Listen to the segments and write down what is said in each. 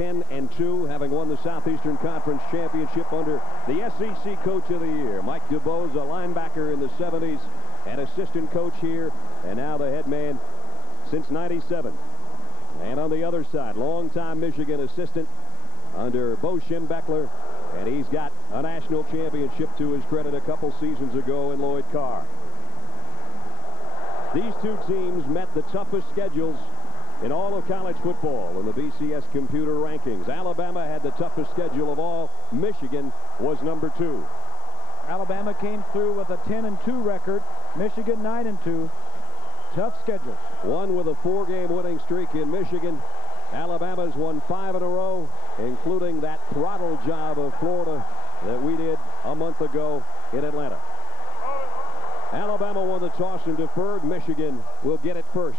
10-2, having won the Southeastern Conference Championship under the SEC Coach of the Year. Mike DuBose, a linebacker in the 70s, and assistant coach here, and now the head man since '97. And on the other side, longtime Michigan assistant under Bo Schembechler, and he's got a national championship to his credit a couple seasons ago in Lloyd Carr. These two teams met the toughest schedules in all of college football in the BCS computer rankings. Alabama had the toughest schedule of all. Michigan was number 2. Alabama came through with a 10-2 record. Michigan 9-2. Tough schedule. One with a 4-game winning streak in Michigan. Alabama's won 5 in a row, including that throttle job of Florida that we did a month ago in Atlanta. Alabama won the toss and deferred. Michigan will get it first.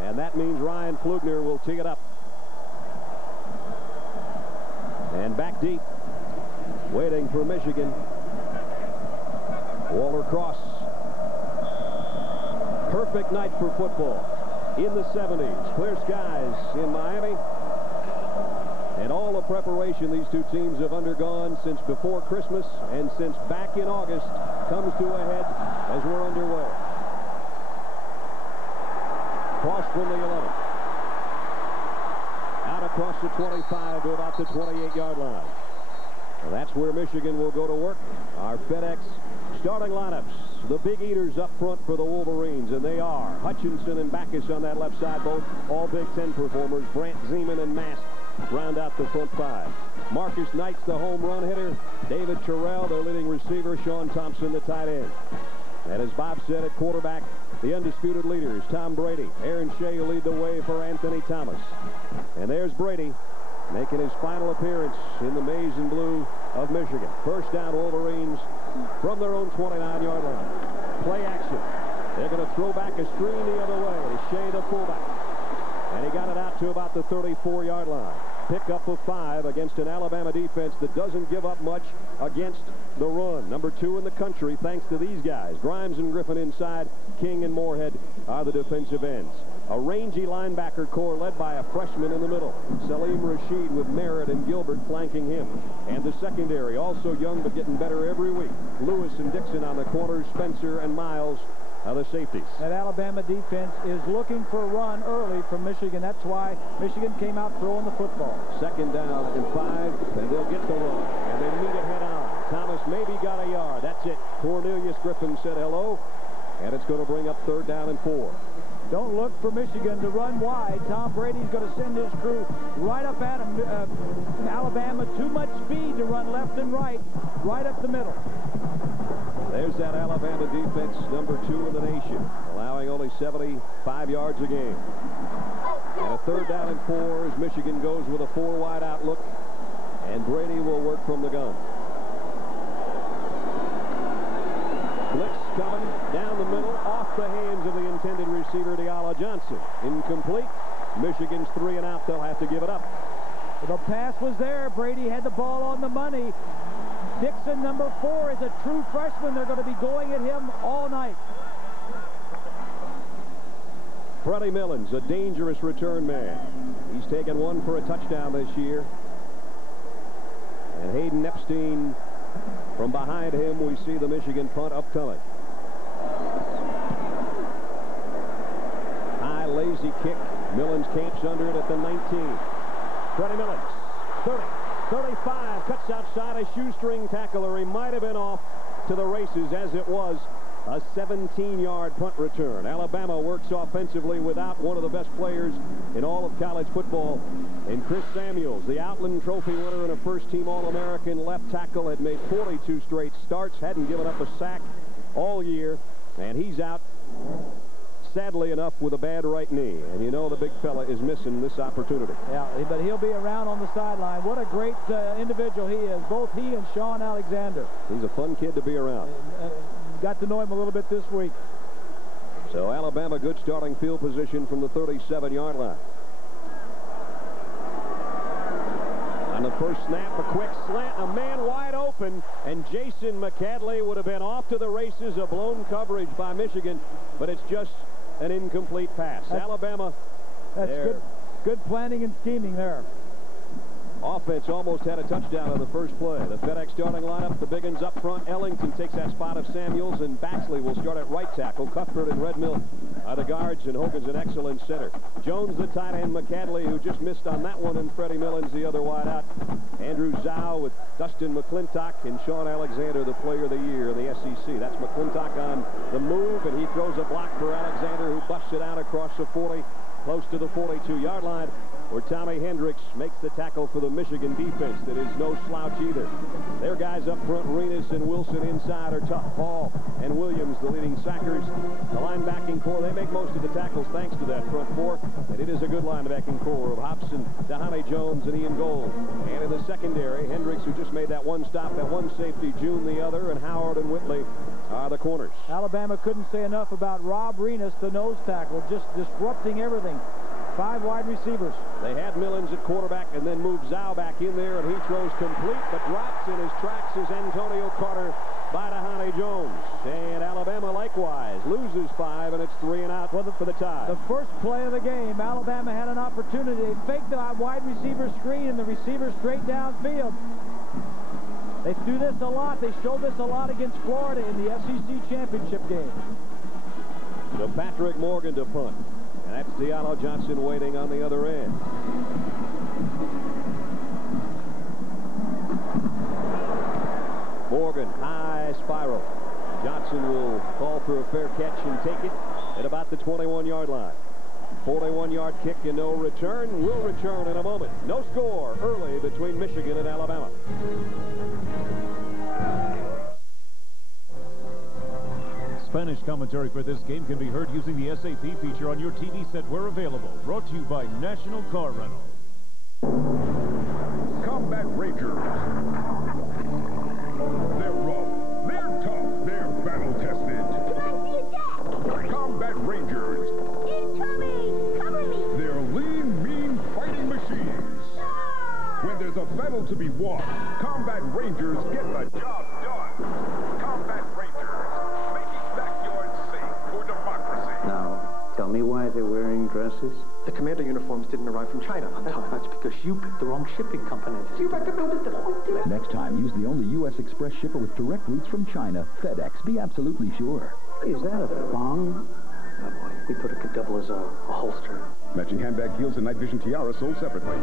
And that means Ryan Pflugner will tee it up. And back deep, waiting for Michigan. Walter Cross. Perfect night for football in the 70s. Clear skies in Miami. And all the preparation these two teams have undergone since before Christmas and since back in August comes to a head as we're underway. Cross from the 11. Out across the 25 to about the 28-yard line. And that's where Michigan will go to work. Our FedEx starting lineups. The big eaters up front for the Wolverines, and they are Hutchinson and Backus on that left side, both all Big Ten performers. Brant, Zeman, and Mast round out the front 5. Marcus Knight's the home run hitter. David Terrell, their leading receiver. Sean Thompson, the tight end. And as Bob said at quarterback, the undisputed leaders, Tom Brady. Aaron Shea will lead the way for Anthony Thomas. And there's Brady making his final appearance in the maize and blue of Michigan. First down, Wolverines from their own 29-yard line. Play action. They're going to throw back a screen the other way to Shea, the fullback. And he got it out to about the 34-yard line. Pick up of 5 against an Alabama defense that doesn't give up much against the run. Number 2 in the country, thanks to these guys. Grimes and Griffin inside. King and Moorhead are the defensive ends. A rangy linebacker core led by a freshman in the middle. Salim Rashid with Merritt and Gilbert flanking him. And the secondary, also young but getting better every week. Lewis and Dixon on the corners. Spencer and Miles are the safeties. That Alabama defense is looking for a run early from Michigan. That's why Michigan came out throwing the football. Second down and 5, and they'll get the run. And they meet it head on. Thomas maybe got a yard. That's it. Cornelius Griffin said hello. And it's going to bring up 3rd down and 4. Don't look for Michigan to run wide. Tom Brady's going to send his crew right up at him. Alabama, too much speed to run left and right up the middle. There's that Alabama defense, number 2 in the nation, allowing only 75 yards a game. And a 3rd down and 4 as Michigan goes with a 4-wide outlook, and Brady will work from the gun. Blitz coming down the middle, off the hands of the intended receiver, Diallo Johnson. Incomplete. Michigan's 3 and out. They'll have to give it up. The pass was there. Brady had the ball on the money. Dixon, number 4, is a true freshman. They're going to be going at him all night. Freddie Millens, a dangerous return man. He's taken 1 for a touchdown this year. And Hayden Epstein, from behind him, we see the Michigan punt upcoming. High, lazy kick. Millens camps under it at the 19. Freddie Millens, 30. 35, cuts outside a shoestring tackle, or he might have been off to the races, as it was a 17-yard punt return. Alabama works offensively without one of the best players in all of college football. And Chris Samuels, the Outland Trophy winner and a first-team All-American left tackle, had made 42 straight starts, hadn't given up a sack all year, and he's out, sadly enough, with a bad right knee. And you know the big fella is missing this opportunity. Yeah, but he'll be around on the sideline. What a great individual he is, both he and Sean Alexander. He's a fun kid to be around. Got to know him a little bit this week. So Alabama, good starting field position from the 37-yard line. On the first snap, a quick slant, a man wide open, and Jason McCadley would have been off to the races. A blown coverage by Michigan, but it's just an incomplete pass. Alabama. That's good planning and scheming there. offense almost had a touchdown on the first play. The FedEx starting lineup, the big ones up front. Ellington takes that spot of Samuels, and Baxley will start at right tackle. Cuthbert and Redmill are the guards, and Hogan's an excellent center. Jones, the tight end. McCadley, who just missed on that one, and Freddie Millens, the other wide out. Andrew Zhao with Dustin McClintock and Sean Alexander, the player of the year in the SEC. That's McClintock on the move, and he throws a block for Alexander, who busts it out across the 40, close to the 42-yard line, where Tommy Hendricks makes the tackle for the Michigan defense. That is no slouch either. Their guys up front, Renas and Wilson inside, are tough. Hall and Williams, the leading sackers. The linebacking core, they make most of the tackles thanks to that front four, and it is a good linebacking core of Hobson, Dahane Jones, and Ian Gold. And in the secondary, Hendricks, who just made that one stop, that one safety, June the other, and Howard and Whitley are the corners. Alabama couldn't say enough about Rob Renas, the nose tackle, just disrupting everything. 5 wide receivers. They had Millens at quarterback and then moved Zhao back in there, and he throws complete, but drops in his tracks is Antonio Carter by Dahane Jones. And Alabama likewise loses 5, and it's 3 and out for the tie. The first play of the game, Alabama had an opportunity. They faked the wide receiver screen, and the receiver straight downfield. They do this a lot. They showed this a lot against Florida in the SEC championship game. So Patrick Morgan to punt. And that's Dealo Johnson waiting on the other end. Morgan, high spiral. Johnson will call for a fair catch and take it at about the 21-yard line. 41-yard kick and no return. Will return in a moment. No score early between Michigan and Alabama. Spanish commentary for this game can be heard using the SAP feature on your TV set where available. Brought to you by National Car Rental. Combat Rangers. They're rough, they're tough, they're battle-tested. Can I see a jack? Combat Rangers. Incoming! Cover me! They're lean, mean fighting machines. When there's a battle to be won, Combat Rangers get the job done. Combat Rangers, making backyards safe for democracy. Now, tell me why they're wearing dresses. The commander uniforms didn't arrive from China on time. That's because you picked the wrong shipping company. You recommended the Next time, use the only U.S. Express shipper with direct routes from China. FedEx. Be absolutely sure. Is that a thong? Oh, boy. We thought it could double as a holster. Matching handbag heels and night vision tiara sold separately.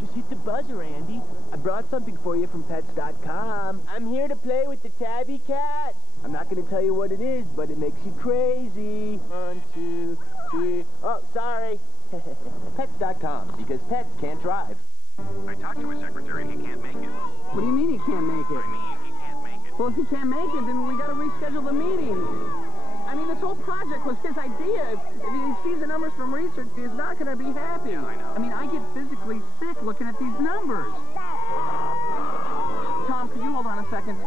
Just hit the buzzer, Andy. I brought something for you from Pets.com. I'm here to play with the tabby cat. I'm not going to tell you what it is, but it makes you crazy. 1, 2, 3. Oh, sorry. Pets.com, because pets can't drive. I talked to his secretary and he can't make it. What do you mean he can't make it? I mean, he can't make it. Well, if he can't make it, then we got to reschedule the meeting. I mean, this whole project was his idea. If he sees the numbers from research, he's not going to be happy. Yeah, I know. I mean, I get physically sick looking at these numbers. Tom, could you hold on a second?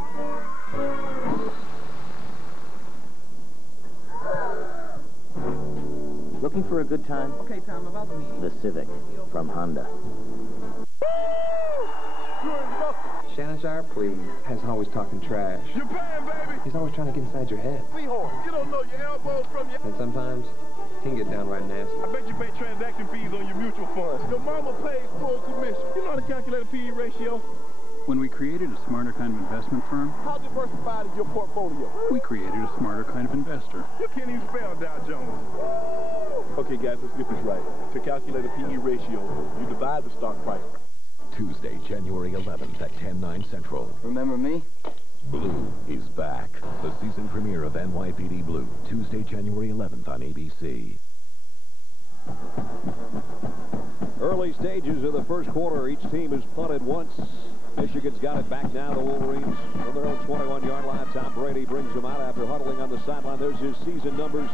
Looking for a good time? Okay, Tom, about the meeting. The Civic from Honda. Shanazar, please, has always talking trash. You're paying, baby! He's always trying to get inside your head. Seahorse, you don't know your elbows from your... And sometimes, he can get downright nasty. I bet you pay transaction fees on your mutual funds. Your mama pays full commission. You know how to calculate a P/E ratio? When we created a smarter kind of investment firm, How diversified is your portfolio? we created a smarter kind of investor. You can't even spell Dow Jones. Okay, guys, let's get this right. To calculate a P/E ratio, you divide the stock price. Tuesday, January 11th at 10/9 Central. Remember me? Blue is back. The season premiere of NYPD Blue. Tuesday, January 11th on ABC. Early stages of the first quarter, each team has punted once. Michigan's got it back now. The Wolverines from their own 21-yard line. Tom Brady brings them out after huddling on the sideline. There's his season numbers,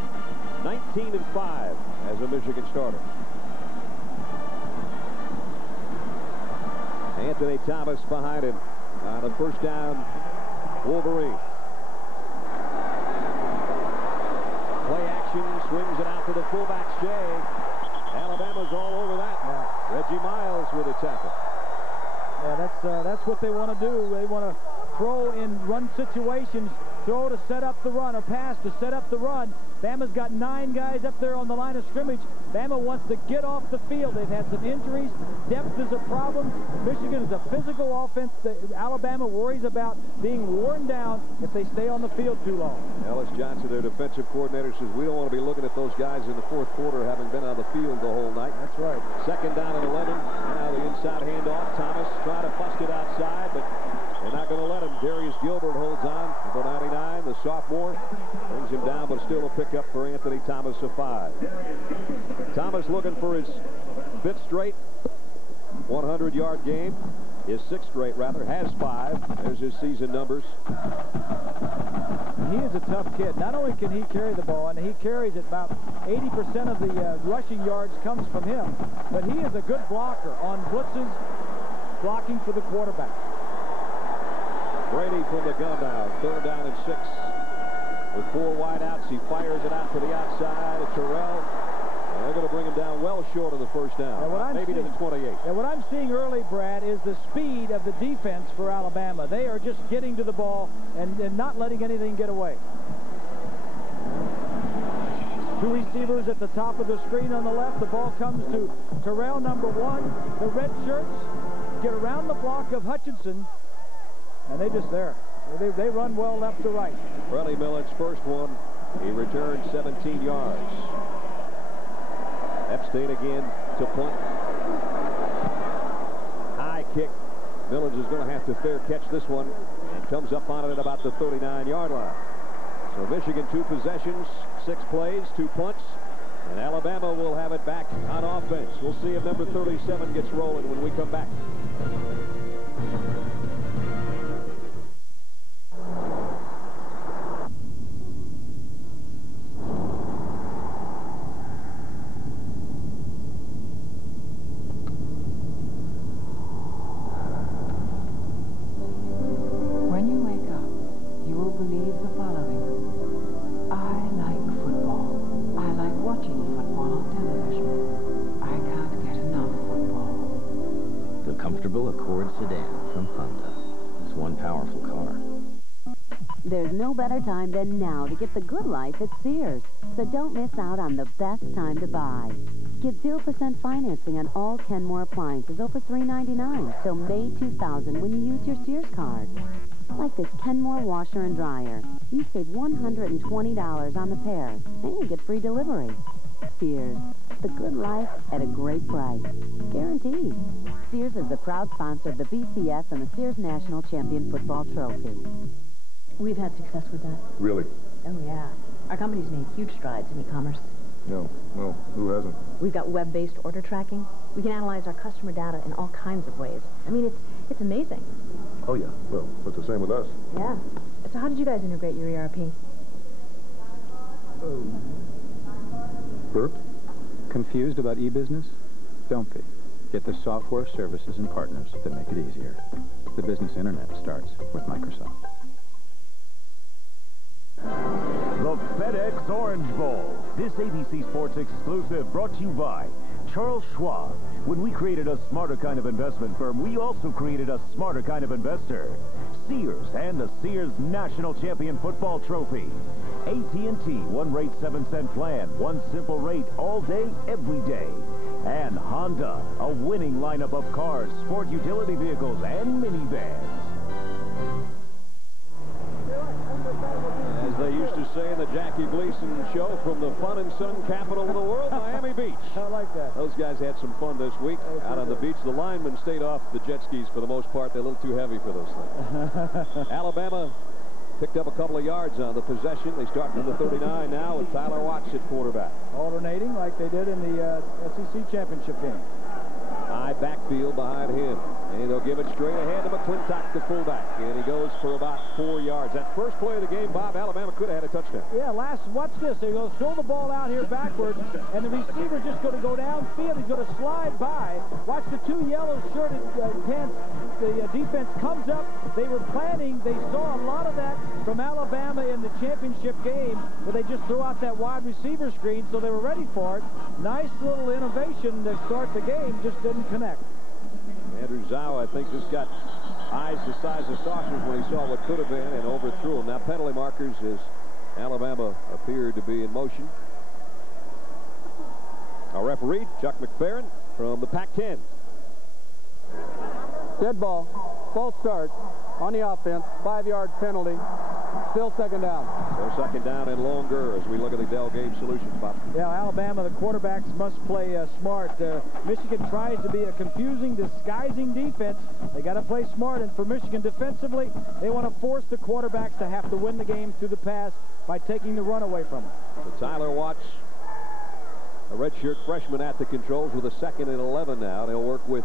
19-5 as a Michigan starter. Anthony Thomas behind him on a first down. Wolverine. Play action, swings it out to the fullback, Shea. Alabama's all over that. Reggie Miles with a tackle. Yeah, that's what they want to do. They want to throw in run situations, throw to set up the run, or pass to set up the run. Bama's got 9 guys up there on the line of scrimmage. Bama wants to get off the field. They've had some injuries. Depth is a problem. Michigan is a physical offense. Alabama worries about being worn down if they stay on the field too long. Ellis Johnson, their defensive coordinator, says we don't want to be looking at those guys in the fourth quarter having been on the field the whole night. That's right. Second down and 11. Now the inside handoff. Thomas trying to bust it outside, but they're not going to let him. Darius Gilbert holds on. Number 99, the sophomore, brings him down, but still a pickup for Anthony Thomas of 5. Thomas looking for his 5th straight 100-yard game. His 6th straight, rather, has 5. There's his season numbers. He is a tough kid. Not only can he carry the ball, and he carries it, about 80% of the rushing yards comes from him, but he is a good blocker on blitzes, blocking for the quarterback. Brady from the gun now. 3rd down and 6. With 4 wideouts, he fires it out to the outside. Terrell. And they're going to bring him down well short of the first down. Maybe to the 28. And what I'm seeing early, Brad, is the speed of the defense for Alabama. They are just getting to the ball and not letting anything get away. 2 receivers at the top of the screen on the left. The ball comes to Terrell, number 1. The red shirts get around the block of Hutchinson, and they just there. They run well left to right. Freddie Millen's first one. He returned 17 yards. Epstein again to punt. High kick. Millens is going to have to fair catch this one, and comes up on it at about the 39-yard line. So Michigan 2 possessions, 6 plays, 2 punts, and Alabama will have it back on offense. We'll see if number 37 gets rolling when we come back. Time than now to get the good life at Sears. So don't miss out on the best time to buy. Get 0% financing on all Kenmore appliances over $399 till May 2000 when you use your Sears card. Like this Kenmore washer and dryer. You save $120 on the pair, and you get free delivery. Sears, the good life at a great price. Guaranteed. Sears is the proud sponsor of the BCS and the Sears National Champion Football Trophy. We've had success with that. Really? Oh, yeah. Our company's made huge strides in e-commerce. No, who hasn't? We've got web-based order tracking. We can analyze our customer data in all kinds of ways. I mean, it's amazing. Oh, yeah. Well, but the same with us. Yeah. So how did you guys integrate your ERP? Bert? Confused about e-business? Don't be. Get the software, services, and partners that make it easier. The business internet starts with Microsoft. The FedEx Orange Bowl. This ABC Sports exclusive brought to you by Charles Schwab. When we created a smarter kind of investment firm, we also created a smarter kind of investor. Sears and the Sears National Champion Football Trophy. AT&T, 1 rate 7-cent plan, 1 simple rate all day, every day. And Honda, a winning lineup of cars, sport utility vehicles, and minivans. As they used to say in the Jackie Gleason show, from the fun and sun capital of the world, Miami Beach. I like that. Those guys had some fun this week out on the beach. The linemen stayed off the jet skis for the most part. They're a little too heavy for those things. Alabama picked up a couple of yards on the possession. They start from the 39 now with Tyler Watts at quarterback. Alternating like they did in the SEC championship game. High backfield behind him. And they'll give it straight ahead to McClintock, the fullback. And he goes for about 4 yards. That first play of the game, Bob, Alabama could have had a touchdown. Yeah, watch this. They're going to throw the ball out here backwards, and the receiver's just going to go downfield. He's going to slide by. Watch the 2 yellow-shirted pants. The defense comes up. They were planning. They saw a lot of that from Alabama in the championship game, where they just threw out that wide receiver screen, so they were ready for it. Nice little innovation to start the game, just didn't connect. Andrew Zhao, I think, just got eyes the size of saucers when he saw what could have been and overthrew him. Now penalty markers as Alabama appeared to be in motion. Our referee, Chuck McFerrin from the Pac-10. Dead ball. False start on the offense. 5-yard penalty. Still second down. So second down and longer as we look at the Dell Game Solutions, Bob. Yeah, Alabama, the quarterbacks must play smart. Michigan tries to be a confusing, disguising defense. They got to play smart, and for Michigan defensively, they want to force the quarterbacks to have to win the game through the pass by taking the run away from them. So Tyler Watts, a redshirt freshman at the controls with a 2nd and 11 now. They'll work with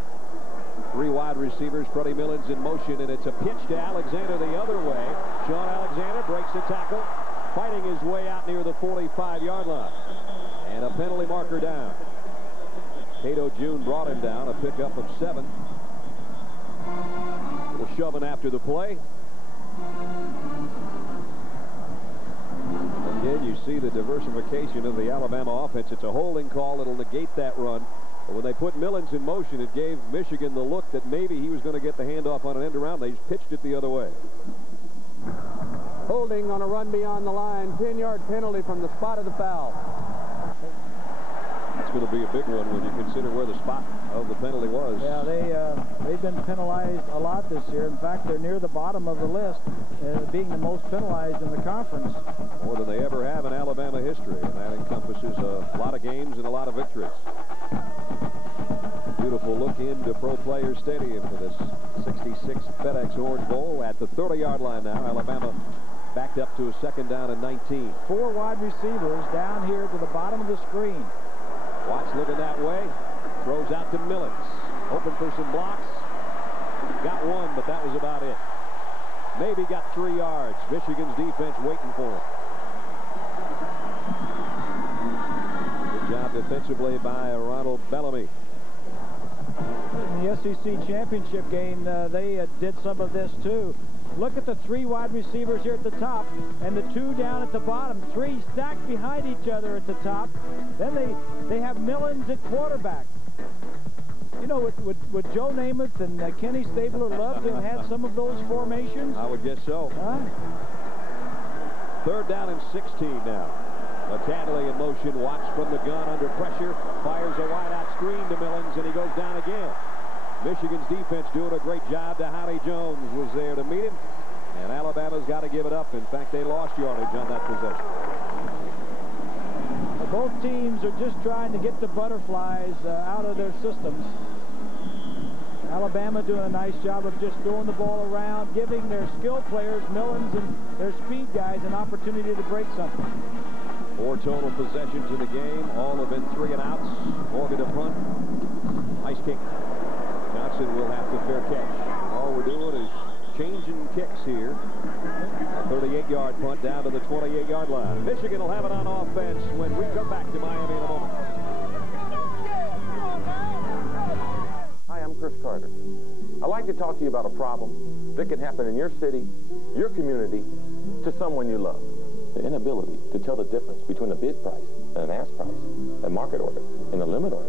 3 wide receivers. Freddie Millens in motion, and it's a pitch to Alexander the other way. Sean Alexander breaks the tackle, fighting his way out near the 45-yard line. And a penalty marker down. Cato June brought him down, a pickup of 7. A little shoving after the play. Again, you see the diversification of the Alabama offense. It's a holding call. It'll negate that run. But when they put Millens in motion, it gave Michigan the look that maybe he was going to get the handoff on an end around. They just pitched it the other way. Holding on a run beyond the line. 10-yard penalty from the spot of the foul. It's going to be a big one when you consider where the spot of the penalty was. Yeah, they've been penalized a lot this year. In fact, they're near the bottom of the list, being the most penalized in the conference. More than they ever have in Alabama history, and that encompasses a lot of games and a lot of victories. Beautiful look into Pro Players Stadium for this 66th FedEx Orange Bowl at the 30-yard line now. Alabama backed up to a 2nd down and 19. 4 wide receivers down here to the bottom of the screen. Watts looking that way. Throws out to Millens. Open for some blocks. Got 1, but that was about it. Maybe got 3 yards. Michigan's defense waiting for him. Good job defensively by Ronald Bellamy. In the SEC championship game, they did some of this too. Look at the 3 wide receivers here at the top and the 2 down at the bottom. 3 stacked behind each other at the top. Then they have Millens at quarterback. You know, would Joe Namath and Kenny Stabler love to have had some of those formations? I would guess so. Huh? 3rd down and 16 now. McCadley in motion. Watts from the gun under pressure. Fires a wide-out screen to Millens, and he goes down again. Michigan's defense doing a great job. Dhali Jones was there to meet him, and Alabama's got to give it up. In fact, they lost yardage on that possession. Both teams are just trying to get the butterflies out of their systems. Alabama doing a nice job of just throwing the ball around, giving their skill players, Millens and their speed guys, an opportunity to break something. 4 total possessions in the game. All have been 3 and outs. Morgan to punt. Nice kick. Johnson will have to fair catch. All we're doing is changing kicks here. A 38-yard punt down to the 28-yard line. Michigan will have it on offense when we come back to Miami in a moment. Hi, I'm Chris Carter. I'd like to talk to you about a problem that can happen in your city, your community, to someone you love. The inability to tell the difference between a bid price and an ask price, a market order and a limit order.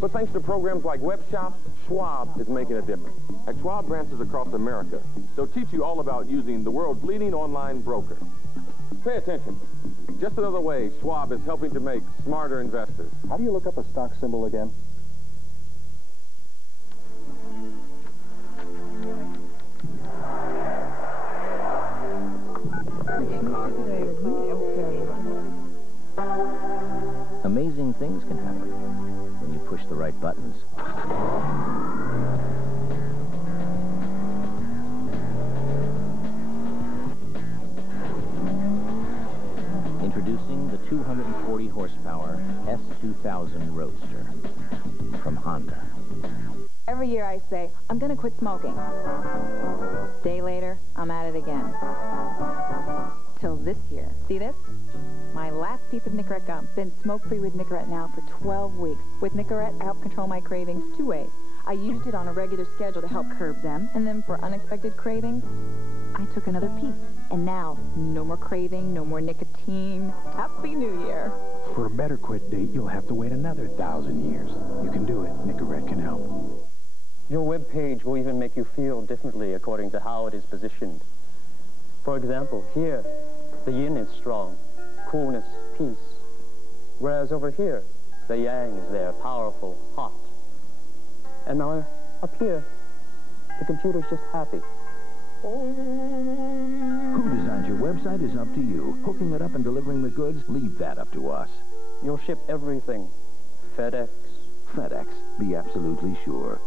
But thanks to programs like WebShop, Schwab is making a difference. At Schwab branches across America, they'll teach you all about using the world's leading online broker. Pay attention. Just another way Schwab is helping to make smarter investors. How do you look up a stock symbol again? Amazing things can happen when you push the right buttons. Introducing the 240 horsepower S2000 Roadster from Honda. Every year I say, I'm going to quit smoking. Day later, I'm at it again. Till this year. See this? My last piece of Nicorette gum. Been smoke-free with Nicorette now for 12 weeks. With Nicorette, I help control my cravings 2 ways. I used it on a regular schedule to help curb them, and then for unexpected cravings, I took another piece. And now, no more craving, no more nicotine. Happy New Year. For a better quit date, you'll have to wait another 1,000 years. You can do it. Nicorette can help. Your web page will even make you feel differently according to how it is positioned. For example, here, the yin is strong, coolness, peace. Whereas over here, The yang is there, powerful, hot. And now up here, the computer's just happy. Who designs your website is up to you. Hooking it up and delivering the goods, leave that up to us. You'll ship everything. FedEx. FedEx. Be absolutely sure.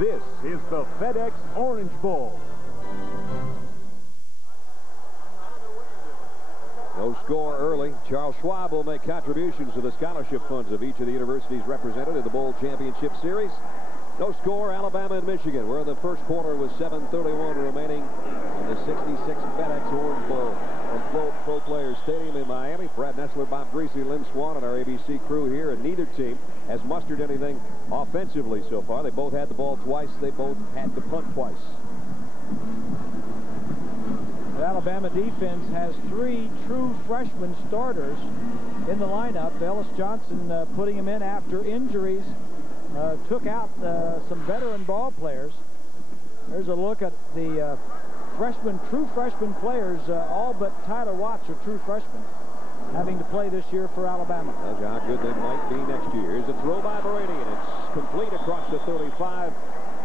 This is the FedEx Orange Bowl. No score early. Charles Schwab will make contributions to the scholarship funds of each of the universities represented in the Bowl Championship Series. No score, Alabama and Michigan. We're in the first quarter with 7:31 remaining in the 66 FedEx Orange Bowl from Pro Players Stadium in Miami. Brad Nessler, Bob Greasy, Lynn Swan, and our ABC crew here, and neither team has mustered anything offensively so far. They both had the ball twice. They both had to punt twice. The Alabama defense has 3 true freshman starters in the lineup. Ellis Johnson putting him in after injuries. Took out some veteran ball players. There's a look at the true freshman players. All but Tyler Watts are true freshmen, having to play this year for Alabama. Tells you how good they might be next year. Here's a throw by Brady, and it's complete across the 35.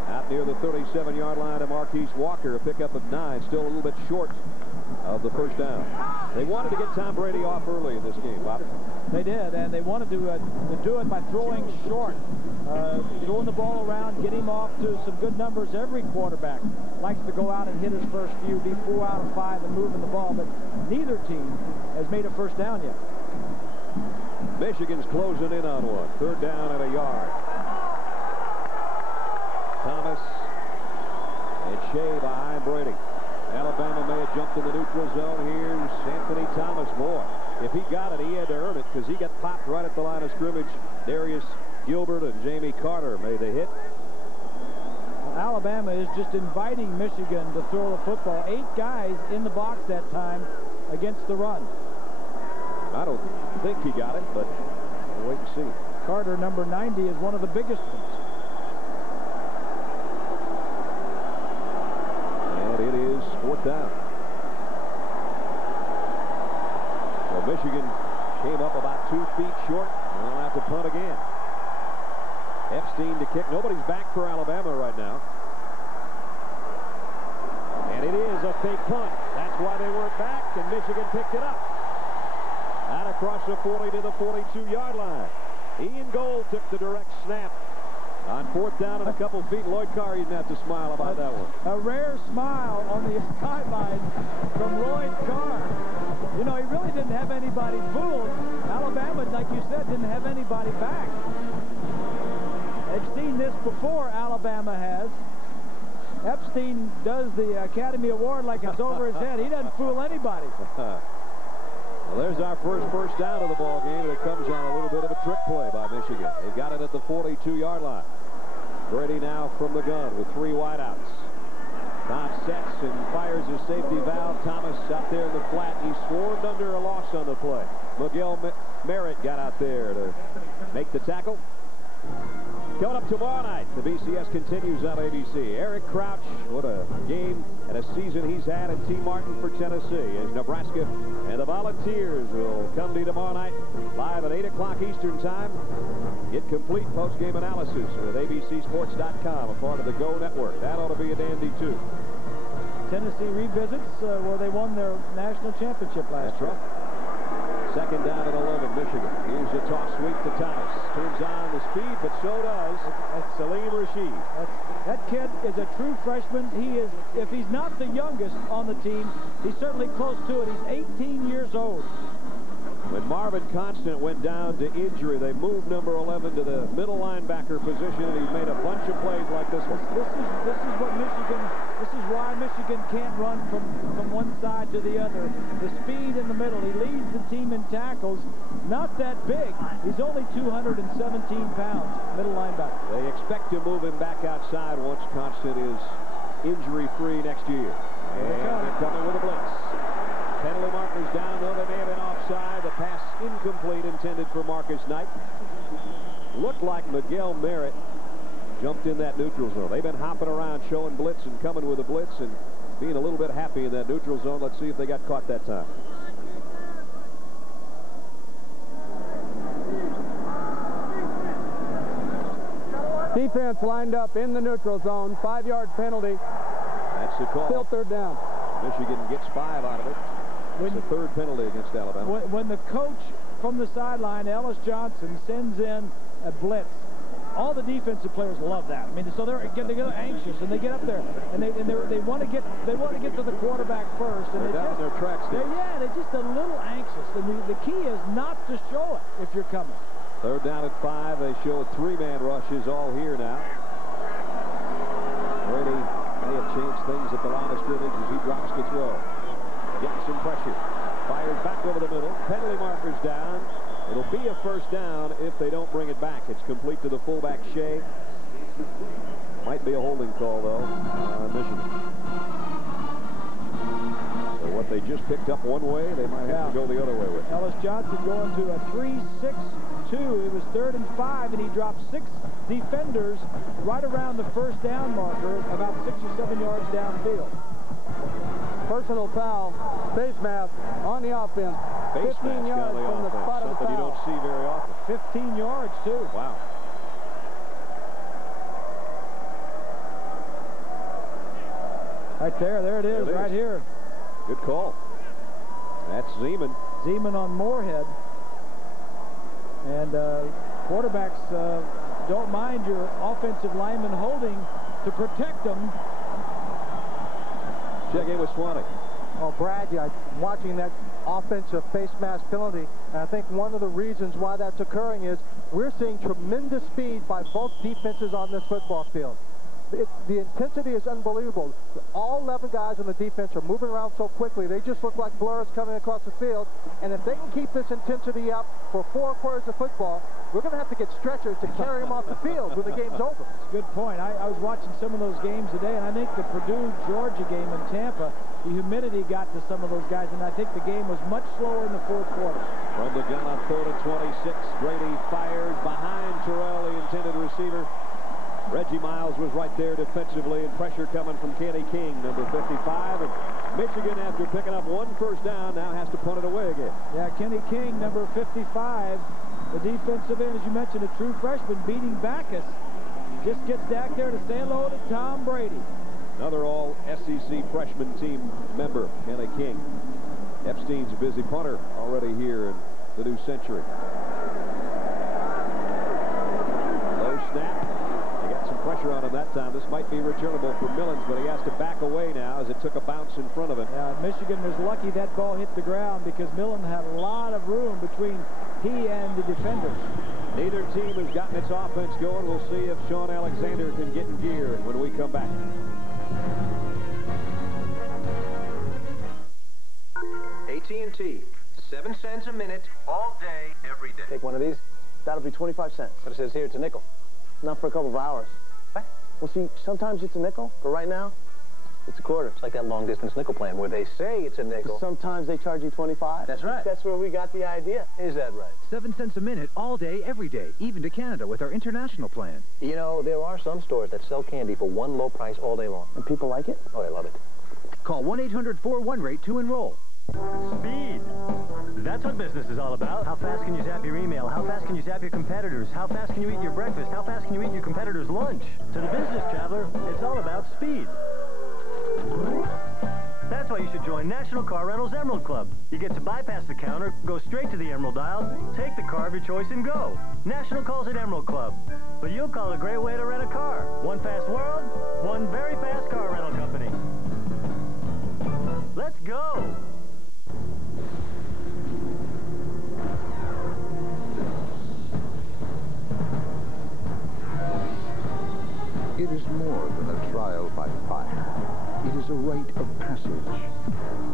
Out near the 37-yard line to Marquise Walker, a pickup of 9, still a little bit short of the first down. They wanted to get Tom Brady off early in this game, Bob. They did, and they wanted to do it by throwing short, throwing the ball around, get him off to some good numbers. Every quarterback likes to go out and hit his first few, be 4 out of 5 and moving the ball, but neither team has made a first down yet. Michigan's closing in on one. 3rd down and a yard. Thomas and Shea behind Brady. Alabama may have jumped in the neutral zone. Here's Anthony Thomas. Boy, if he got it, he had to earn it because he got popped right at the line of scrimmage. Darius Gilbert and Jamie Carter made the hit. Alabama is just inviting Michigan to throw the football. 8 guys in the box that time against the run. I don't think he got it, but we'll wait and see. Carter, number 90, is one of the biggest ones. It is 4th down. Well, Michigan came up about 2 feet short, and they'll have to punt again. Epstein to kick. Nobody's back for Alabama right now. And it is a fake punt. That's why they weren't back, and Michigan picked it up. Out across the 40 to the 42-yard line. Ian Gold took the direct snap. On 4th down and a couple feet, Lloyd Carr, you'd have to smile about that one. A rare smile on the sideline from Lloyd Carr. You know, he really didn't have anybody fooled. Alabama, like you said, didn't have anybody back. They've seen this before, Alabama has. Epstein does the Academy Award like it's over his head. He doesn't fool anybody. Well, there's our first down of the ball game, and it comes on a little bit of a trick play by Michigan. They got it at the 42-yard line. Brady now from the gun with 3 wideouts. Tom sets and fires his safety valve. Thomas out there in the flat. He swarmed under a loss on the play. Miguel Merritt got out there to make the tackle. Coming up tomorrow night, the BCS continues on ABC. Eric Crouch, what a game and a season he's had, and T. Martin for Tennessee as Nebraska and the Volunteers will come to you tomorrow night live at 8 o'clock Eastern Time. Get complete post-game analysis with ABCSports.com, a part of the GO Network. That ought to be a dandy, too. Tennessee revisits where they won their national championship last year. Right. 2nd down and 11, Michigan. Here's a toss sweep to Thomas. Turns on the speed, but so does Salim Rashid. That kid is a true freshman. He is, if he's not the youngest on the team, he's certainly close to it. He's 18 years old. When Marvin Constant went down to injury, they moved number 11 to the middle linebacker position, and he's made a bunch of plays like this one. This is what Michigan. This is why Michigan can't run from one side to the other. The speed in the middle. He leads the team in tackles. Not that big. He's only 217 pounds, middle linebacker. They expect to move him back outside once Constant is injury-free next year. And they're coming with a blitz. Penalty markers down, though they may have been offside. The pass incomplete, intended for Marcus Knight. Looked like Miguel Merritt jumped in that neutral zone. They've been hopping around, showing blitz and coming with a blitz and being a little bit happy in that neutral zone. Let's see if they got caught that time. defense lined up in the neutral zone. 5-yard penalty. That's the call. Still third down. Michigan gets 5 out of it. It's the third penalty against Alabama. When the coach from the sideline, Ellis Johnson, sends in a blitz, all the defensive players love that. I mean, so they're anxious and they get up there and they want to get to the quarterback first. And they're down their tracks. They're just a little anxious. The key is not to show it if you're coming. Third down at 5. They show 3-man rushes all here now. Brady may have changed things at the line of scrimmage as he drops to throw. Gets some pressure. Fires back over the middle. Penalty markers down. It'll be a first down if they don't bring it back. It's complete to the fullback, Shea. Might be a holding call, though, on Michigan. So what they just picked up one way, they might have to go the other way with. Ellis Johnson going to a 3-6-2. It was 3rd and 5, and he dropped 6 defenders right around the first down marker, about 6 or 7 yards downfield. Personal foul, face mask on the offense. 15 yards from the spot of the foul. Something you don't see very often. 15 yards, too. Wow. Right there it is, right here. Good call. That's Zeman. Zeman on Moorhead. And quarterbacks don't mind your offensive lineman holding to protect them. Check in with Swanee. Oh, Brad, watching that offensive face mask penalty, and I think one of the reasons why that's occurring is we're seeing tremendous speed by both defenses on this football field. The intensity is unbelievable. All 11 guys on the defense are moving around so quickly, they just look like blurs coming across the field. And if they can keep this intensity up for 4 quarters of football, we're going to have to get stretchers to carry them off the field when the game's over. It's a good point. I was watching some of those games today, and I think the Purdue-Georgia game in Tampa, the humidity got to some of those guys, and I think the game was much slower in the 4th quarter. From the gun on 3rd and 26, Brady fires behind Terrell, the intended receiver. Reggie Miles was right there defensively, and pressure coming from Kenny King, number 55. And Michigan, after picking up 1 first down, now has to punt it away again. Yeah, Kenny King, number 55, the defensive end, as you mentioned, a true freshman, beating Backus. Just gets back there to say hello to Tom Brady. Another all-SEC freshman team member, Kenny King. Epstein's a busy punter already here in the new century. Low snap. Pressure on him that time. This might be returnable for Millens, but he has to back away now as it took a bounce in front of him. Yeah, Michigan was lucky that ball hit the ground because Millen had a lot of room between he and the defenders. Neither team has gotten its offense going. We'll see if Sean Alexander can get in gear when we come back. AT&T, 7 cents a minute, all day, every day. Take one of these. That'll be 25 cents. But it says here it's a nickel. Not for a couple of hours. What? Well, see, sometimes it's a nickel, but right now, it's a quarter. It's like that long-distance nickel plan where they say it's a nickel. Sometimes they charge you 25. That's right. That's where we got the idea. Is that right? 7 cents a minute, all day, every day, even to Canada with our international plan. You know, there are some stores that sell candy for one low price all day long. And people like it? Oh, they love it. Call 1-800-41-RATE to enroll. Speed. That's what business is all about. How fast can you zap your email? How fast can you zap your competitors? How fast can you eat your breakfast? How fast can you eat your competitor's lunch? To the business traveler, it's all about speed. That's why you should join National Car Rentals Emerald Club. You get to bypass the counter, go straight to the Emerald aisle, take the car of your choice and go. National calls it Emerald Club, but you'll call it a great way to rent a car. One fast world, one very fast car rental company. Let's go! It is more than a trial by fire. It is a rite of passage.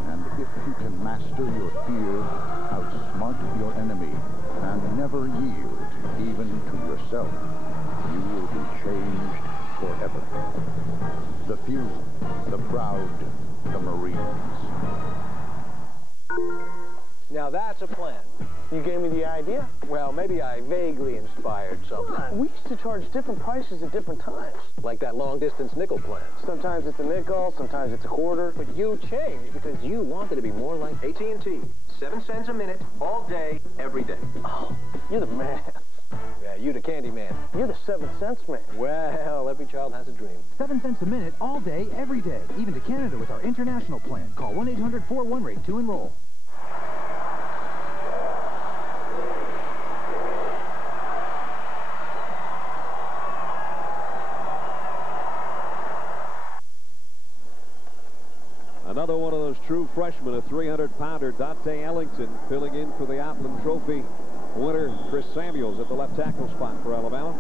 And if you can master your fear, outsmart your enemy, and never yield, even to yourself, you will be changed forever. The few, the proud, the Marines. Now that's a plan. You gave me the idea? Well, maybe I vaguely inspired something. We used to charge different prices at different times. Like that long-distance nickel plan. Sometimes it's a nickel, sometimes it's a quarter. But you changed because you wanted to be more like AT&T, 7 cents a minute, all day, every day. Oh, you're the man. Yeah, you the candy man. You're the 7 cents man. Well, every child has a dream. 7 cents a minute, all day, every day. Even to Canada with our international plan. Call 1-800-41-RATE to enroll. Another one of those true freshmen, a 300-pounder, Dante Ellington, filling in for the Outland Trophy winner, Chris Samuels, at the left tackle spot for Alabama.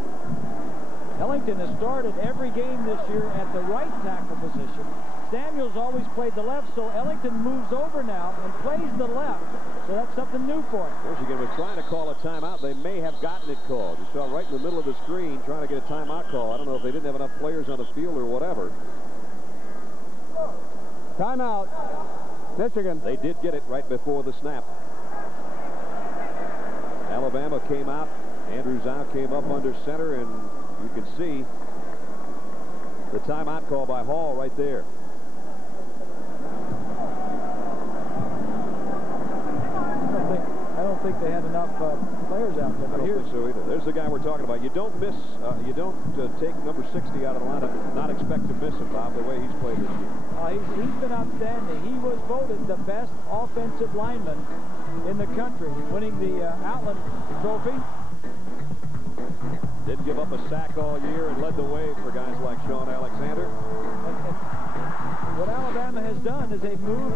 Ellington has started every game this year at the right tackle position. Samuels always played the left, so Ellington moves over now and plays the left. So that's something new for him. Michigan was trying to call a timeout. They may have gotten it called. You saw right in the middle of the screen trying to get a timeout call. I don't know if they didn't have enough players on the field or whatever. Timeout, Michigan. They did get it right before the snap. Alabama came out. Andrew Zhao came up under center, and you can see the timeout call by Hall right there. I don't think they had enough players out there. I don't think so either. There's the guy we're talking about. You don't miss. You don't take number 60 out of the lineup and not expect to miss him, Bob, the way he's played this year. He's been outstanding. He was voted the best offensive lineman in the country, winning the Outland Trophy. Didn't give up a sack all year and led the way for guys like Sean Alexander. And what Alabama has done is they've moved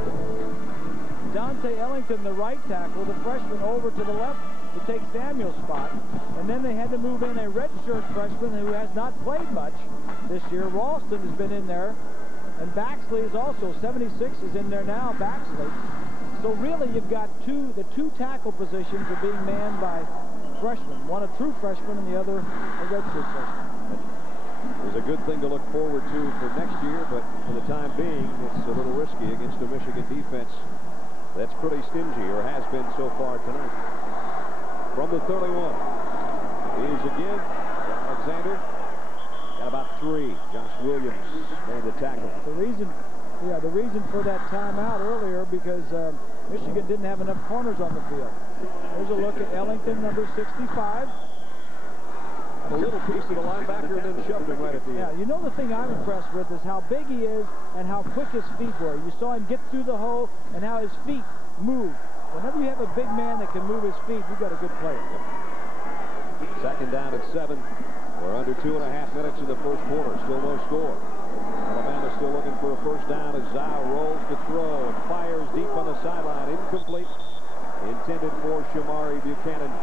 Dante Ellington, the right tackle, the freshman, over to the left to take Samuel's spot. And then they had to move in a redshirt freshman who has not played much this year. Ralston has been in there. And Baxley is also, 76 is in there now, Baxley. So really you've got the two tackle positions are being manned by freshmen. One a true freshman and the other a redshirt freshman. It was a good thing to look forward to for next year, but for the time being, it's a little risky against a Michigan defense that's pretty stingy, or has been so far tonight. From the 31, here's again Alexander. Got about 3. Josh Williams made the tackle. The reason for that timeout earlier, because Michigan didn't have enough corners on the field. There's a look at Ellington, number 65. A little piece of the linebacker and then shoved him right at the end. Yeah, you know the thing I'm impressed with is how big he is and how quick his feet were. You saw him get through the hole and how his feet move. Whenever you have a big man that can move his feet, you've got a good player. Second down at 7. We're under 2.5 minutes in the first quarter. Still no score. Alabama still looking for a first down as Zhao rolls to throw and fires deep on the sideline. Incomplete. Intended for Shamari Buchanan.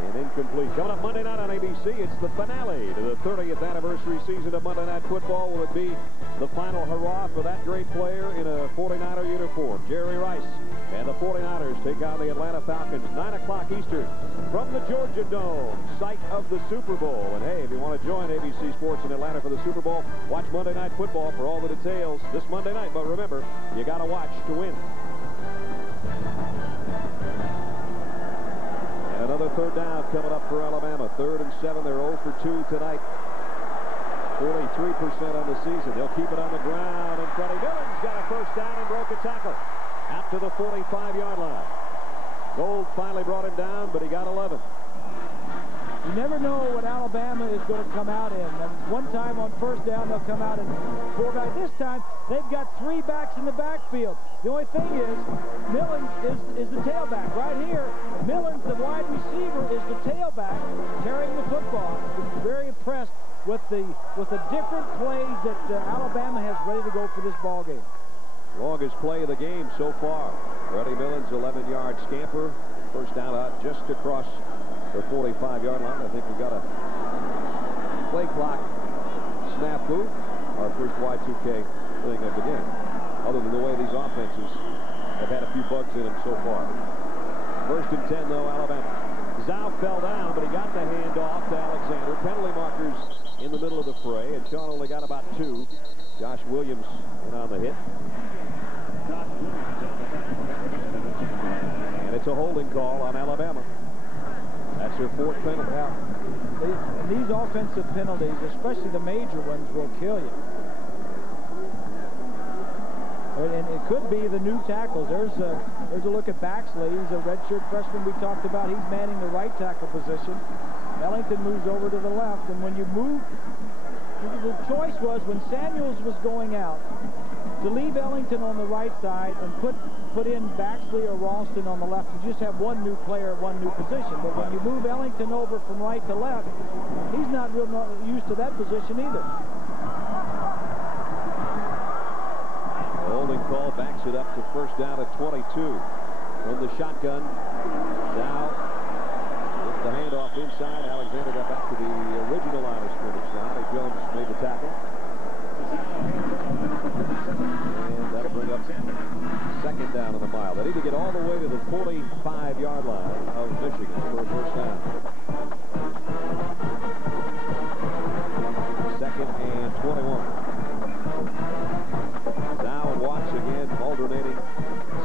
And incomplete. Coming up Monday night on ABC, it's the finale to the 30th anniversary season of Monday Night Football. Will it be the final hurrah for that great player in a 49er uniform? Jerry Rice and the 49ers take on the Atlanta Falcons, 9 o'clock Eastern, from the Georgia Dome, site of the Super Bowl. And hey, if you want to join ABC Sports in Atlanta for the Super Bowl, watch Monday Night Football for all the details this Monday night. But remember, you got to watch to win. Another third down coming up for Alabama. 3rd and 7. They're 0 for 2 tonight. 43% on the season. They'll keep it on the ground. And Freddie Millen's got a first down and broke a tackle out to the 45-yard line. Gold finally brought him down, but he got 11. You never know what Alabama is going to come out in. And one time on first down, they'll come out in 4 guys. This time, they've got 3 backs in the backfield. The only thing is, Millen is the tailback. Right here, Millen's the wide receiver, is the tailback carrying the football. I'm very impressed with the different plays that Alabama has ready to go for this ball game. Longest play of the game so far. Freddie Millen's 11-yard scamper. First down out just across the 45-yard line. I think we've got a play clock snafu. Our first Y2K thing of the game. Other than the way these offenses have had a few bugs in them so far. 1st and 10, though, Alabama. Zhao fell down, but he got the handoff to Alexander. Penalty markers in the middle of the fray, and Sean only got about 2. Josh Williams in on the hit. And it's a holding call on Alabama. That's their 4th penalty. Yeah. These offensive penalties, especially the major ones, will kill you. And it could be the new tackles. There's a look at Baxley. He's a redshirt freshman we talked about. He's manning the right tackle position. Ellington moves over to the left, and when you move, the choice was when Samuels was going out to leave Ellington on the right side and put in Baxley or Ralston on the left. You just have one new player at one new position. But when you move Ellington over from right to left, he's not real used to that position either. Holding call backs it up to first down at 22 from the shotgun. Now with the handoff inside, Alexander got back to the original line of scrimmage. Now Jones made the tackle. And that'll bring up second down on the mile. They need to get all the way to the 45-yard line of Michigan for a first down. Second and 21. Now and Watts again, alternating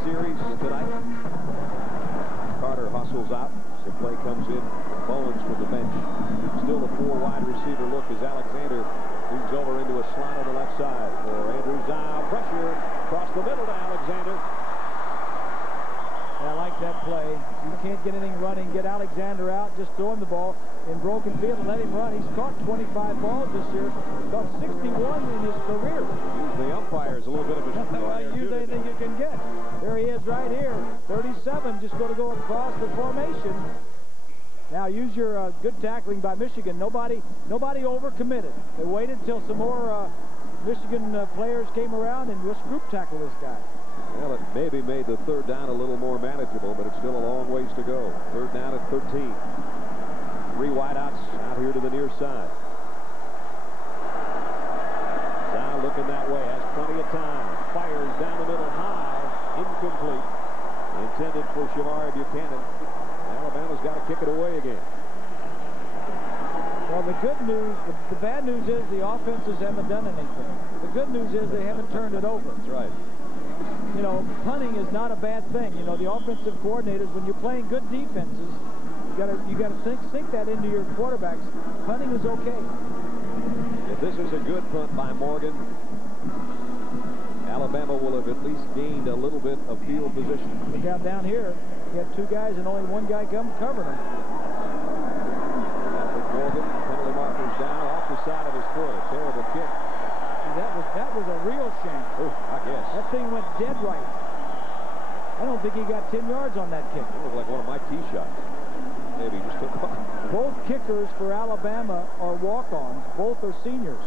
series tonight. Carter hustles out. The play comes in. Bowens from the bench. Still a 4-wide receiver look as Alexander moves over into a slot on the left side for Andrew Zhao. Pressure across the middle to Alexander. I like that play. You can't get anything running. Get Alexander out. Just throw him the ball in broken field and let him run. He's caught 25 balls this year. Caught 61 in his career. Use the umpires a little bit of a use anything you can get. There he is right here. 37. Just going to go across the formation. Now use your good tackling by Michigan. Nobody overcommitted. They waited until some more Michigan players came around and just group tackle this guy. Well, it maybe made the third down a little more manageable, but it's still a long ways to go. Third down at 13. 3 wideouts out here to the near side. Zhao looking that way, has plenty of time. Fires down the middle high, incomplete. Intended for Shamari Buchanan. Alabama's got to kick it away again. Well, the good news, the bad news is the offenses haven't done anything. The good news is they haven't turned it over. That's right. You know, punting is not a bad thing. You know, the offensive coordinators, when you're playing good defenses, you got to sink that into your quarterbacks. Punting is okay. If this is a good punt by Morgan, Alabama will have at least gained a little bit of field position. Look out down here. You have 2 guys and only 1 guy covering them. Patrick Morgan, penalty markers down off the side of his foot. A terrible kick. That was a real shame. Oh, I guess. That thing went dead right. I don't think he got 10 yards on that kick. It looked like one of my tee shots. Maybe he just took off. Both kickers for Alabama are walk-ons. Both are seniors.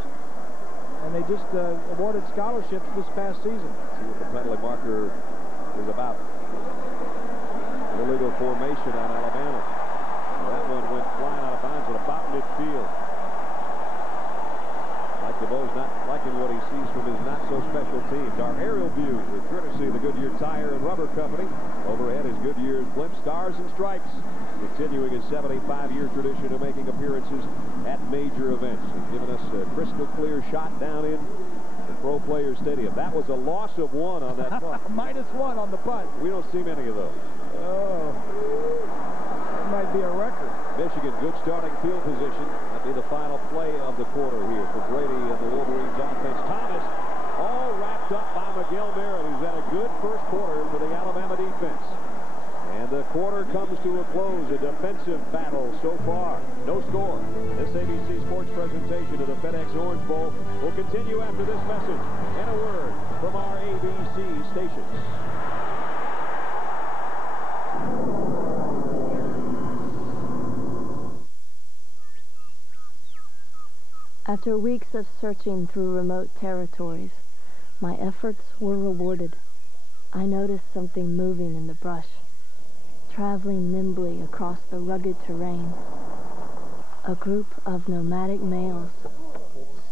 And they just awarded scholarships this past season. See what the penalty marker is about. Illegal formation on Alabama. That one went flying out of bounds at about midfield. Mike DeVoe's not liking what he sees from his not-so-special teams. Our aerial view is courtesy of the Goodyear Tire and Rubber Company. Overhead is Goodyear's blimp Stars and Stripes, continuing a 75-year tradition of making appearances at major events and giving us a crystal-clear shot down in the Pro Players Stadium. That was a loss of 1 on that punt. -1 on the punt. We don't see many of those. Oh, that might be a record. Michigan, good starting field position. That'd be the final play of the quarter here for Brady and the Wolverines offense. Thomas, all wrapped up by Miguel Merritt, who's had a good first quarter for the Alabama defense. And the quarter comes to a close. A defensive battle so far. No score. This ABC Sports presentation of the FedEx Orange Bowl will continue after this message and a word from our ABC stations. After weeks of searching through remote territories, my efforts were rewarded. I noticed something moving in the brush, traveling nimbly across the rugged terrain. A group of nomadic males,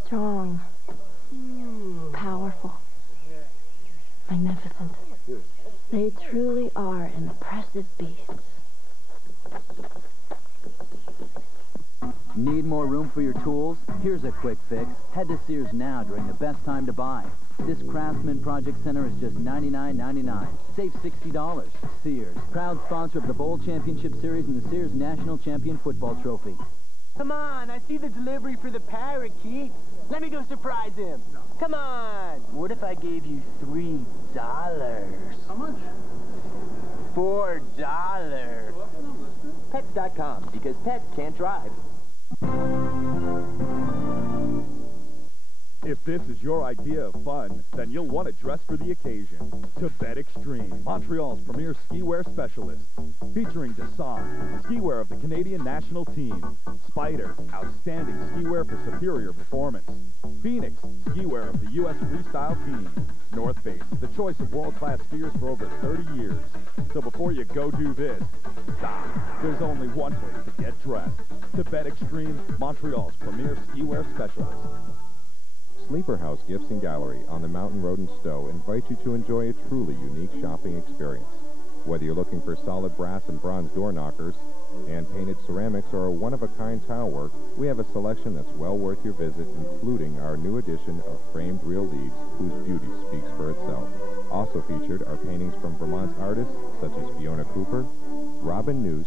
strong, powerful, magnificent. They truly are impressive beasts. Need more room for your tools? Here's a quick fix. Head to Sears now during the best time to buy. This Craftsman Project Center is just $99.99. Save $60. Sears, proud sponsor of the Bowl Championship Series and the Sears National Champion Football Trophy. Come on, I see the delivery for the parakeet. Let me go surprise him. Come on. What if I gave you $3? How much? $4. Pets.com, because pets can't drive. If this is your idea of fun, then you'll want to dress for the occasion. To Bet Extreme, Montreal's premier ski wear specialists. Featuring Dassault, ski wear of the Canadian national team. Spyder, outstanding ski wear for superior performance. Phoenix, ski wear of the U.S. freestyle team. North Face, the choice of world-class skiers for over 30 years. So before you go do this, stop. There's only one place to get dressed. To Bet Extreme, Montreal's premier ski wear specialist. Sleeper House Gifts and Gallery on the Mountain Road in Stowe invite you to enjoy a truly unique shopping experience. Whether you're looking for solid brass and bronze door knockers, hand-painted ceramics, or a one-of-a-kind tile work, we have a selection that's well worth your visit, including our new edition of framed real leaves, whose beauty speaks for itself. Also featured are paintings from Vermont's artists such as Fiona Cooper, Robin Noose,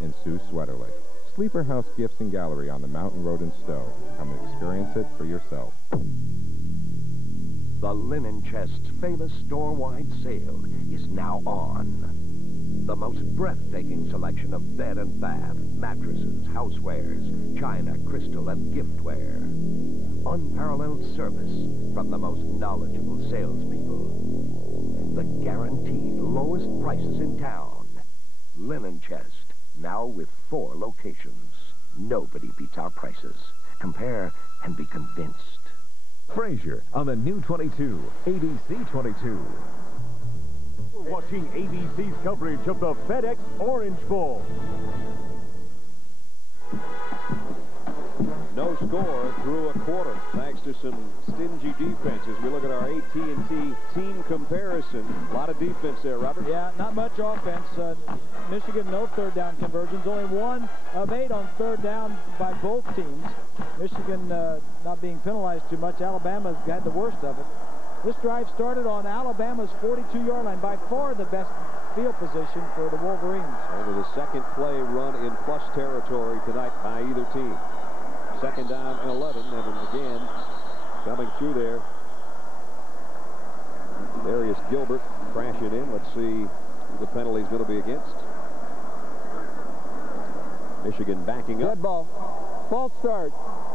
and Sue Sweaterlick. Sleeper House Gifts and Gallery on the Mountain Road in Stowe. Come and experience it for yourself. The Linen Chest's famous store-wide sale is now on. The most breathtaking selection of bed and bath, mattresses, housewares, china, crystal, and giftware. Unparalleled service from the most knowledgeable salespeople. The guaranteed lowest prices in town. Linen Chest, now with 4 locations. Nobody beats our prices. Compare and be convinced. Frazier on the new 22, ABC 22. We're watching ABC's coverage of the FedEx Orange Bowl. No score through a quarter, thanks to some stingy defense. As we look at our AT&T team comparison, a lot of defense there, Robert. Yeah, not much offense. Michigan, no third down conversions. Only 1 of 8 on third down by both teams. Michigan not being penalized too much. Alabama's had the worst of it. This drive started on Alabama's 42-yard line, by far the best field position for the Wolverines. Over the second play run in plus territory tonight by either team. Second down and 11, and again, coming through there, Darius Gilbert crashing in. Let's see who the penalty is going to be against. Michigan backing up. Dead ball. False start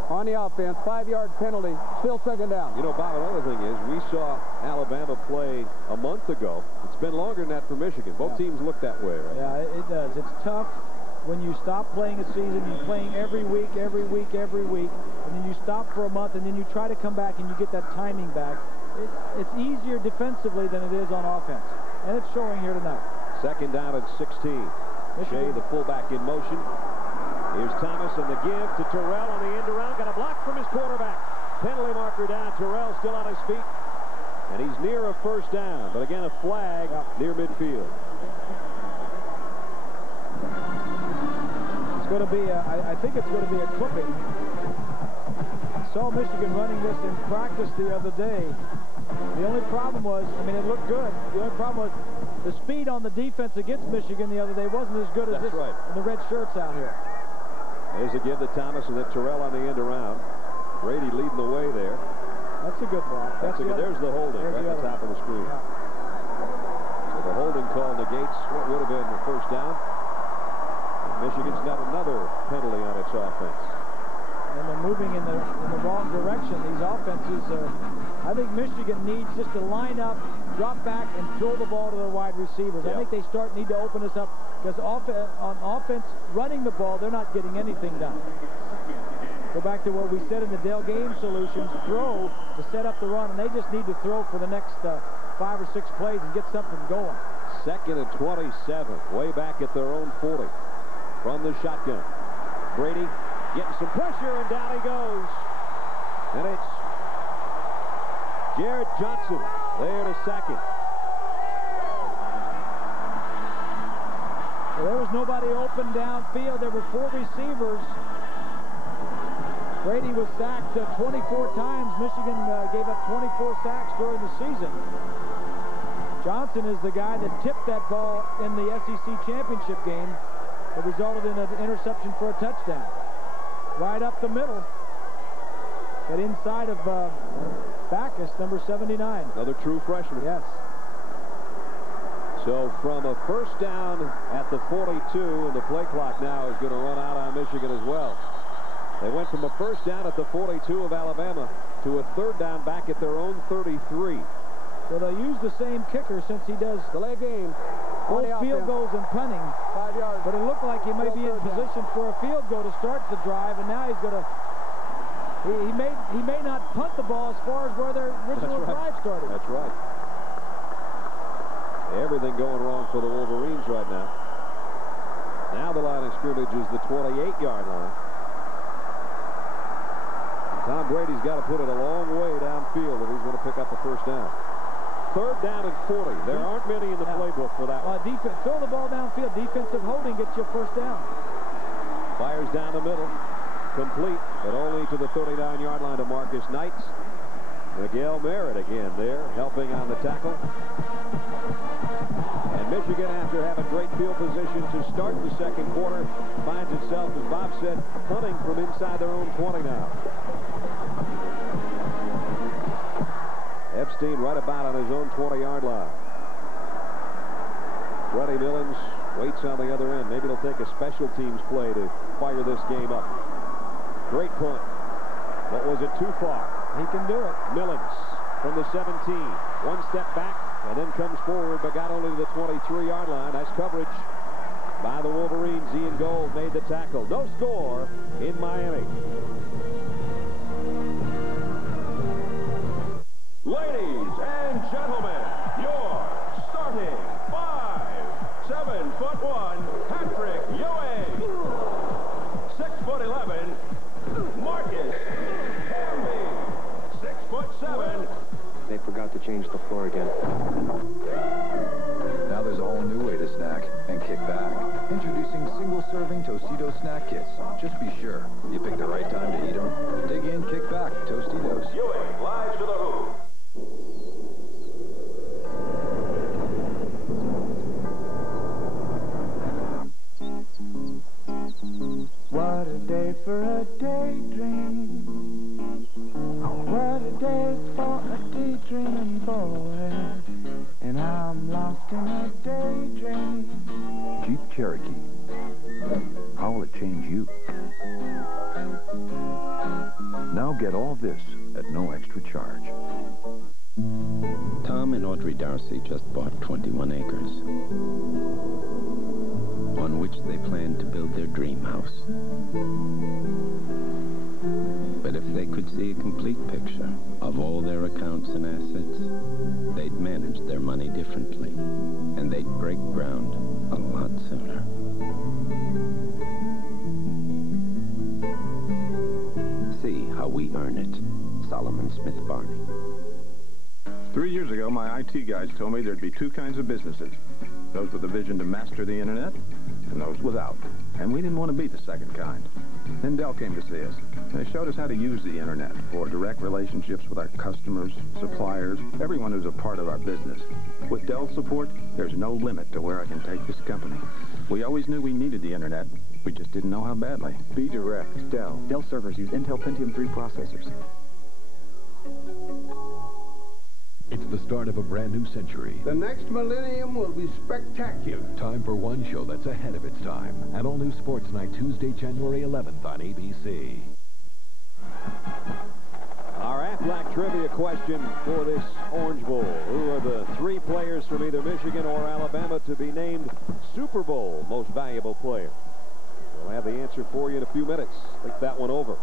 on the offense. 5-yard penalty. Still second down. You know, Bob, another thing is we saw Alabama play a month ago. It's been longer than that for Michigan. Both teams look that way, right? Yeah, it does. It's tough. When you stop playing a season, you're playing every week, and then you stop for a month, and then you try to come back and you get that timing back. It's easier defensively than it is on offense, and it's showing here tonight. Second down and 16. Shea, the fullback, in motion. Here's Thomas, and the give to Terrell on the end around. Got a block from his quarterback. Penalty marker down. Terrell still on his feet, and he's near a first down, but again a flag near midfield. It's going to be, I think it's going to be a clipping. I saw Michigan running this in practice the other day. The only problem was, I mean, it looked good. The only problem was the speed on the defense against Michigan the other day wasn't as good as this in the red shirts out here. There's a give to Thomas, and then Terrell on the end around. Brady leading the way there. That's a good block. There's the holding right at the top of the screen. Yeah. So the holding call negates what would have been the first down. Michigan's got another penalty on its offense. And they're moving in the wrong direction. These offenses are, I think Michigan needs just to line up, drop back, and throw the ball to their wide receivers. I think they need to open this up, because on offense, running the ball, they're not getting anything done. Go back to what we said in the Dell Game Solutions, throw to set up the run, and they just need to throw for the next 5 or 6 plays and get something going. Second and 27, way back at their own 40. From the shotgun. Brady getting some pressure, and down he goes. And it's Jared Johnson there to sack him. Well, there was nobody open downfield. There were 4 receivers. Brady was sacked 24 times. Michigan gave up 24 sacks during the season. Johnson is the guy that tipped that ball in the SEC championship game. It resulted in an interception for a touchdown. Right up the middle. But inside of Backus, number 79. Another true freshman. Yes. So from a first down at the 42, and the play clock now is going to run out on Michigan as well. They went from a first down at the 42 of Alabama to a third down back at their own 33. So they'll use the same kicker since he does delay game. both field goals and punting. 5 yards. But it looked like he may be in position for a field goal to start the drive, and now he's going to. He may not punt the ball as far as where their original drive started. That's right. Everything going wrong for the Wolverines right now. Now the line of scrimmage is the 28-yard line. Tom Brady's got to put it a long way downfield if he's going to pick up a first down. Third down and 40. There aren't many in the playbook for that one. Defense, throw the ball downfield. Defensive holding gets you a first down. Fires down the middle. Complete, but only to the 39-yard line to Marcus Knights. Miguel Merritt again there, helping on the tackle. And Michigan, after having great field position to start the second quarter, finds itself, as Bob said, punting from inside their own 20 now. Epstein right about on his own 20-yard line. Freddie Millens waits on the other end. Maybe it'll take a special teams play to fire this game up. Great punt. But was it too far? He can do it. Millens from the 17. One step back and then comes forward, but got only to the 23-yard line. Nice coverage by the Wolverines. Ian Gold made the tackle. No score in Miami. Ladies and gentlemen, your starting 5'7", Patrick Ewing. 6'11", Marcus Camby. 6'7". They forgot to change the floor again. Now there's a whole new way to snack and kick back. Introducing single-serving Tostitos snack kits. Just be sure you pick the right time to eat them. Dig in, kick back, Tostitos. Ewing live to the hoop. What a day for a daydream. What a day for a daydreaming boy. And I'm lost in a daydream. Jeep Cherokee. How will it change you? Now get all this at no extra charge. Tom and Audrey Darcy just bought 21 acres, on which they plan to build their dream house. But if they could see a complete picture of all their accounts and assets, they'd manage their money differently, and they'd break ground a lot sooner. See how we earn it. Solomon Smith Barney. 3 years ago, my IT guys told me there'd be two kinds of businesses. Those with a vision to master the internet, and those without. And we didn't want to be the second kind. Then Dell came to see us. They showed us how to use the internet for direct relationships with our customers, suppliers, everyone who's a part of our business. With Dell's support, there's no limit to where I can take this company. We always knew we needed the internet. We just didn't know how badly. Be direct. Dell. Dell servers use Intel Pentium 3 processors. It's the start of a brand new century. The next millennium will be spectacular. Time for one show that's ahead of its time. An all-new Sports Night, Tuesday, January 11th on ABC. Our Aflac trivia question for this Orange Bowl. Who are the three players from either Michigan or Alabama to be named Super Bowl Most Valuable Player? We'll have the answer for you in a few minutes. Think that one over.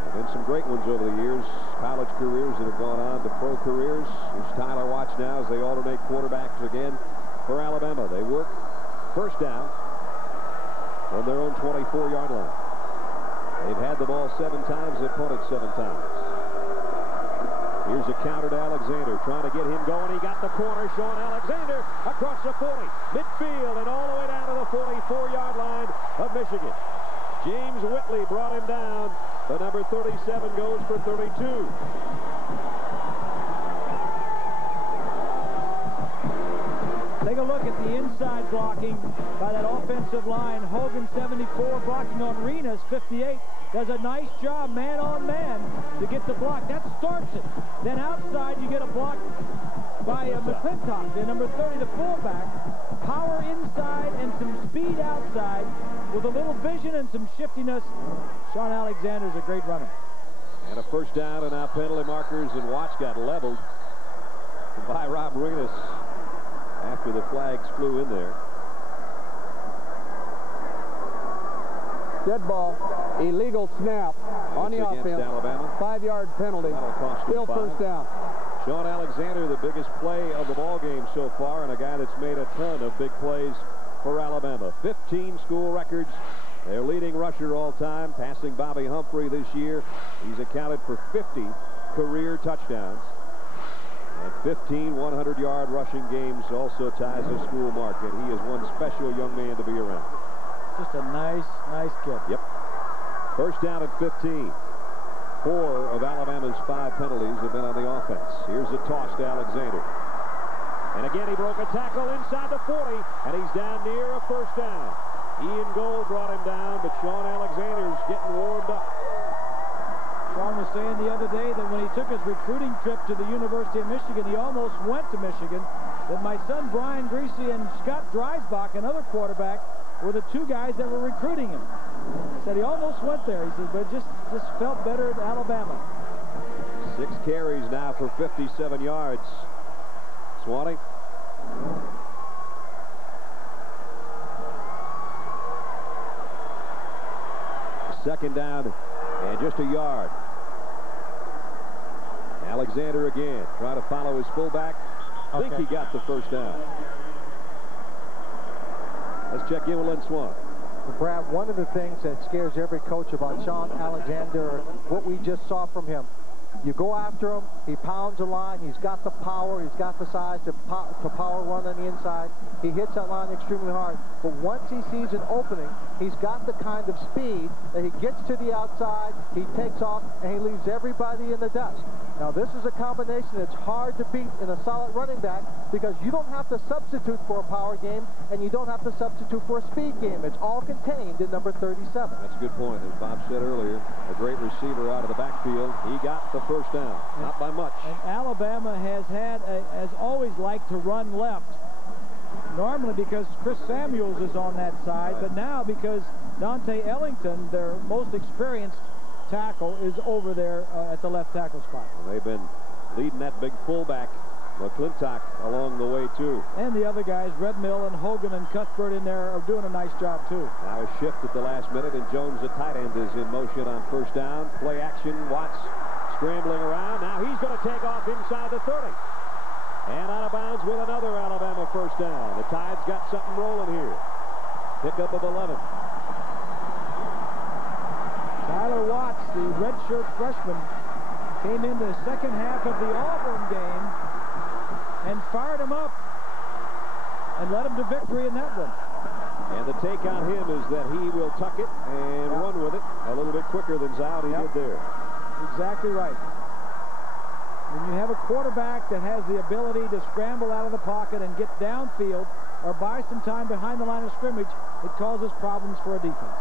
There have been some great ones over the years. College careers that have gone on to pro careers. Here's Tyler Watts now as they alternate quarterbacks again for Alabama. They work first down on their own 24-yard line. They've had the ball 7 times. They've punted 7 times. Here's a counter to Alexander, trying to get him going. He got the corner. Sean Alexander across the 40, midfield, and all the way down to the 44-yard line of Michigan. James Whitley brought him down. The number 37 goes for 32. Take a look at the inside blocking by that offensive line. Hogan, 74, blocking on Renas, 58. Does a nice job, man on man, to get the block. That starts it. Then outside, you get a block by McClintock, the number 30, the fullback. Power inside and some speed outside with a little vision and some shiftiness. Sean Alexander's a great runner. And a first down, and now penalty markers, and Watts got leveled by Rob Renas after the flags flew in there. Dead ball, illegal snap on the offense. Alabama. 5-yard penalty. Still first down. Sean Alexander, the biggest play of the ball game so far, and a guy that's made a ton of big plays for Alabama. 15 school records. Their leading rusher all time, passing Bobby Humphrey this year. He's accounted for 50 career touchdowns. And 15 100-yard rushing games also ties a school mark, and he is one special young man to be around. Just a nice kid. Yep. First down at 15. 4 of Alabama's 5 penalties have been on the offense. Here's a toss to Alexander. And again, he broke a tackle inside the 40, and he's down near a first down. Ian Gold brought him down, but Sean Alexander's getting warmed up. Sean was saying the other day that when he took his recruiting trip to the University of Michigan, he almost went to Michigan. That my son Brian Greasy and Scott Dreisbach, another quarterback, were the 2 guys that were recruiting him. He said he almost went there. He said, but just felt better at Alabama. 6 carries now for 57 yards. Swanee. Second down and just a yard. Alexander again trying to follow his fullback. I think he got the first down. Let's check in with Lynn Swann. Brad, one of the things that scares every coach about Sean Alexander, what we just saw from him, you go after him, he pounds the line, he's got the power, he's got the size to power run on the inside. He hits that line extremely hard. But once he sees an opening, he's got the kind of speed that he gets to the outside, he takes off, and he leaves everybody in the dust. Now, this is a combination that's hard to beat in a solid running back because you don't have to substitute for a power game, and you don't have to substitute for a speed game. It's all contained in number 37. That's a good point. As Bob said earlier, a great receiver out of the backfield. He got the first down, not by much. And Alabama has always liked to run left. Normally because Chris Samuels is on that side, but now because Dante Ellington, their most experienced tackle, is over there at the left tackle spot. And they've been leading that big fullback, McClintock, along the way, too. And the other guys, Red Mill and Hogan and Cuthbert in there, are doing a nice job, too. Now a shift at the last minute, and Jones, the tight end, is in motion on first down. Play action, Watts scrambling around. Now he's going to take off inside the 30. And out of bounds with another Alabama first down. The Tide's got something rolling here. Pickup of 11. Tyler Watts, the redshirt freshman, came in the second half of the Auburn game and fired him up and led him to victory in that one. And the take on him is that he will tuck it and run with it a little bit quicker than Zowdy did there. Exactly right. When you have a quarterback that has the ability to scramble out of the pocket and get downfield or buy some time behind the line of scrimmage, it causes problems for a defense.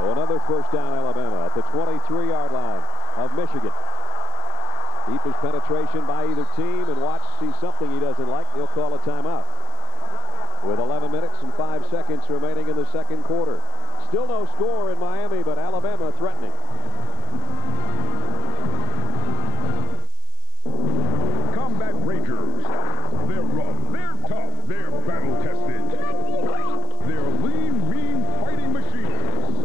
So another first down, Alabama at the 23-yard line of Michigan. Deepest penetration by either team, and Watts sees something he doesn't like. He'll call a timeout. With 11 minutes and 5 seconds remaining in the second quarter. Still no score in Miami, but Alabama threatening. Combat Rangers. They're rough, they're tough, they're battle-tested. They're lean, mean fighting machines.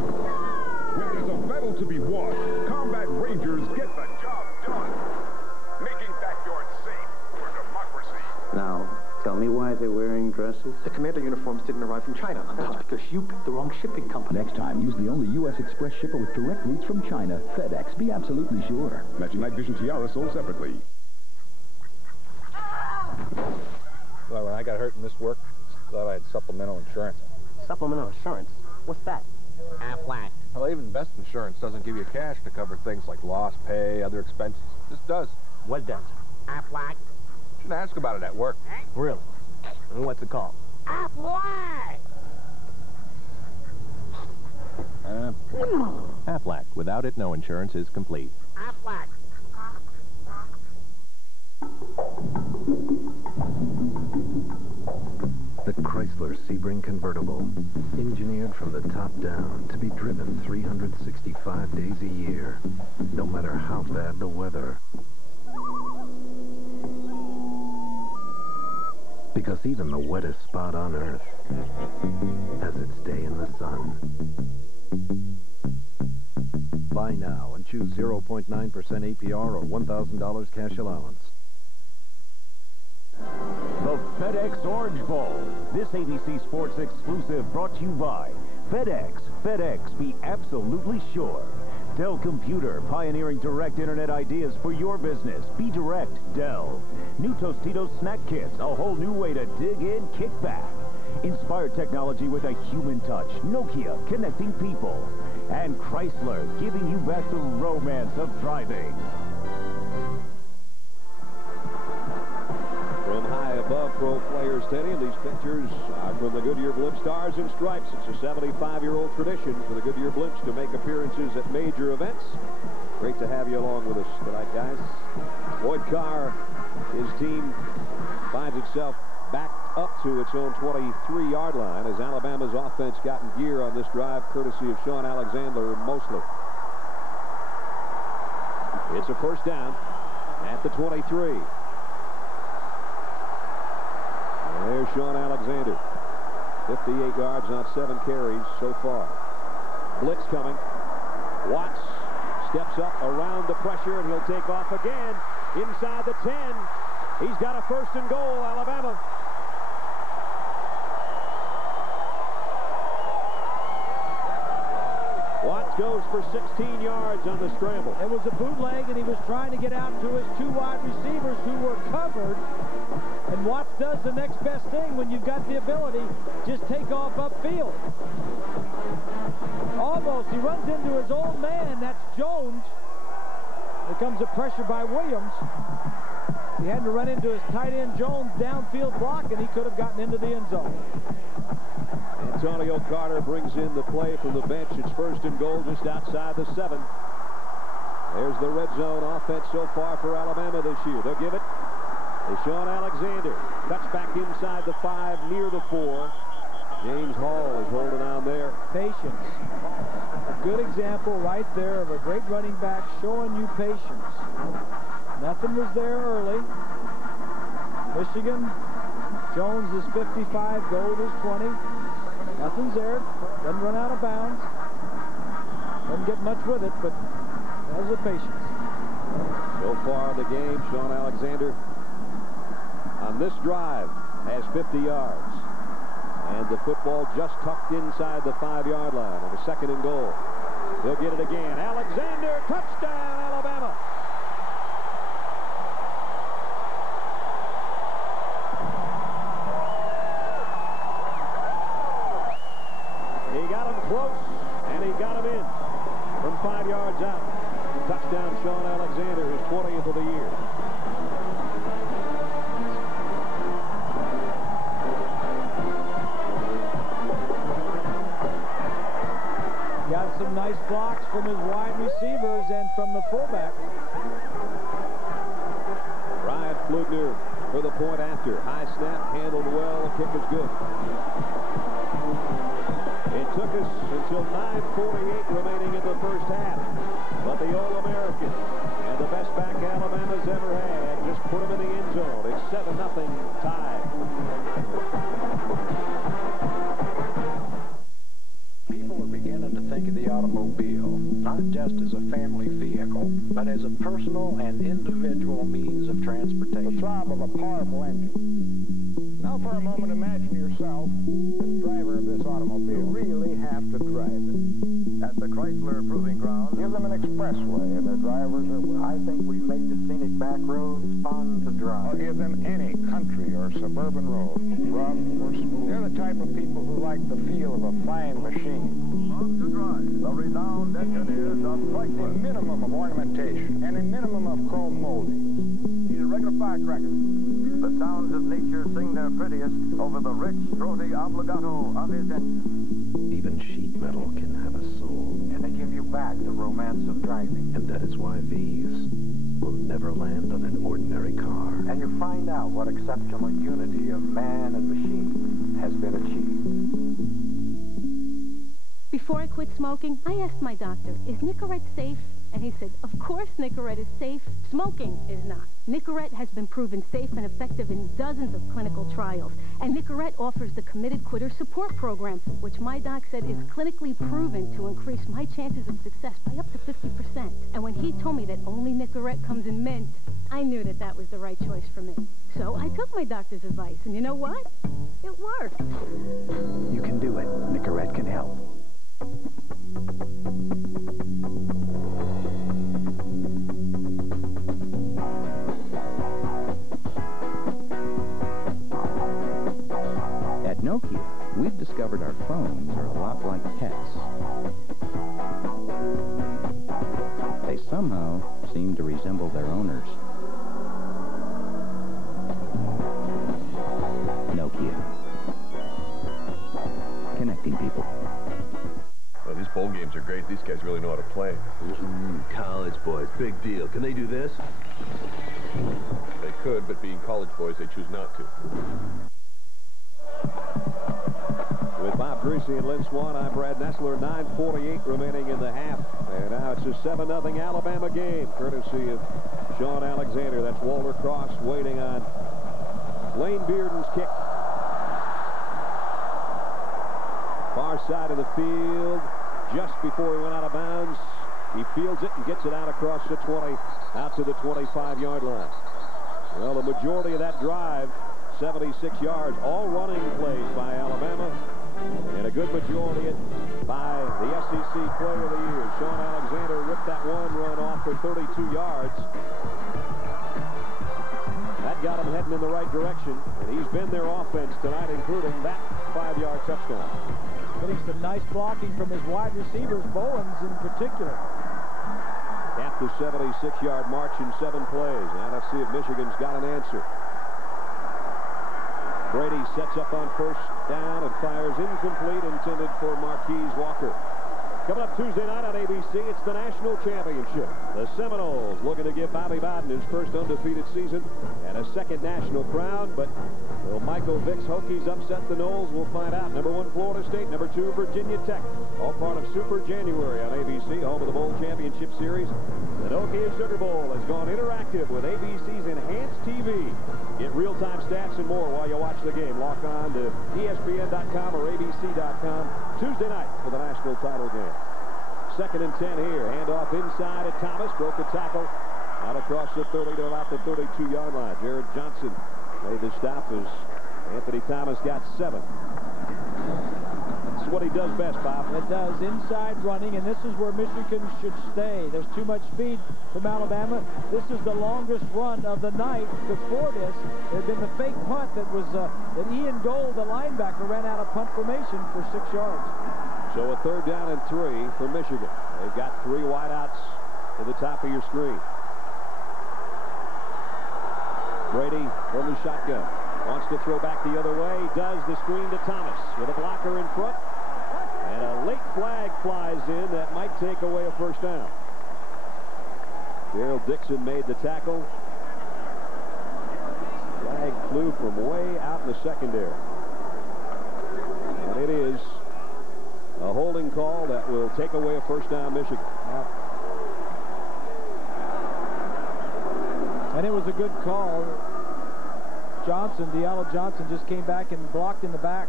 When there's a battle to be won, Combat Rangers get the job done. Making backyards safe for democracy. Now, tell me why they're wearing dresses. The commander uniforms didn't arrive from China on time. That's because you picked the wrong shipping company. Next time, use the only U.S. Express shipper with direct routes from China. FedEx. Be absolutely sure. Matching night vision tiara sold separately. Well, when I got hurt in this work, thought I had supplemental insurance. Supplemental insurance? What's that? Aflac. Well, even best insurance doesn't give you cash to cover things like lost pay, other expenses. This does. What does? Aflac. Shouldn't ask about it at work. Really? What's it called? Aflac! Aflac. Without it, no insurance is complete. Aflac. The Chrysler Sebring convertible, engineered from the top down to be driven 365 days a year, no matter how bad the weather. Because even the wettest spot on Earth has its day in the sun. Buy now and choose 0.9% APR or $1,000 cash allowance. The FedEx Orange Bowl. This ABC Sports exclusive brought to you by FedEx. FedEx, be absolutely sure. Dell Computer, pioneering direct internet ideas for your business. Be direct, Dell. New Tostitos snack kits, a whole new way to dig in, kick back. Inspired technology with a human touch. Nokia, connecting people. And Chrysler, giving you back the romance of driving. From high above Pro Players Stadium, these pictures are from the Goodyear Blimp Stars and Stripes. It's a 75-year-old tradition for the Goodyear Blimps to make appearances at major events. Great to have you along with us tonight, guys. Boyd Carr, his team finds itself back up to its own 23-yard line as Alabama's offense got in gear on this drive, courtesy of Sean Alexander mostly. It's a first down at the 23. And there's Sean Alexander. 58 yards on 7 carries so far. Blitz coming. Watts steps up around the pressure, and he'll take off again inside the 10. He's got a first and goal, Alabama. Watts goes for 16 yards on the scramble. It was a bootleg, and he was trying to get out to his 2 wide receivers who were covered. And Watts does the next best thing when you've got the ability. Just take off upfield. Almost. He runs into his old man. That's Jones. Here comes the pressure by Williams. He had to run into his tight end Jones downfield block, and he could have gotten into the end zone. Antonio Carter brings in the play from the bench. It's first and goal just outside the 7. There's the red zone offense so far for Alabama this year. They'll give it to Sean Alexander. Cuts back inside the 5, near the 4. James Hall is holding on there. Patience. A good example right there of a great running back showing you patience. Nothing was there early. Michigan, Jones is 55, Gold is 20. Nothing's there. Doesn't run out of bounds. Doesn't get much with it, but has the patience. So far in the game, Sean Alexander on this drive has 50 yards. And the football just tucked inside the 5-yard line on the second and goal. He'll get it again. Alexander, touchdown, Alabama. He got him close, and he got him in from 5 yards out. Touchdown, Sean Alexander, his 20th of the year. Got some nice blocks from his wide receivers and from the fullback. Ryan Flugner for the point after. High snap, handled well, the kick is good. It took us until 9:48 remaining in the first half. But the All-American and the best back Alabama's ever had just put him in the end zone. It's 7-0 tie. People are beginning to think of the automobile not just as a family vehicle, but as a personal and individual means of transportation. The throb of a powerful engine. Now for a moment, imagine yourself the driver of this automobile. You really have to drive it. At the Chrysler Proving Ground, Give them an expressway, and their drivers are... I think we make the scenic back roads fun to drive. Or give them any country or suburban road, rough or smooth. They're the type of people who like the feel of a flying machine. love to drive. The renowned engineers of Chrysler. A minimum of ornamentation and a minimum of chrome molding. Need a regular firecracker. The sounds of nature sing their prettiest over the rich, throaty obligato of his engine. Even sheet metal can have a soul. And they give you back the romance of driving. And that is why these will never land on an ordinary car. And you find out what exceptional unity of man and machine has been achieved. Before I quit smoking, I asked my doctor, is Nicorette safe? And he said, of course Nicorette is safe. Smoking is not. Nicorette has been proven safe and effective in dozens of clinical trials. And Nicorette offers the Committed Quitter Support Program, which my doc said is clinically proven to increase my chances of success by up to 50%. And when he told me that only Nicorette comes in mint, I knew that that was the right choice for me. So I took my doctor's advice, and you know what? It worked. You can do it. Nicorette can help. At Nokia, we've discovered our phones are a lot like pets. They somehow seem to resemble their owners. Nokia. Connecting people. Well, these bowl games are great. These guys really know how to play. College boys, big deal. Can they do this? They could, but being college boys, they choose not to. With Bob Greasy and Lynn Swan, I'm Brad Nessler. 9:48 remaining in the half. And now it's a 7-0 Alabama game, courtesy of Sean Alexander. That's Walter Cross waiting on Lane Bearden's kick. Far side of the field, just before he went out of bounds. He fields it and gets it out across the 20, out to the 25-yard line. Well, the majority of that drive, 76 yards, all running plays by Alabama, and a good majority of it by the SEC Player of the Year. Sean Alexander ripped that one run off for 32 yards. That got him heading in the right direction, and he's been their offense tonight, including that 5-yard touchdown. Getting some nice blocking from his wide receivers, Bowens in particular. At the 76-yard march in 7 plays. Now let's see if Michigan's got an answer. Brady sets up on first down and fires incomplete, intended for Marquise Walker. Coming up Tuesday night on ABC, it's the national championship. The Seminoles looking to give Bobby Bowden his first undefeated season and a second national crown, but will Michael Vick's Hokies upset the Noles? We'll find out. Number 1, Florida State. Number 2, Virginia Tech. All part of Super January on ABC, home of the Bowl Championship Series. The Nokia Sugar Bowl has gone interactive with ABC's Enhanced TV. Get real-time stats and more while you watch the game. Log on to ESPN.com or ABC.com Tuesday night for the national title game. 2nd and 10 here. Handoff inside at Thomas. Broke the tackle out across the 30 to about the 32-yard line. Jared Johnson made the stop as Anthony Thomas got 7. That's what he does best, Bob. It does. Inside running, and this is where Michigan should stay. There's too much speed from Alabama. This is the longest run of the night. Before this, there had been the fake punt that was that Ian Gold, the linebacker, ran out of punt formation for 6 yards. So a 3rd down and 3 for Michigan. They've got 3 wideouts to the top of your screen. Brady from the shotgun. Wants to throw back the other way. Does the screen to Thomas with a blocker in front. And a late flag flies in that might take away a first down. Gerald Dixon made the tackle. Flag flew from way out in the secondary. And it is a holding call that will take away a first down, Michigan. And it was a good call. Johnson, Diallo Johnson, just came back and blocked in the back.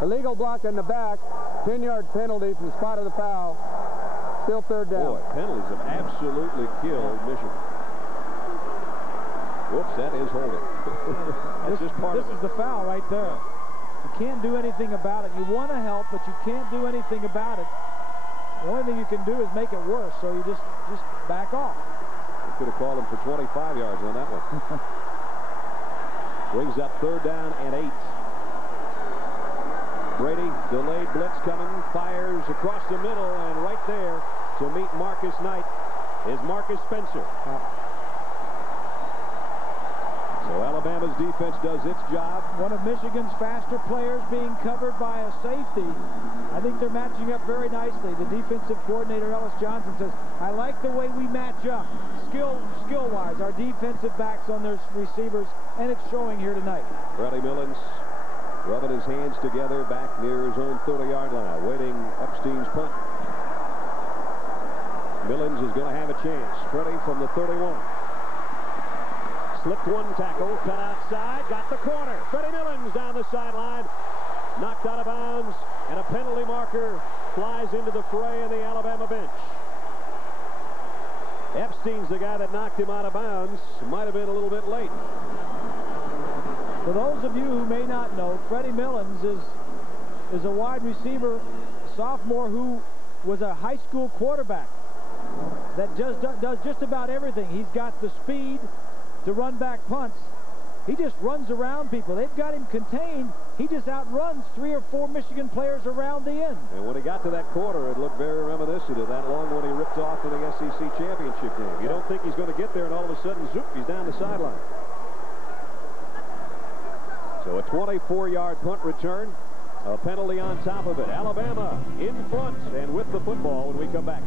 Illegal block in the back. 10-yard penalty from the spot of the foul. Still 3rd down. Boy, penalties have absolutely killed Michigan. Whoops, that is holding. That's just part of it. This is the foul right there. You can't do anything about it. You want to help, but you can't do anything about it. The only thing you can do is make it worse, so you just back off. You could have called him for 25 yards on that one. Brings up 3rd down and 8. Brady, delayed blitz coming, fires across the middle, and right there to meet Marcus Knight is Marcus Spencer. So Alabama's defense does its job. One of Michigan's faster players being covered by a safety. I think they're matching up very nicely. The defensive coordinator, Ellis Johnson, says, I like the way we match up. Skill-wise, our defensive backs on their receivers, and it's showing here tonight. Freddie Millens rubbing his hands together back near his own 30-yard line, waiting Epstein's punt. Millens is going to have a chance. Freddie from the 31. Slipped one tackle, cut outside, got the corner. Freddie Millens down the sideline, knocked out of bounds, and a penalty marker flies into the fray in the Alabama bench. Epstein's the guy that knocked him out of bounds. Might have been a little bit late. For those of you who may not know, Freddie Millens is a wide receiver, sophomore, who was a high school quarterback that just does just about everything. He's got the speed to run back punts. He just runs around people. They've got him contained. He just outruns 3 or 4 Michigan players around the end. And when he got to that quarter, it looked very reminiscent of that long one he ripped off in the SEC championship game. You don't think he's going to get there, and all of a sudden, zoop, he's down the sideline. So a 24-yard punt return, a penalty on top of it. Alabama in front and with the football when we come back.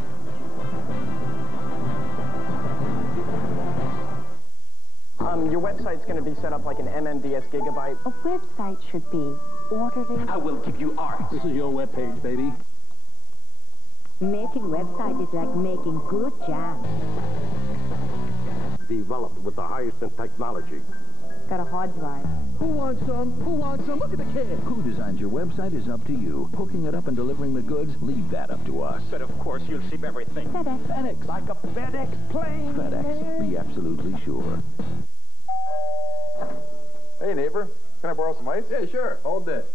Your website's going to be set up like an MMDS gigabyte. A website should be orderly. I will give you art. This is your webpage, baby. Making website is like making good jam. Developed with the highest in technology. Got a hard drive. Who wants some? Who wants some? Look at the kid. Who designs your website is up to you. Hooking it up and delivering the goods, leave that up to us. But of course, you'll ship everything. FedEx. FedEx. Like a FedEx plane. FedEx. Be absolutely sure. Hey, neighbor. Can I borrow some ice? Yeah, sure. Hold that.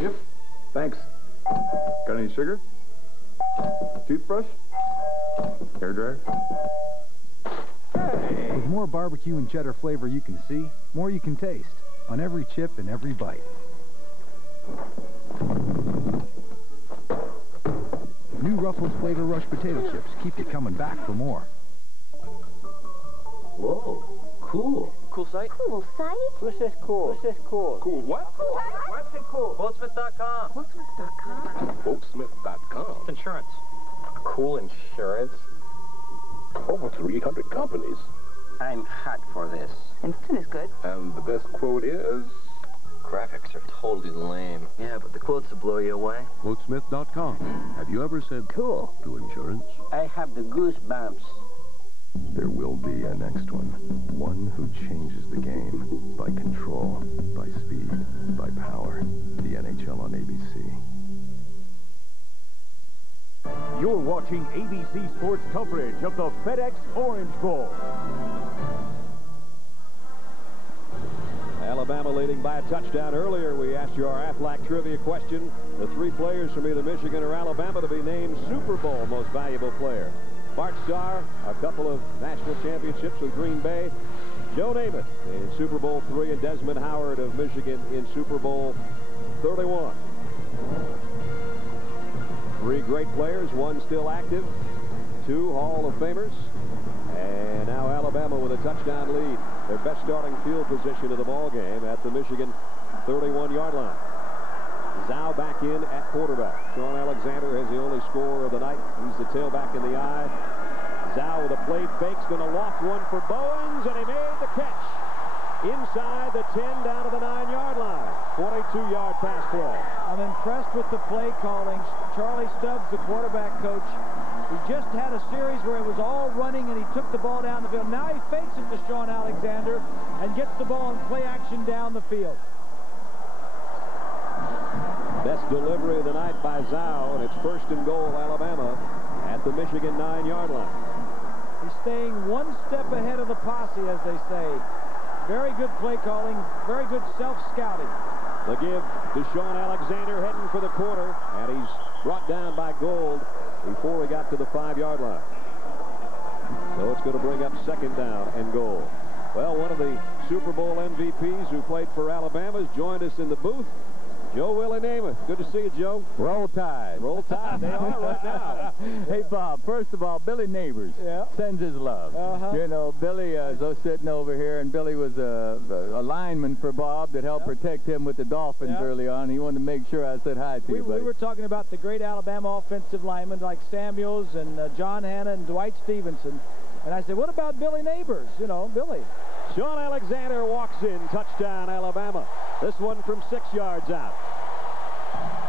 Yep. Thanks. Got any sugar? Toothbrush? Hairdryer? Hey. With more barbecue and cheddar flavor you can see, more you can taste on every chip and every bite. New Ruffles Flavor Rush potato chips keep you coming back for more. Whoa, cool. Cool site? Cool site? What's this cool? What's this cool? Cool what? What's it cool? Quotesmith.com. Quotesmith.com. Quotesmith.com. Insurance. Cool insurance? Over 300 companies. I'm hot for this. Instant is good. And the best quote is... Graphics are totally lame. Yeah, but the quotes will blow you away. Quotesmith.com. Have you ever said cool to insurance? I have the goosebumps. There will be a next one. One who changes the game by control, by speed, by power. The NHL on ABC. You're watching ABC Sports coverage of the FedEx Orange Bowl. Alabama leading by a touchdown. Earlier, we asked you our Aflac trivia question. The 3 players from either Michigan or Alabama to be named Super Bowl most valuable player. Bart Starr, a couple of national championships with Green Bay. Joe Namath in Super Bowl III, and Desmond Howard of Michigan in Super Bowl 31. 3 great players, 1 still active, 2 Hall of Famers, and now Alabama with a touchdown lead. Their best starting field position of the ball game at the Michigan 31-yard line. Zhao back in at quarterback. Sean Alexander has the only score of the night. He's the tailback in the eye. Zhao with a play fake's going to loft one for Bowens, and he made the catch. Inside the 10 down to the 9-yard line. 22-yard pass play. I'm impressed with the play calling. Charlie Stubbs, the quarterback coach, he just had a series where it was all running and he took the ball down the field. Now he fakes it to Sean Alexander and gets the ball in play action down the field. Best delivery of the night by Zhao, and it's 1st and goal, Alabama, at the Michigan 9-yard line. He's staying one step ahead of the posse, as they say. Very good play calling, very good self-scouting. The give to Sean Alexander heading for the corner, and he's brought down by Gold before he got to the 5-yard line. So it's going to bring up 2nd down and goal. Well, one of the Super Bowl MVPs who played for Alabama has joined us in the booth. Joe Willie Namath. Good to see you, Joe. Roll Tide. Roll Tide. They are right now. Hey, Bob, first of all, Billy Neighbors sends his love. You know, Billy is sitting over here, and Billy was a lineman for Bob that helped protect him with the Dolphins early on. He wanted to make sure I said hi to you, buddy. We were talking about the great Alabama offensive linemen like Samuels and John Hanna and Dwight Stevenson. And I said, what about Billy Neighbors? You know, Billy. Sean Alexander walks in. Touchdown, Alabama. This one from 6 yards out.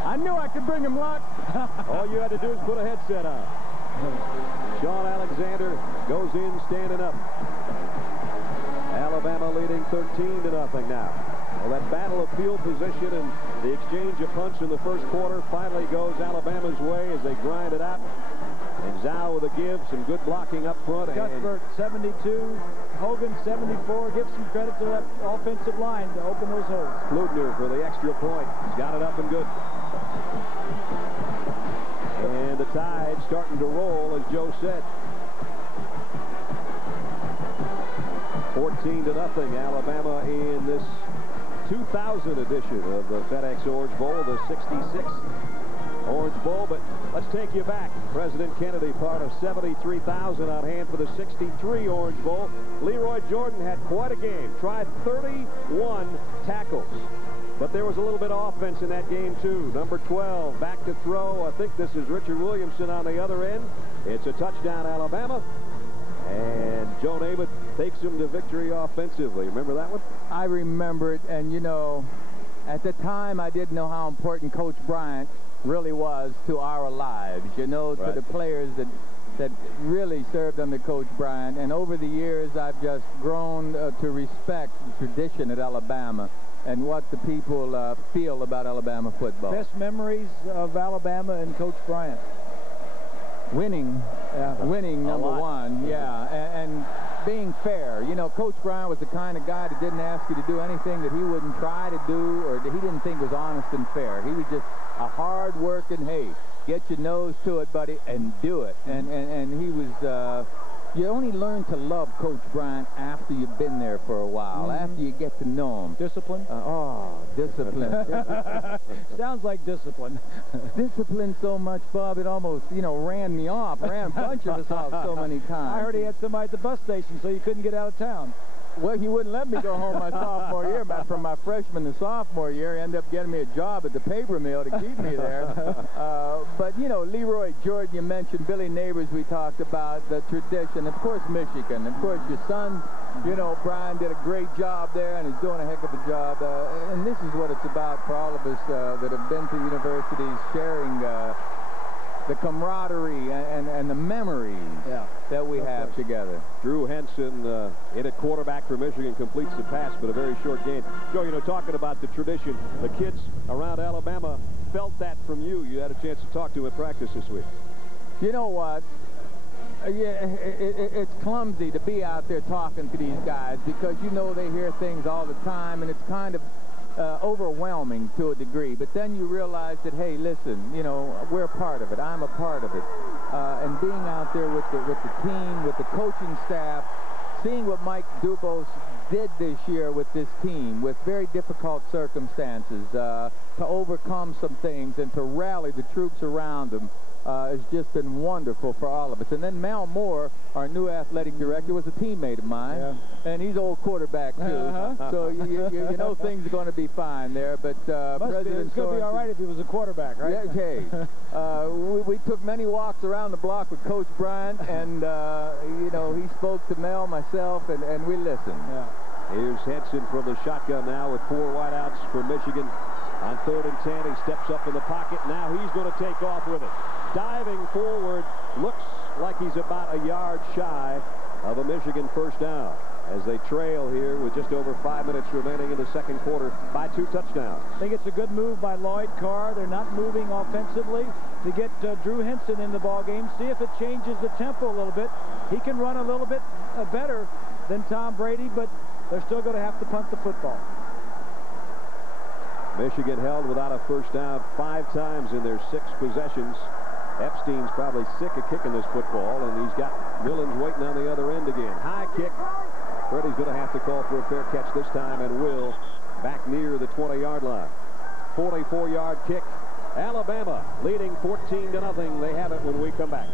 I knew I could bring him luck. All you had to do is put a headset on. Sean Alexander goes in standing up. Alabama leading 13-0 now. Well, that battle of field position and the exchange of punch in the first quarter finally goes Alabama's way as they grind it out. And Zhao with a give, some good blocking up front. Cuthbert, 72. Hogan, 74. Give some credit to that offensive line to open those holes. Fludner for the extra point. He's got it up and good. And the Tide starting to roll, as Joe said. 14-0, Alabama in this 2000 edition of the FedEx Orange Bowl, the 66 Orange Bowl. But let's take you back. President Kennedy, part of 73,000 on hand for the 63 Orange Bowl. Leroy Jordan had quite a game. Tried 31 tackles. But there was a little bit of offense in that game, too. Number 12 back to throw. I think this is Richard Williamson on the other end. It's a touchdown, Alabama. And Joe Namath takes him to victory offensively. Remember that one? I remember it. And, you know, at the time, I didn't know how important Coach Bryant really was to our lives, you know, to the players that really served under Coach Bryant. And over the years, I've just grown to respect the tradition at Alabama and what the people feel about Alabama football. Best memories of Alabama and Coach Bryant? Winning. Winning, number one. And being fair. You know, Coach Bryant was the kind of guy that didn't ask you to do anything that he wouldn't try to do or that he didn't think was honest and fair. He was just a hard-working, hey, get your nose to it, buddy, and do it. And he was, you only learn to love Coach Bryant after you've been there for a while, after you get to know him. Discipline? Discipline. Sounds like discipline. Discipline so much, Bob, it almost, you know, ran me off, ran a bunch of us off so many times. I heard he had somebody at the bus station, so you couldn't get out of town. Well, he wouldn't let me go home my sophomore year. But from my freshman to sophomore year, he ended up getting me a job at the paper mill to keep me there. But, you know, Leroy Jordan, you mentioned, Billy Neighbors, we talked about, the tradition. Of course, Michigan. Of course, your son, you know, Brian did a great job there, and he's doing a heck of a job. And this is what it's about for all of us that have been to universities, sharing the camaraderie and the memories that we have together. Drew Henson in at quarterback for Michigan completes the pass, but a very short game. Joe, you know, talking about the tradition, the kids around Alabama felt that from you. You had a chance to talk to him at practice this week. You know what? It's clumsy to be out there talking to these guys because, you know, they hear things all the time, and it's kind of overwhelming to a degree. But then you realize that, hey, listen, you know, we're a part of it. I'm a part of it. And being out there with the team, with the coaching staff, seeing what Mike Dubose did this year with this team, with very difficult circumstances, to overcome some things and to rally the troops around them, has just been wonderful for all of us. And then Mal Moore, our new athletic director, was a teammate of mine, and he's old quarterback too. So you know things are going to be fine there. But President Sorensen, going to be all right if he was a quarterback, right? Yeah, okay. We took many walks around the block with Coach Bryant, and you know, he spoke to Mel, myself, and we listened. Here's Henson from the shotgun now with 4 wideouts for Michigan. On 3rd and 10, he steps up in the pocket. Now he's going to take off with it. Diving forward, looks like he's about a yard shy of a Michigan first down as they trail here with just over 5 minutes remaining in the second quarter by 2 touchdowns. I think it's a good move by Lloyd Carr. They're not moving offensively to get Drew Henson in the ball game. See if it changes the tempo a little bit. He can run a little bit better than Tom Brady, but they're still going to have to punt the football. Michigan held without a first down 5 times in their 6 possessions. Epstein's probably sick of kicking this football, and he's got Millens waiting on the other end again. High kick. Freddie's going to have to call for a fair catch this time, and will back near the 20-yard line. 44-yard kick. Alabama leading 14-0. They have it when we come back.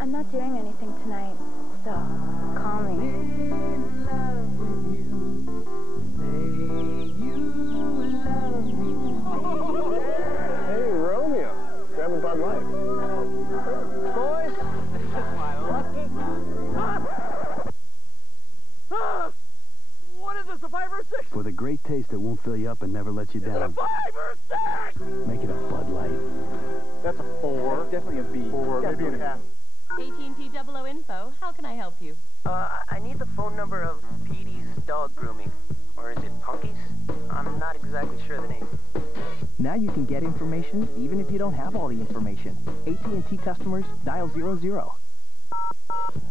I'm not doing anything tonight, so call me. Hey, Romeo. Grab a Bud Light. Boys, this is my lucky... What is this, a 5 or 6? For the great taste that won't fill you up and never let you down. Is it a 5 or 6? Make it a Bud Light. That's a 4. That's definitely a B. 4, maybe an F. AT&T 00 Info. How can I help you? I need the phone number of Petey's Dog Grooming. Or is it Punky's? I'm not exactly sure the name. Now you can get information even if you don't have all the information. AT&T customers, dial 00.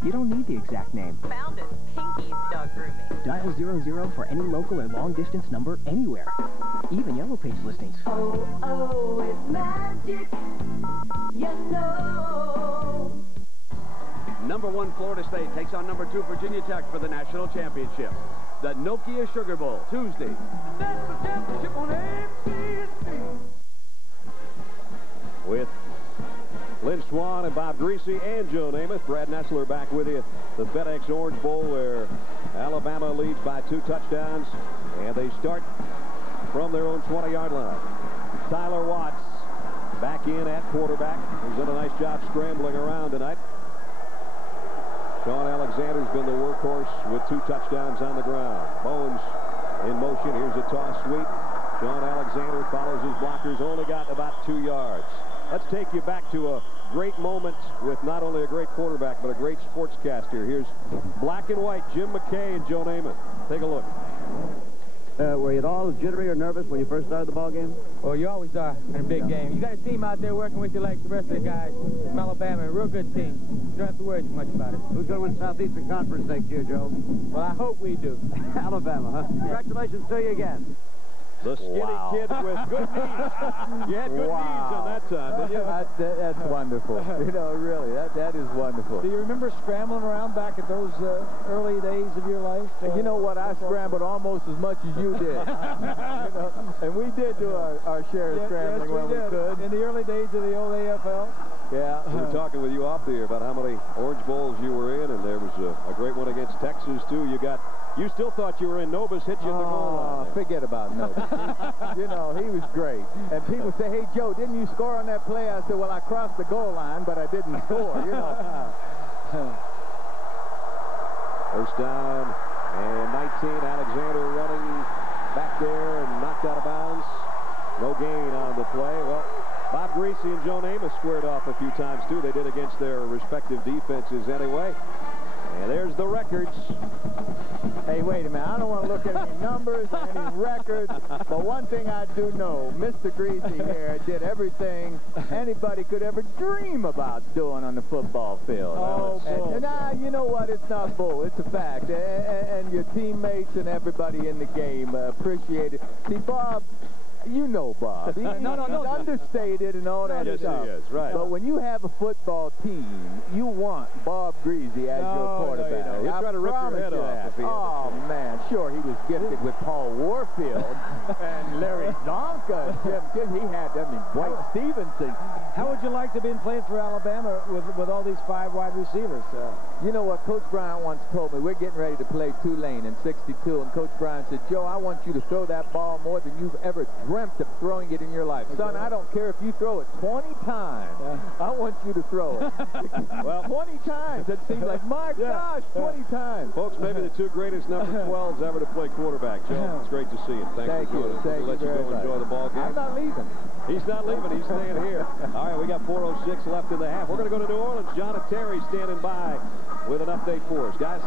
You don't need the exact name. Found it. Pinky's Dog Grooming. Dial 00 for any local or long-distance number anywhere. Even Yellow Page listings. Oh, it's magic. You know. Number 1 Florida State takes on number 2 Virginia Tech for the national championship. The Nokia Sugar Bowl, Tuesday. National championship on ABC. With Lynn Swan and Bob Greasy and Joe Namath. Brad Nessler back with you. The FedEx Orange Bowl where Alabama leads by 2 touchdowns. And they start from their own 20-yard line. Tyler Watts back in at quarterback. He's done a nice job scrambling around tonight. Sean Alexander's been the workhorse with 2 touchdowns on the ground. Bones in motion. Here's a toss sweep. Sean Alexander follows his blockers. Only got about 2 yards. Let's take you back to a great moment with not only a great quarterback, but a great sportscaster. Here's black and white, Jim McKay and Joe Namath. Take a look. Were you at all jittery or nervous when you first started the ball game? Well, you always are in a big game. You got a team out there working with you like the rest of the guys from Alabama. A real good team. You don't have to worry too much about it. Who's going to win Southeastern Conference next year, Joe? Well, I hope we do. Alabama, huh? Congratulations to you again. The skinny kid with good knees. You had good knees on that time, didn't you? That's wonderful. You know, really, that is wonderful. Do you remember scrambling around back at those early days of your life? You know what? I scrambled almost as much as you did. You know, and we did do our share of scrambling when we could. In the early days of the old AFL? Yeah. We were talking with you off the air about how many Orange Bowls you were in, and there was a great one against Texas, too. You still thought you were in. Nobis hit you in the goal line. Forget about Nobis. You know, he was great. And people say, hey, Joe, didn't you score on that play? I said, well, I crossed the goal line, but I didn't score, you know. First down and 19. Alexander running back there and knocked out of bounds. No gain on the play. Well, Bob Greasy and Joe Namath squared off a few times, too. They did against their respective defenses anyway. And there's the records. Hey, wait a minute. I don't want to look at any numbers or any records, but one thing I do know, Mr. Greasy here did everything anybody could ever dream about doing on the football field. Oh, bull. And you know what? It's not bull. It's a fact. And your teammates and everybody in the game appreciate it. See, Bob... You know Bob. He's understated and all that stuff. Yes, he is, right. But when you have a football team, you want Bob Greasy as your quarterback. No, he'll try to rip your head off if he Oh, man. Sure, he was gifted with Paul Warfield and Larry Zonka. He had, Dwight Stevenson. How would you like to be playing for Alabama with all these 5 wide receivers? You know what? Coach Bryant once told me, we're getting ready to play Tulane in 62, and Coach Bryant said, Joe, I want you to throw that ball more than you've ever dreamt of throwing it in your life. Son, I don't care if you throw it 20 times. I want you to throw it. Well, 20 times. It seems like, my gosh, 20 times. Folks, maybe the 2 greatest number 12s ever to play quarterback. Joe, it's great to see you. Thank you. Thank you. Let you go enjoy the ball game. I'm not leaving. He's not leaving. He's staying here. All right, we got 4:06 left in the half. We're going to go to New Orleans. John and Terry standing by with an update for us. Guys.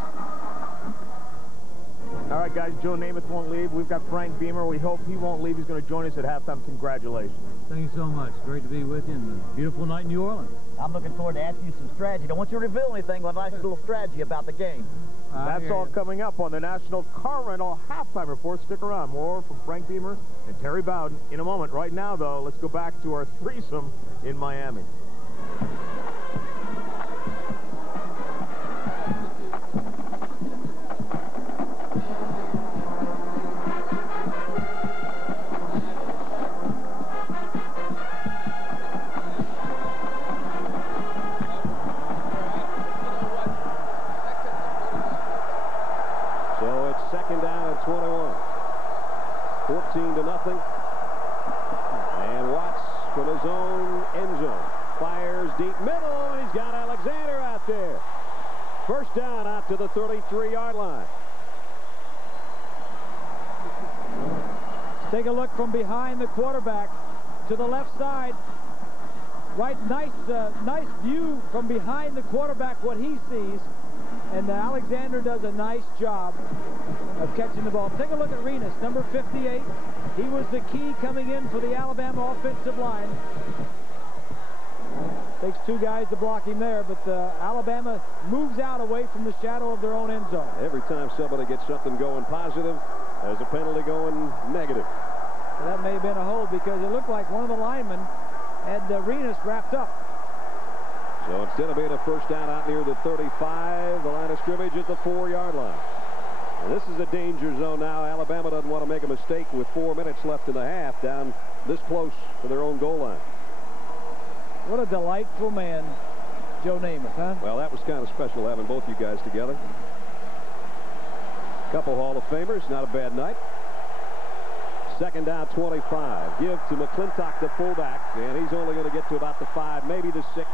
All right, guys, Joe Namath won't leave. We've got Frank Beamer. We hope he won't leave. He's going to join us at halftime. Congratulations. Thank you so much. Great to be with you in a beautiful night in New Orleans. I'm looking forward to asking you some strategy. Don't want you to reveal anything, but I'd like a little strategy about the game. That's all coming up on the National Car Rental Halftime Report. Stick around. More from Frank Beamer and Terry Bowden in a moment. Right now, though, let's go back to our threesome in Miami. Second down and 21. 14-0. And Watts from his own end zone fires deep middle. He's got Alexander out there. First down out to the 33-yard line. Take a look from behind the quarterback to the left side. Right, nice view from behind the quarterback, what he sees. And Alexander does a nice job of catching the ball. Take a look at Renas, number 58. He was the key coming in for the Alabama offensive line. Takes two guys to block him there, but Alabama moves out away from the shadow of their own end zone. Every time somebody gets something going positive, there's a penalty going negative. So that may have been a hold because it looked like one of the linemen had Renas wrapped up. So instead of being a first down out near the 35, the line of scrimmage at the 4-yard line. And this is a danger zone now. Alabama doesn't want to make a mistake with 4 minutes left in the half down this close to their own goal line. What a delightful man, Joe Namath, huh? Well, that was kind of special having both you guys together. Couple Hall of Famers, not a bad night. Second down, 25. Give to McClintock, the fullback, and he's only going to get to about the 5, maybe the 6.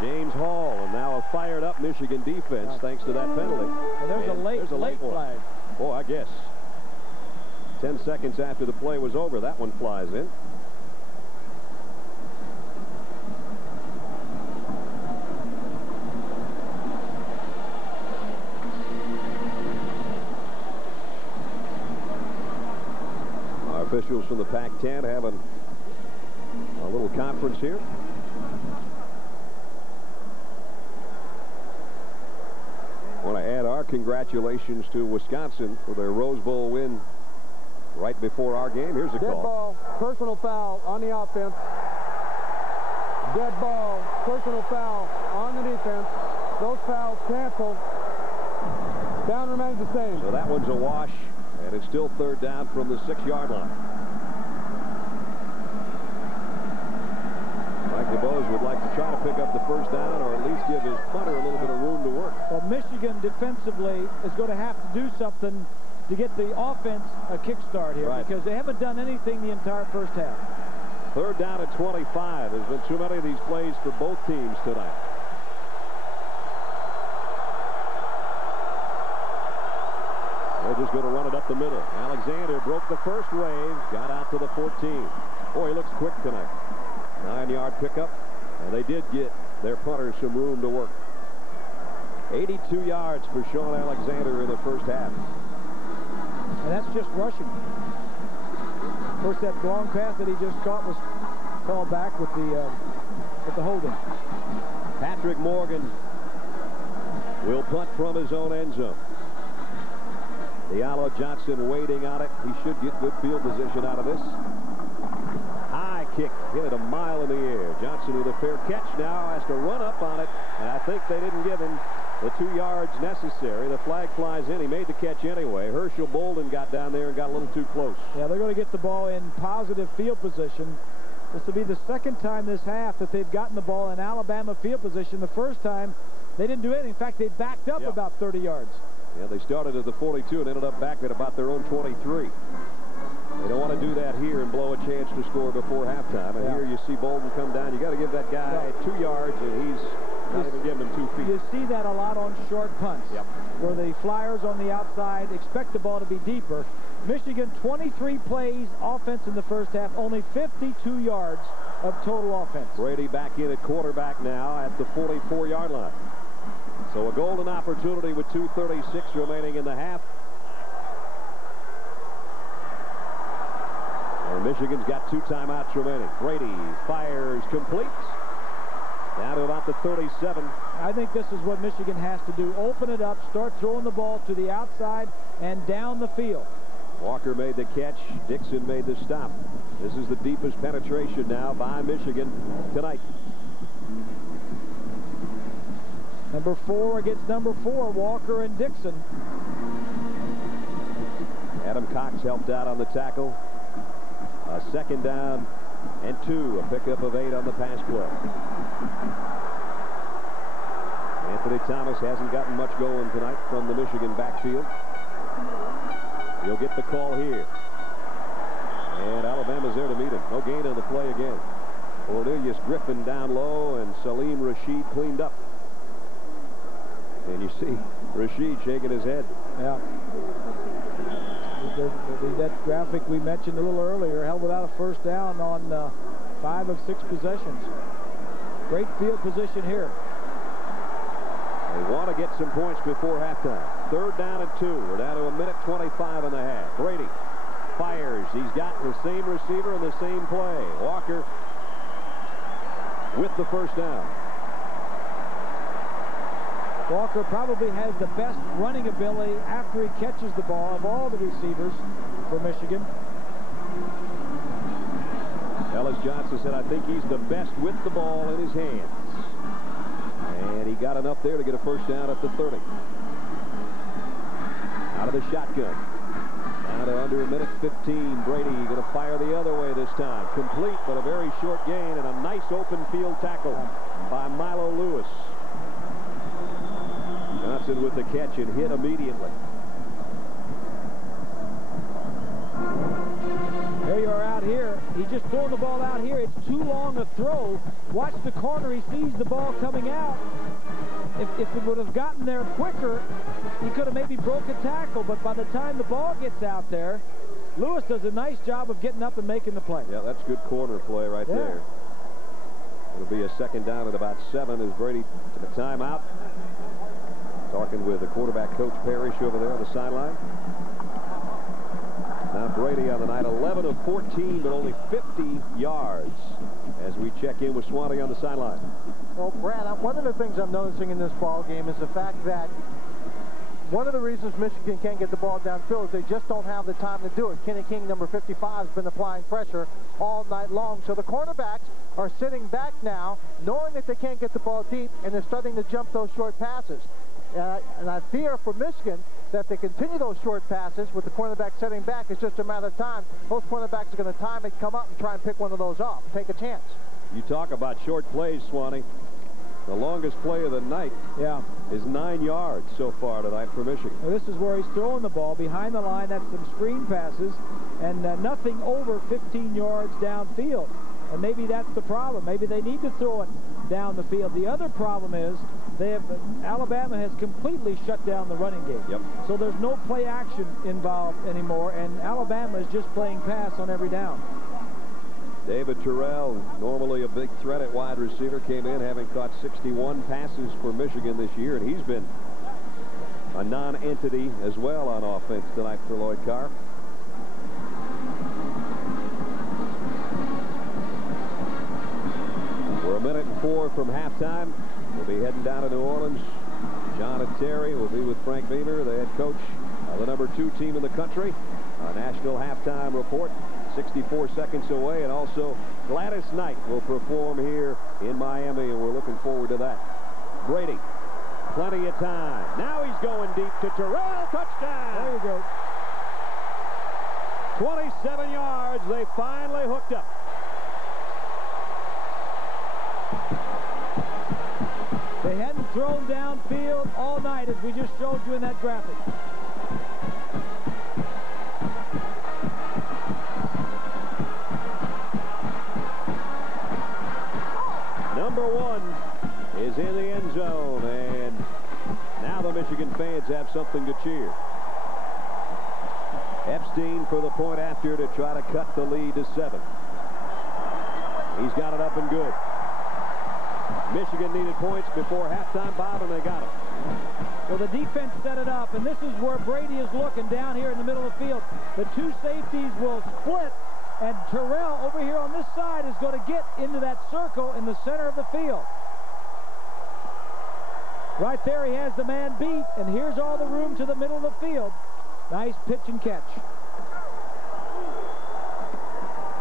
James Hall, and now a fired-up Michigan defense thanks to that penalty. And there's a late flag. Oh, I guess. 10 seconds after the play was over, that one flies in. Our officials from the Pac-10 having a little conference here. I want to add our congratulations to Wisconsin for their Rose Bowl win right before our game. Here's a dead call. Ball, personal foul on the offense. Dead ball, personal foul on the defense. Those fouls canceled. Down remains the same. So that one's a wash, and it's still third down from the 6-yard line. Mike DeBose would like to try to pick up the first down or at least give his punter a little bit of room to work. Well, Michigan defensively is going to have to do something to get the offense a kickstart here because they haven't done anything the entire first half. Third down at 25. There's been too many of these plays for both teams tonight. They're just going to run it up the middle. Alexander broke the first wave, got out to the 14. Boy, he looks quick tonight. 9-yard pickup, and they did get their punter some room to work. 82 yards for Sean Alexander in the first half. And that's just rushing. Of course, that long pass that he just caught was called back with the holding. Patrick Morgan will punt from his own end zone. Diallo Johnson waiting on it. He should get good field position out of this. High kick, hit it a mile in the air. Johnson with a fair catch now has to run up on it, and I think they didn't give him the 2 yards necessary. The flag flies in. He made the catch anyway. Herschel Bolden got down there and got a little too close. Yeah, they're going to get the ball in positive field position. This will be the second time this half that they've gotten the ball in Alabama field position. The first time they didn't do anything. In fact, they backed up about 30 yards. Yeah, they started at the 42 and ended up back at about their own 23. They don't want to do that here and blow a chance to score before halftime. And here you see Bolden come down. You got to give that guy 2 yards, and he's not even giving him 2 feet. You see that a lot on short punts, where the Flyers on the outside expect the ball to be deeper. Michigan, 23 plays offense in the first half, only 52 yards of total offense. Brady back in at quarterback now at the 44-yard line. So a golden opportunity with 2:36 remaining in the half. And Michigan's got 2 timeouts remaining. Brady fires, completes. Down to about the 37. I think this is what Michigan has to do. Open it up, start throwing the ball to the outside and down the field. Walker made the catch. Dixon made the stop. This is the deepest penetration now by Michigan tonight. Number 4 against number 4, Walker and Dixon. Adam Cox helped out on the tackle. A 2nd down and 2. A pickup of 8 on the pass play. Anthony Thomas hasn't gotten much going tonight from the Michigan backfield. He'll get the call here. And Alabama's there to meet him. No gain on the play again. Cornelius Griffin down low, and Salim Rashid cleaned up. And you see Rashid shaking his head. Yeah. That graphic we mentioned a little earlier, held without a first down on 5 of 6 possessions. Great field position here. They want to get some points before halftime. 3rd down and 2. We're down to 1:25 in the half. Brady fires. He's got the same receiver and the same play. Walker with the first down. Walker probably has the best running ability after he catches the ball of all the receivers for Michigan. Ellis Johnson said, I think he's the best with the ball in his hands. And he got enough there to get a first down at the 30. Out of the shotgun. Down to under 1:15. Brady going to fire the other way this time. Complete, but a very short gain, and a nice open field tackle by Milo Lewis. Johnson with the catch and hit immediately. There you are out here. He's just throwing the ball out here. It's too long a throw. Watch the corner. He sees the ball coming out. If it would have gotten there quicker, he could have maybe broke a tackle. But by the time the ball gets out there, Lewis does a nice job of getting up and making the play. Yeah, that's good corner play right there. It'll be a 2nd down at about 7 as Brady took a timeout. Talking with the quarterback, Coach Parrish, over there on the sideline. Now Brady on the night, 11 of 14, but only 50 yards as we check in with Swanee on the sideline. Well, Brad, one of the things I'm noticing in this ball game is the fact that one of the reasons Michigan can't get the ball downfield is they just don't have the time to do it. Kenny King, number 55, has been applying pressure all night long. So the cornerbacks are sitting back now, knowing that they can't get the ball deep, and they're starting to jump those short passes. And I fear for Michigan that if they continue those short passes with the cornerback setting back, it's just a matter of time. Those cornerbacks are going to time it, come up, and try and pick one of those off, take a chance. You talk about short plays, Swanee. The longest play of the night is 9 yards so far tonight for Michigan. Well, this is where he's throwing the ball behind the line. That's some screen passes, and nothing over 15 yards downfield. And maybe that's the problem. Maybe they need to throw it down the field. The other problem is Alabama has completely shut down the running game. Yep. So there's no play action involved anymore, and Alabama is just playing pass on every down. David Terrell, normally a big threat at wide receiver, came in having caught 61 passes for Michigan this year, and he's been a non-entity as well on offense tonight for Lloyd Carr. We're 1:04 from halftime. We'll be heading down to New Orleans. John and Terry will be with Frank Beamer, the head coach of the number 2 team in the country. Our national halftime report, 64 seconds away, and also Gladys Knight will perform here in Miami, and we're looking forward to that. Brady, plenty of time. Now he's going deep to Terrell. Touchdown! There you go. 27 yards. They finally hooked up. They hadn't thrown downfield all night, as we just showed you in that graphic. Number 1 is in the end zone, and now the Michigan fans have something to cheer. Epstein for the point after to try to cut the lead to 7. He's got it up and good. Michigan needed points before halftime, Bob, and they got them. Well, the defense set it up, and this is where Brady is looking down here in the middle of the field. The 2 safeties will split And Terrell over here on this side is going to get into that circle in the center of the field. Right there, he has the man beat, and here's all the room to the middle of the field. Nice pitch and catch.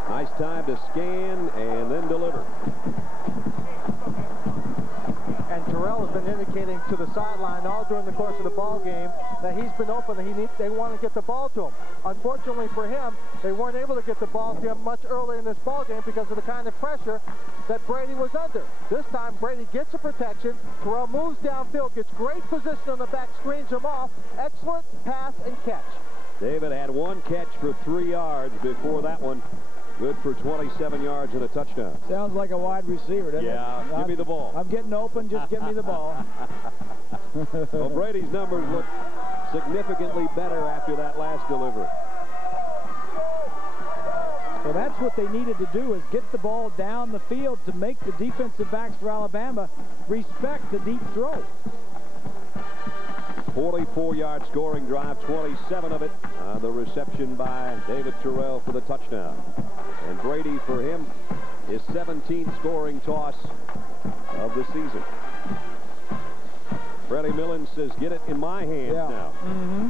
Nice time to scan and then deliver. And Terrell has been indicating to the sideline all during the course of the ball game that he's been open and they want to get the ball to him. Unfortunately for him, they weren't able to get the ball to him much earlier in this ball game because of the kind of pressure that Brady was under. This time, Brady gets a protection. Terrell moves downfield, gets great position on the back, screens him off. Excellent pass and catch. David had one catch for 3 yards before that one. Good for 27 yards and a touchdown. Sounds like a wide receiver, doesn't it? Yeah, give me the ball. I'm getting open, just give me the ball. Well, Brady's numbers look significantly better after that last delivery. Well, that's what they needed to do, is get the ball down the field to make the defensive backs for Alabama respect the deep throw. 44-yard scoring drive, 27 of it. The reception by David Terrell for the touchdown. And Brady, for him, his 17th scoring toss of the season. Freddie Millen says, get it in my hands now.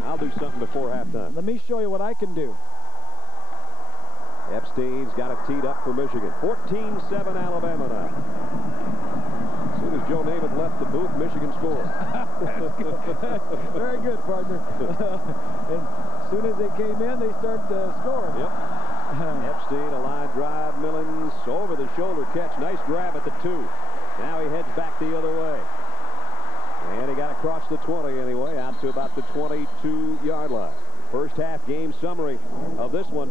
I'll do something before halftime. Let me show you what I can do. Epstein's got it teed up for Michigan. 14-7 Alabama now. As soon as Joe Namath left the booth, Michigan scored. Very good, partner. And as soon as they came in, they started scoring. Yep. Epstein, a line drive. Millen's over the shoulder catch. Nice grab at the 2. Now he heads back the other way. And he got across the 20 anyway, out to about the 22-yard line. First half game summary of this one.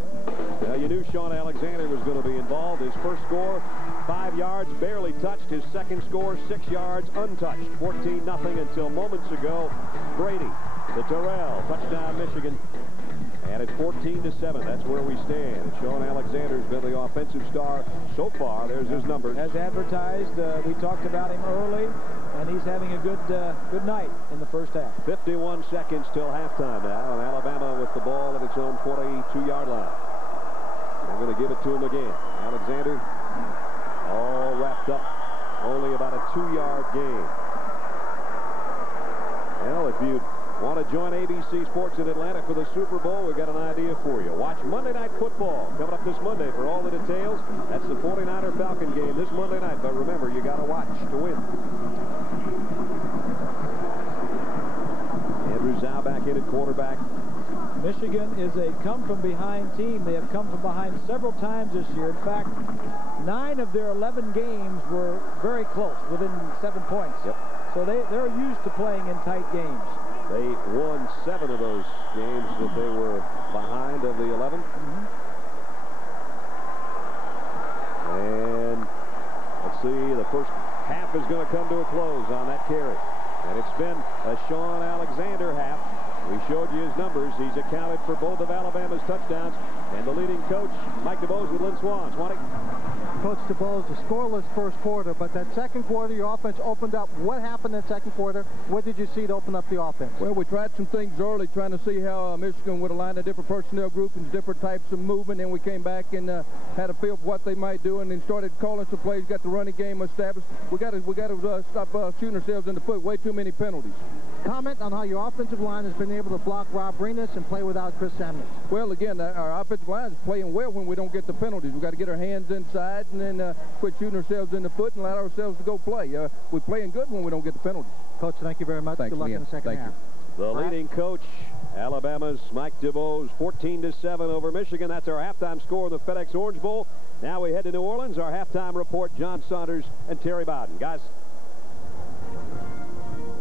You knew Sean Alexander was going to be involved. His first score, 5 yards, barely touched. His second score, 6 yards, untouched. 14-0 until moments ago. Brady to Terrell, touchdown Michigan. And it's 14-7. That's where we stand. And Sean Alexander's been the offensive star so far. There's his numbers. As advertised, we talked about him early, and he's having a good night in the first half. 51 seconds till halftime now, and Alabama with the ball at its own 22-yard line. They're going to give it to him again. Alexander all wrapped up. Only about a 2-yard gain. Well, if you want to join ABC Sports in Atlanta for the Super Bowl, we've got an idea for you. Watch Monday Night Football coming up this Monday. For all the details, that's the 49er Falcon game this Monday night. But remember, you got to watch to win. Andrew Zhao back in at quarterback. Michigan is a come-from-behind team. They have come from behind several times this year. In fact, 9 of their 11 games were very close, within 7 points. Yep. So they're used to playing in tight games. They won 7 of those games that they were behind of the 11. And let's see, the first half is going to come to a close on that carry. And it's been a Sean Alexander half. We showed you his numbers. He's accounted for both of Alabama's touchdowns. And the leading coach, Mike DuBose with Lynn Swan. Swanee. Coach DuBose, a scoreless first quarter, but that second quarter, your offense opened up. What happened in the second quarter? What did you see to open up the offense? Well, we tried some things early, trying to see how Michigan would align the different personnel groupings, different types of movement, and we came back and had a feel for what they might do, and then started calling some plays, got the running game established. We got to stop shooting ourselves in the foot. Way too many penalties. Comment on how your offensive line has been able to block Rob Renus and play without Chris Samuels. Well, again, our offensive line is playing well when we don't get the penalties. We've got to get our hands inside and then quit shooting ourselves in the foot and allow ourselves to go play. We're playing good when we don't get the penalties. Coach, thank you very much. Thanks, good luck Liam. in the second half. The leading coach, Alabama's Mike DuBose, 14-7 over Michigan. That's our halftime score in the FedEx Orange Bowl. Now we head to New Orleans. Our halftime report, John Saunders and Terry Bowden. Guys.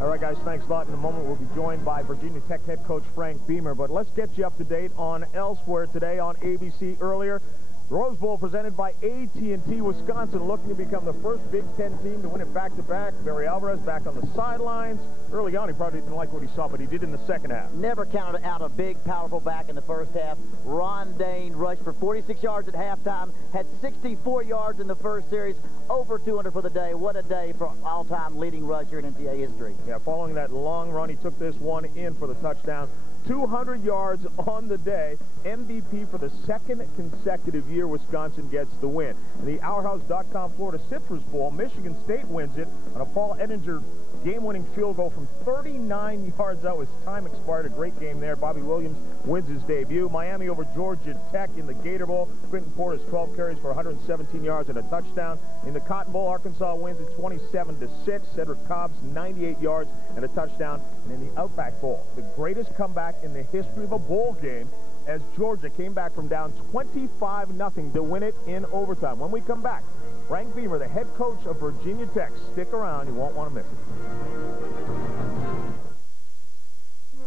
All right, guys, thanks a lot. In a moment, we'll be joined by Virginia Tech head coach Frank Beamer. But let's get you up to date on elsewhere today on ABC earlier. Rose Bowl presented by AT&T Wisconsin, looking to become the first Big Ten team to win it back-to-back. Barry Alvarez back on the sidelines. Early on, he probably didn't like what he saw, but he did in the second half. Never counted out a big, powerful back in the first half. Ron Dayne rushed for 46 yards at halftime, had 64 yards in the first series, over 200 for the day. What a day for all-time leading rusher in NCAA history. Yeah, following that long run, he took this one in for the touchdown. 200 yards on the day. MVP for the second consecutive year. Wisconsin gets the win. In the OurHouse.com Florida Citrus Bowl, Michigan State wins it on a Paul Ettinger game-winning field goal from 39 yards out as time expired. A great game there. Bobby Williams wins his debut. Miami over Georgia Tech in the Gator Bowl. Quentin Portis 12 carries for 117 yards and a touchdown. In the Cotton Bowl, Arkansas wins it 27-6. Cedric Cobb's 98 yards and a touchdown. And in the Outback Bowl, the greatest comeback in the history of a bowl game, as Georgia came back from down 25-0 to win it in overtime. When we come back, Frank Beamer, the head coach of Virginia Tech. Stick around. You won't want to miss it.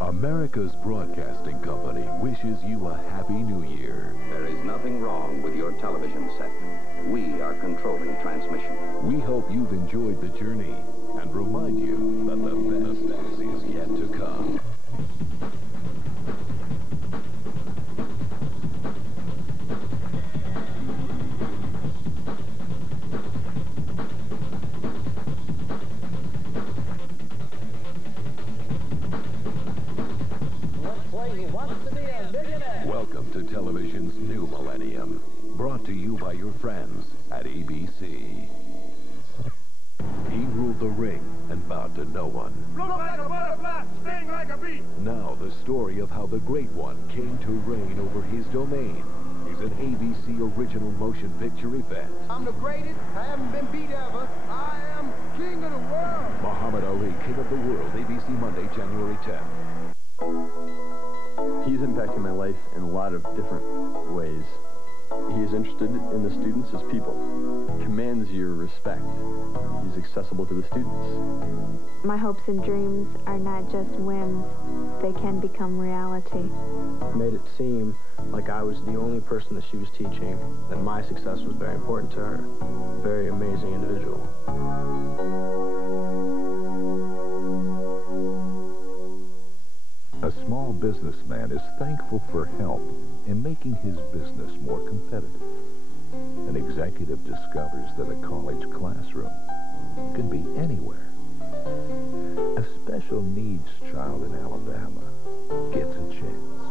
America's Broadcasting Company wishes you a Happy New Year. There is nothing wrong with your television set. We are controlling transmission. We hope you've enjoyed the journey and remind you that the best is yet to come. Welcome to television's new millennium, brought to you by your friends at ABC. He ruled the ring and bowed to no one. Look like a butterfly, sting like a bee. Now the story of how the Great One came to reign over his domain is an ABC original motion picture event. I'm the greatest. I haven't been beat ever. I am king of the world. Muhammad Ali, King of the World, ABC Monday, January 10th. He's impacting my life in a lot of different ways. He is interested in the students as people, commands your respect. He's accessible to the students. My hopes and dreams are not just whims, they can become reality. Made it seem like I was the only person that she was teaching, that my success was very important to her. Very amazing individual. A small businessman is thankful for help in making his business more competitive. An executive discovers that a college classroom can be anywhere. A special needs child in Alabama gets a chance.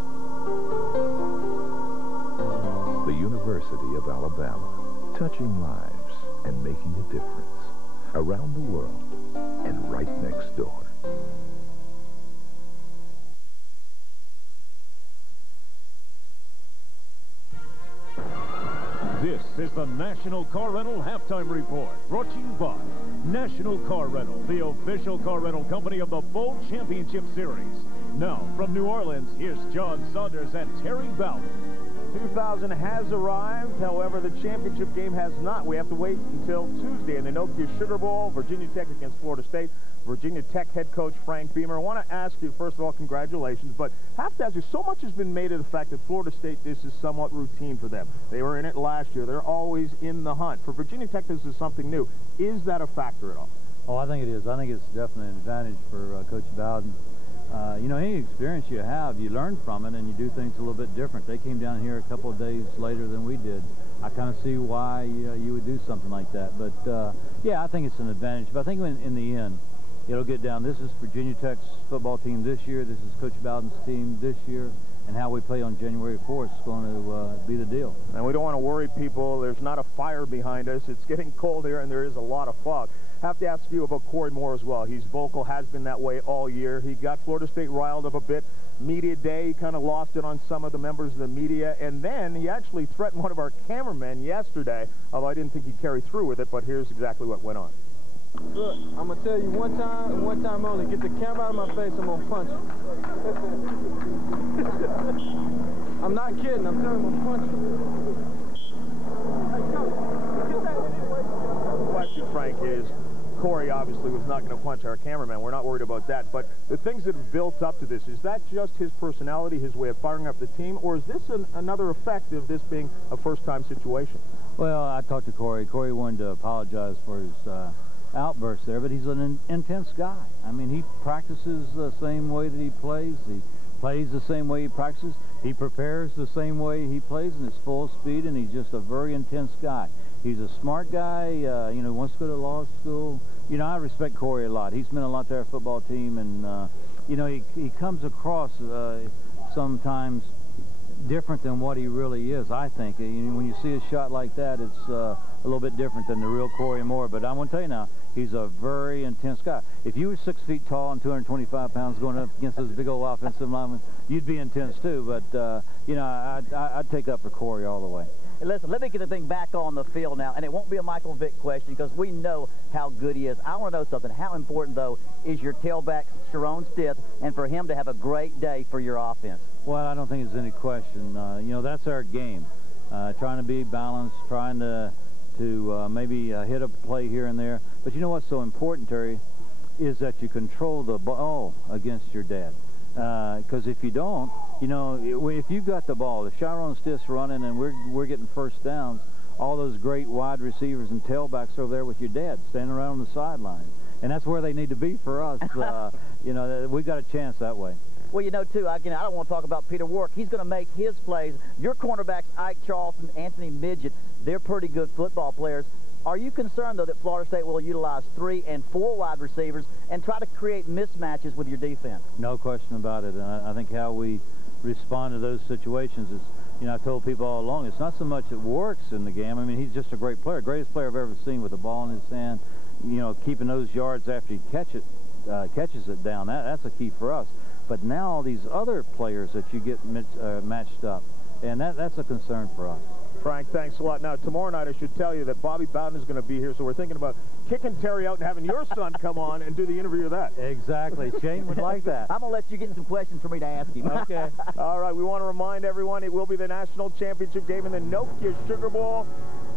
The University of Alabama, touching lives and making a difference around the world and right next door. This is the National Car Rental Halftime Report, brought to you by National Car Rental, the official car rental company of the Bowl Championship Series. Now, from New Orleans, here's John Saunders and Terry Bowden. 2000 has arrived. However, the championship game has not. We have to wait until Tuesday in the Nokia Sugar Bowl. Virginia Tech against Florida State. Virginia Tech head coach Frank Beamer. I want to ask you, first of all, congratulations, but I have to ask you, so much has been made of the fact that Florida State, this is somewhat routine for them. They were in it last year. They're always in the hunt. For Virginia Tech, this is something new. Is that a factor at all? Oh, I think it is. I think it's definitely an advantage for Coach Bowden. You know, any experience you have, you learn from it, and you do things a little bit different. They came down here a couple of days later than we did. I kind of see why you would do something like that. But, yeah, I think it's an advantage. But I think in the end, it'll get down. This is Virginia Tech's football team this year. This is Coach Bowden's team this year. And how we play on January 4th is going to be the deal. And we don't want to worry people. There's not a fire behind us. It's getting cold here, and there is a lot of fog. Have to ask you about Corey Moore as well. He's vocal, has been that way all year. He got Florida State riled up a bit. Media day, he kind of lost it on some of the members of the media. And then he actually threatened one of our cameramen yesterday, although I didn't think he'd carry through with it, but here's exactly what went on. Look, I'm going to tell you one time and one time only. Get the camera out of my face, I'm going to punch you. I'm not kidding. I'm telling you, I'm going to punch you. The question, Frank, is Corey obviously was not going to punch our cameraman. We're not worried about that. But the things that have built up to this, is that just his personality, his way of firing up the team, or is this another effect of this being a first-time situation? Well, I talked to Corey. Corey wanted to apologize for his outburst there, but he's an intense guy. I mean, he practices the same way that he plays. He plays the same way he practices. He prepares the same way he plays, and it's full speed, and he's just a very intense guy. He's a smart guy, you know, wants to go to law school. You know, I respect Corey a lot. He's meant a lot to our football team, and, you know, he comes across sometimes different than what he really is, I think. When you see a shot like that, it's a little bit different than the real Corey Moore. But I want to tell you now, he's a very intense guy. If you were 6 feet tall and 225 pounds going up against those big old offensive linemen, you'd be intense too. But, you know, I'd take up for Corey all the way. Hey, listen, let me get the thing back on the field now, and it won't be a Michael Vick question because we know how good he is. I want to know something. How important, though, is your tailback, Sharon Stith, and for him to have a great day for your offense? Well, I don't think there's any question. You know, that's our game. Trying to be balanced, trying to maybe hit a play here and there. But you know what's so important, Terry, is that you control the ball against your dad. Because if you don't, you know, if you've got the ball, if Sharon Stith's running and we're getting first downs, all those great wide receivers and tailbacks are there with your dad standing around on the sideline. And that's where they need to be for us. You know, we've got a chance that way. Well, you know, too, again, I don't want to talk about Peter Warrick. He's going to make his plays. Your cornerbacks, Ike Charleston, Anthony Midget, they're pretty good football players. Are you concerned, though, that Florida State will utilize 3 and 4 wide receivers and try to create mismatches with your defense? No question about it. And I think how we respond to those situations is, you know, I told people all along, it's not so much that Warrick's in the game. I mean, he's just a great player, greatest player I've ever seen with the ball in his hand. You know, keeping those yards after he catches it down, that's a key for us. But now all these other players that you get matched up, and that's a concern for us. Frank, thanks a lot. Now, tomorrow night, I should tell you that Bobby Bowden is going to be here, so we're thinking about kicking Terry out and having your son come on and do the interview of that. Exactly. Shane would like that. I'm going to let you get some questions for me to ask him. Okay. All right, we want to remind everyone it will be the national championship game in the Nokia Sugar Bowl,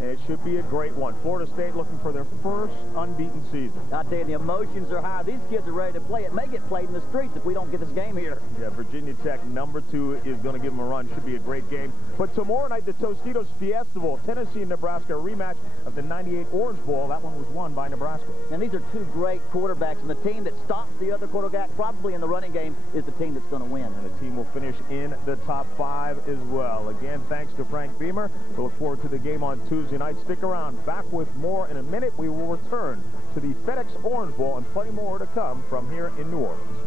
and it should be a great one. Florida State looking for their first unbeaten season. I tell you, the emotions are high. These kids are ready to play. It may get played in the streets if we don't get this game here. Yeah, Virginia Tech, #2, is going to give them a run. Should be a great game. But tomorrow night, the Tostitos Fiesta Bowl, Tennessee and Nebraska, a rematch of the '98 Orange Bowl. That one was won by Nebraska. And these are 2 great quarterbacks, and the team that stops the other quarterback, probably in the running game, is the team that's going to win. And the team will finish in the top 5 as well. Again, thanks to Frank Beamer. We look forward to the game on Tuesday night. Stick around. Back with more in a minute. We will return to the FedEx Orange Bowl and plenty more to come from here in New Orleans.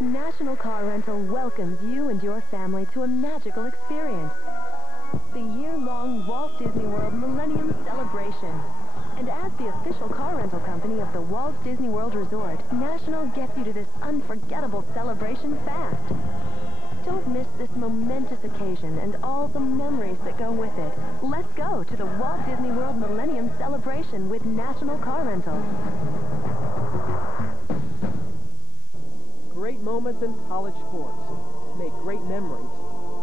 National Car Rental welcomes you and your family to a magical experience. The year-long Walt Disney World Millennium Celebration. And as the official car rental company of the Walt Disney World Resort, National gets you to this unforgettable celebration fast. Don't miss this momentous occasion and all the memories that go with it. Let's go to the Walt Disney World Millennium Celebration with National Car Rental. Great moments in college sports make great memories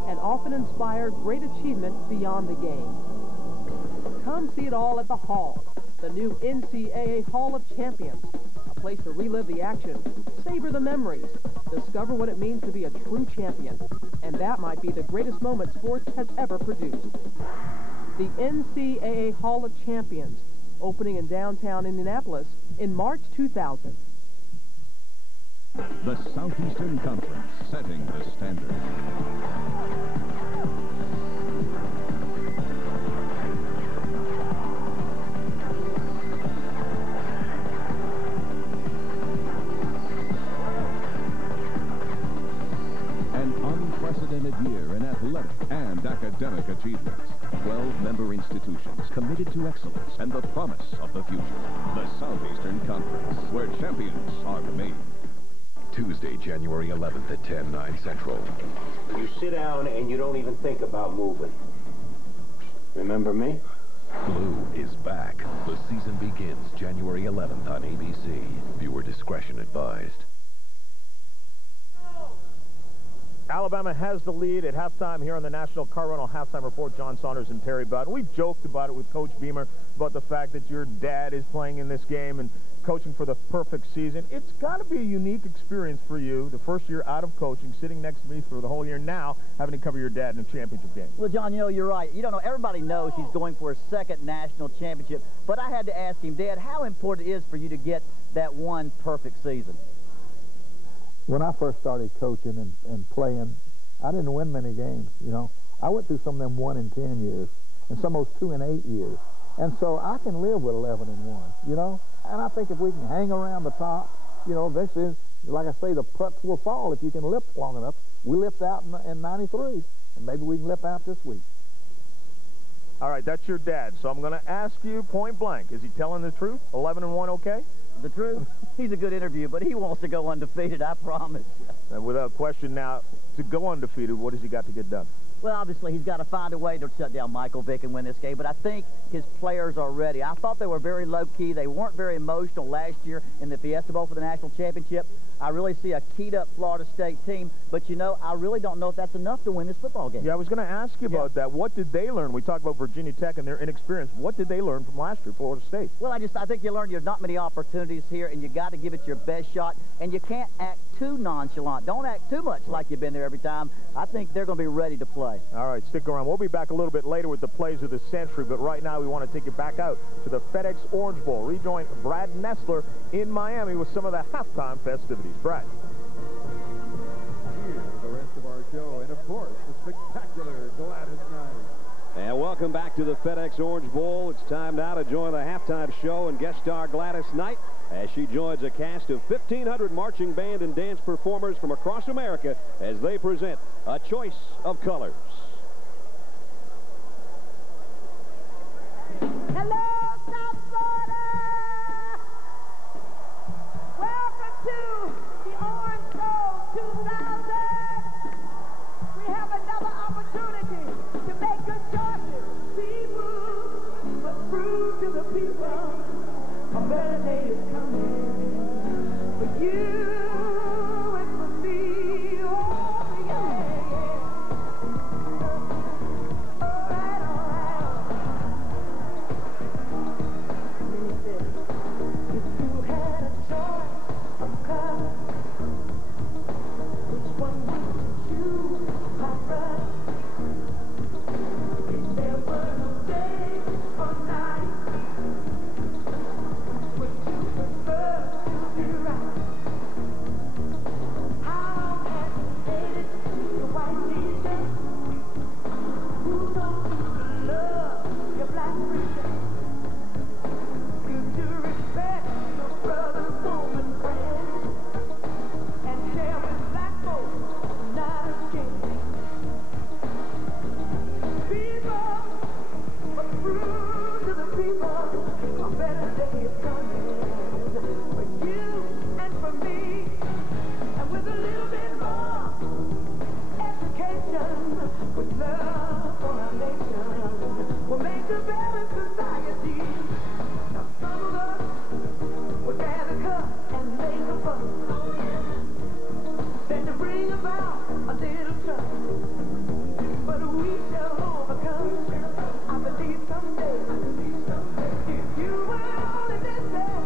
and often inspire great achievement beyond the game. Come see it all at the Hall, the new NCAA Hall of Champions. A place to relive the action, savor the memories, discover what it means to be a true champion. And that might be the greatest moment sports has ever produced. The NCAA Hall of Champions, opening in downtown Indianapolis in March 2000. The Southeastern Conference, setting the standard. An unprecedented year in athletic and academic achievements. 12 member institutions committed to excellence and the promise of the future. The Southeastern Conference, where champions are made. Tuesday, January 11th at 10, 9 Central. You sit down and you don't even think about moving. Remember me? Blue is back. The season begins January 11th on ABC. Viewer discretion advised. Alabama has the lead at halftime here on the National Car Rental Halftime Report. John Saunders and Terry Bowden. We've joked about it with Coach Beamer about the fact that your dad is playing in this game and coaching for the perfect season. It's got to be a unique experience for you, the first year out of coaching, sitting next to me for the whole year now, having to cover your dad in a championship game. Well, John, you know, you're right. You don't know, everybody knows he's going for a second national championship, but I had to ask him, Dad, how important it is for you to get that one perfect season? When I first started coaching and playing, I didn't win many games, you know. I went through some of them 1 in 10 years and some of those 2 in 8 years. And so I can live with 11-1, you know. And I think if we can hang around the top, you know, eventually, like I say, the putts will fall if you can lift long enough. We lift out in 93, and maybe we can lift out this week. All right, that's your dad. So I'm going to ask you point blank. Is he telling the truth? 11-1 okay? The truth? He's a good interview, but he wants to go undefeated, I promise you. Without question now, to go undefeated, what has he got to get done? Well, obviously, he's got to find a way to shut down Michael Vick and win this game, but I think his players are ready. I thought they were very low-key. They weren't very emotional last year in the Fiesta Bowl for the national championship. I really see a keyed-up Florida State team, but, you know, I really don't know if that's enough to win this football game. Yeah, I was going to ask you about that. What did they learn? We talked about Virginia Tech and their inexperience. What did they learn from last year, Florida State? Well, I think you learned there's not many opportunities here, and you got to give it your best shot, and you can't act too nonchalant. Don't act too much like you've been there every time. I think they're going to be ready to play. All right, stick around. We'll be back a little bit later with the plays of the century, but right now we want to take you back out to the FedEx Orange Bowl. Rejoin Brad Nessler in Miami with some of the halftime festivities. Brad. Here are the rest of our show, and of course, the spectacular Gladys Knight. And welcome back to the FedEx Orange Bowl. It's time now to join the halftime show and guest star Gladys Knight as she joins a cast of 1,500 marching band and dance performers from across America as they present A Choice of Colors. Hello, South Florida! Welcome to the Orange Bowl 2000! We have another opportunity to make good choices. People must prove to the people a better day is coming for you and for me. Oh, yeah, yeah. All right, all right. If you had a choice of color, which one would you choose, my brother? If there were no day or night, would you prefer to be right? How have you hated your white t-shirt? Who don't you love your black preacher? Could you respect your brother's woman friend and share with black folks not a skin? People, prove to the people a better day is coming for you and for me. And with a little bit more education, with love for our nation, we'll make a better society. Now some of us would rather cut and make a fuss than to bring about a little trouble. But we shall overcome, I believe someday. If you will only listen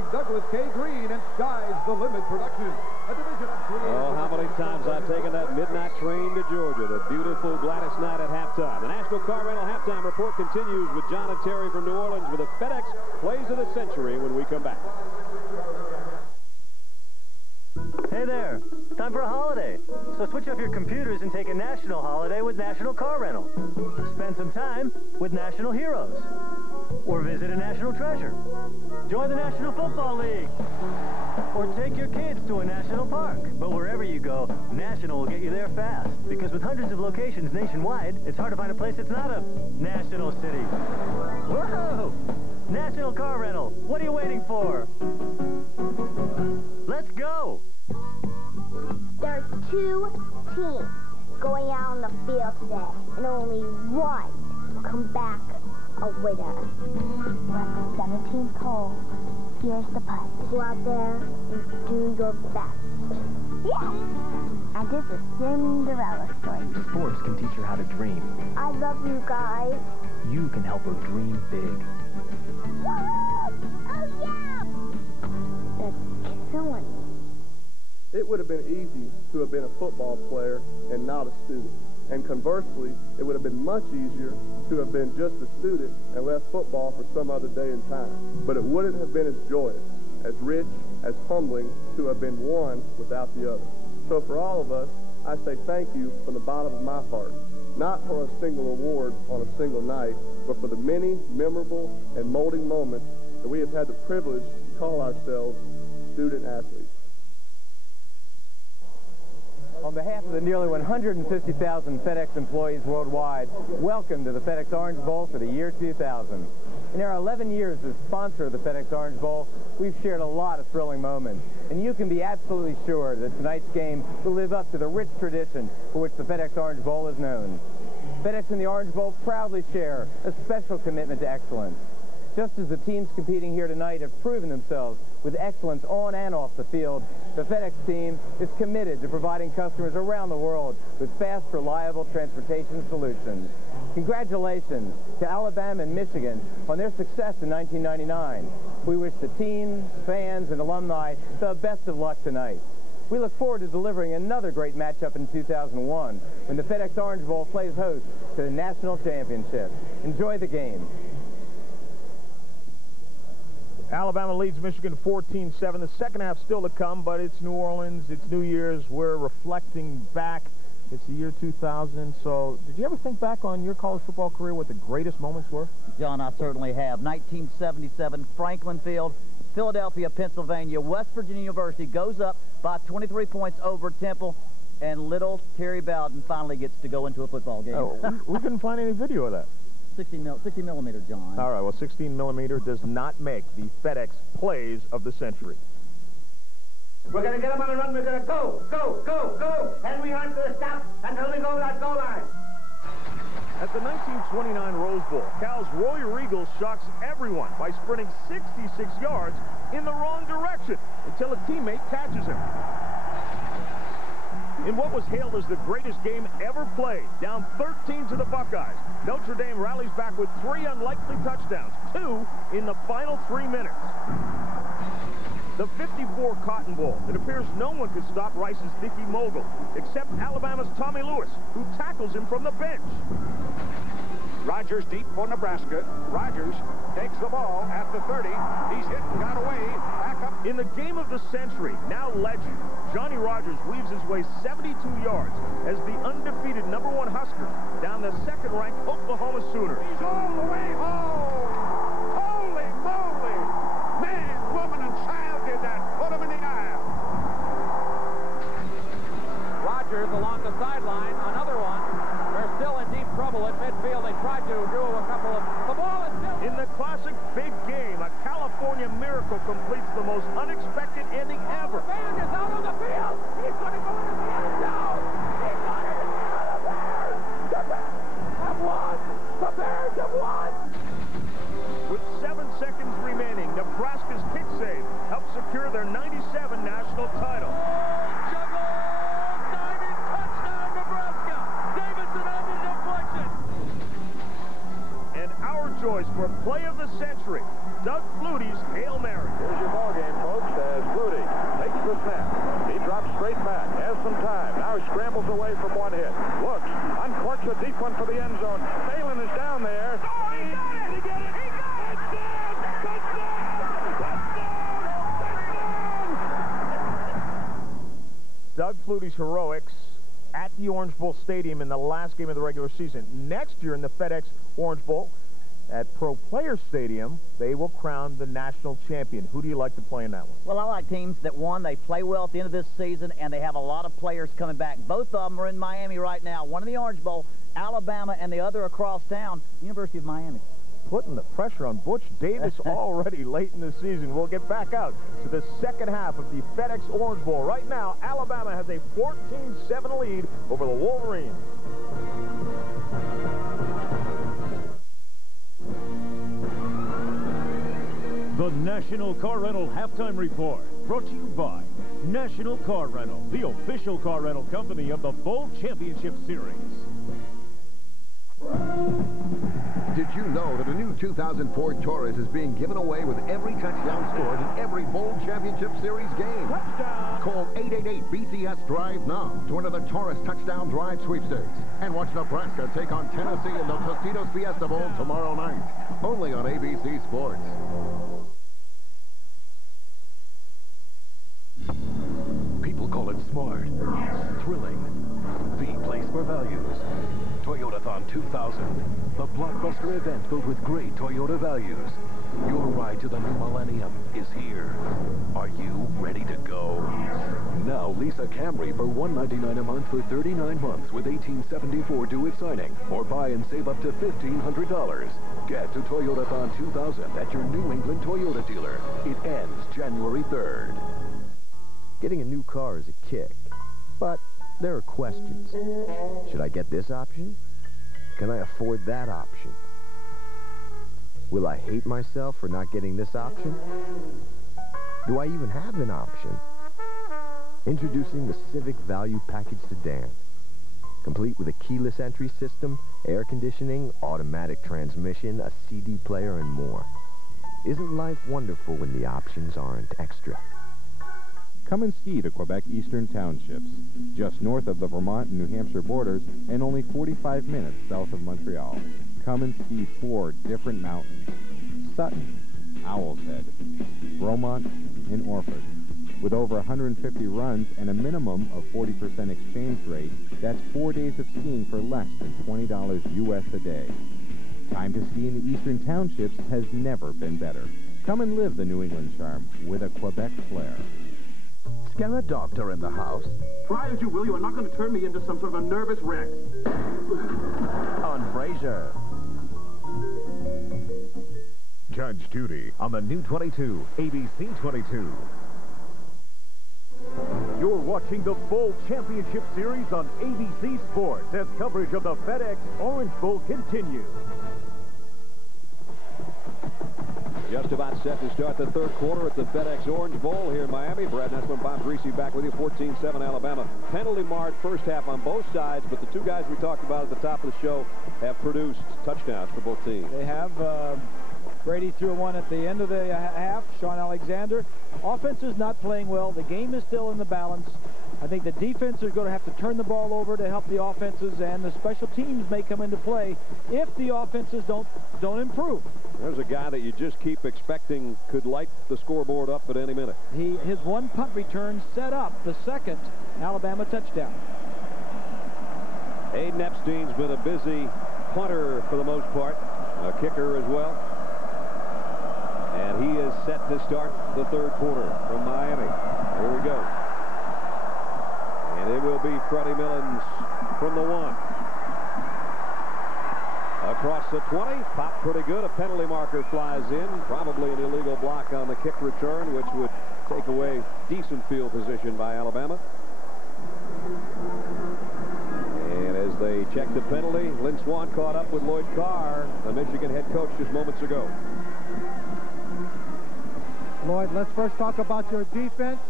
by Douglas K. Green and Sky's the Limit Productions. A division of Oh, how many times I've taken that midnight train to Georgia. The beautiful Gladys Knight at halftime. The National Car Rental Halftime Report continues with John and Terry from New Orleans with the FedEx Plays of the Century when we come back. Hey there, time for a holiday. So switch off your computers and take a national holiday with National Car Rental. Spend some time with National Heroes. Or visit a national treasure. Join the National Football League. Or take your kids to a national park. But wherever you go, National will get you there fast. Because with hundreds of locations nationwide, it's hard to find a place that's not a national city. Whoa! National Car Rental. What are you waiting for? Let's go! There are 2 teams going out on the field today, and only one will come back a winner. We're at the 17th hole. Here's the putt. Go out there and do your best. Yes! And this is Cinderella story. Sports can teach her how to dream. I love you guys. You can help her dream big. Oh, yeah! They're killing me. It would have been easy to have been a football player and not a student. And conversely, it would have been much easier to have been just a student and left football for some other day and time. But it wouldn't have been as joyous, as rich, as humbling to have been one without the other. So for all of us, I say thank you from the bottom of my heart, not for a single award on a single night, but for the many memorable and molding moments that we have had the privilege to call ourselves student athletes. On behalf of the nearly 150,000 FedEx employees worldwide, welcome to the FedEx Orange Bowl for the year 2000. In our 11 years as sponsor of the FedEx Orange Bowl, we've shared a lot of thrilling moments, and you can be absolutely sure that tonight's game will live up to the rich tradition for which the FedEx Orange Bowl is known. FedEx and the Orange Bowl proudly share a special commitment to excellence. Just as the teams competing here tonight have proven themselves with excellence on and off the field, the FedEx team is committed to providing customers around the world with fast, reliable transportation solutions. Congratulations to Alabama and Michigan on their success in 1999. We wish the teams, fans, and alumni the best of luck tonight. We look forward to delivering another great matchup in 2001 when the FedEx Orange Bowl plays host to the National Championship. Enjoy the game. Alabama leads Michigan 14-7. The second half still to come, but it's New Orleans, it's New Year's. We're reflecting back. It's the year 2000. So did you ever think back on your college football career, what the greatest moments were? John, I certainly have. 1977, Franklin Field, Philadelphia, Pennsylvania. West Virginia University goes up by 23 points over Temple, and little Terry Bowden finally gets to go into a football game. Oh, we couldn't find any video of that. 60 millimeter, John. All right, well, 16 millimeter does not make the FedEx Plays of the Century. We're going to get them on a run. We're going to go, go, go, go. And we aren't going to stop until we go to that goal line. At the 1929 Rose Bowl, Cal's Roy Riegel shocks everyone by sprinting 66 yards in the wrong direction until a teammate catches him. In what was hailed as the greatest game ever played, down 13 to the Buckeyes, Notre Dame rallies back with 3 unlikely touchdowns, 2 in the final 3 minutes. The 54 Cotton Bowl. It appears no one could stop Rice's Dickie Mogul, except Alabama's Tommy Lewis, who tackles him from the bench. Rogers deep for Nebraska. Rogers takes the ball at the 30. He's hit and got away. Back up. In the game of the century, now legend, Johnny Rogers weaves his way 72 yards as the undefeated #1 Huskers down the second-ranked Oklahoma Sooners. He's all the way home. Holy moly. Man, woman, and child did that. Put him in the aisle. Rogers along the sideline. Another one. They're still in deep trouble at midfield. They tried to do a couple of... The ball is still... In the classic big game, a California miracle completes the most unexpected ending ever. Man is out on the field. He's going to go into the end zone. He's going to get the Bears. The Bears have won. The Bears have won. With 7 seconds remaining, Nebraska's kick save helps secure their 97 national title. Joyce for play of the century. Doug Flutie's Hail Mary. Here's your ball game, folks, as Flutie takes the snap. He drops straight back, has some time. Now he scrambles away from one hit. Looks, uncorks a deep one for the end zone. Phelan is down there. Oh, he got it! He got it! He got it! Doug Flutie's heroics at the Orange Bowl Stadium in the last game of the regular season. Next year in the FedEx Orange Bowl at Pro Player Stadium, they will crown the national champion. Who do you like to play in that one? Well, I like teams that, one, they play well at the end of this season, and they have a lot of players coming back. Both of them are in Miami right now. One in the Orange Bowl, Alabama, and the other across town, University of Miami. Putting the pressure on Butch Davis already late in the season. We'll get back out to the second half of the FedEx Orange Bowl. Right now, Alabama has a 14-7 lead over the Wolverines. The National Car Rental Halftime Report, brought to you by National Car Rental, the official car rental company of the Bowl Championship Series. Did you know that a new 2004 Taurus is being given away with every touchdown scored in every Bowl Championship Series game? Touchdown! Call 888-BCS-DRIVE now to enter the Taurus Touchdown Drive Sweepstakes and watch Nebraska take on Tennessee in the Tostitos Fiesta Bowl tomorrow night, only on ABC Sports. People call it smart, thrilling, the place for values. Toyotathon 2000, the blockbuster event filled with great Toyota values. Your ride to the new millennium is here. Are you ready to go? Now lease a Camry for $199 a month for 39 months with $1,874 due at signing, or buy and save up to $1,500. Get to Toyotathon 2000 at your New England Toyota dealer. It ends January 3rd. Getting a new car is a kick, but there are questions. Should I get this option? Can I afford that option? Will I hate myself for not getting this option? Do I even have an option? Introducing the Civic Value Package Sedan. Complete with a keyless entry system, air conditioning, automatic transmission, a CD player, and more. Isn't life wonderful when the options aren't extra? Come and ski to Quebec Eastern Townships, just north of the Vermont and New Hampshire borders and only 45 minutes south of Montreal. Come and ski 4 different mountains: Sutton, Owl's Head, Bromont, and Orford. With over 150 runs and a minimum of 40% exchange rate, that's 4 days of skiing for less than $20 U.S. a day. Time to ski in the Eastern Townships has never been better. Come and live the New England charm with a Quebec flair. Scare a doctor in the house? Try as you will, you are not going to turn me into some sort of a nervous wreck. On Frasier. Judge Judy on the new 22, ABC 22. You're watching the Bowl Championship Series on ABC Sports as coverage of the FedEx Orange Bowl continues. Just about set to start the third quarter at the FedEx Orange Bowl here in Miami. Brad Nessman, Bob Greasy back with you. 14-7 Alabama. Penalty marred first half on both sides, but the two guys we talked about at the top of the show have produced touchdowns for both teams. They have. Brady threw one at the end of the half. Sean Alexander. Offense is not playing well. The game is still in the balance. I think the defense is going to have to turn the ball over to help the offenses, and the special teams may come into play if the offenses don't improve. There's a guy that you just keep expecting could light the scoreboard up at any minute. His one punt return set up the second Alabama touchdown. Aiden Epstein's been a busy punter for the most part, a kicker as well. And he is set to start the third quarter from Miami. Here we go. And it will be Freddie Millens from the 1. Across the 20, popped pretty good. A penalty marker flies in. Probably an illegal block on the kick return, which would take away decent field position by Alabama. And as they check the penalty, Lynn Swann caught up with Lloyd Carr, the Michigan head coach, just moments ago. Lloyd, let's first talk about your defense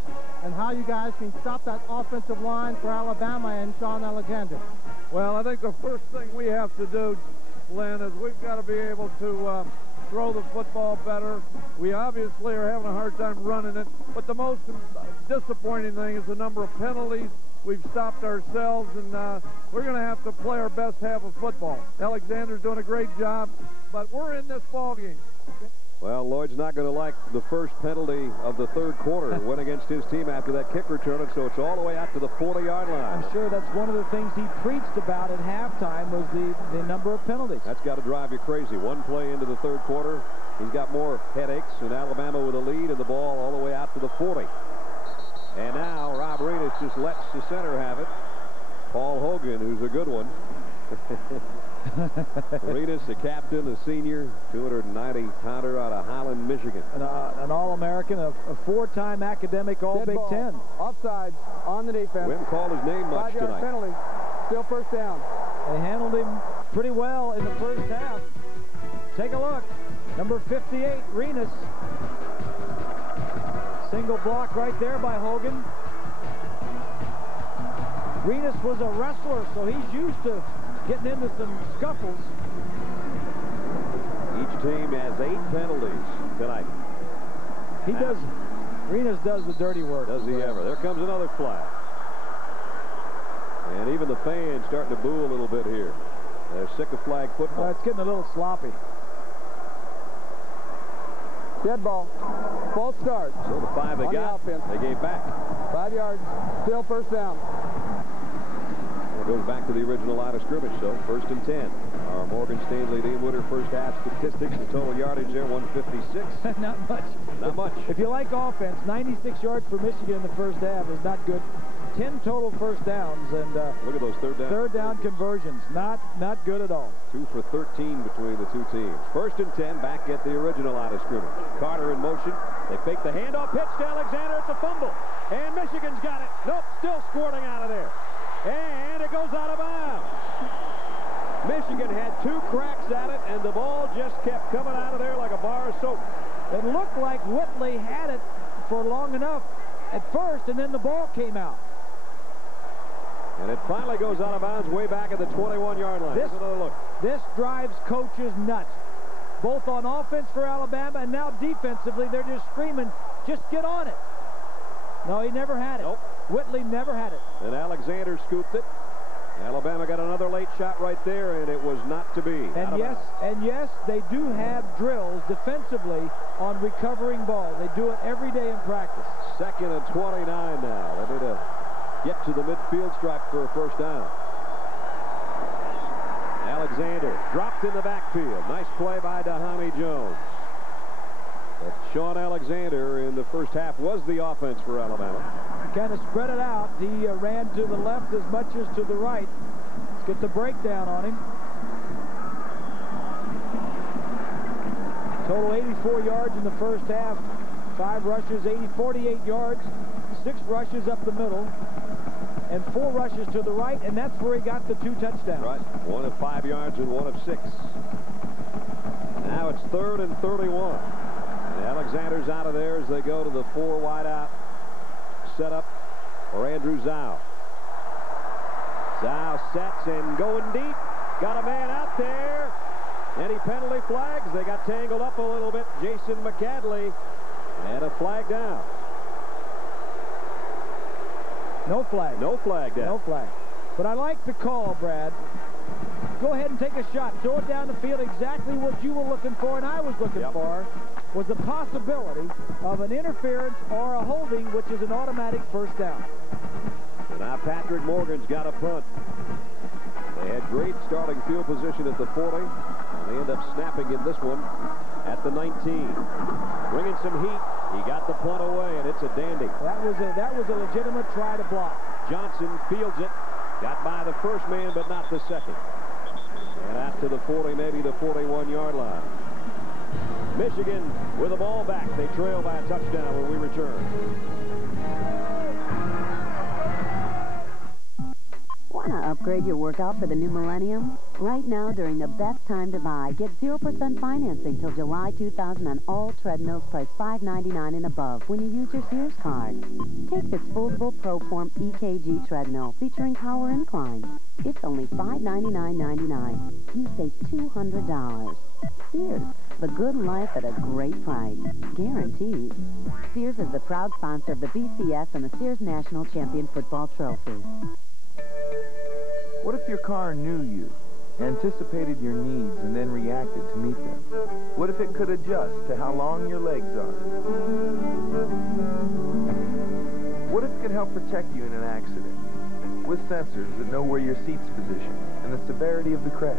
and how you guys can stop that offensive line for Alabama and Sean Alexander. Well, I think the first thing we have to do, Lynn, is we've got to be able to throw the football better. We obviously are having a hard time running it. But the most disappointing thing is the number of penalties. We've stopped ourselves, and we're going to have to play our best half of football. Alexander's doing a great job, but we're in this ball game. Well, Lloyd's not going to like the first penalty of the third quarter. Went against his team after that kick return, so it's all the way out to the 40-yard line. I'm sure that's one of the things he preached about at halftime was the number of penalties. That's got to drive you crazy. One play into the third quarter, he's got more headaches, and Alabama with a lead, and the ball all the way out to the 40. And now Rob Renis just lets the center have it. Paul Hogan, who's a good one. Renis, the captain, a senior, 290-pounder out of Highland, Michigan. An All-American, a four-time academic All-Big Ten. Offsides on the defense. We haven't called his name much 5-yard tonight. penalty. Still first down. They handled him pretty well in the first half. Take a look. Number 58, Renis. Single block right there by Hogan. Renis was a wrestler, so he's used to getting into some scuffles. Each team has 8 penalties tonight. He does. Renis does the dirty work. Does he ever? There comes another flag. And even the fans starting to boo a little bit here. They're sick of flag football. It's getting a little sloppy. Dead ball. False start. So the 5 they got, they gave back. 5 yards. Still first down. It goes back to the original line of scrimmage, so 1st and 10. Our Morgan Stanley Dean Witter first half statistics, the total yardage there, 156. Not much. Not much. If you like offense, 96 yards for Michigan in the first half is not good. 10 total first downs, and look at those third down conversions. Not good at all. 2 for 13 between the two teams. 1st and 10, back at the original line of scrimmage. Carter in motion. They fake the handoff, pitch to Alexander. It's a fumble, and Michigan's got it. Nope, still squirting out of there. And it goes out of bounds. Michigan had 2 cracks at it, and the ball just kept coming out of there like a bar of soap. It looked like Whitley had it for long enough at first, and then the ball came out. And it finally goes out of bounds way back at the 21-yard line. Here's another look. This drives coaches nuts, both on offense for Alabama and now defensively. They're just screaming, just get on it. No, he never had it. Nope. Whitley never had it. And Alexander scooped it. Alabama got another late shot right there, and it was not to be. And yes, they do have drills defensively on recovering ball. They do it every day in practice. 2nd and 29 now. They need to get to the midfield stripe for a first down. Alexander dropped in the backfield. Nice play by Dahami Jones. But Sean Alexander in the first half was the offense for Alabama. Kind of spread it out. He ran to the left as much as to the right. Let's get the breakdown on him. Total 84 yards in the first half. 5 rushes, 48 yards. 6 rushes up the middle. And 4 rushes to the right, and that's where he got the 2 touchdowns. Right. 1 of 5 yards and 1 of 6. Now it's 3rd and 31. And Alexander's out of there as they go to the 4 wide out setup for Andrew Zhao. Zhao sets and going deep. Got a man out there. Any penalty flags? They got tangled up a little bit. Jason McCadley and a flag down. No flag. No flag down. No flag. But I like the call, Brad. Go ahead and take a shot. Throw it down the field. Exactly what you were looking for and I was looking for was the possibility of an interference or a holding, which is an automatic first down. So now Patrick Morgan's got a punt. They had great starting field position at the 40. And they end up snapping in this one at the 19. Bringing some heat. He got the punt away, and it's a dandy. That was a legitimate try to block. Johnson fields it. Got by the first man, but not the second. And out to the 40, maybe the 41-yard line. Michigan with the ball back. They trail by a touchdown when we return. Want to upgrade your workout for the new millennium? Right now, during the best time to buy, get 0% financing till July 2000 on all treadmills priced $5.99 and above when you use your Sears card. Take this foldable ProForm EKG treadmill featuring power incline. It's only $599.99. You save $200. Sears, the good life at a great price. Guaranteed. Sears is the proud sponsor of the BCS and the Sears National Champion Football Trophy. What if your car knew you, anticipated your needs, and then reacted to meet them? What if it could adjust to how long your legs are? What if it could help protect you in an accident, with sensors that know where your seat's positioned and the severity of the crash,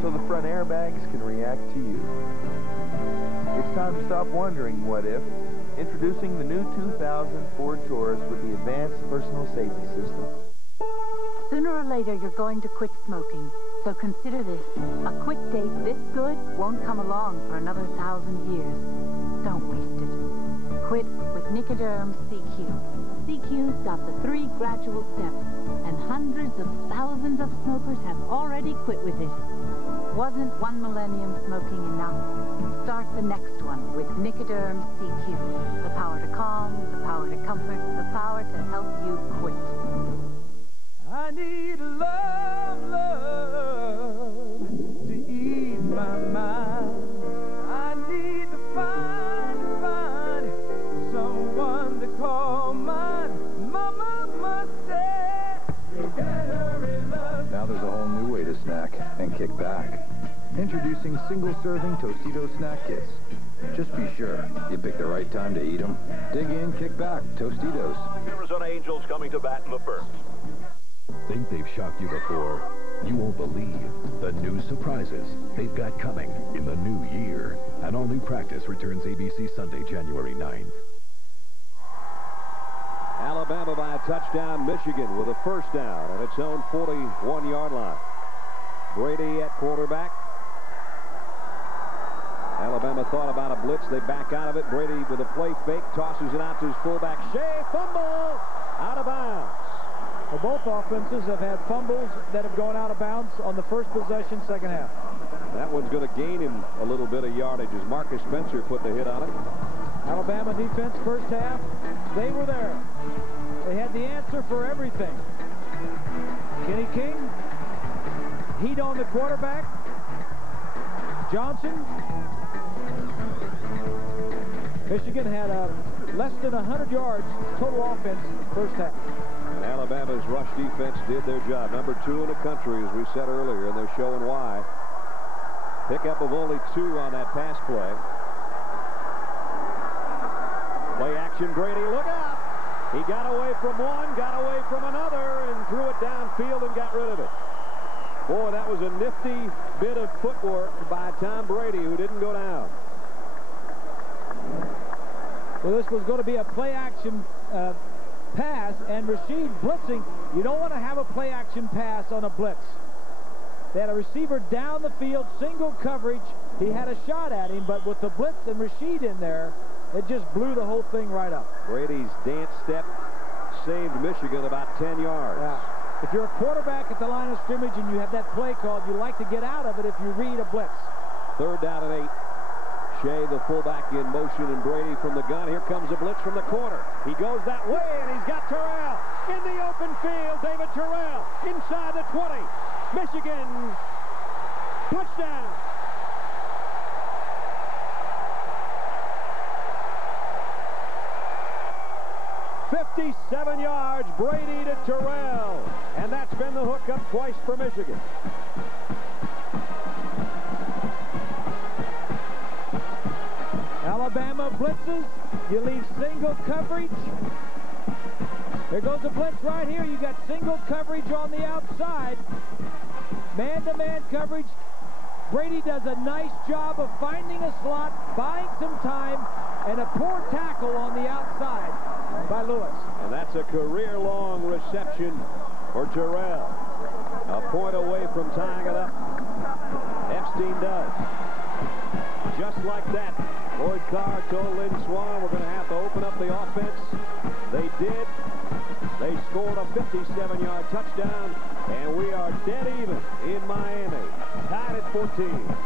so the front airbags can react to you? It's time to stop wondering what if. Introducing the new 2000 Ford Taurus with the advanced personal safety system. Sooner or later, you're going to quit smoking. So consider this. A quick date this good won't come along for another 1,000 years. Don't waste it. Quit with Nicoderm CQ. CQ's got the 3 gradual steps, and hundreds of thousands of smokers have already quit with it. Wasn't 1 millennium smoking enough? Start the next one with Nicoderm CQ. The power to calm, the power to comfort, the power to help you quit. I need love, love to ease my mind. I need to find someone to call mine. Mama must say, you better love. Now there's a whole new way to snack and kick back. Introducing single-serving Tostitos snack kits. Just be sure you pick the right time to eat them. Dig in, kick back, Tostitos. Arizona Angels coming to bat in the first. Think they've shocked you before? You won't believe the new surprises they've got coming in the new year. An all-new practice returns ABC Sunday, January 9th. Alabama by a touchdown. Michigan with a first down on its own 41-yard line. Brady at quarterback. Alabama thought about a blitz. They back out of it. Brady with a play fake. Tosses it out to his fullback. Shea, fumble! Out of bounds. Well, both offenses have had fumbles that have gone out of bounds on the first possession, second half. That one's going to gain him a little bit of yardage as Marcus Spencer put the hit on it. Alabama defense first half, they were there. They had the answer for everything. Kenny King, heat on the quarterback. Johnson. Michigan had less than 100 yards total offense first half. And Alabama's rush defense did their job. Number 2 in the country, as we said earlier, and they're showing why. Pickup of only 2 on that pass play. Play action, Brady, look out! He got away from one, got away from another, and threw it downfield and got rid of it. Boy, that was a nifty bit of footwork by Tom Brady, who didn't go down. Well, this was going to be a play-action pass, and Rasheed blitzing. You don't want to have a play-action pass on a blitz. They had a receiver down the field, single coverage. He had a shot at him, but with the blitz and Rasheed in there, it just blew the whole thing right up. Brady's dance step saved Michigan about 10 yards. Yeah. If you're a quarterback at the line of scrimmage and you have that play called, you like to get out of it if you read a blitz. Third down and 8. Shea, the fullback, in motion, and Brady from the gun. Here comes a blitz from the corner. He goes that way, and he's got Terrell in the open field. David Terrell inside the 20. Michigan, touchdown. "57 yards, Brady to Terrell." And that's been the hookup twice for Michigan. Alabama blitzes. You leave single coverage. There goes a blitz right here. You got single coverage on the outside. Man-to-man coverage. Brady does a nice job of finding a slot, buying some time, and a poor tackle on the outside by Lewis. And that's a career-long reception for Terrell. A point away from tying it up. Epstein does. Just like that, Lloyd Carr told Lynn Swann, we're going to have to open up the offense. They did. They scored a 57-yard touchdown, and we are dead even in Miami, tied at 14.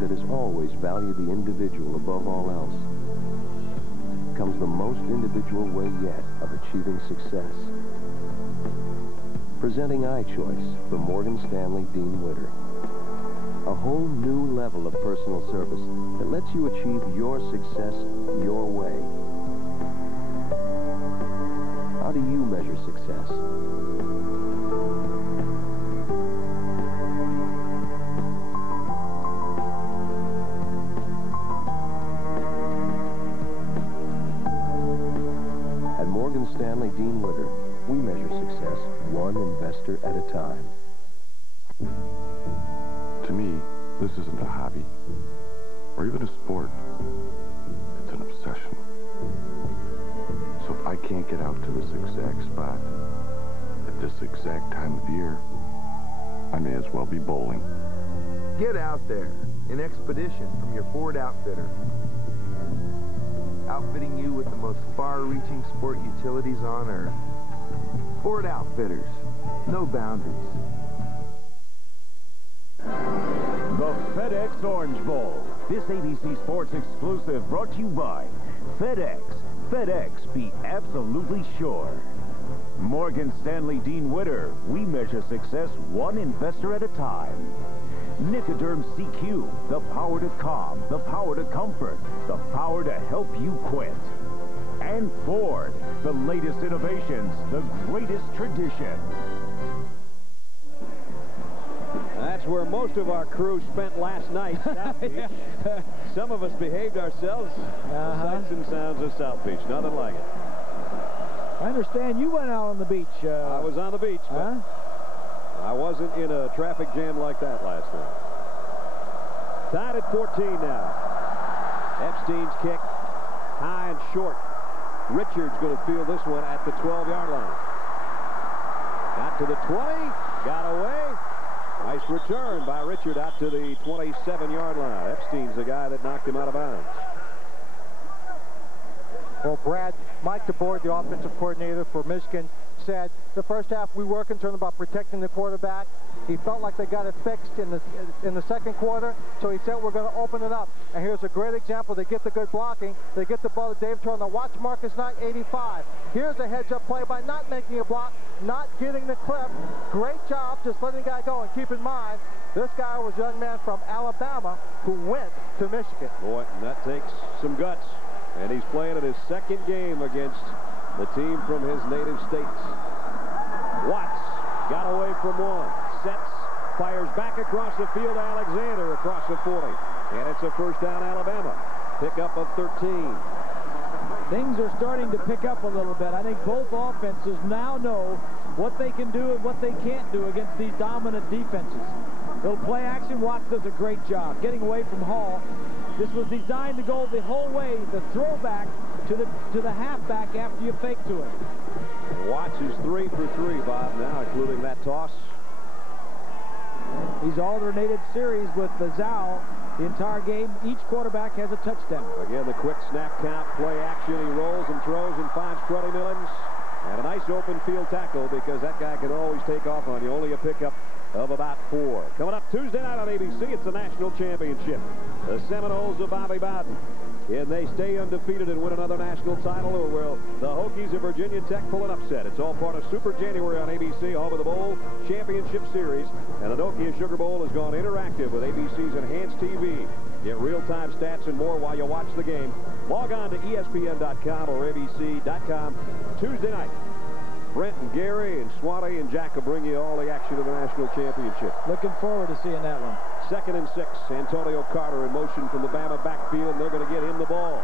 That has always valued the individual above all else, comes the most individual way yet of achieving success. Presenting iChoice for Morgan Stanley Dean Witter. A whole new level of personal service that lets you achieve your success your way. How do you measure success? Stanley Dean Witter, we measure success one investor at a time. To me, this isn't a hobby, or even a sport. It's an obsession. So if I can't get out to this exact spot, at this exact time of year, I may as well be bowling. Get out there in expedition from your Ford Outfitter. Outfitting you with the most far-reaching sport utilities on Earth. Ford Outfitters. No boundaries. The FedEx Orange Bowl. This ABC Sports exclusive brought to you by FedEx. FedEx, be absolutely sure. Morgan Stanley Dean Witter. We measure success one investor at a time. Nicoderm CQ, the power to calm, the power to comfort, the power to help you quit. And Ford, the latest innovations, the greatest tradition. That's where most of our crew spent last night, South Beach. Some of us behaved ourselves. Sights and sounds of South Beach, nothing like it. I understand you went out on the beach. I was on the beach, but I wasn't in a traffic jam like that last night. Tied at 14 now. Epstein's kick, high and short. Richards going to field this one at the 12-yard line. Got to the 20, got away. Nice return by Richard out to the 27-yard line. Epstein's the guy that knocked him out of bounds. Well, Brad, Mike DeBoer, the offensive coordinator for Michigan, said the first half we were concerned about protecting the quarterback. He felt like they got it fixed in the second quarter, so he said we're going to open it up. And here's a great example. They get the good blocking. They get the ball to Dave Turner. Watch Marcus Knight, 85. Here's a heads-up play by not making a block, not getting the clip. Great job just letting the guy go. And keep in mind, this guy was a young man from Alabama who went to Michigan. Boy, that takes some guts. And he's playing in his second game against the team from his native states. Watts got away from one. Sets, fires back across the field. Alexander across the 40. And it's a first down, Alabama. Pickup of 13. Things are starting to pick up a little bit. I think both offenses now know what they can do and what they can't do against these dominant defenses. They'll play action. Watts does a great job getting away from Hall. This was designed to go the whole way, the throwback to the halfback after you fake to him. Watts is 3 for 3, Bob, now, including that toss. He's alternated series with Zhao the entire game. Each quarterback has a touchdown. Again, the quick snap count, play action. He rolls and throws and finds Freddie Millens. And a nice open field tackle because that guy can always take off on you. Only a pickup of about 4. Coming up Tuesday night on ABC, it's the national championship. The Seminoles of Bobby Bowden. Can they stay undefeated and win another national title, or will the Hokies of Virginia Tech pull an upset? It's all part of Super January on ABC, home of the Bowl Championship Series. And the Nokia Sugar Bowl has gone interactive with ABC's Enhanced TV. Get real-time stats and more while you watch the game. Log on to ESPN.com or ABC.com Tuesday night. Brent and Gary and Swanee and Jack will bring you all the action of the national championship. Looking forward to seeing that one. 2nd and 6. Antonio Carter in motion from the Bama backfield, and they're going to get him the ball.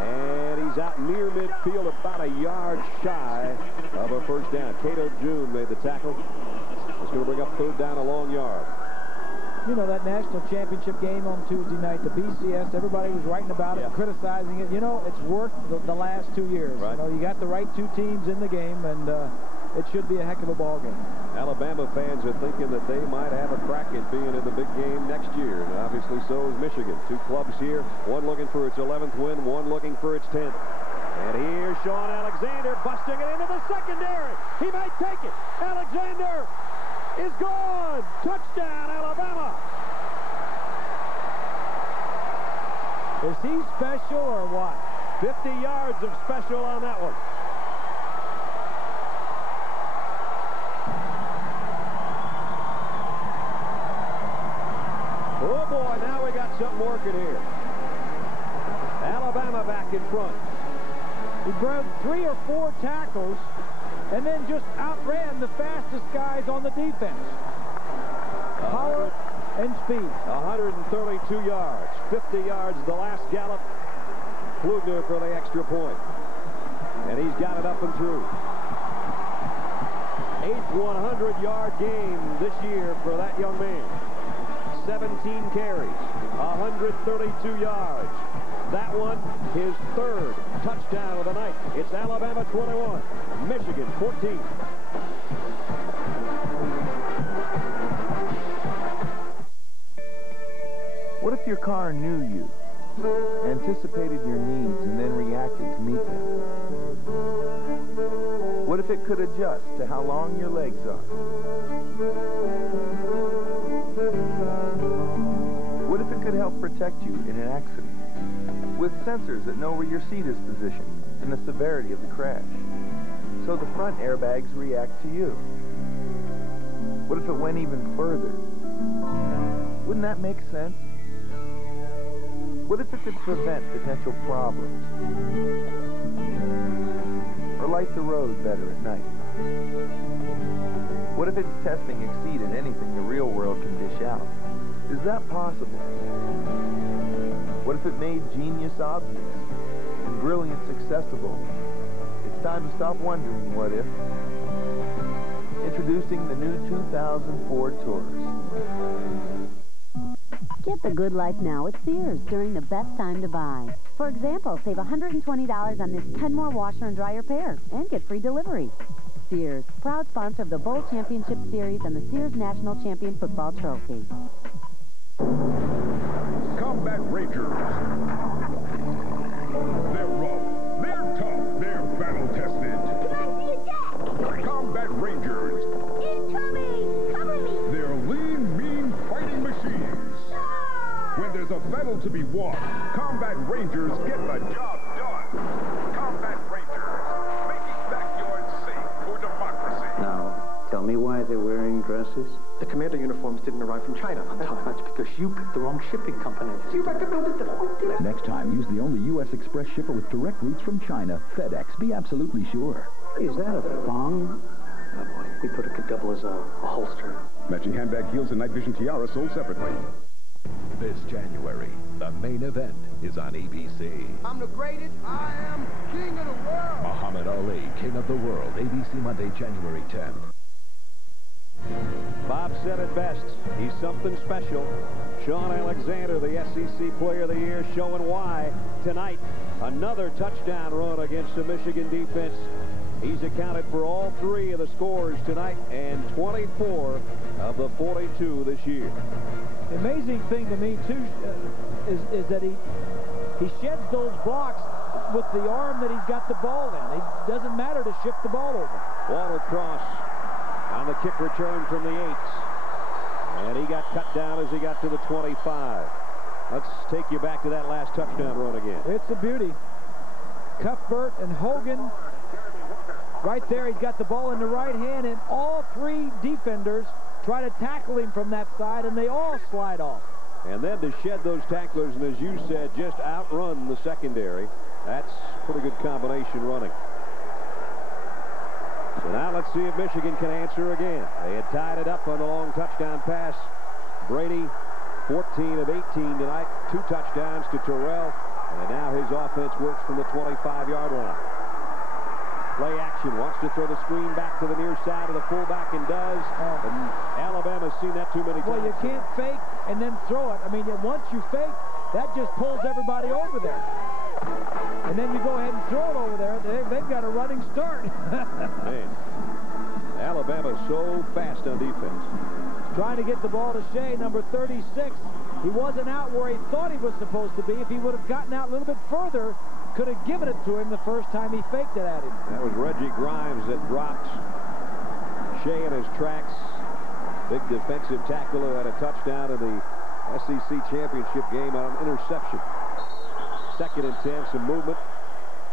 And he's out near midfield, about a yard shy of a first down. Cato June made the tackle. It's going to bring up third down, a long yard. You know, that national championship game on Tuesday night, the BCS, everybody was writing about it, criticizing it. You know, it's worked the last 2 years. Right. You know, you got the right two teams in the game, and it should be a heck of a ball game. Alabama fans are thinking that they might have a crack at being in the big game next year, and obviously so is Michigan. Two clubs here, one looking for its 11th win, one looking for its 10th. And here's Sean Alexander busting it into the secondary. He might take it. Alexander is gone. Touchdown, Alabama. Is he special or what? 50 yards of special on that one. Oh, boy, now we got something working here. Alabama back in front. He broke 3 or 4 tackles and then just outran the fastest guys on the defense. Power and speed. 132 yards. 50 yards the last gallop. Pflugner for the extra point. And he's got it up and through. 8th 100-yard game this year for that young man. 17 carries, 132 yards. That one, his third touchdown of the night. It's Alabama 21, Michigan 14. What if your car knew you, anticipated your needs, and then reacted to meet them? What if it could adjust to how long your legs are? What if it could help protect you in an accident? With sensors that know where your seat is positioned and the severity of the crash, so the front airbags react to you. What if it went even further? Wouldn't that make sense? What if it could prevent potential problems? Or light the road better at night? What if its testing exceeded anything the real world can dish out? Is that possible? What if it made genius obvious and brilliance accessible? It's time to stop wondering what if. Introducing the new 2000 Ford Taurus. Get the good life now at Sears during the best time to buy. For example, save $120 on this Kenmore washer and dryer pair and get free delivery. Sears, proud sponsor of the Bowl Championship Series and the Sears National Champion Football Trophy. Combat Rangers. They're rough, they're tough, they're battle-tested. Can I see a jet? Combat Rangers. Incoming! Cover me! They're lean, mean fighting machines. When there's a battle to be won, Combat Rangers get the job done. Combat Rangers, making backyards safe for democracy. Now, tell me why they're wearing dresses? The commander uniforms didn't arrive from China. That's because you picked the wrong shipping company. You recommended the wrong thing. Next time, use the only U.S. Express shipper with direct routes from China, FedEx. Be absolutely sure. Is that a thong? Oh, boy. We put it could double as a holster. Matching handbag heels and night vision tiara sold separately. This January, the main event is on ABC. I'm the greatest. I am king of the world. Muhammad Ali, King of the World, ABC Monday, January 10th. Bob said it best. He's something special. Sean Alexander, the SEC Player of the Year, showing why. Tonight, another touchdown run against the Michigan defense. He's accounted for all 3 of the scores tonight and 24 of the 42 this year. The amazing thing to me, too, is that he sheds those blocks with the arm that he's got the ball in. It doesn't matter to shift the ball over. Walter Cross on the kick return from the 8. And he got cut down as he got to the 25. Let's take you back to that last touchdown run again. It's a beauty. Cuthbert and Hogan right there. He's got the ball in the right hand, and all 3 defenders try to tackle him from that side, and they all slide off. And then to shed those tacklers, and as you said, just outrun the secondary. That's pretty good combination running. So now let's see if Michigan can answer again. They had tied it up on the long touchdown pass. Brady, 14 of 18 tonight. 2 touchdowns to Terrell And now his offense works from the 25-yard line. Play action, wants to throw the screen back to the near side of the fullback and does. And Alabama's seen that too many times. Well, you can't fake and then throw it. I mean, once you fake, that just pulls everybody over there. And then you go ahead and throw it over there. They've got a running start. Man, Alabama's so fast on defense. Trying to get the ball to Shea, number 36. He wasn't out where he thought he was supposed to be. If he would have gotten out a little bit further, could have given it to him the first time he faked it at him. That was Reggie Grimes that dropped Shea in his tracks. Big defensive tackle who had a touchdown in the SEC championship game on an interception. 2nd and 10, some movement.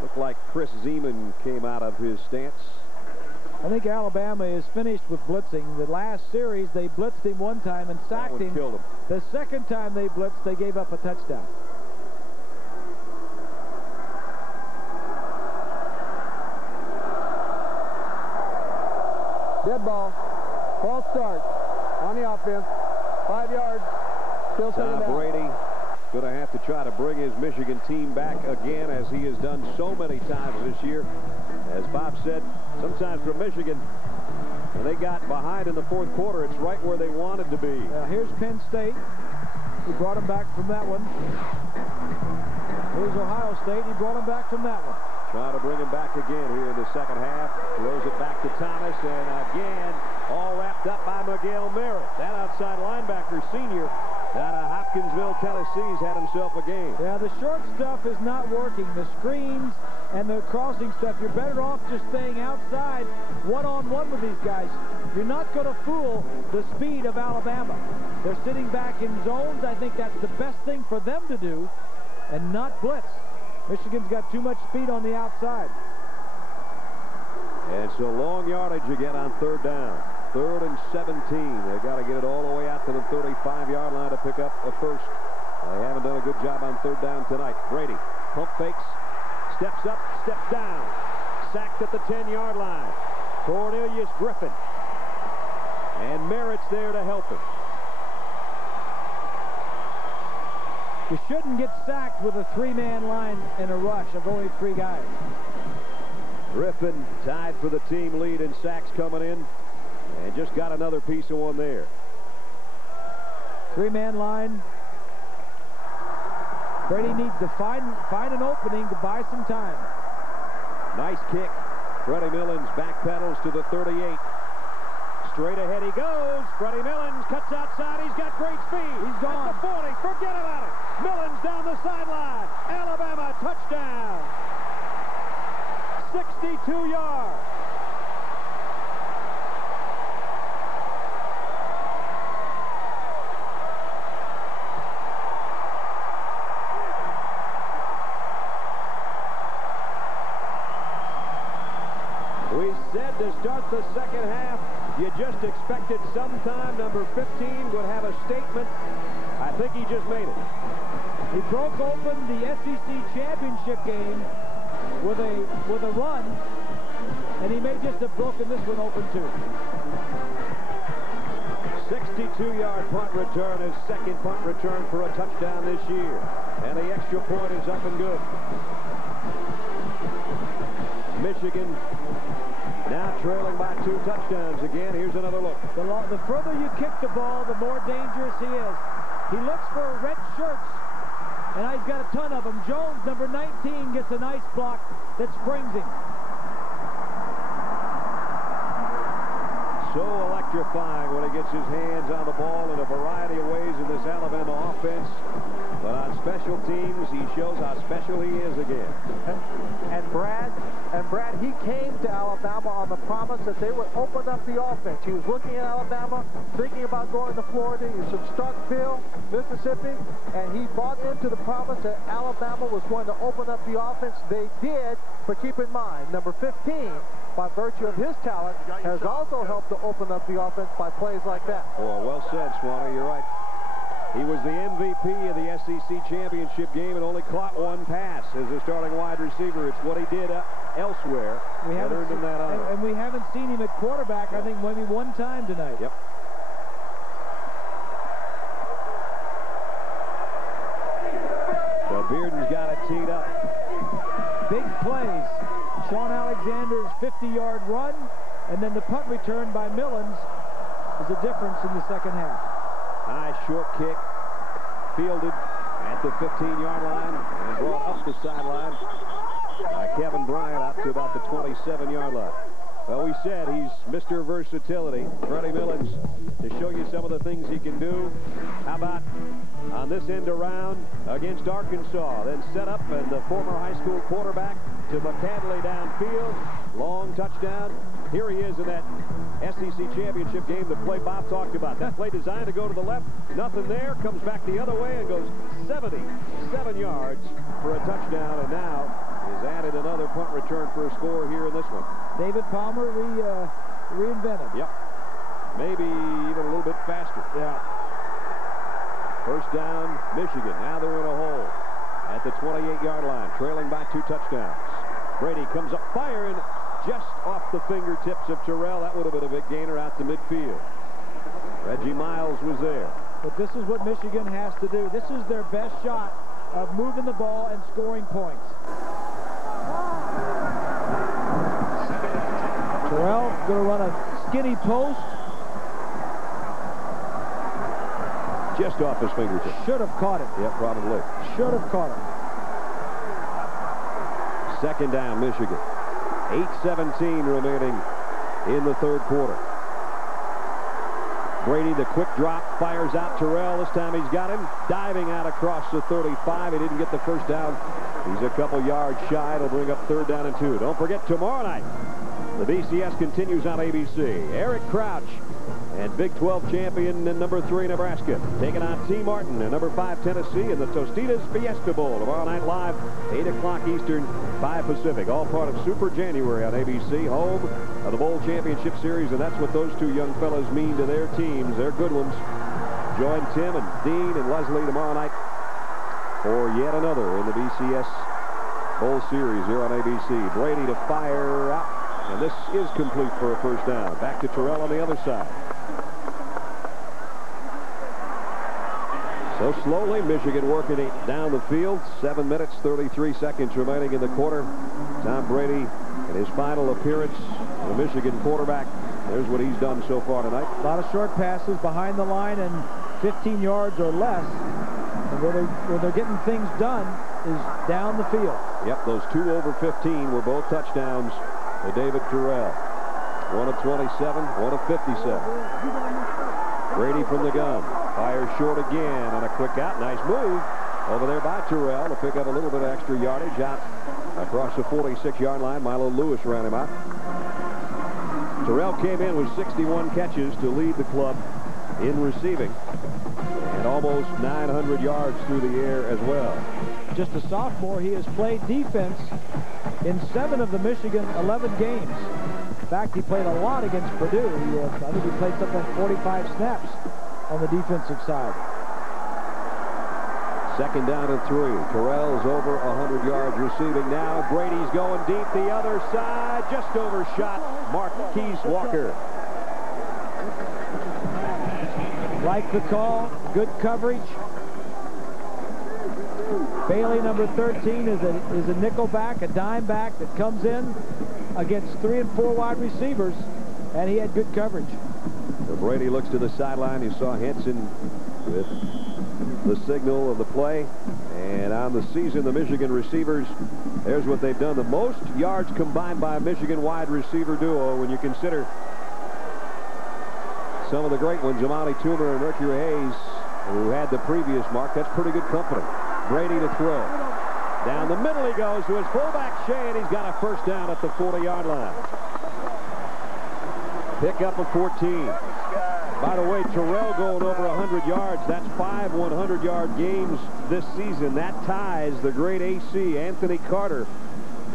Looked like Chris Zeman came out of his stance. I think Alabama is finished with blitzing. The last series, they blitzed him one time and sacked him. Killed him. The second time they blitzed, they gave up a touchdown. Dead ball. False start on the offense. 5 yards. Still Tom Brady going to have to try to bring his Michigan team back again, as he has done so many times this year. As Bob said, sometimes for Michigan, when they got behind in the 4th quarter, it's right where they wanted to be. Here's Penn State. He brought him back from that one. Here's Ohio State. He brought him back from that one. Trying to bring him back again here in the second half. Throws it back to Thomas, and again, all wrapped up by Miguel Merritt. That outside linebacker senior out of Hopkinsville, Tennessee's had himself a game. Yeah, the short stuff is not working. The screens and the crossing stuff, you're better off just staying outside one-on-one with these guys. You're not going to fool the speed of Alabama. They're sitting back in zones. I think that's the best thing for them to do, and not blitz. Michigan's got too much speed on the outside. And so long yardage again on 3rd down. 3rd and 17. They've got to get it all the way out to the 35-yard line to pick up a first. They haven't done a good job on 3rd down tonight. Brady, pump fakes, steps up, steps down. Sacked at the 10-yard line. Cornelius Griffin. And Merritt's there to help him. You shouldn't get sacked with a 3-man line in a rush of only 3 guys. Griffin tied for the team lead in sacks coming in, and just got another piece of one there. 3-man line. Brady needs to find an opening to buy some time. Nice kick. Freddie Millins backpedals to the 38. Straight ahead he goes. Freddie Millins cuts outside. He's got great speed. He's gone. At the 40. Forget about it. Millins down the sideline. Alabama touchdown. 62 yards. We said to start the second half, you just expected sometime number 15 would have a statement. I think he just made it. He broke open the SEC championship game with a run, and he may just have broken this one open too. 62-yard punt return, his 2nd punt return for a touchdown this year. And the extra point is up and good. Michigan now trailing by 2 touchdowns again. Here's another look. The further you kick the ball, the more dangerous he is. He looks for red shirts, and he's got a ton of them. Jones, number 19, gets a nice block that springs him. So electrifying when he gets his hands on the ball in a variety of ways in this Alabama offense. But on special teams, he shows how special he is again. And Brad, he came to Alabama on the promise that they would open up the offense. He was looking at Alabama, thinking about going to Florida. He was from Starkville, Mississippi, and he bought into the promise that Alabama was going to open up the offense. They did, but keep in mind, number 15, by virtue of his talent, has also helped to open up the offense by plays like that. Oh, well said, Swanee. You're right. He was the MVP of the SEC championship game and only caught 1 pass as a starting wide receiver. It's what he did elsewhere that earned him that honor. And we haven't seen him at quarterback, I think, maybe 1 time tonight. Yep. The Bearden's got it teed up. Big plays. Sean Alexander's 50-yard run, and then the punt return by Millens is the difference in the second half. High short kick, fielded at the 15-yard line and brought up the sideline by Kevin Bryant out to about the 27-yard line. Well, we said he's Mr. Versatility, Freddie Millens, to show you some of the things he can do. How about on this end around against Arkansas, then set up and the former high school quarterback to McCandley downfield, long touchdown. Here he is in that SEC championship game, the play Bob talked about. That play designed to go to the left, nothing there, comes back the other way and goes 77 yards for a touchdown, and now has added another punt return for a score here in this one. David Palmer reinvented. Yep. Maybe even a little bit faster. Yeah. First down, Michigan. Now they're in a hole at the 28-yard line, trailing by 2 touchdowns. Brady comes up firing just off the fingertips of Terrell. That would have been a big gainer out to midfield. Reggie Miles was there. But this is what Michigan has to do. This is their best shot of moving the ball and scoring points. Terrell going to run a skinny post. Just off his fingertips. Should have caught it. Yeah, probably. Should have caught it. Second down, Michigan. 8:17 remaining in the third quarter. Brady, the quick drop, fires out Terrell. This time he's got him. Diving out across the 35. He didn't get the first down. He's a couple yards shy. It'll bring up 3rd down and 2. Don't forget, tomorrow night, the BCS continues on ABC. Eric Crouch and Big 12 champion and number 3 Nebraska taking on T. Martin and number 5 Tennessee in the Tostitos Fiesta Bowl tomorrow night live, 8 o'clock Eastern, 5 Pacific. All part of Super January on ABC, home of the Bowl Championship Series, and that's what those 2 young fellas mean to their teams. They're good ones. Join Tim and Dean and Leslie tomorrow night for yet another in the BCS Bowl Series here on ABC. Brady to fire out, and this is complete for a first down. Back to Terrell on the other side. So slowly, Michigan working it down the field. 7 minutes, 33 seconds remaining in the quarter. Tom Brady in his final appearance, the Michigan quarterback. There's what he's done so far tonight. A lot of short passes behind the line and 15 yards or less. And where they're getting things done is down the field. Yep, those 2 over 15 were both touchdowns to David Terrell. 1 of 27, 1 of 57. Brady from the gun. Fires short again on a quick out. Nice move over there by Terrell to pick up a little bit of extra yardage out across the 46-yard line. Milo Lewis ran him out. Terrell came in with 61 catches to lead the club in receiving and almost 900 yards through the air as well. Just a sophomore, he has played defense in 7 of the Michigan 11 games. In fact, he played a lot against Purdue. I think he played something like 45 snaps on the defensive side. Second down and 3. Terrell's over 100 yards receiving now. Brady's going deep the other side. Just overshot Marquise Walker. Like the call. Good coverage. Bailey, number 13, is a nickel back, a dime back that comes in against 3 and 4 wide receivers, and he had good coverage. So Brady looks to the sideline. You saw Henson with the signal of the play. And on the season, the Michigan receivers, there's what they've done. The most yards combined by a Michigan wide receiver duo when you consider some of the great ones, Amani Toomer and Mercury Hayes, who had the previous mark. That's pretty good company. Brady to throw. Down the middle he goes to his fullback, Shea, and he's got a first down at the 40-yard line. Pick up a 14. By the way, Terrell going over 100 yards. That's 5 100-yard games this season. That ties the great AC Anthony Carter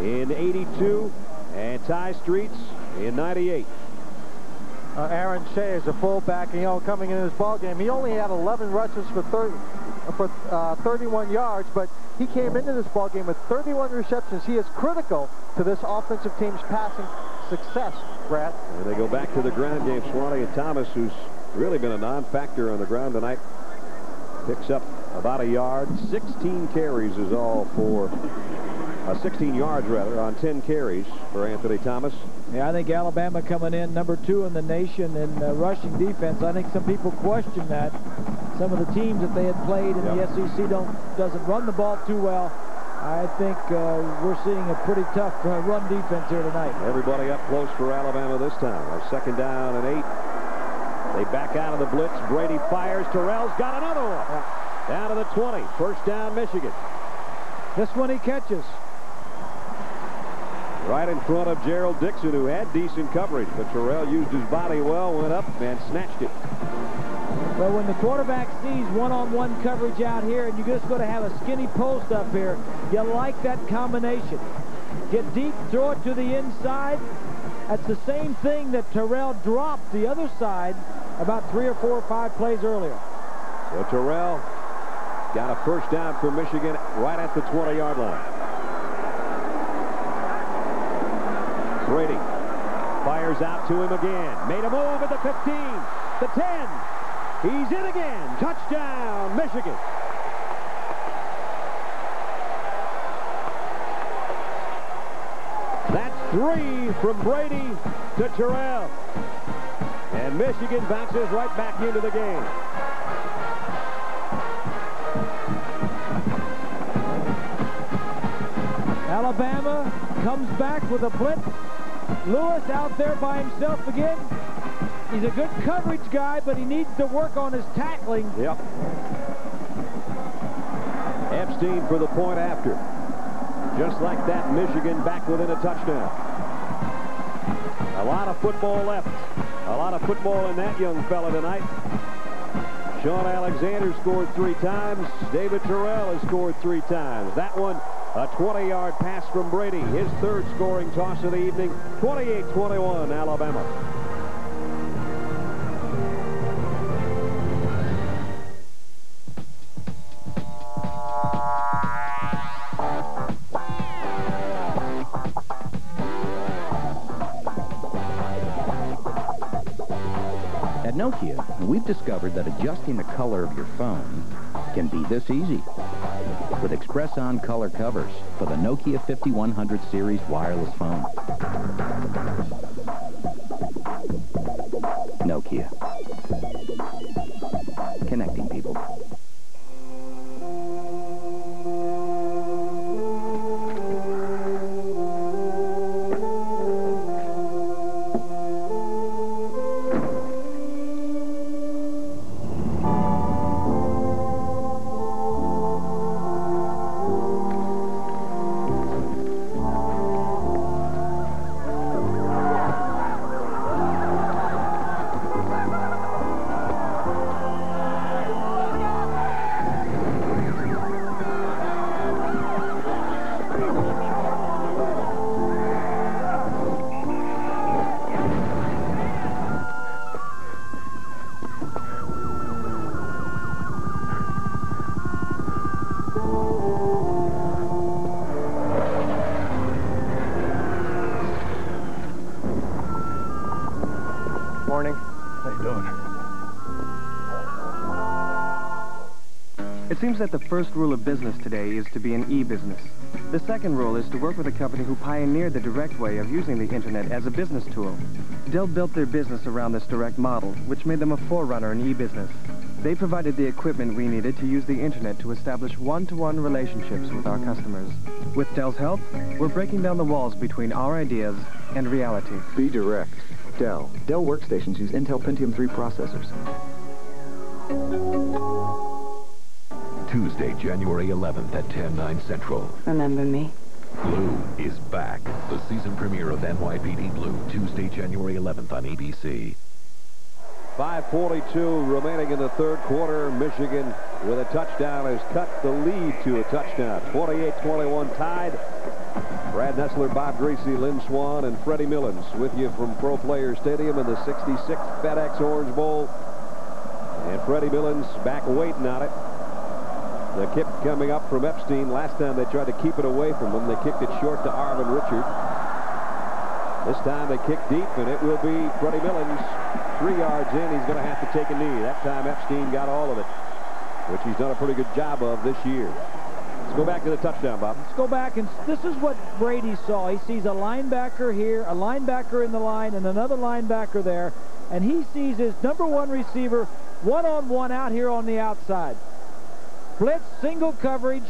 in 82 and Ty Streets in 98. Aaron Shea is a fullback, and, coming in his ball game, he only had 11 rushes for 31 yards, but he came into this ball game with 31 receptions. He is critical to this offensive team's passing success, Brad. And they go back to the ground game. Swanee and Thomas, who's really been a non-factor on the ground tonight, picks up about a yard. 16 carries is all for 16 yards, rather, on 10 carries for Anthony Thomas. Yeah, I think Alabama coming in number 2 in the nation in rushing defense. I think some people question that. Some of the teams that they had played in the SEC doesn't run the ball too well. I think we're seeing a pretty tough run defense here tonight. Everybody up close for Alabama this time. A 2nd down and 8. They back out of the blitz. Brady fires. Terrell's got another one. Down to the 20. 1st down, Michigan. This one he catches. Right in front of Gerald Dixon, who had decent coverage, but Terrell used his body well, went up and snatched it. But when the quarterback sees one-on-one coverage out here and you're just going to have a skinny post up here, you like that combination. Get deep, throw it to the inside. That's the same thing that Terrell dropped the other side about 3 or 4 or 5 plays earlier. So Terrell got a 1st down for Michigan right at the 20-yard line. Brady fires out to him again. Made a move at the 15, the 10. He's in again. Touchdown, Michigan. That's 3 from Brady to Terrell. And Michigan bounces right back into the game. Alabama comes back with a blitz. Lewis out there by himself again. He's a good coverage guy, but he needs to work on his tackling. Yep. Epstein for the point after. Just like that, Michigan back within a touchdown. A lot of football left. A lot of football in that young fella tonight. Sean Alexander scored 3 times. David Terrell has scored 3 times. That one, a 20-yard pass from Brady. His 3rd scoring toss of the evening. 28-21, Alabama. At Nokia, we've discovered that adjusting the color of your phone can be this easy. With Express On color covers for the Nokia 5100 series wireless phone. Nokia. Connecting people. Morning. How you doing? It seems that the first rule of business today is to be an e-business. The second rule is to work with a company who pioneered the direct way of using the internet as a business tool. Dell built their business around this direct model, which made them a forerunner in e-business. They provided the equipment we needed to use the internet to establish one-to-one relationships with our customers. With Dell's help, we're breaking down the walls between our ideas and reality. Be direct. Dell. Dell workstations use Intel Pentium 3 processors. Tuesday, January 11th at 10/9 Central. Remember me? Blue is back. The season premiere of NYPD Blue, Tuesday, January 11th on ABC. 5:42 remaining in the 3rd quarter. Michigan with a touchdown has cut the lead to a touchdown. 28-21 tied. Brad Nessler, Bob Greasy, Lynn Swan, and Freddie Millens with you from Pro Player Stadium in the 66th FedEx Orange Bowl. And Freddie Millens back waiting on it. The kick coming up from Epstein. Last time they tried to keep it away from him. They kicked it short to Arvin Richard. This time they kick deep, and it will be Freddie Millens. 3 yards in, he's going to have to take a knee. That time Epstein got all of it. which he's done a pretty good job of this year. Let's go back to the touchdown, Bob. Let's go back, and this is what Brady saw. He sees a linebacker here, a linebacker in the line, and another linebacker there, and he sees his #1 receiver one-on-one out here on the outside. Blitz, single coverage,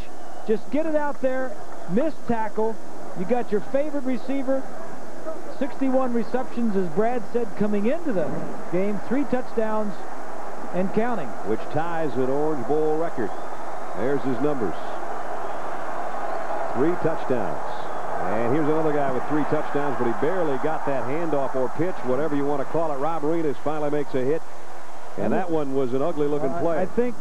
just get it out there, miss tackle. You got your favorite receiver, 61 receptions, as Brad said, coming into the game, 3 touchdowns and counting. Which ties an Orange Bowl record. There's his numbers. 3 touchdowns. And here's another guy with 3 touchdowns, but he barely got that handoff or pitch, whatever you want to call it. Rob Renas finally makes a hit, and that one was an ugly-looking play. I think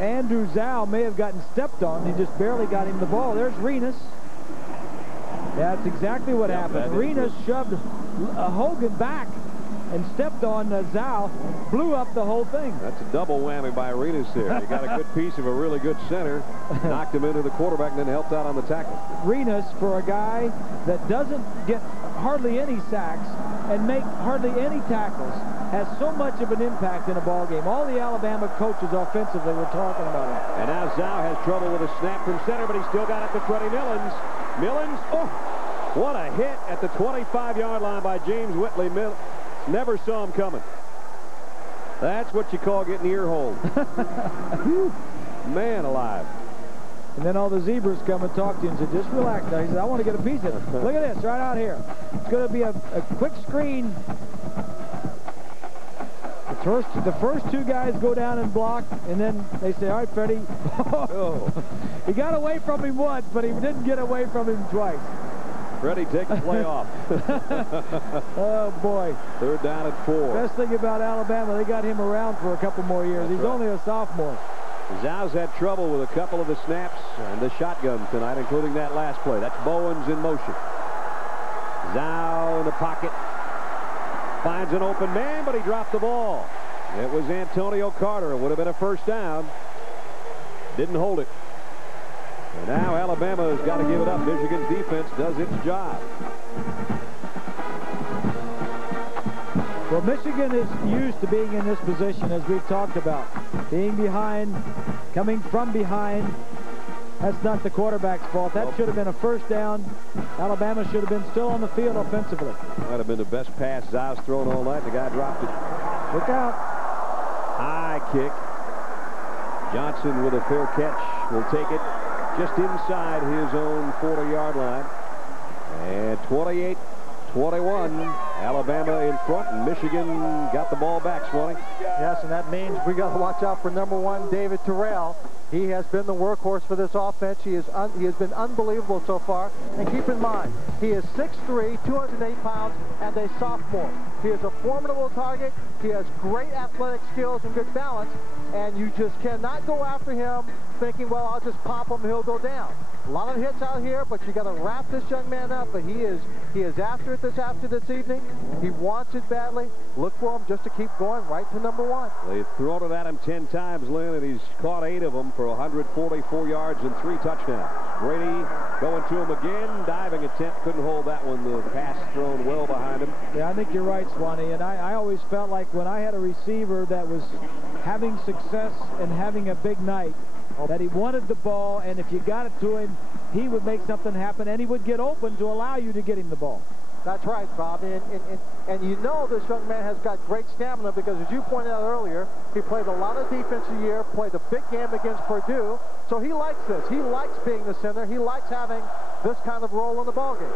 Andrew Zhao may have gotten stepped on. He just barely got him the ball. There's Renas. That's exactly what happened. Renas shoved Hogan back and stepped on Zhao, blew up the whole thing. That's a double whammy by Renas there. He got a good piece of a really good center, knocked him into the quarterback, and then helped out on the tackle. Renas, for a guy that doesn't get hardly any sacks and make hardly any tackles, has so much of an impact in a ball game. All the Alabama coaches offensively were talking about him. And now Zhao has trouble with a snap from center, but he still got it to Freddie Millens. Millens, oh, what a hit at the 25-yard line by James Whitley. Never saw him coming. That's what you call getting ear-holed. Man alive. And then all the zebras come and talk to you and say, just relax now. He said, I want to get a piece of it. Look at this right out here. It's going to be a quick screen. The first 2 guys go down and block, and then they say, all right, Freddie. He got away from him once, but he didn't get away from him twice. Freddie takes the play off. Oh, boy. 3rd down and 4. Best thing about Alabama, they got him around for a couple more years. He's only a sophomore. Zhau's had trouble with a couple of the snaps and the shotgun tonight, including that last play. That's Bowens in motion. Zhao in the pocket. Finds an open man, but he dropped the ball. It was Antonio Carter. It would have been a first down. Didn't hold it. And now Alabama has got to give it up. Michigan's defense does its job. Well, Michigan is used to being in this position, as we've talked about. Being behind, coming from behind. That's not the quarterback's fault. That should have been a first down. Alabama should have been still on the field offensively. Might have been the best pass Zhau's thrown all night. The guy dropped it. Look out. High kick. Johnson with a fair catch will take it just inside his own 40-yard line. And 28-21, Alabama in front, and Michigan got the ball back, Swanee. Yes, and that means we got to watch out for #1, David Terrell. He has been the workhorse for this offense. He has been unbelievable so far. And keep in mind, he is 6'3", 208 pounds, and a sophomore. He is a formidable target. He has great athletic skills and good balance, and you just cannot go after him thinking, well, I'll just pop him, he'll go down. A lot of hits out here, but you got to wrap this young man up. But he is after it after this evening. He wants it badly. Look for him just to keep going right to #1. They've thrown it at him 10 times, Lynn, and he's caught 8 of them for 144 yards and 3 touchdowns. Brady going to him again. Diving attempt. Couldn't hold that one. The pass thrown well behind him. Yeah, I think you're right, Swanee. And I always felt like when I had a receiver that was having success and having a big night, that he wanted the ball, and if you got it to him, he would make something happen, and he would get open to allow you to get him the ball. That's right, Bob. And you know this young man has got great stamina because, as you pointed out earlier, he played a lot of defense a year, played a big game against Purdue, so he likes this. He likes being the center. He likes having this kind of role in the ballgame.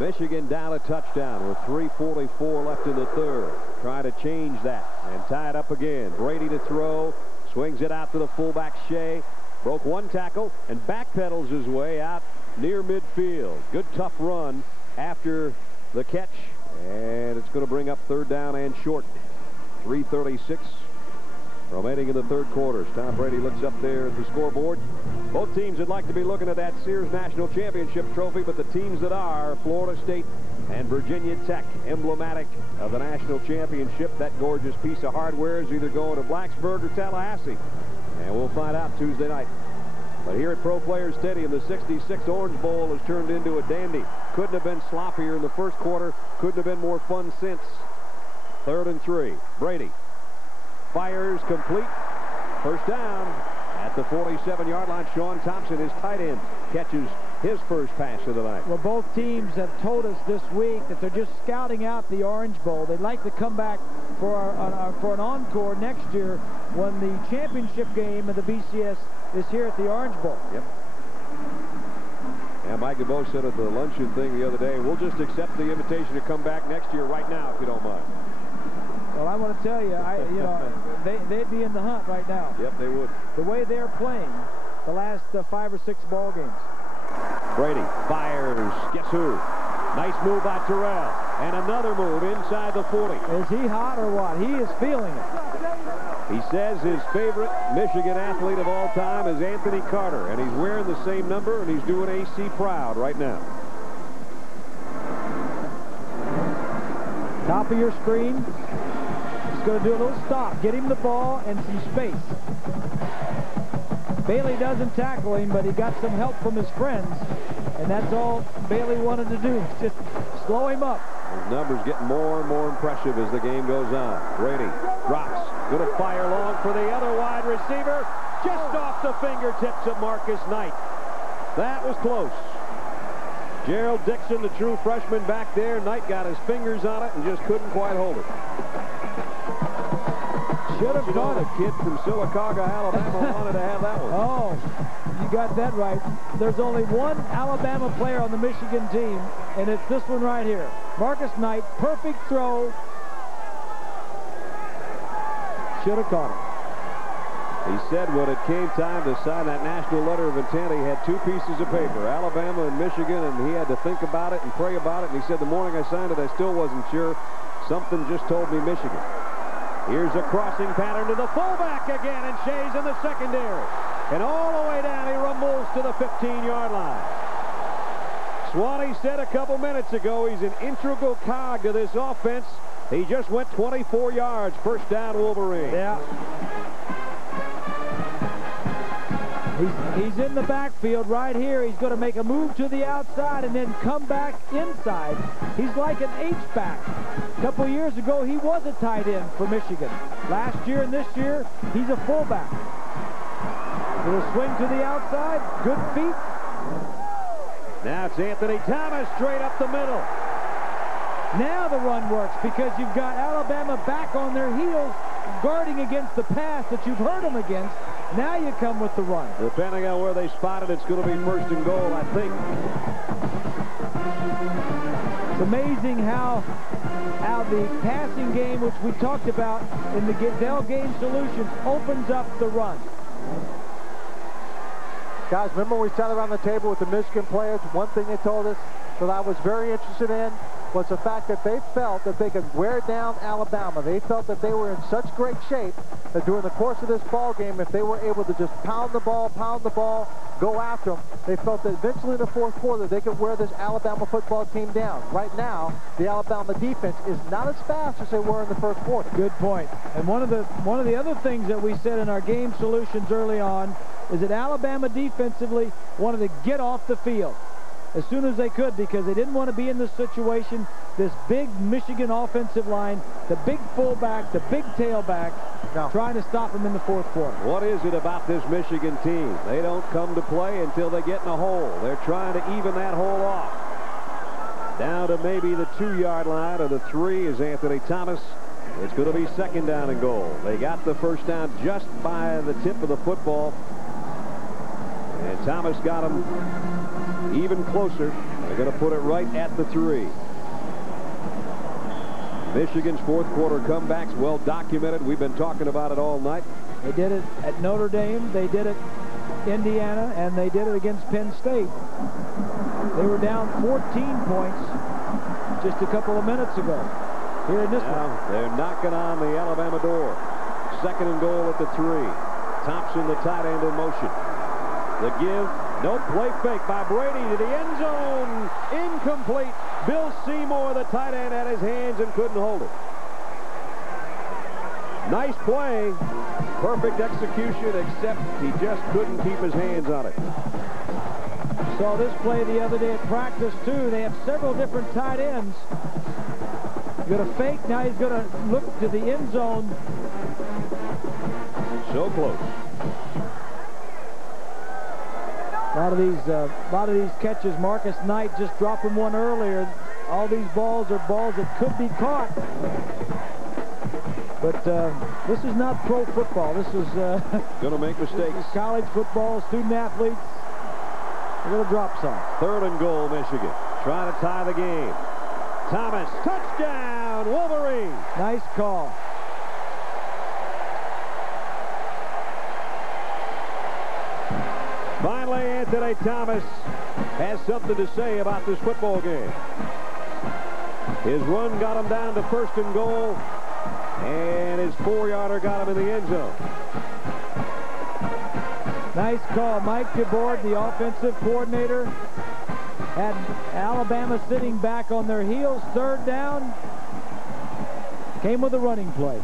Michigan down a touchdown with 3:44 left in the 3rd. Trying to change that and tie it up again. Brady to throw. Swings it out to the fullback, Shea. Broke 1 tackle and backpedals his way out near midfield. Good tough run after the catch. And it's going to bring up 3rd down and short. 3:36 remaining in the 3rd quarter. Tom Brady looks up there at the scoreboard. Both teams would like to be looking at that Sears National Championship trophy, but the teams that are Florida State and Virginia Tech, emblematic of the national championship. That gorgeous piece of hardware is either going to Blacksburg or Tallahassee, and we'll find out Tuesday night. But here at Pro Players Stadium, the 66 Orange Bowl has turned into a dandy. Couldn't have been sloppier in the first quarter. Couldn't have been more fun since. 3rd and 3. Brady fires complete First down at the 47-yard line. Sean Thompson, his tight end, catches his first pass of the night. Well, both teams have told us this week that they're just scouting out the Orange Bowl. They'd like to come back for an encore next year when the championship game of the BCS is here at the Orange Bowl. Yep. And Mike DeBoe said at the luncheon thing the other day, we'll just accept the invitation to come back next year right now if you don't mind. Well, I want to tell you, they'd be in the hunt right now. Yep, they would. The way they're playing the last 5 or 6 ball games. Brady fires. Guess who? Nice move by Terrell. And another move inside the 40. Is he hot or what? He is feeling it. He says his favorite Michigan athlete of all time is Anthony Carter, and he's wearing the same number, and he's doing AC proud right now. Top of your screen. He's going to do a little stop. Get him the ball and some space. Bailey doesn't tackle him, but he got some help from his friends, and that's all Bailey wanted to do, just slow him up. His numbers getting more and more impressive as the game goes on. Brady drops. Going to fire long for the other wide receiver. Just off the fingertips of Marcus Knight. That was close. Gerald Dixon, the true freshman back there. Knight got his fingers on it and just couldn't quite hold it. Should have caught it. A kid from Sylacauga, Alabama wanted to have that one. Oh, you got that right. There's only one Alabama player on the Michigan team, and it's this one right here. Marcus Knight, perfect throw. Should have caught it. He said when it came time to sign that national letter of intent, he had 2 pieces of paper, Alabama and Michigan, and he had to think about it and pray about it. And he said the morning I signed it, I still wasn't sure. Something just told me Michigan. Here's a crossing pattern to the fullback again, and Shea's in the secondary. And all the way down, he rumbles to the 15-yard line. Swanee said a couple minutes ago he's an integral cog to this offense. He just went 24 yards. First down, Wolverine. Yeah. He's in the backfield right here. He's going to make a move to the outside and then come back inside. He's like an H-back. A couple years ago, he was a tight end for Michigan. Last year and this year, he's a fullback. Little swing to the outside. Good feet. Now it's Anthony Thomas straight up the middle. Now the run works because you've got Alabama back on their heels guarding against the pass that you've hurt them against. Now you come with the run. Depending on where they spot it, it's going to be first and goal, I think. It's amazing how the passing game, which we talked about in the Dell Game Solutions, opens up the run. Guys, remember when we sat around the table with the Michigan players? One thing they told us that I was very interested in was the fact that they felt that they could wear down Alabama. They felt that they were in such great shape that during the course of this ball game, if they were able to just pound the ball, go after them, they felt that eventually in the fourth quarter they could wear this Alabama football team down. Right now, the Alabama defense is not as fast as they were in the first quarter. Good point. And one of the other things that we said in our game solutions early on is that Alabama defensively wanted to get off the field as soon as they could because they didn't want to be in this situation, this big Michigan offensive line, the big fullback, the big tailback, trying to stop them in the fourth quarter. What is it about this Michigan team? They don't come to play until they get in a hole. They're trying to even that hole off. Down to maybe the 2-yard line or the 3 is Anthony Thomas. It's going to be second down and goal. They got the first down just by the tip of the football. And Thomas got him even closer. They're going to put it right at the 3. Michigan's fourth quarter comebacks, well documented. We've been talking about it all night. They did it at Notre Dame. They did it Indiana, and they did it against Penn State. They were down 14 points just a couple of minutes ago. Here in this one. They're knocking on the Alabama door. Second and goal at the 3. Thompson, the tight end, in motion. The give, no play fake by Brady to the end zone. Incomplete. Bill Seymour, the tight end, had his hands and couldn't hold it. Nice play. Perfect execution, except he just couldn't keep his hands on it. Saw this play the other day at practice, too. They have several different tight ends. He's going to fake. Now he's going to look to the end zone. So close. A lot of these catches, Marcus Knight just dropping one earlier. All these balls are balls that could be caught. But this is not pro football. This is going to make mistakes. This is college football. Student athletes are going to drop some. 3rd and goal, Michigan. Trying to tie the game. Thomas, touchdown, Wolverine. Nice call. Finally, Anthony Thomas has something to say about this football game. His run got him down to 1st and goal, and his 4-yarder got him in the end zone. Nice call. Mike DeBord, the offensive coordinator, had Alabama sitting back on their heels. 3rd down. Came with a running play.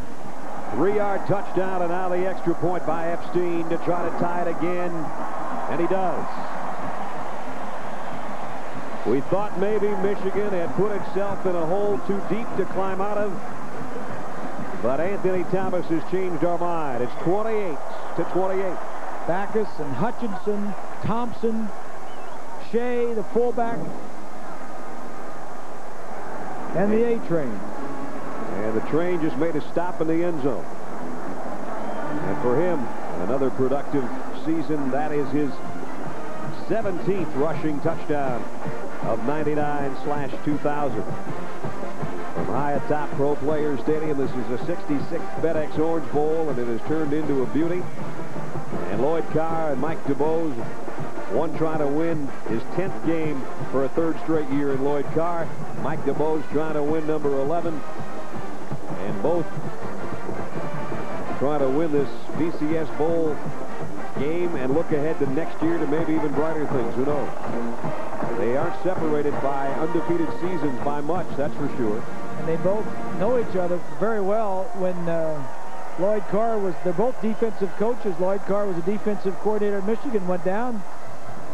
3-yard touchdown, and now the extra point by Epstein to try to tie it again, and he does. We thought maybe Michigan had put itself in a hole too deep to climb out of, but Anthony Thomas has changed our mind. It's 28-28. Backus and Hutchinson, Thompson, Shea, the fullback, and the A-train. And the train just made a stop in the end zone. And for him, another productive season. That is his 17th rushing touchdown of 99/2000. From high atop Pro Players Stadium, this is the 66th FedEx Orange Bowl, and it has turned into a beauty. And Lloyd Carr and Mike DuBose, one trying to win his 10th game for a 3rd straight year in Lloyd Carr. Mike DuBose trying to win number 11. And both trying to win this BCS Bowl game and look ahead to next year to maybe even brighter things. Who knows? They aren't separated by undefeated seasons by much, that's for sure. And they both know each other very well. When Lloyd Carr was, they're both defensive coaches. Lloyd Carr was a defensive coordinator at Michigan, went down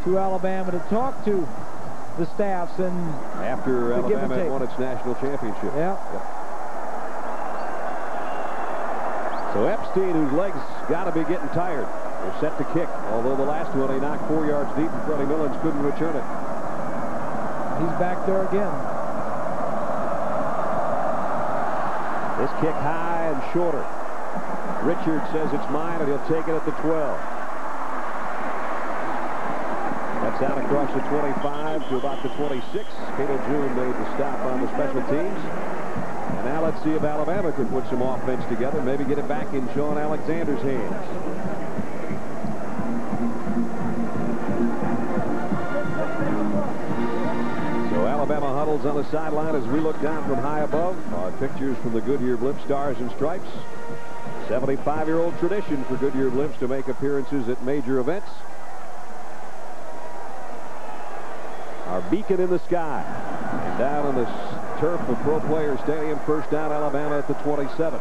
to Alabama to talk to the staffs. And after Alabama had won its national championship. Yeah. Yep. So Epstein, whose legs got to be getting tired, is set to kick. Although the last one he knocked 4 yards deep, and Freddie Millens couldn't return it. He's back there again. This kick high and shorter. Richard says it's mine, and he'll take it at the 12. That's out across the 25 to about the 26. Cato June made the stop on the special teams. And now let's see if Alabama can put some offense together, maybe get it back in Sean Alexander's hands. So Alabama huddles on the sideline as we look down from high above. Our pictures from the Goodyear Blimp Stars and Stripes. 75-year-old tradition for Goodyear Blimps to make appearances at major events. Our beacon in the sky. And down on the turf of Pro Players Stadium, 1st down, Alabama at the 27.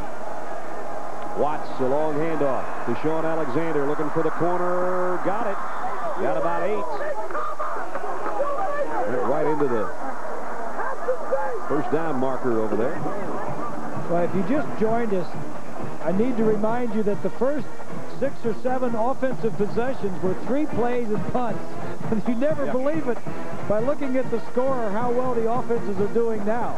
Watts, a long handoff to Sean Alexander, looking for the corner. Got it. Got about 8. Went right into the 1st down marker over there. Well, if you just joined us, I need to remind you that the first 6 or 7 offensive possessions were 3 plays and punts. You never believe it by looking at the score or how well the offenses are doing now.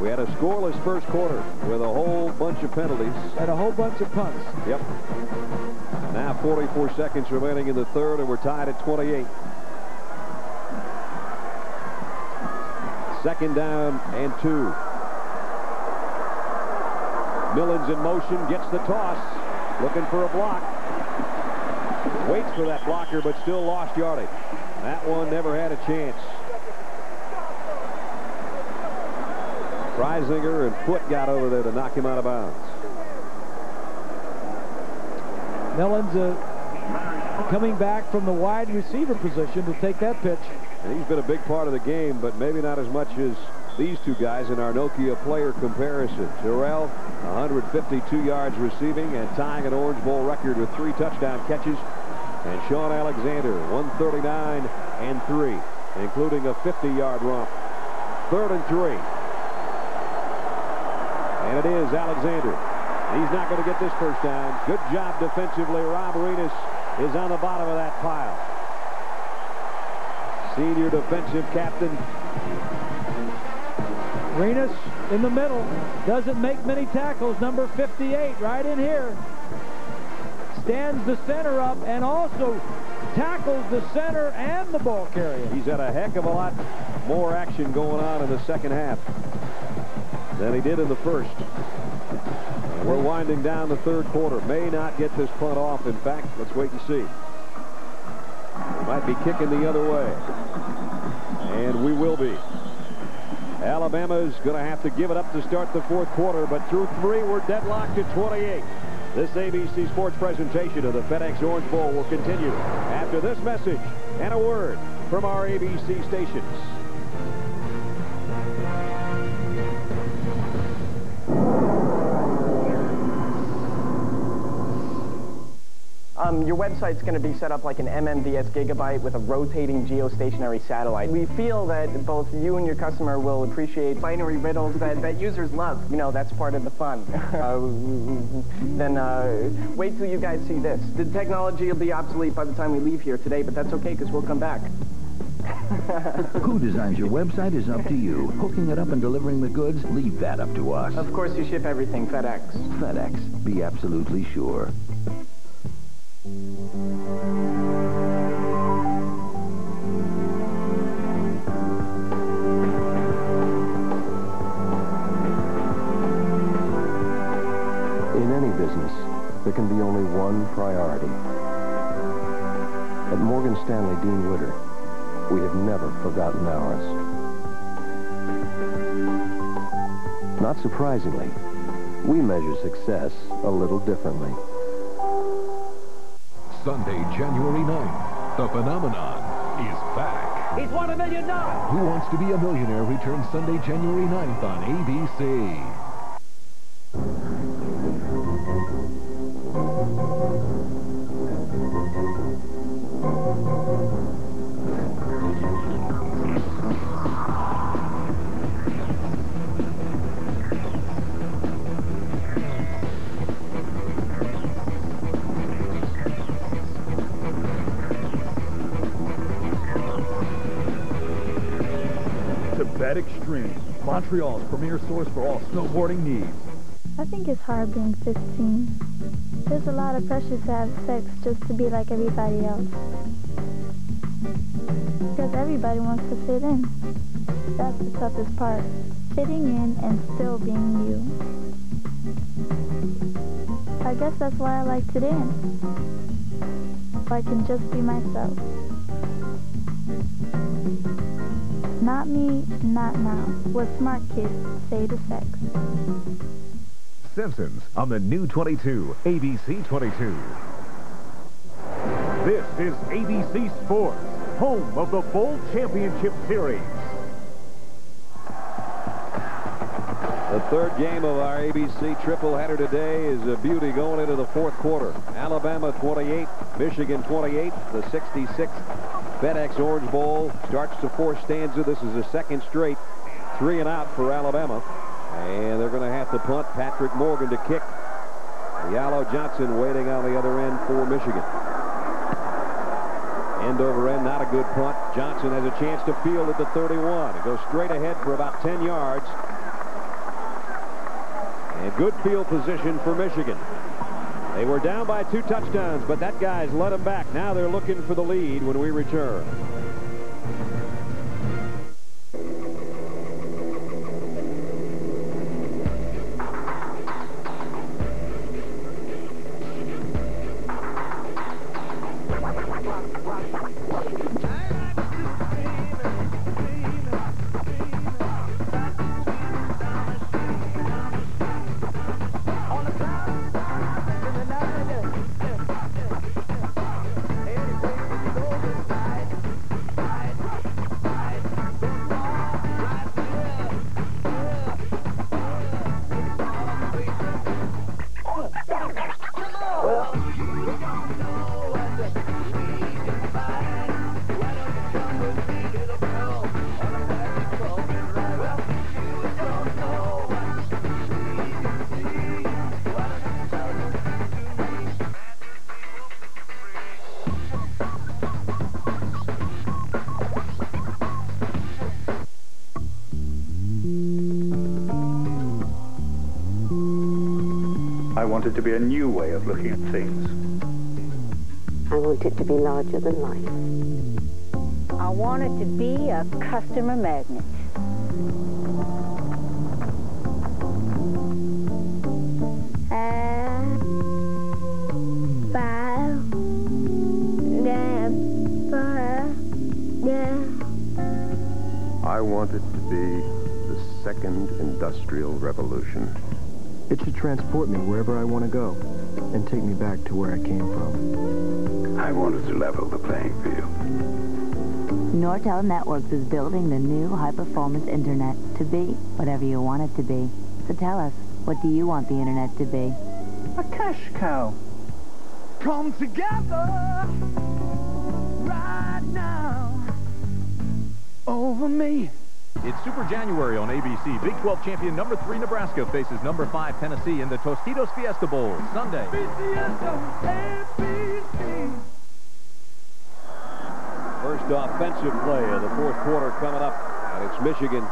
We had a scoreless first quarter with a whole bunch of penalties. And a whole bunch of punts. Yep. Now 44 seconds remaining in the 3rd, and we're tied at 28. 2nd down and 2. Millens in motion, gets the toss, looking for a block. Waits for that blocker, but still lost yardage. That one never had a chance. Freisinger and Foot got over there to knock him out of bounds. Millens coming back from the wide receiver position to take that pitch. And he's been a big part of the game, but maybe not as much as these two guys in our Nokia player comparison. Terrell, 152 yards receiving and tying an Orange Bowl record with 3 touchdown catches. And Sean Alexander, 139 and 3, including a 50-yard romp. 3rd and 3. And it is Alexander. He's not going to get this first down. Good job defensively. Rob Renus is on the bottom of that pile. Senior defensive captain. Renus in the middle. Doesn't make many tackles. Number 58 right in here. Stands the center up and also tackles the center and the ball carrier. He's had a heck of a lot more action going on in the second half than he did in the first. And we're winding down the third quarter. May not get this punt off. In fact, let's wait and see. He might be kicking the other way. And we will be. Alabama's going to have to give it up to start the fourth quarter, but through 3, we're deadlocked at 28. This ABC Sports presentation of the FedEx Orange Bowl will continue after this message and a word from our ABC stations. Your website's going to be set up like an MMDS Gigabyte with a rotating geostationary satellite. We feel that both you and your customer will appreciate binary riddles that users love. You know, that's part of the fun. Then wait till you guys see this. The technology will be obsolete by the time we leave here today, but that's okay because we'll come back. Who designs your website is up to you. Hooking it up and delivering the goods, leave that up to us. Of course, you ship everything FedEx. FedEx. Be absolutely sure. In any business, there can be only one priority. At Morgan Stanley Dean Witter, we have never forgotten ours. Not surprisingly, we measure success a little differently. Sunday, January 9th, the phenomenon is back. He's won $1 million. Who Wants to Be a Millionaire returns Sunday, January 9th on ABC. Extreme, Montreal's premier source for all snowboarding needs. I think it's hard being 15. There's a lot of pressure to have sex just to be like everybody else. Because everybody wants to fit in. That's the toughest part. Fitting in and still being you. I guess that's why I like to dance. I can just be myself. Not me, not now. What smart kids say to sex. Simpsons on the new 22, ABC 22. This is ABC Sports, home of the Bowl Championship Series. The third game of our ABC tripleheader today is a beauty going into the fourth quarter. Alabama 28, Michigan 28, the 66th FedEx Orange Bowl starts to fourth stanza. This is the second straight 3 and out for Alabama. And they're going to have to punt. Patrick Morgan to kick. Yallo Johnson waiting on the other end for Michigan. End over end, not a good punt. Johnson has a chance to field at the 31. It goes straight ahead for about 10 yards. And good field position for Michigan. They were down by 2 touchdowns, but that guy's led them back. Now they're looking for the lead when we return. want it to be a new way of looking at things. I want it to be larger than life. I want it to be a customer magnet. I want it to be the second industrial revolution. It should transport me wherever I want to go and take me back to where I came from. I wanted to level the playing field. Nortel Networks is building the new high-performance internet to be whatever you want it to be. So tell us, what do you want the internet to be? A cash cow. Come together right now over me. It's Super January on ABC. Big 12 champion number 3 Nebraska faces number 5 Tennessee in the Tostitos Fiesta Bowl Sunday. First offensive play of the fourth quarter coming up, and it's Michigan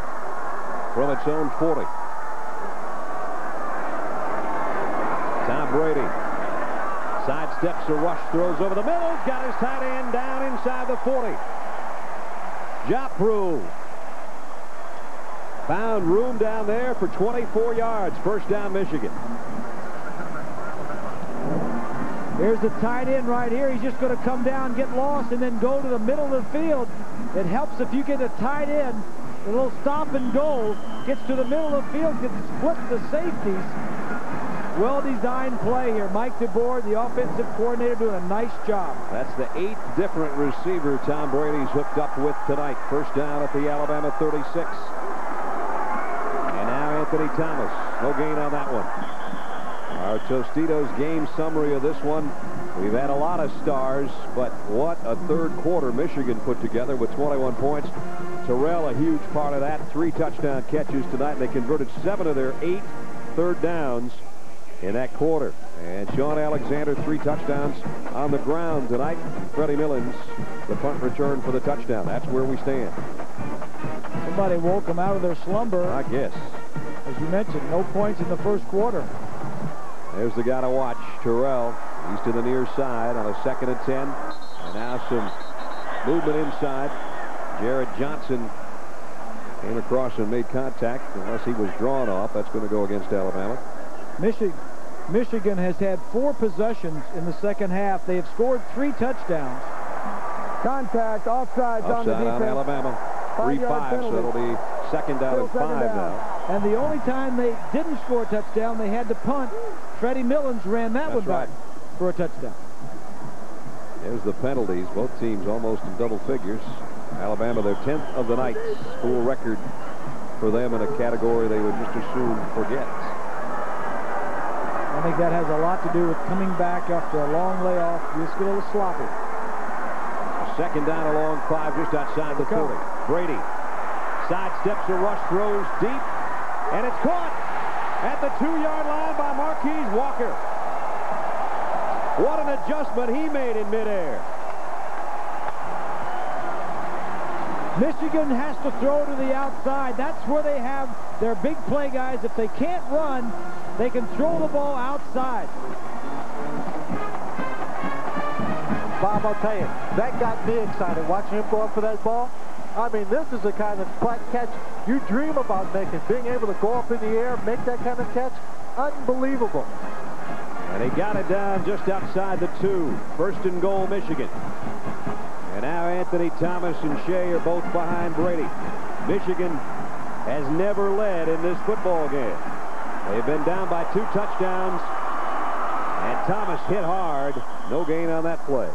from its own 40. Tom Brady sidesteps a rush, throws over the middle, got his tight end down inside the 40. Joppru found room down there for 24 yards. First down, Michigan. Here's the tight end right here. He's just going to come down, get lost, and then go to the middle of the field. It helps if you get a tight end, a little stop and go, gets to the middle of the field, gets split the safeties. Well-designed play here. Mike DeBoer, the offensive coordinator, doing a nice job. That's the 8th different receiver Tom Brady's hooked up with tonight. First down at the Alabama 36. And now Anthony Thomas. No gain on that one. Our Tostitos game summary of this one. We've had a lot of stars, but what a third quarter Michigan put together with 21 points. Terrell, a huge part of that. 3 touchdown catches tonight. They converted 7 of their 8 third downs in that quarter. And Sean Alexander, 3 touchdowns on the ground tonight. Freddie Millins, the punt return for the touchdown. That's where we stand. Somebody woke them out of their slumber. I guess. As you mentioned, no points in the first quarter. There's the guy to watch, Terrell. He's to the near side on a 2nd and 10. And now some movement inside. Jared Johnson came across and made contact. Unless he was drawn off, that's going to go against Alabama. Michigan has had 4 possessions in the second half. They have scored 3 touchdowns. Contact, offsides on the defense. On Alabama. 3-5, so it'll be second down and 5 now. And the only time they didn't score a touchdown, they had to punt. Freddie Millins ran that one back for a touchdown. There's the penalties. Both teams almost in double figures. Alabama, their 10th of the night. School record for them in a category they would just as soon forget. I think that has a lot to do with coming back after a long layoff. You just get a little sloppy. Second down along 5, just outside the 40. Brady sidesteps a rush, throws deep, and it's caught at the 2-yard line by Marquise Walker. What an adjustment he made in midair. Michigan has to throw to the outside. That's where they have their big play guys. If they can't run, they can throw the ball outside. Bob, I'll tell you, that got me excited watching him go up for that ball. I mean, this is the kind of catch you dream about making. Being able to go up in the air, make that kind of catch, unbelievable. And he got it down just outside the 2. First and goal, Michigan. And now Anthony Thomas and Shea are both behind Brady. Michigan has never led in this football game. They've been down by 2 touchdowns. And Thomas hit hard. No gain on that play.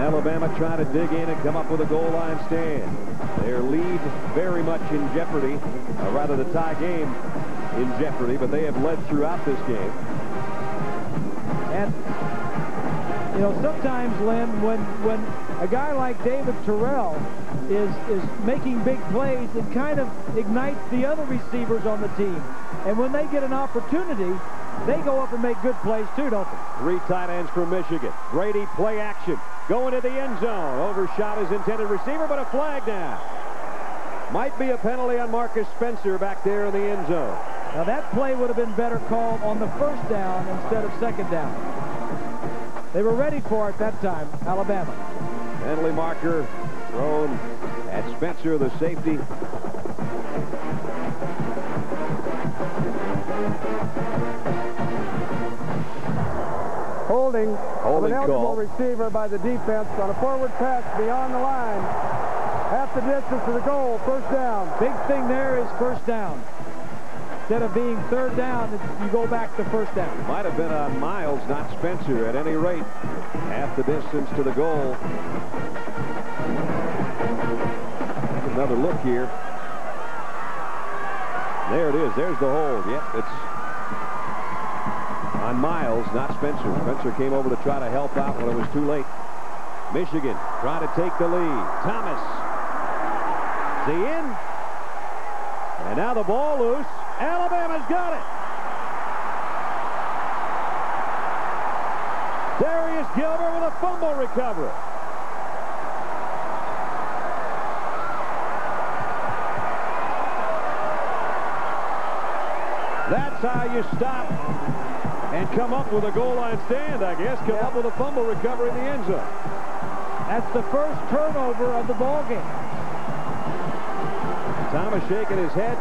Alabama trying to dig in and come up with a goal line stand. Their lead very much in jeopardy, or rather the tie game in jeopardy, but they have led throughout this game. And, you know, sometimes, Lynn, when a guy like David Terrell is making big plays, it kind of ignites the other receivers on the team. And when they get an opportunity, they go up and make good plays too, don't they? 3 tight ends for Michigan. Brady, play action. Going to the end zone. Overshot his intended receiver, but a flag down. Might be a penalty on Marcus Spencer back there in the end zone. Now that play would have been better called on the first down instead of second down. They were ready for it that time, Alabama. Penalty marker thrown at Spencer, the safety. Holding of an eligible call. receiver by the defense on a forward pass beyond the line. Half the distance to the goal, first down. Big thing there is first down. Instead of being third down, you go back to first down. Might have been on Miles, not Spencer. At any rate, half the distance to the goal. Another look here. There it is. There's the hold. Yep, it's on Miles, not Spencer. Spencer came over to try to help out when it was too late. Michigan trying to take the lead. Thomas. Is he in? And now the ball loose. Alabama's got it. Darius Gilbert with a fumble recovery. That's how you stop and come up with a goal line stand, I guess. Come up with a fumble recovery in the end zone. That's the first turnover of the ball game. Thomas shaking his head.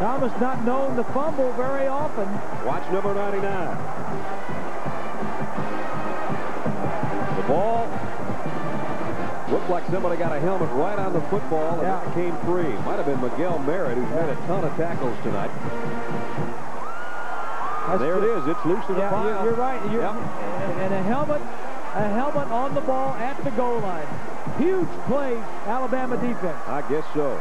Thomas not known to fumble very often. Watch number 99. The ball looked like somebody got a helmet right on the football and that came free. Might have been Miguel Merritt, who's made a ton of tackles tonight. And there it is. It's loose in the pile. You're right. And a helmet on the ball at the goal line. Huge play, Alabama defense. I guess so.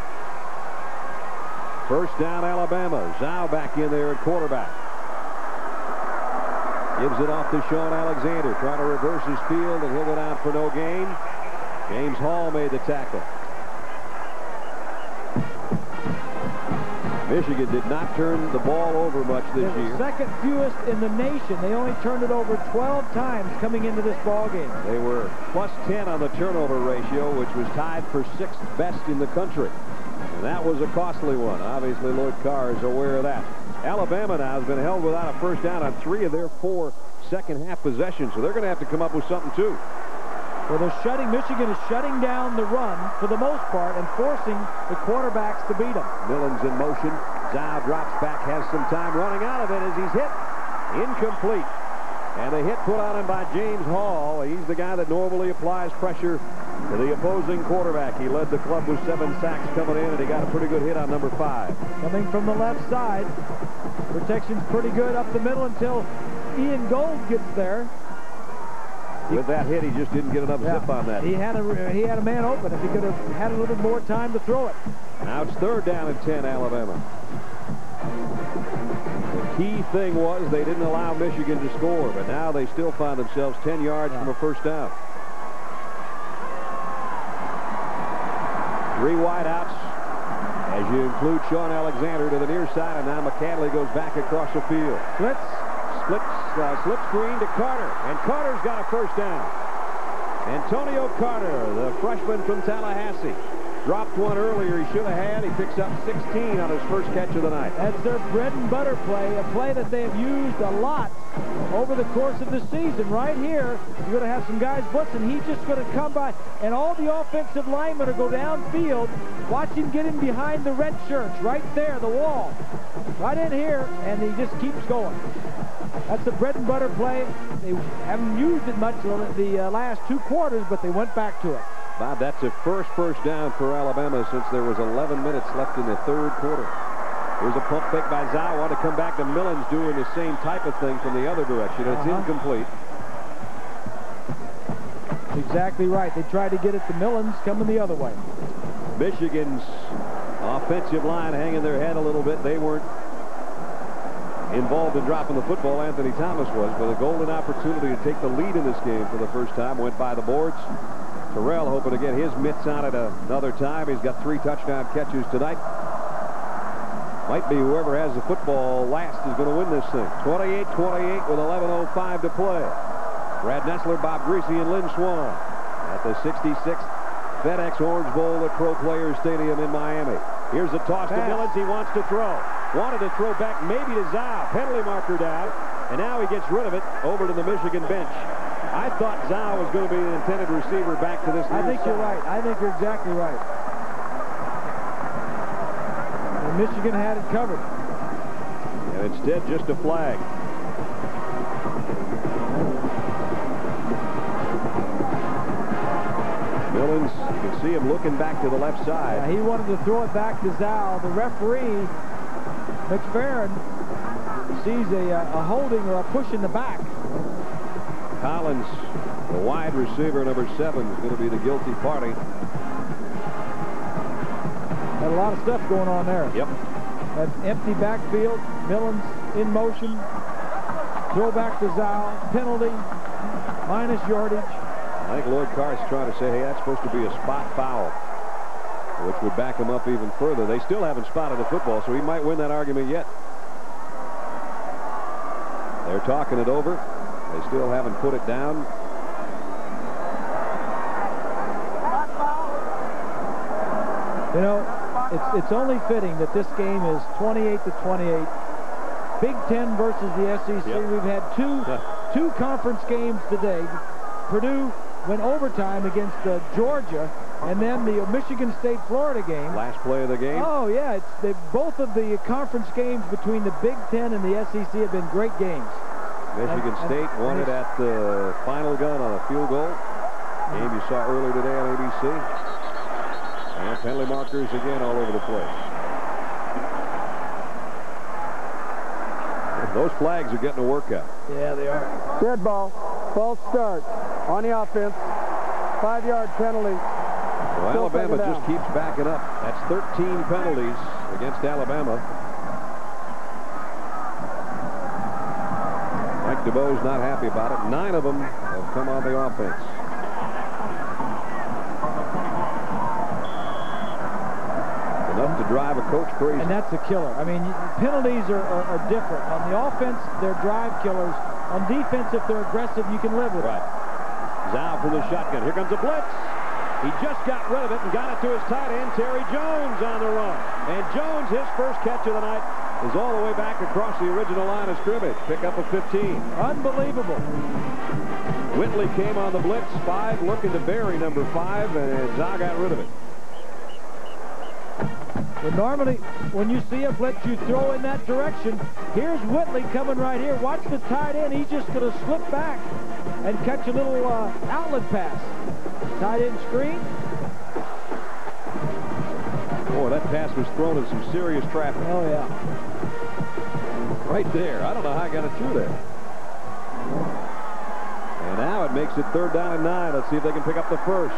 First down, Alabama. Zhao back in there at quarterback. Gives it off to Sean Alexander. Trying to reverse his field, and he'll go down for no gain. James Hall made the tackle. Michigan did not turn the ball over much this year. Second fewest in the nation. They only turned it over 12 times coming into this ball game. They were +10 on the turnover ratio, which was tied for 6th best in the country. And that was a costly one. Obviously, Lloyd Carr is aware of that. Alabama now has been held without a first down on 3 of their 4 second-half possessions, so they're going to have to come up with something, too. Well, Michigan is shutting down the run for the most part and forcing the quarterbacks to beat them. Millen's in motion. Zhao drops back, has some time running out of it as he's hit. Incomplete. And a hit put on him by James Hall. He's the guy that normally applies pressure to the opposing quarterback. He led the club with 7 sacks coming in, and he got a pretty good hit on number 5. Coming from the left side. Protection's pretty good up the middle until Ian Gold gets there. With that hit, he just didn't get enough zip on that. He had a man open. If he could have had a little bit more time to throw it. Now it's 3rd down and 10, Alabama. The key thing was they didn't allow Michigan to score, but now they still find themselves 10 yards from a first down. 3 wideouts as you include Sean Alexander to the near side, and now McCandley goes back across the field. Slip screen to Carter, and Carter's got a first down. Antonio Carter, the freshman from Tallahassee, dropped one earlier he should have had. He picks up 16 on his first catch of the night. That's their bread and butter play, a play that they have used a lot over the course of the season. Right here, you're going to have some guys blitzing. He's just going to come by, and all the offensive linemen are go downfield. Watch him get in behind the red shirts, right there, the wall. Right in here, and he just keeps going. That's the bread and butter play. They haven't used it much the last 2 quarters, but they went back to it. Bob, that's the first down for Alabama since there was 11 minutes left in the 3rd quarter. Here's a pump fake by Zhao. Want to come back to Millen's doing the same type of thing from the other direction. It's incomplete. Exactly right. They tried to get it to Millen's coming the other way. Michigan's offensive line hanging their head a little bit. They weren't involved in dropping the football. Anthony Thomas was, but a golden opportunity to take the lead in this game for the first time. Went by the boards. Terrell hoping to get his mitts on it another time. He's got 3 touchdown catches tonight. Might be whoever has the football last is going to win this thing. 28-28 with 11:05 to play. Brad Nessler, Bob Greasy, and Lynn Swan at the 66th FedEx Orange Bowl at Pro Players Stadium in Miami. Here's a toss to Millens. He wants to throw. Wanted to throw back maybe to Zhao. Penalty marker down. And now he gets rid of it over to the Michigan bench. I thought Zhao was going to be the intended receiver back to this. I think you're right. I think you're exactly right. And Michigan had it covered. And instead, just a flag. Millins, you can see him looking back to the left side. Yeah, he wanted to throw it back to Zhao. The referee, McFerrin, sees a holding or a push in the back. Collins, the wide receiver, number 7, is going to be the guilty party. Had a lot of stuff going on there. Yep. An empty backfield. Millins in motion. Throw back to Zhao. Penalty. Minus yardage. I think Lloyd Carr's trying to say, hey, that's supposed to be a spot foul, which would back him up even further. They still haven't spotted the football, so he might win that argument yet. They're talking it over. They still haven't put it down. You know, it's only fitting that this game is 28-28. Big Ten versus the SEC. Yep. We've had two conference games today. Purdue went overtime against Georgia, and then the Michigan State-Florida game. Last play of the game. Oh, yeah. Both of the conference games between the Big Ten and the SEC have been great games. Michigan State won it at the final gun on a field goal. Game you saw earlier today on ABC. And penalty markers again all over the place. Those flags are getting a workout. Yeah, they are. Dead ball. False start on the offense. 5-yard penalty. Well, Alabama just keeps backing up. That's 13 penalties against Alabama. Mike DeBoe's not happy about it. 9 of them have come on the offense. Enough to drive a coach crazy. And that's a killer. I mean, penalties are different. On the offense, they're drive killers. On defense, if they're aggressive, you can live with it. Zhao from the shotgun. Here comes a blitz. He just got rid of it and got it to his tight end, Terry Jones, on the run. And Jones, his first catch of the night, is all the way back across the original line of scrimmage. Pick up a 15. Unbelievable. Whitley came on the blitz. 5 looking to bury number 5, and Zhao got rid of it. But normally, when you see a blitz, you throw in that direction. Here's Whitley coming right here. Watch the tight end. He's just going to slip back and catch a little outlet pass. Tight end screen. Boy, that pass was thrown in some serious traffic. Oh, yeah. Right there. I don't know how I got it through there. And now it makes it 3rd down and 9. Let's see if they can pick up the first.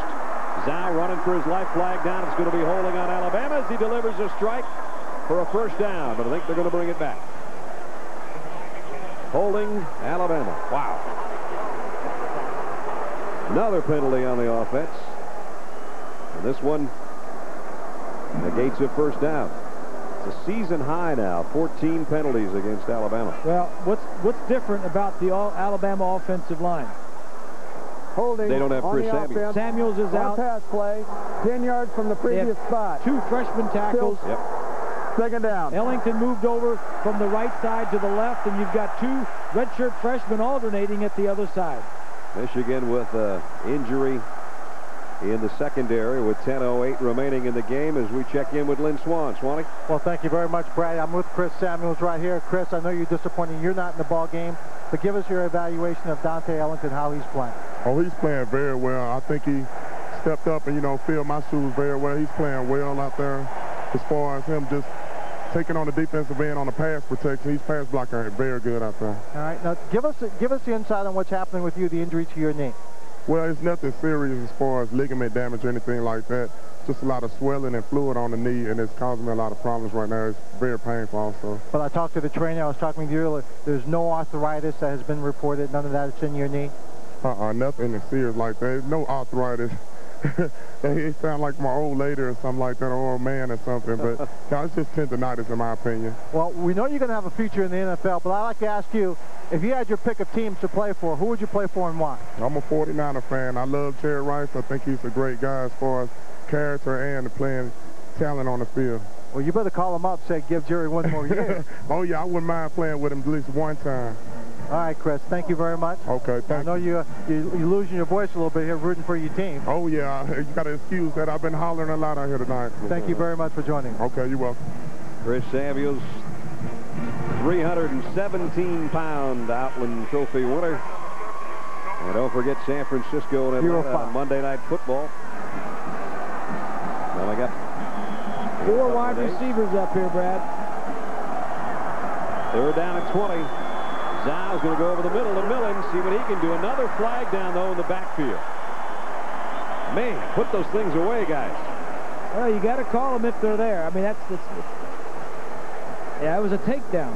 Zhao running for his life flag down. It's going to be holding on Alabama as he delivers a strike for a first down, but I think they're going to bring it back. Holding Alabama. Wow. Another penalty on the offense. And this one negates a first down. It's a season high now. 14 penalties against Alabama. Well, what's different about the Alabama offensive line? Holding. They don't have Chris Samuels. Samuels is out. Pass play. 10 yards from the previous spot. 2 freshman tackles. Yep. 2nd down. Ellington moved over from the right side to the left, and you've got 2 redshirt freshmen alternating at the other side. Michigan with injury in the secondary with 10:08 remaining in the game as we check in with Lynn Swann. Swanee? Well, thank you very much, Brad. I'm with Chris Samuels right here. Chris, I know you're disappointed you're not in the ball game, but give us your evaluation of Dante Ellington, how he's playing. Oh, he's playing very well. I think he stepped up and, filled my shoes very well. He's playing well out there as far as him just taking on the defensive end on the pass protection. He's pass blocking very good out there. All right. Now, give us the insight on what's happening with you, the injury to your knee. Well, it's nothing serious as far as ligament damage or anything like that. Just a lot of swelling and fluid on the knee, and it's causing me a lot of problems right now. It's very painful also. But I talked to the trainer. I was talking with you earlier. There's no arthritis that has been reported. None of that is in your knee? Nothing is serious like that. There's no arthritis. It sounds like my old lady or something like that, or old man or something, but it's just tendonitis in my opinion. Well, we know you're going to have a future in the NFL, but I'd like to ask you, if you had your pick of teams to play for, who would you play for and why? I'm a 49er fan. I love Jerry Rice. I think he's a great guy as far as character and playing talent on the field. Well, you better call him up, say give Jerry one more year. Oh, yeah, I wouldn't mind playing with him at least one time. All right, Chris, thank you very much. Okay, thank you. I know you're losing your voice a little bit here rooting for your team. Oh, yeah, you got to excuse that. I've been hollering a lot out here tonight. Thank you very much for joining. Okay, you're welcome. Chris Samuels, 317-pound Outland Trophy winner. And don't forget San Francisco and Atlanta on Monday Night Football. Well, I got 4 wide receivers up here, Brad. They're down at 20. Zau's going to go over the middle to Millen, see what he can do. Another flag down, though, in the backfield. Man, put those things away, guys. Well, you got to call them if they're there. I mean, yeah, it was a takedown.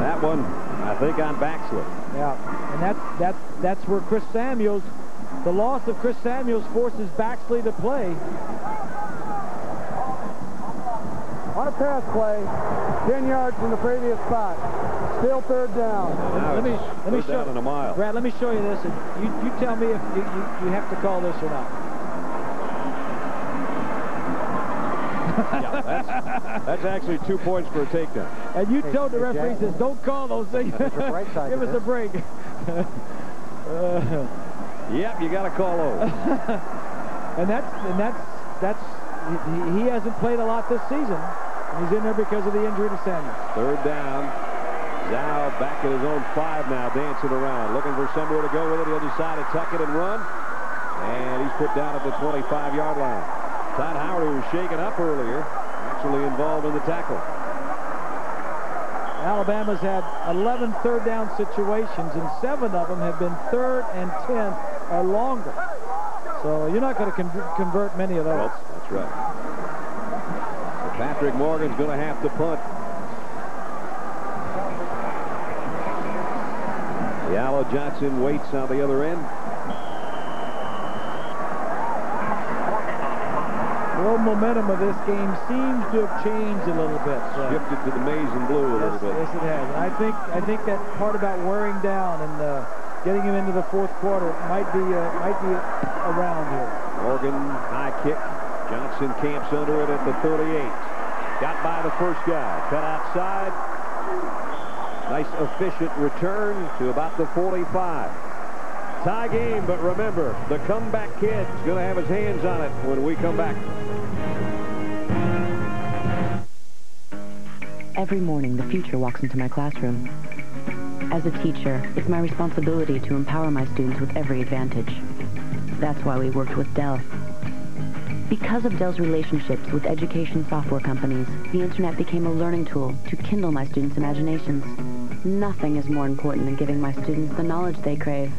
That one, I think, on backslip. Yeah, and that's where Chris Samuels, the loss of Chris Samuels forces Baxley to play. On a pass play, 10 yards from the previous spot. Still third down. Let me show down in a mile. Brad, let me show you this. And you tell me if you have to call this or not. Yeah, that's actually 2 points for a takedown. And you told the referee, says, don't call those things. Give us a break. Yep, you got to call those. and that's he hasn't played a lot this season. He's in there because of the injury to Samuels. Third down. Zau back at his own 5 now, dancing around, looking for somewhere to go with it. He'll decide to tuck it and run. And he's put down at the 25-yard line. Todd Howard, who was shaken up earlier, actually involved in the tackle. Alabama's had 11 third-down situations, and 7 of them have been 3rd and 10 or longer. So you're not going to convert many of those. That's right. So Patrick Morgan's going to have to punt. Yallow Johnson waits on the other end. The whole momentum of this game seems to have changed a little bit. Shifted to the maize and blue a little bit. Yes, it has. And I think that part about wearing down and getting him into the 4th quarter might be around here. Morgan, high kick. Johnson camps under it at the 38. Got by the first guy. Cut outside. Nice efficient return to about the 45. Tie game, but remember, the comeback kid's going to have his hands on it when we come back. Every morning, the future walks into my classroom. As a teacher, it's my responsibility to empower my students with every advantage. That's why we worked with Dell. Because of Dell's relationships with education software companies, the internet became a learning tool to kindle my students' imaginations. Nothing is more important than giving my students the knowledge they crave.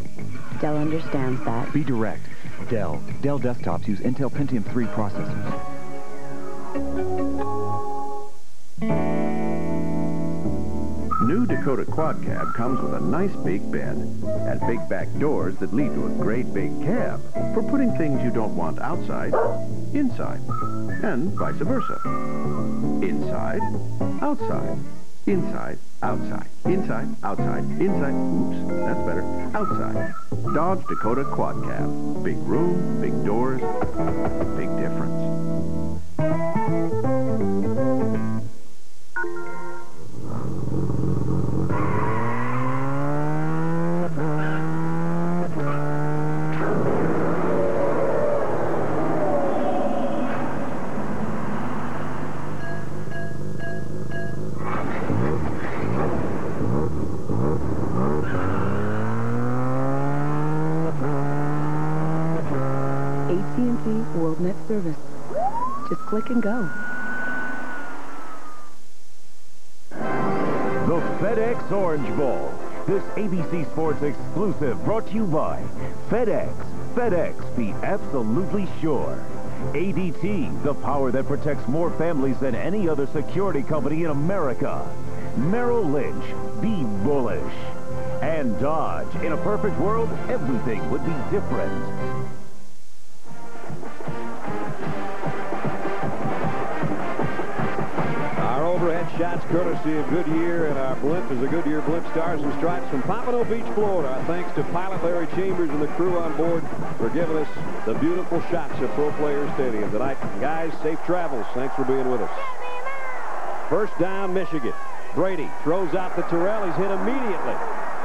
Dell understands that. Be direct. Dell. Dell desktops use Intel Pentium 3 processors. New Dakota Quad Cab comes with a nice big bed and big back doors that lead to a great big cab for putting things you don't want outside, inside, and vice versa. Inside, outside, inside, outside, inside, outside, inside, oops, that's better, outside. Dodge Dakota Quad Cab. Big room, big doors, big difference. AT&T WorldNet service. Just click and go. The FedEx Orange Bowl. This ABC Sports exclusive brought to you by FedEx. FedEx, be absolutely sure. ADT, the power that protects more families than any other security company in America. Merrill Lynch, be bullish. And Dodge, in a perfect world, everything would be different. Our overhead shots courtesy of Goodyear, and our blimp is a Goodyear Blimp Stars and Stripes from Pompano Beach, Florida. Our thanks to pilot Larry Chambers and the crew on board for giving us the beautiful shots of Pro Players Stadium tonight. Guys, safe travels. Thanks for being with us. First down, Michigan. Brady throws out to Terrell. He's hit immediately,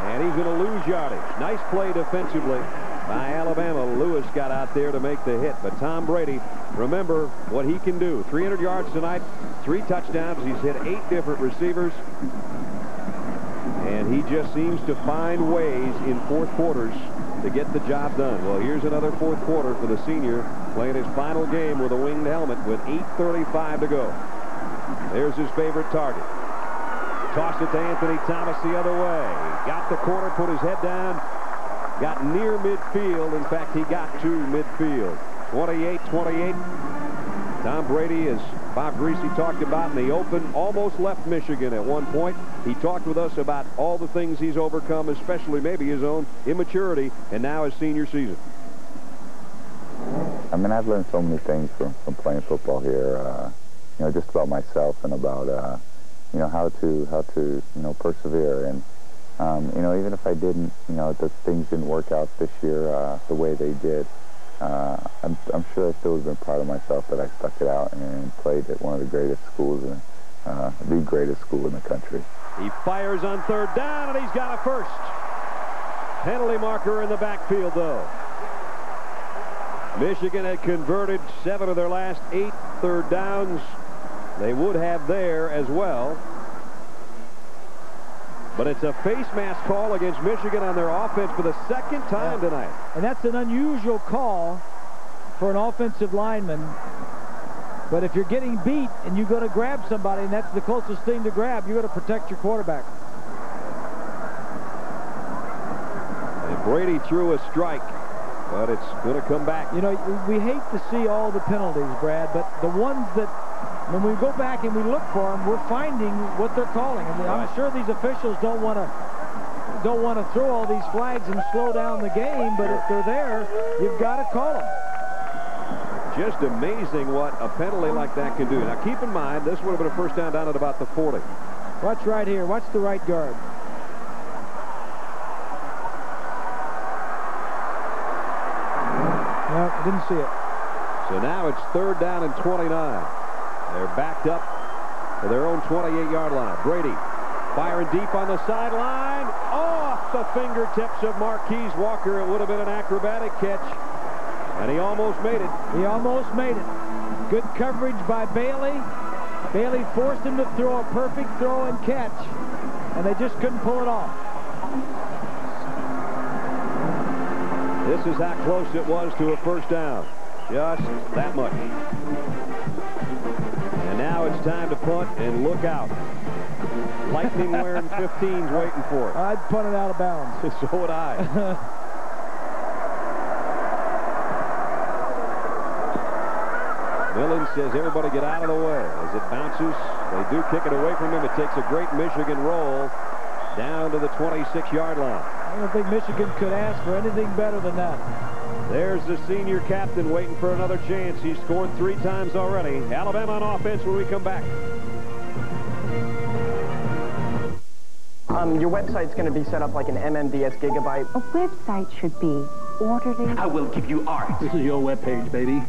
and he's going to lose yardage. Nice play defensively by Alabama. Lewis got out there to make the hit, but Tom Brady, remember what he can do. 300 yards tonight, 3 touchdowns. He's hit 8 different receivers, and he just seems to find ways in fourth quarters to get the job done. Well, here's another fourth quarter for the senior, playing his final game with a winged helmet with 8:35 to go. There's his favorite target. Tossed it to Anthony Thomas the other way. Got the corner, put his head down, got near midfield. In fact, he got to midfield. 28-28. Tom Brady, as Bob Greasy talked about in the open, almost left Michigan at one point. He talked with us about all the things he's overcome, especially maybe his own immaturity, and now his senior season. I mean, I've learned so many things from playing football here, you know, just about myself and about, you know, how to, you know, persevere. And, you know, even if I didn't, you know, the things didn't work out this year the way they did, I'm sure I still would have been proud of myself that I stuck it out and played at one of the greatest schools, the greatest school in the country. He fires on third down, and he's got a first. Penalty marker in the backfield, though. Michigan had converted 7 of their last 8 third downs. They would have there as well. But it's a face mask call against Michigan on their offense for the second time tonight. And that's an unusual call for an offensive lineman. But if you're getting beat and you go to grab somebody, and that's the closest thing to grab, you're going to protect your quarterback. And Brady threw a strike, but it's going to come back. You know, we hate to see all the penalties, Brad, but the ones that, when we go back and we look for them, we're finding what they're calling. I mean, I'm sure these officials don't want to throw all these flags and slow down the game, but if they're there, you've got to call them. Just amazing what a penalty like that can do. Now, keep in mind, this would have been a first down at about the 40. Watch right here. Watch the right guard. No, didn't see it. So now it's third down and 29. They're backed up to their own 28-yard line. Brady firing deep on the sideline. Off the fingertips of Marquise Walker. It would have been an acrobatic catch. And he almost made it. He almost made it. Good coverage by Bailey. Bailey forced him to throw a perfect throw and catch. And they just couldn't pull it off. This is how close it was to a first down. Just that much. And now it's time to punt and look out. Lightning wearing 15s waiting for it. I'd punt it out of bounds. So would I. Millen says everybody get out of the way. As it bounces, they do kick it away from him. It takes a great Michigan roll down to the 26-yard line. I don't think Michigan could ask for anything better than that. There's the senior captain waiting for another chance. He's scored 3 times already. Alabama on offense when we come back. Your website's going to be set up like an MMDS gigabyte. A website should be orderly. I will give you art. This is your webpage, baby.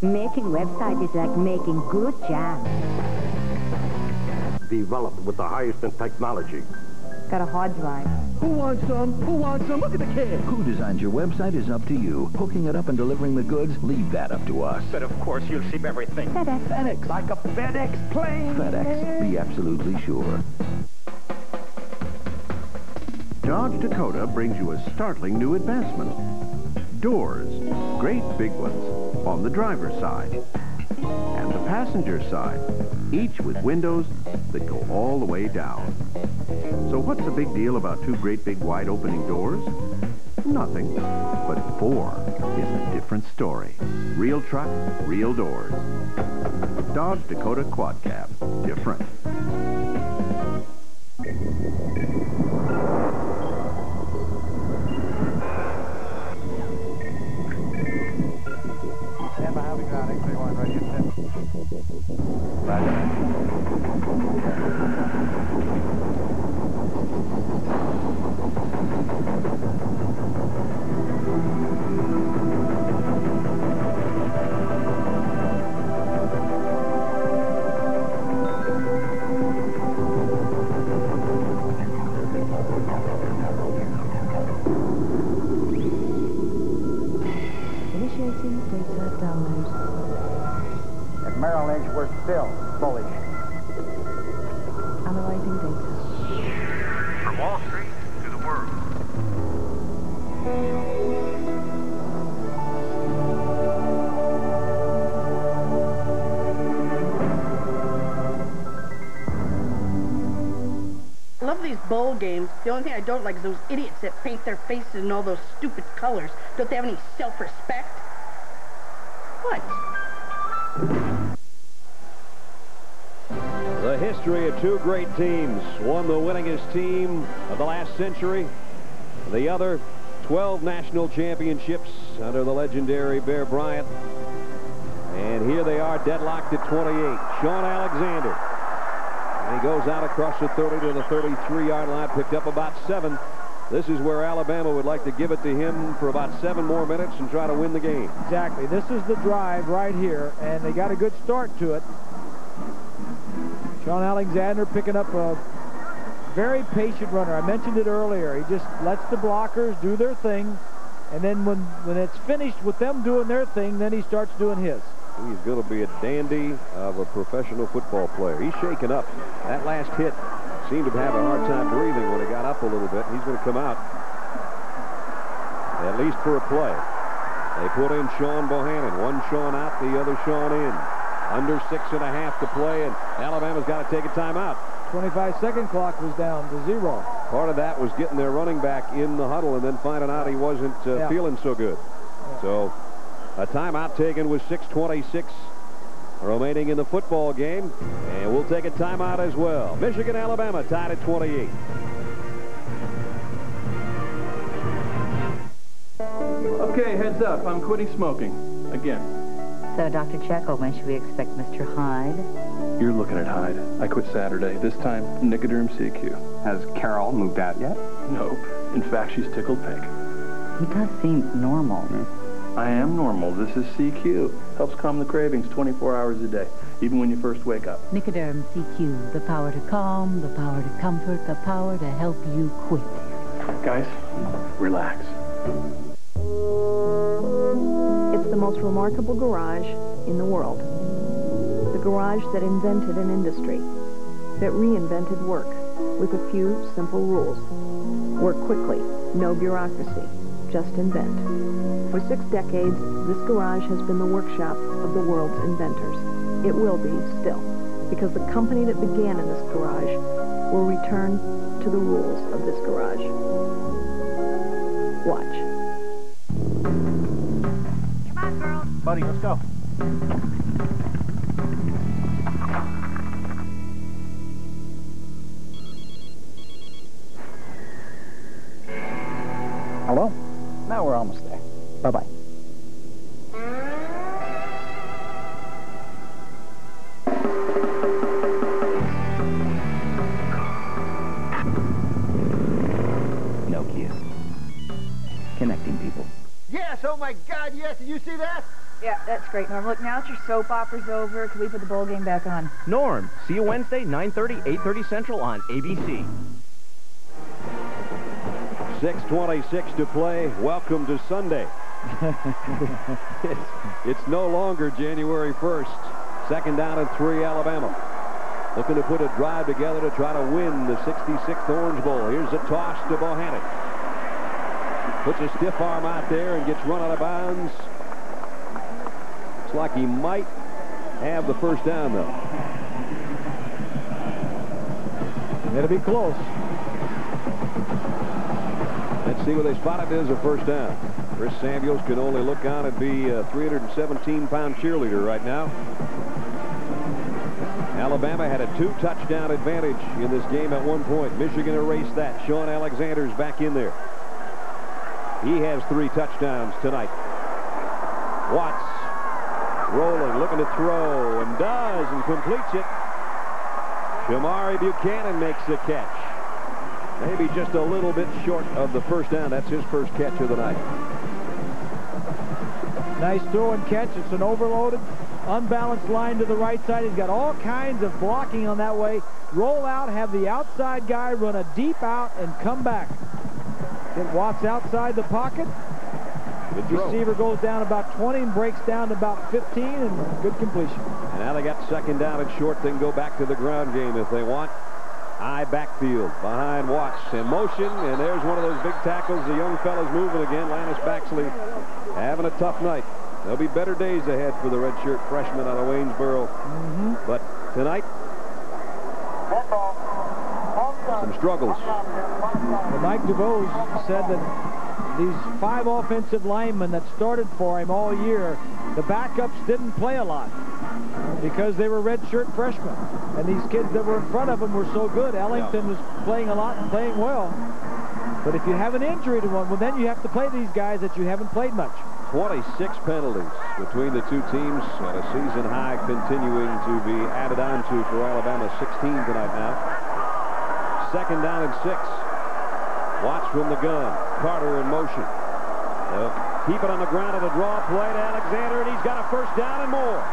Making website is like making good jam. Developed with the highest in technology. Got a hard drive. Who wants some? Who wants some? Look at the kid. Who designs your website is up to you. Hooking it up and delivering the goods, leave that up to us. But of course, you'll ship everything. FedEx. FedEx. Like a FedEx plane. FedEx. Be absolutely sure. Dodge Dakota brings you a startling new advancement. Doors, great big ones, on the driver's side. And the passenger side, each with windows that go all the way down. So what's the big deal about 2 great big wide opening doors? Nothing. But 4 is a different story. Real truck, real doors. Dodge Dakota Quad Cab. Different. Stand by, I'll be grounding. 31 right here. Analyzing data download. At Merrill Lynch, we're still bullish. Analyzing data. From Wall Street to the world. I love these bowl games. The only thing I don't like is those idiots that paint their faces in all those stupid colors. Don't they have any self-respect? What? The history of two great teams. One, the winningest team of the last century. The other, 12 national championships under the legendary Bear Bryant. And here they are, deadlocked at 28. Sean Alexander. And he goes out across the 30 to the 33-yard line, picked up about 7. This is where Alabama would like to give it to him for about 7 more minutes and try to win the game. Exactly. This is the drive right here, and they got a good start to it. Sean Alexander picking up a very patient runner. I mentioned it earlier. He just lets the blockers do their thing, and then when it's finished with them doing their thing, then he starts doing his. He's going to be a dandy of a professional football player. He's shaken up. That last hit seemed to have a hard time breathing when he got up a little bit. He's going to come out, at least for a play. They put in Sean Bohannon. One Sean out, the other Sean in. Under 6.5 to play, and Alabama's got to take a timeout. 25-second clock was down to 0. Part of that was getting their running back in the huddle and then finding out he wasn't feeling so good. Yeah. So a timeout taken with 6:26 remaining in the football game, and we'll take a timeout as well. Michigan, Alabama tied at 28. Okay, heads up. I'm quitting smoking. Again. So, Dr. Jekyll, when should we expect Mr. Hyde? You're looking at Hyde. I quit Saturday. This time, Nicoderm CQ. Has Carol moved out yet? Nope. In fact, she's tickled pink. He does seem normal. I am normal. This is CQ. Helps calm the cravings 24 hours a day, even when you first wake up. Nicoderm CQ. The power to calm, the power to comfort, the power to help you quit. Guys, relax. It's the most remarkable garage in the world. The garage that invented an industry, that reinvented work with a few simple rules. Work quickly, no bureaucracy, just invent. For 6 decades, this garage has been the workshop of the world's inventors. It will be still, because the company that began in this garage will return to the rules of this garage. Watch. Buddy, let's go. Hello? Now we're almost there. Bye-bye. Nokia. Connecting people. Yes, oh my God, yes. Did you see that? Yeah, that's great, Norm. Look, now that your soap opera's over, can we put the bowl game back on? Norm, see you Wednesday, 9:30, 8:30 Central on ABC. 6:26 to play. Welcome to Sunday. It's no longer January 1st. 2nd down and 3, Alabama. Looking to put a drive together to try to win the 66th Orange Bowl. Here's a toss to Bohannon. Puts a stiff arm out there and gets run out of bounds. Looks like he might have the first down, though. It'll be close. Let's see what they spotted as a first down. Chris Samuels can only look on and be a 317-pound cheerleader right now. Alabama had a 2-touchdown advantage in this game at one point. Michigan erased that. Sean Alexander's back in there. He has 3 touchdowns tonight. Watts rolling, looking to throw, and does, and completes it. Shamari Buchanan makes the catch. Maybe just a little bit short of the first down. That's his first catch of the night. Nice throw and catch. It's an overloaded, unbalanced line to the right side. He's got all kinds of blocking on that way. Roll out, have the outside guy run a deep out and come back. Get Watts outside the pocket. Good throw. Receiver goes down about 20 and breaks down to about 15, and good completion. And now they got second down and short. They can go back to the ground game if they want. High backfield behind Watts in motion, and there's one of those big tackles. The young fella's moving again. Lannis Baxley having a tough night. There'll be better days ahead for the redshirt freshman out of Waynesboro. But tonight, some struggles. Well, Mike DeVos said that these 5 offensive linemen that started for him all year, the backups didn't play a lot because they were redshirt freshmen. And these kids that were in front of him were so good. Ellington was playing a lot and playing well. But if you have an injury to one, well, then you have to play these guys that you haven't played much. 26 penalties between the two teams, and a season high continuing to be added on to for Alabama. 16 tonight now. Second down and 6. Watts from the gun. Carter in motion. They'll keep it on the ground at a draw play to Alexander, and he's got a first down and more.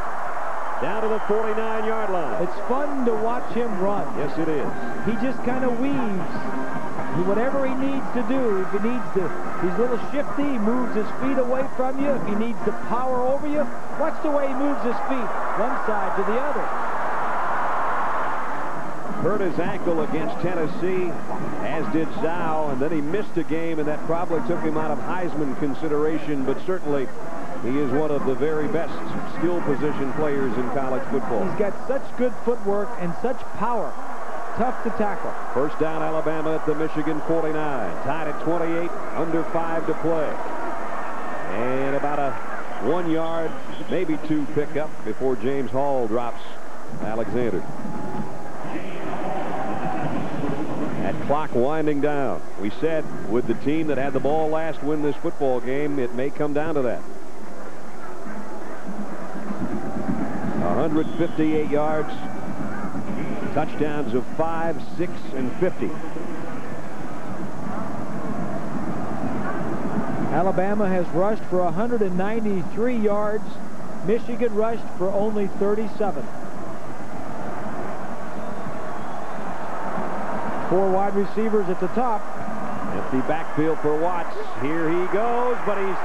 Down to the 49-yard line. It's fun to watch him run. Yes, it is. He just kind of weaves. Whatever he needs to do, if he needs to, he's a little shifty, he moves his feet away from you. If he needs to power over you, watch the way he moves his feet, one side to the other. Hurt his ankle against Tennessee, as did Zhao, and then he missed a game, and that probably took him out of Heisman consideration, but certainly he is one of the very best skill position players in college football. He's got such good footwork and such power. Tough to tackle. First down, Alabama at the Michigan 49. Tied at 28, under 5 to play. And about a 1 yard, maybe 2 pickup before James Hall drops Alexander. That clock winding down. We said with the team that had the ball last win this football game, it may come down to that. 158 yards. Touchdowns of 5, 6, and 50. Alabama has rushed for 193 yards. Michigan rushed for only 37. 4 wide receivers at the top. Empty backfield for Watts. Here he goes, but he's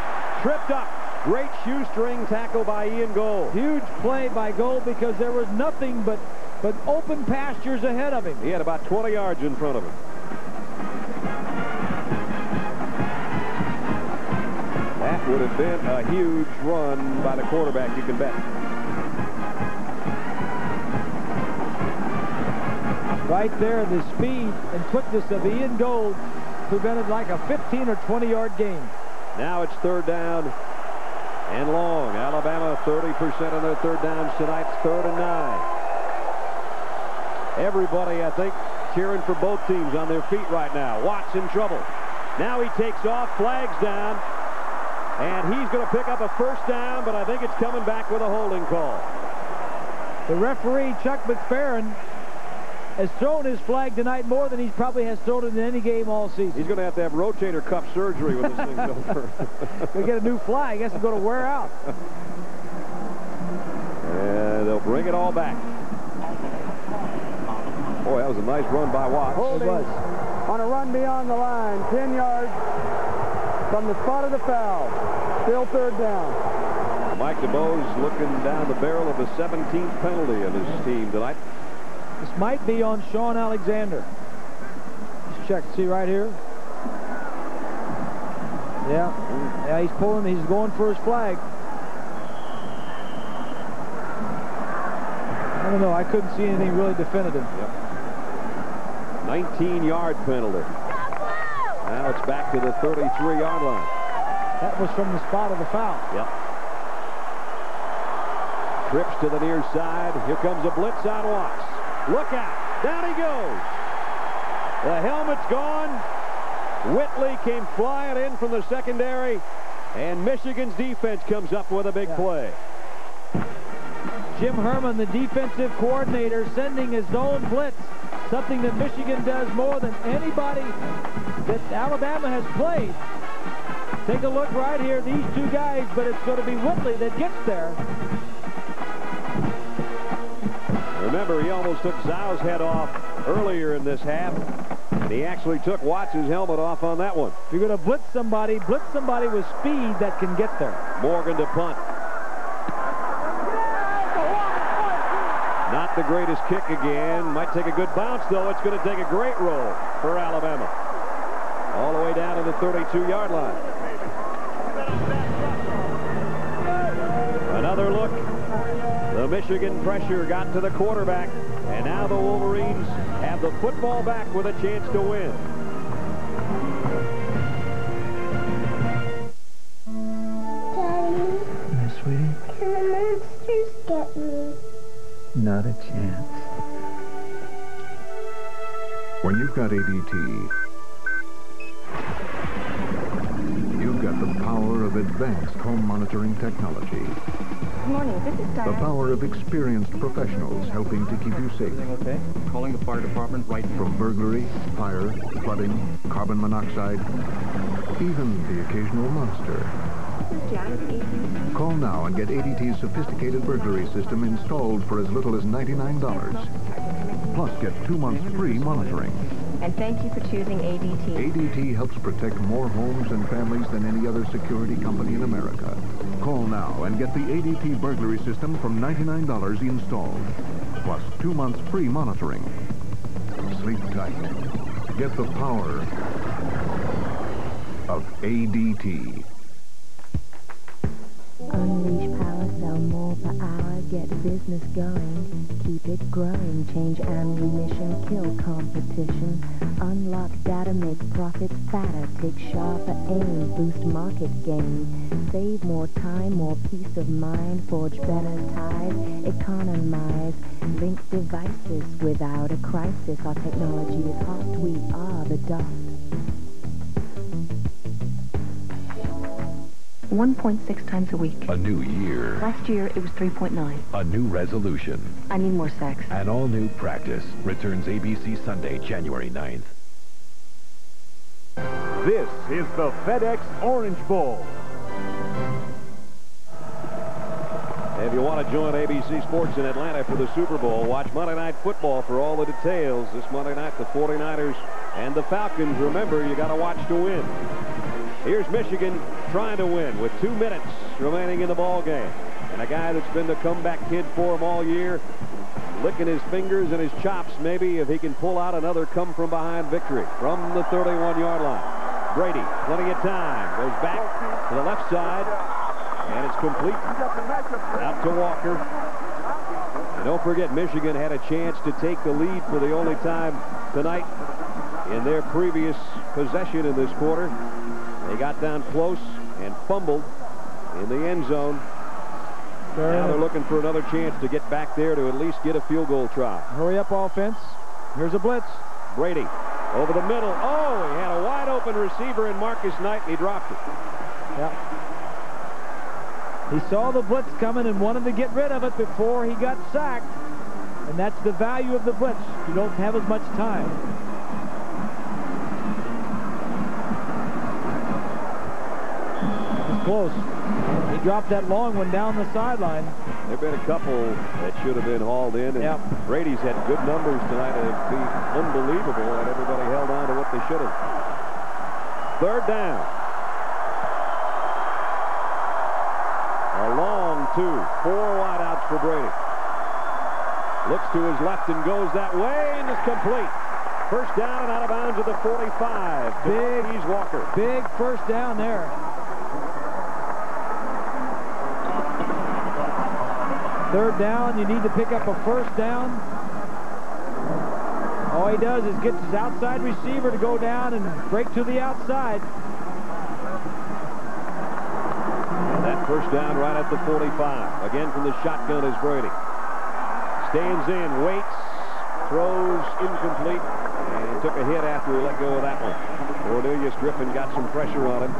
tripped up. Great shoestring tackle by Ian Gold. Huge play by Gold because there was nothing but open pastures ahead of him. He had about 20 yards in front of him. That would have been a huge run by the quarterback, you can bet. Right there, the speed and quickness of Ian Gold prevented like a 15 or 20-yard gain. Now it's third down and long. Alabama 30% on their third downs tonight. 3rd and 9. Everybody, I think, cheering for both teams on their feet right now. Watts in trouble. Now he takes off, flags down, and he's going to pick up a first down, but I think it's coming back with a holding call. The referee, Chuck McFerrin, has thrown his flag tonight more than he probably has thrown it in any game all season. He's going to have rotator cuff surgery when this thing's over. They get a new flag. I guess it's going to wear out. And they'll bring it all back. Boy, that was a nice run by Watts. Holding on a run beyond the line, 10 yards from the spot of the foul. Still third down. Mike DeBose looking down the barrel of the 17th penalty of his team tonight. This might be on Sean Alexander. Let's check. See right here. Yeah, he's pulling. He's going for his flag. I don't know. I couldn't see anything really definitive. Yep. 19-yard penalty. Now it's back to the 33-yard line. That was from the spot of the foul. Yep. Trips to the near side. Here comes a blitz on Watts. Look out. Down he goes. The helmet's gone. Whitley came flying in from the secondary, and Michigan's defense comes up with a big play. Jim Herman, the defensive coordinator, sending his own blitz, something that Michigan does more than anybody that Alabama has played. Take a look right here, these two guys, but it's going to be Whitley that gets there. Remember, he almost took Zhao's head off earlier in this half. And he actually took Watts' helmet off on that one. If you're going to blitz somebody with speed that can get there. Morgan to punt. Not the greatest kick again. Might take a good bounce, though. It's going to take a great roll for Alabama. All the way down to the 32-yard line. Another look. The Michigan pressure got to the quarterback, and now the Wolverines have the football back with a chance to win. Daddy. Yes, sweetie? Can the monsters get me? Not a chance. When you've got ADT, you've got the power of advanced home monitoring technology. Good morning. This is Diane. The power of experienced professionals helping to keep you safe. Okay. Calling the fire department right now. From burglary, fire, flooding, carbon monoxide, even the occasional monster. This is Janice ADT. Call now and get ADT's sophisticated burglary system installed for as little as $99. Plus, get 2 months free monitoring. And thank you for choosing ADT. ADT helps protect more homes and families than any other security company in America. Call now and get the ADT burglary system from $99 installed. Plus 2 months free monitoring. Sleep tight. Get the power of ADT. Unleash power, sell more per hour, get business going, keep it growing, change ammunition, kill competition, unlock data, make profits fatter, take sharper aim, boost market gain, save more time, more peace of mind, forge better ties, economize, link devices without a crisis. Our technology is hot, we are the dot. 1.6 times a week. A new year. Last year, it was 3.9. A new resolution. I need more sex. An all-new practice returns ABC Sunday, January 9th. This is the FedEx Orange Bowl. If you want to join ABC Sports in Atlanta for the Super Bowl, watch Monday Night Football for all the details. This Monday night, the 49ers and the Falcons. Remember, you got to watch to win. Here's Michigan trying to win with 2 minutes remaining in the ball game. And a guy that's been the comeback kid for him all year, licking his fingers and his chops maybe if he can pull out another come-from-behind victory from the 31-yard line. Brady, plenty of time, goes back to the left side, and it's complete out to Walker. And don't forget, Michigan had a chance to take the lead for the only time tonight in their previous possession in this quarter. They got down close and fumbled in the end zone. Now they're looking for another chance to get back there to at least get a field goal try. Hurry up offense. Here's a blitz. Brady over the middle. Oh, he had a wide open receiver in Marcus Knight, and he dropped it. Yep. He saw the blitz coming and wanted to get rid of it before he got sacked. And that's the value of the blitz. You don't have as much time. Close. He dropped that long one down the sideline. There have been a couple that should have been hauled in. And Brady's had good numbers tonight. It'd be unbelievable that everybody held on to what they should have. Third down. A long 2. 4 wideouts for Brady. Looks to his left and goes that way, and it's complete. First down and out of bounds at the 45. Big Walker. Big first down there. Third down, you need to pick up a first down. All he does is gets his outside receiver to go down and break to the outside. And that first down right at the 45. Again from the shotgun is Brady. Stands in, waits, throws incomplete, and took a hit after he let go of that one. Cornelius Griffin got some pressure on him.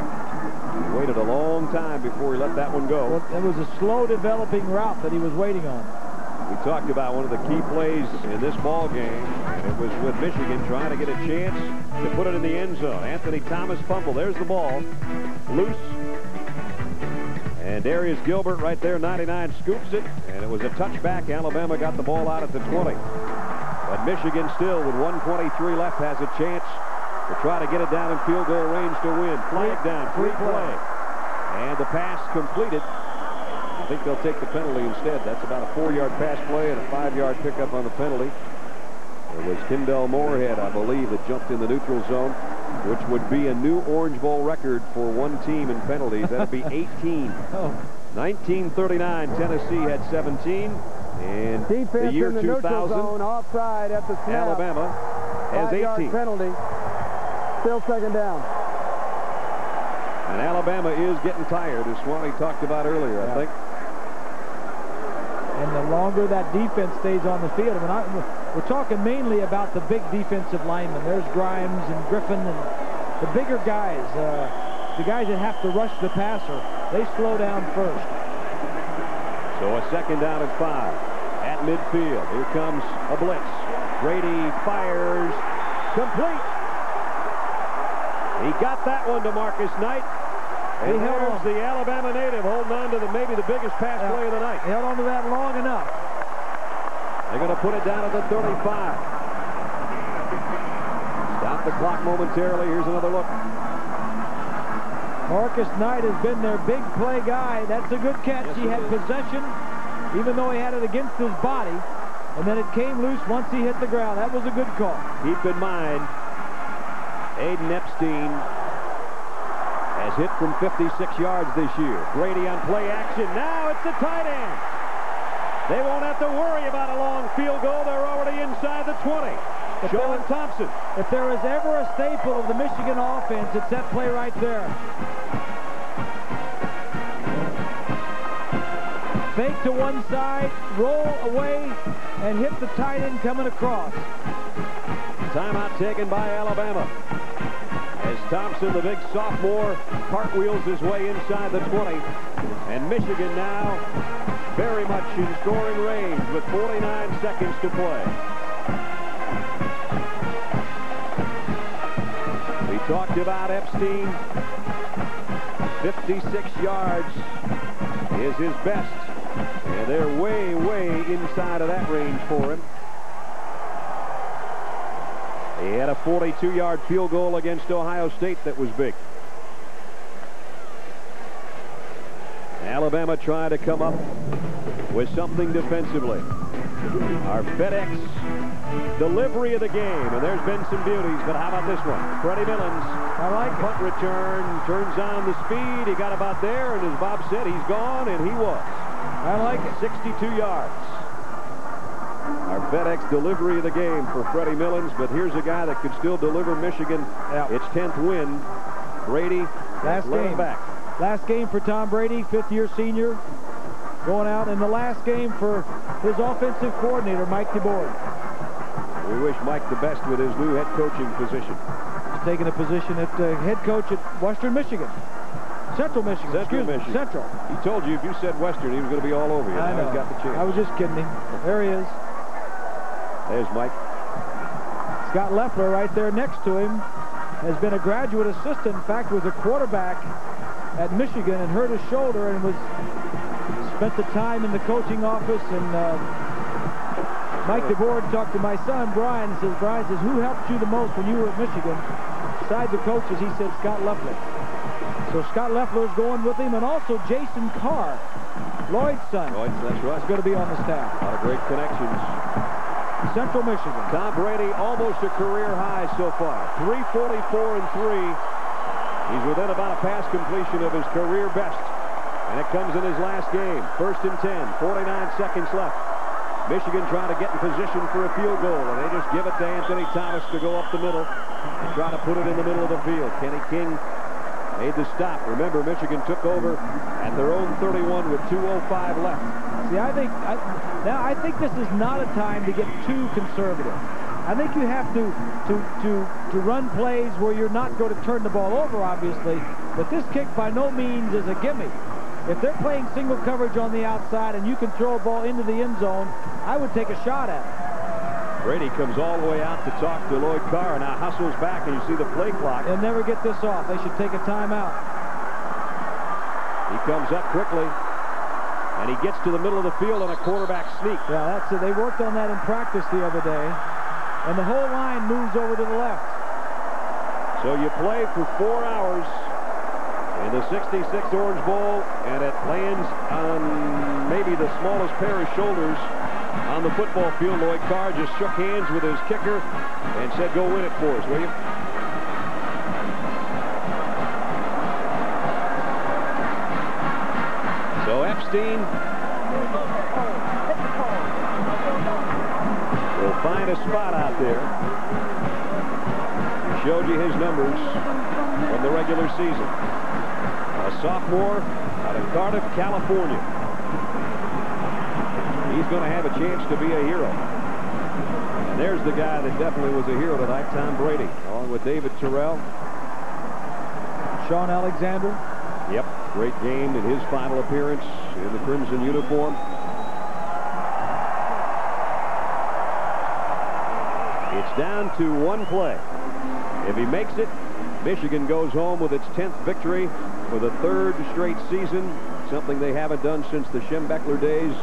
He waited a long time before he let that one go. Well, it was a slow developing route that he was waiting on. We talked about one of the key plays in this ball game, and it was with Michigan trying to get a chance to put it in the end zone. Anthony Thomas fumble. There's the ball. Loose. And Darius Gilbert right there, 99, scoops it, and it was a touchback. Alabama got the ball out at the 20. But Michigan still, with 1:23 left, has a chance to try to get it down in field goal range to win. Flag down, free play. And the pass completed. I think they'll take the penalty instead. That's about a 4-yard pass play and a 5-yard pickup on the penalty. It was Kendall Moorhead, I believe, that jumped in the neutral zone, which would be a new Orange Bowl record for one team in penalties. That would be 18. 1939, Tennessee had 17. And defense the year in the 2000, neutral zone, offside at the snap. Alabama has 18. Penalty. Still second down. And Alabama is getting tired, as Swanee talked about earlier, I think. And the longer that defense stays on the field, we're talking mainly about the big defensive linemen. There's Grimes and Griffin and the bigger guys, the guys that have to rush the passer. They slow down first. So a second down and 5 at midfield. Here comes a blitz. Brady fires. Complete. He got that one to Marcus Knight. And there's the Alabama native holding on to maybe the biggest pass play of the night. He held on to that long enough. They're going to put it down at the 35. Stop the clock momentarily. Here's another look. Marcus Knight has been their big play guy. That's a good catch. Yes, he had possession, even though he had it against his body. And then it came loose once he hit the ground. That was a good call. Keep in mind, Aiden Epstein has hit from 56 yards this year. Brady on play action. Now it's the tight end. They won't have to worry about a long field goal. They're already inside the 20. Sean Thompson. If there is ever a staple of the Michigan offense, it's that play right there. Fake to one side, roll away, and hit the tight end coming across. Timeout taken by Alabama. As Thompson, the big sophomore, cartwheels his way inside the 20. And Michigan now very much in scoring range with 49 seconds to play. We talked about Epstein. 56 yards is his best. And they're way, way inside of that range for him. He had a 42-yard field goal against Ohio State that was big. Alabama trying to come up with something defensively. Our FedEx delivery of the game, and there's been some beauties, but how about this one? Freddie Millens, I like it. Punt return, turns on the speed. He got about there, and as Bob said, he's gone, and he was. I like it. 62 yards. Our FedEx delivery of the game for Freddie Millens, but here's a guy that could still deliver Michigan its 10th win. Brady, last game back. Last game for Tom Brady, fifth-year senior, going out in the last game for his offensive coordinator, Mike DeBoer. We wish Mike the best with his new head coaching position. He's taking a position at head coach at Western Michigan. Central Michigan. Central. He told you if you said Western, he was going to be all over you. I know. He's got the chance. I was just kidding him. There he is. There's Mike. Scott Leffler right there next to him has been a graduate assistant. In fact, was a quarterback at Michigan and hurt his shoulder and spent the time in the coaching office. And Mike DeBoer talked to my son, Brian, and Brian says, who helped you the most when you were at Michigan? Besides the coaches, he said Scott Leffler. So Scott Leffler is going with him, and also Jason Carr, Lloyd's son. That's right. Is going to be on the staff. A lot of great connections. Central Michigan. Tom Brady almost a career high so far. 344 and 3. He's within about a pass completion of his career best. And it comes in his last game. 1st and 10. 49 seconds left. Michigan trying to get in position for a field goal, and they just give it to Anthony Thomas to go up the middle and try to put it in the middle of the field. Kenny King made the stop. Remember, Michigan took over at their own 31 with 2:05 left. See, I think this is not a time to get too conservative. I think you have to run plays where you're not going to turn the ball over, obviously, but this kick by no means is a gimme. If they're playing single coverage on the outside and you can throw a ball into the end zone, I would take a shot at it. Brady comes all the way out to talk to Lloyd Carr, and now hustles back, and you see the play clock. They'll never get this off. They should take a timeout. He comes up quickly, and he gets to the middle of the field on a quarterback sneak. Yeah, that's it. They worked on that in practice the other day. and the whole line moves over to the left. So you play for 4 hours in the 66 Orange Bowl, and it lands on maybe the smallest pair of shoulders on the football field. Lloyd Carr just shook hands with his kicker and said, "Go win it for us, will you?" So Epstein will find a spot out there. He showed you his numbers from the regular season. A sophomore out of Cardiff, California. He's going to have a chance to be a hero. And there's the guy that definitely was a hero tonight, Tom Brady, along with David Terrell. Sean Alexander. Yep, great game in his final appearance in the Crimson uniform. It's down to one play. If he makes it, Michigan goes home with its 10th victory for the 3rd straight season, something they haven't done since the Schembechler days,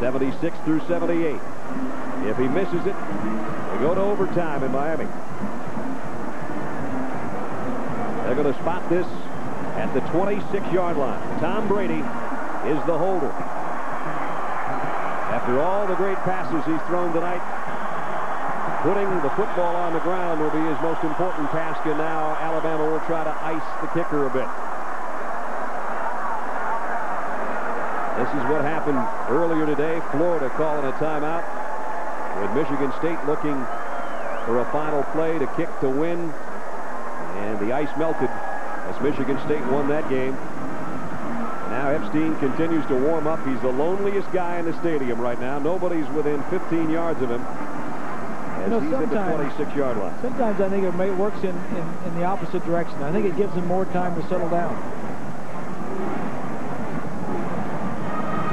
76 through 78. If he misses it, they go to overtime in Miami. They're going to spot this at the 26-yard line. Tom Brady is the holder. After all the great passes he's thrown tonight, putting the football on the ground will be his most important task, and now Alabama will try to ice the kicker a bit. This is what happened earlier today. Florida calling a timeout with Michigan State looking for a final play to kick to win, and the ice melted as Michigan State won that game. Now Epstein continues to warm up. He's the loneliest guy in the stadium right now. Nobody's within 15 yards of him. He's at the 26-yard line. Sometimes I think it works in the opposite direction. I think it gives him more time to settle down.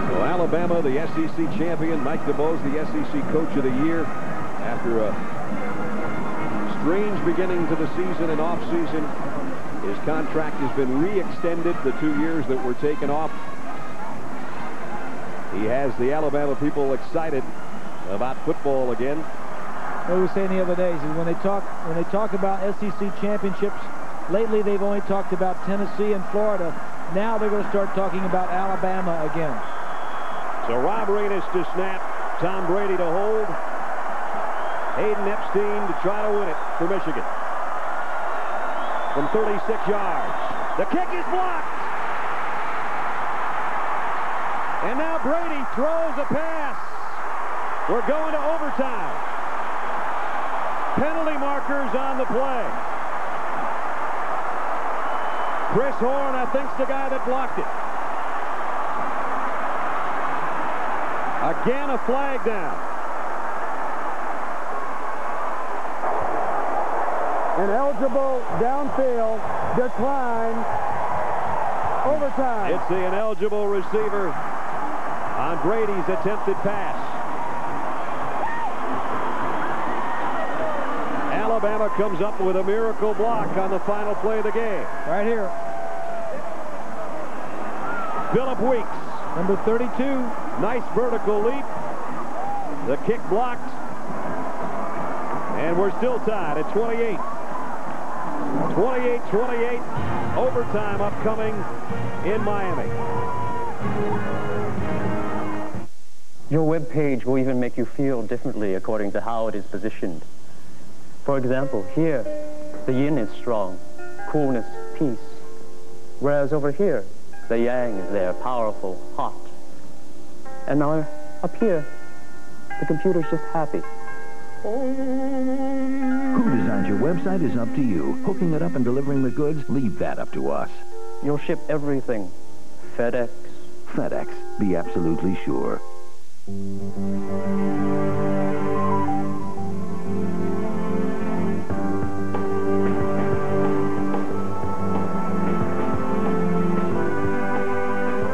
So Alabama, the SEC champion, Mike DeBose, the SEC Coach of the Year, after a strange beginning to the season and off-season. His contract has been re-extended the 2 years that were taken off. He has the Alabama people excited about football again. What we were saying the other day is when they talk about SEC championships, lately they've only talked about Tennessee and Florida. Now they're going to start talking about Alabama again. So Rob Raines to snap, Tom Brady to hold, Hayden Epstein to try to win it for Michigan. From 36 yards. The kick is blocked. And now Brady throws a pass. We're going to overtime. Penalty markers on the play. Chris Horn, I think, is the guy that blocked it. Again, a flag down. Ineligible downfield, decline, overtime. It's the ineligible receiver on Brady's attempted pass. Alabama comes up with a miracle block on the final play of the game. Right here. Philip Weeks. Number 32. Nice vertical leap. The kick blocked. And we're still tied at 28. 28-28. Overtime upcoming in Miami. Your web page will even make you feel differently according to how it is positioned. For example, here, the yin is strong, coolness, peace. Whereas over here, the yang is there, powerful, hot. And now, up here, the computer's just happy. Who designs your website is up to you. Hooking it up and delivering the goods, leave that up to us. You'll ship everything. FedEx. FedEx. Be absolutely sure.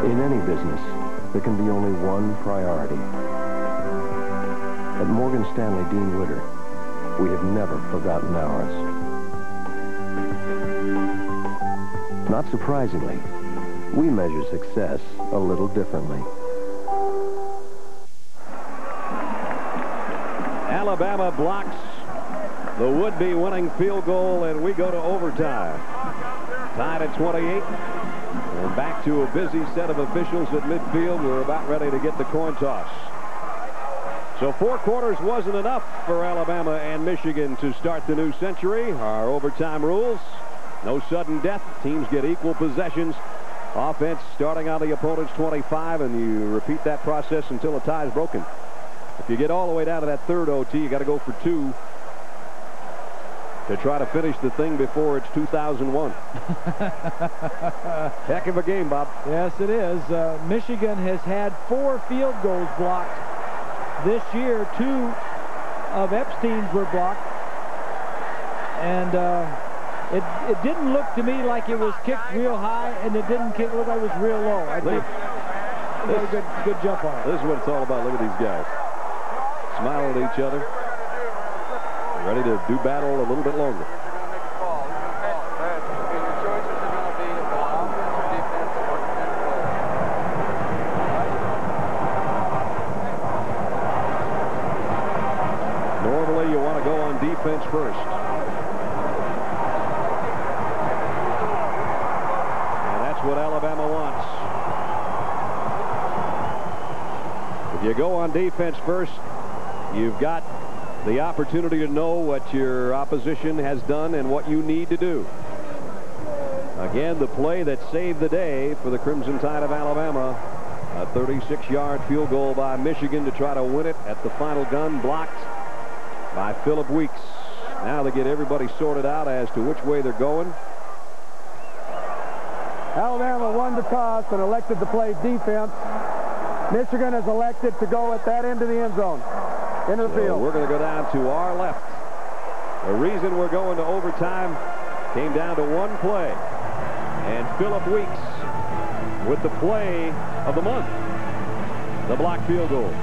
In any business, there can be only one priority. At Morgan Stanley Dean Witter, we have never forgotten ours. Not surprisingly, we measure success a little differently. Alabama blocks the would-be winning field goal, and we go to overtime. Tied at 28. And back to a busy set of officials at midfield. We're about ready to get the coin toss. So 4 quarters wasn't enough for Alabama and Michigan to start the new century. Our overtime rules: no sudden death. Teams get equal possessions. Offense starting on the opponent's 25, and you repeat that process until a tie is broken. If you get all the way down to that third OT, you got to go for 2 to try to finish the thing before it's 2001. Heck of a game, Bob. Yes, it is. Michigan has had 4 field goals blocked this year. 2 of Epstein's were blocked. And it didn't look to me like it was kicked real high, and it didn't look like it was real low. I think it was a good jump on it. This is what it's all about. Look at these guys. Smiling at each other. Ready to do battle a little bit longer. Normally, you want to go on defense first. And that's what Alabama wants. If you go on defense first, you've got the opportunity to know what your opposition has done and what you need to do. Again, the play that saved the day for the Crimson Tide of Alabama, a 36-yard field goal by Michigan to try to win it at the final gun, blocked by Philip Weeks. Now they get everybody sorted out as to which way they're going. Alabama won the toss and elected to play defense. Michigan has elected to go at that end of the end zone. Into the field. We're going to go down to our left. The reason we're going to overtime came down to one play. And Philip Weeks with the play of the month. The blocked field goal.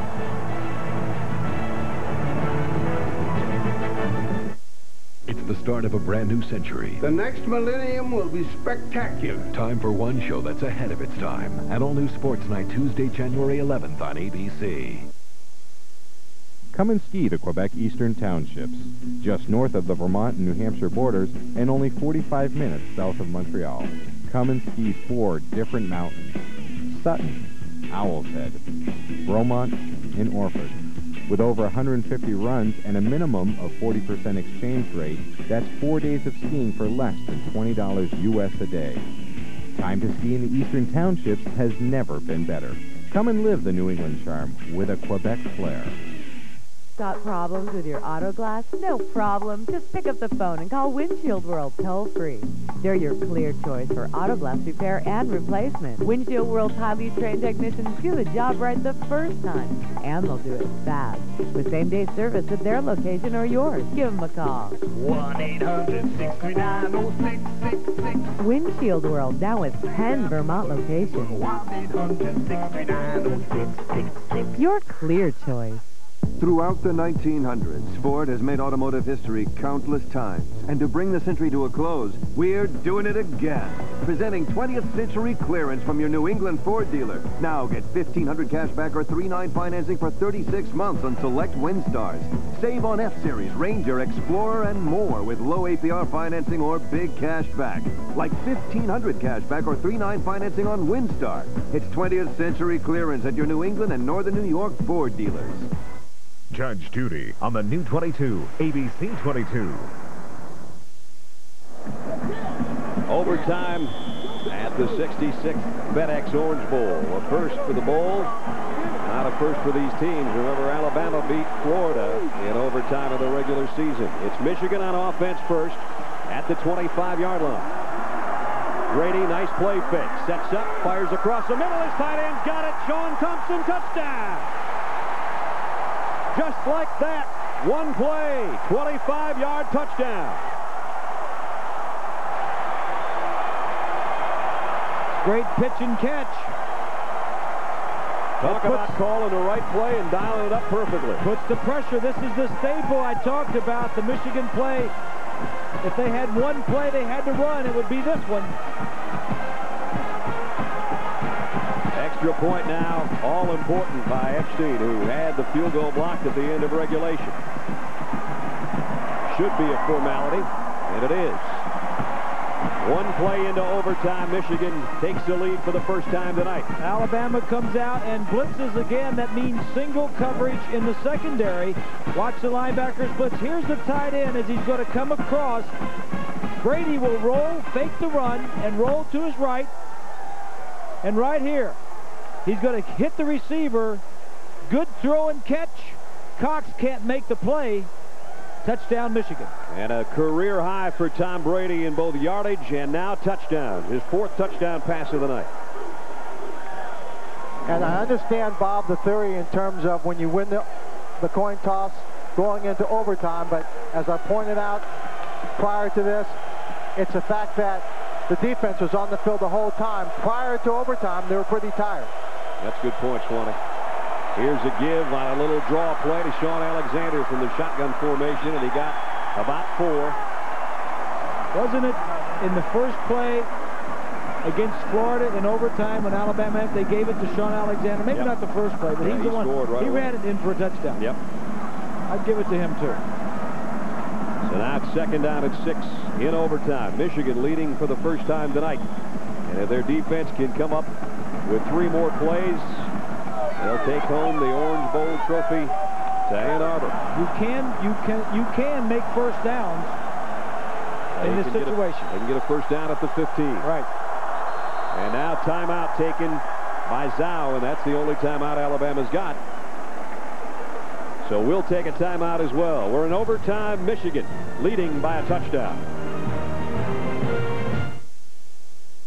It's the start of a brand new century. The next millennium will be spectacular. Time for one show that's ahead of its time. At All New Sports Night, Tuesday, January 11th on ABC. Come and ski to Quebec Eastern Townships, just north of the Vermont and New Hampshire borders and only 45 minutes south of Montreal. Come and ski 4 different mountains: Sutton, Owl's Head, Bromont, and Orford. With over 150 runs and a minimum of 40% exchange rate, that's 4 days of skiing for less than $20 US a day. Time to ski in the Eastern Townships has never been better. Come and live the New England charm with a Quebec flair. Got problems with your auto glass? No problem. Just pick up the phone and call Windshield World toll-free. They're your clear choice for auto glass repair and replacement. Windshield World's highly trained technicians do the job right the first time, and they'll do it fast, with same-day service at their location or yours. Give them a call. 1-800-639-0666. Windshield World, now with 10 Vermont locations. 1-800-639-0666. Your clear choice. Throughout the 1900s, Ford has made automotive history countless times. And to bring the century to a close, we're doing it again. Presenting 20th century clearance from your New England Ford dealer. Now get $1,500 cash back or 3.9 financing for 36 months on select Windstars. Save on F-Series, Ranger, Explorer, and more with low APR financing or big cash back. Like $1,500 cash back or 3.9 financing on Windstar. It's 20th century clearance at your New England and Northern New York Ford dealers. Judge Judy on the new 22, ABC 22. Overtime at the 66th FedEx Orange Bowl. A first for the Bowl, not a first for these teams. Remember, Alabama beat Florida in overtime of the regular season. It's Michigan on offense first at the 25-yard line. Grady, nice play fake. Sets up, fires across the middle. His tight end's got it. Sean Thompson, touchdown. Just like that, one play, 25-yard touchdown. Great pitch and catch. Talk about calling the right play and dialing it up perfectly. Puts the pressure. This is the staple I talked about, the Michigan play. If they had one play they had to run, it would be this one. Extra point now, all important by Epstein, who had the field goal blocked at the end of regulation. should be a formality, and it is. One play into overtime, Michigan takes the lead for the first time tonight. Alabama comes out and blitzes again. That means single coverage in the secondary. Watch the linebackers blitz. Here's the tight end as he's going to come across. Brady will roll, fake the run, and roll to his right. And right here, he's going to hit the receiver. Good throw and catch. Cox can't make the play. Touchdown, Michigan. And a career high for Tom Brady in both yardage and now touchdown. His 4th touchdown pass of the night. And I understand, Bob, the theory in terms of when you win the coin toss going into overtime, but as I pointed out prior to this, it's a fact that the defense was on the field the whole time. Prior to overtime, they were pretty tired. That's a good point, Swanee. Here's a give on a little draw play to Sean Alexander from the shotgun formation, and he got about 4. Wasn't it in the first play against Florida in overtime when Alabama, they gave it to Sean Alexander? Maybe not the first play, but he's the one. Right he away. ran it in for a touchdown. Yep. I'd give it to him, too. So now it's 2nd down at 6 in overtime. Michigan leading for the first time tonight. And if their defense can come up with 3 more plays, they'll take home the Orange Bowl trophy to Ann Arbor. You can make first downs in this situation. They can get a first down at the 15. Right. And now timeout taken by Zhao, and that's the only timeout Alabama's got. So we'll take a timeout as well. We're in overtime, Michigan leading by a touchdown.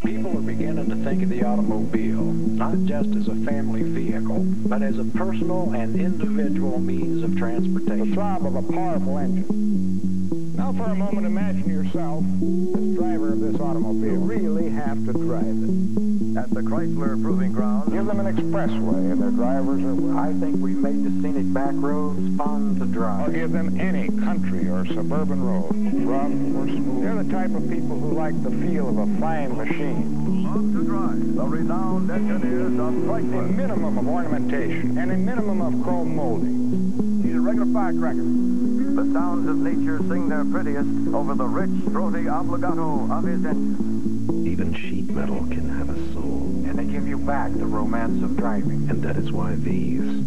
People are beginning to think of the automobile not just as a family vehicle, but as a personal and individual means of transportation. The throb of a powerful engine. Now for a moment, imagine yourself as driver of this automobile. You really have to drive it. At the Chrysler Proving Ground, Give them an expressway and their drivers are willing. I think we've made the scenic back roads fun to drive. Or give them any country or suburban road, rough or smooth. They're the type of people who like the feel of a flying machine. love to drive the renowned engineers of Chrysler. A minimum of ornamentation and a minimum of chrome molding. He's a regular firecracker. The sounds of nature sing their prettiest over the rich, throaty obligato of his engine. Even sheet metal can have a soul. And they give you back the romance of driving. And that is why these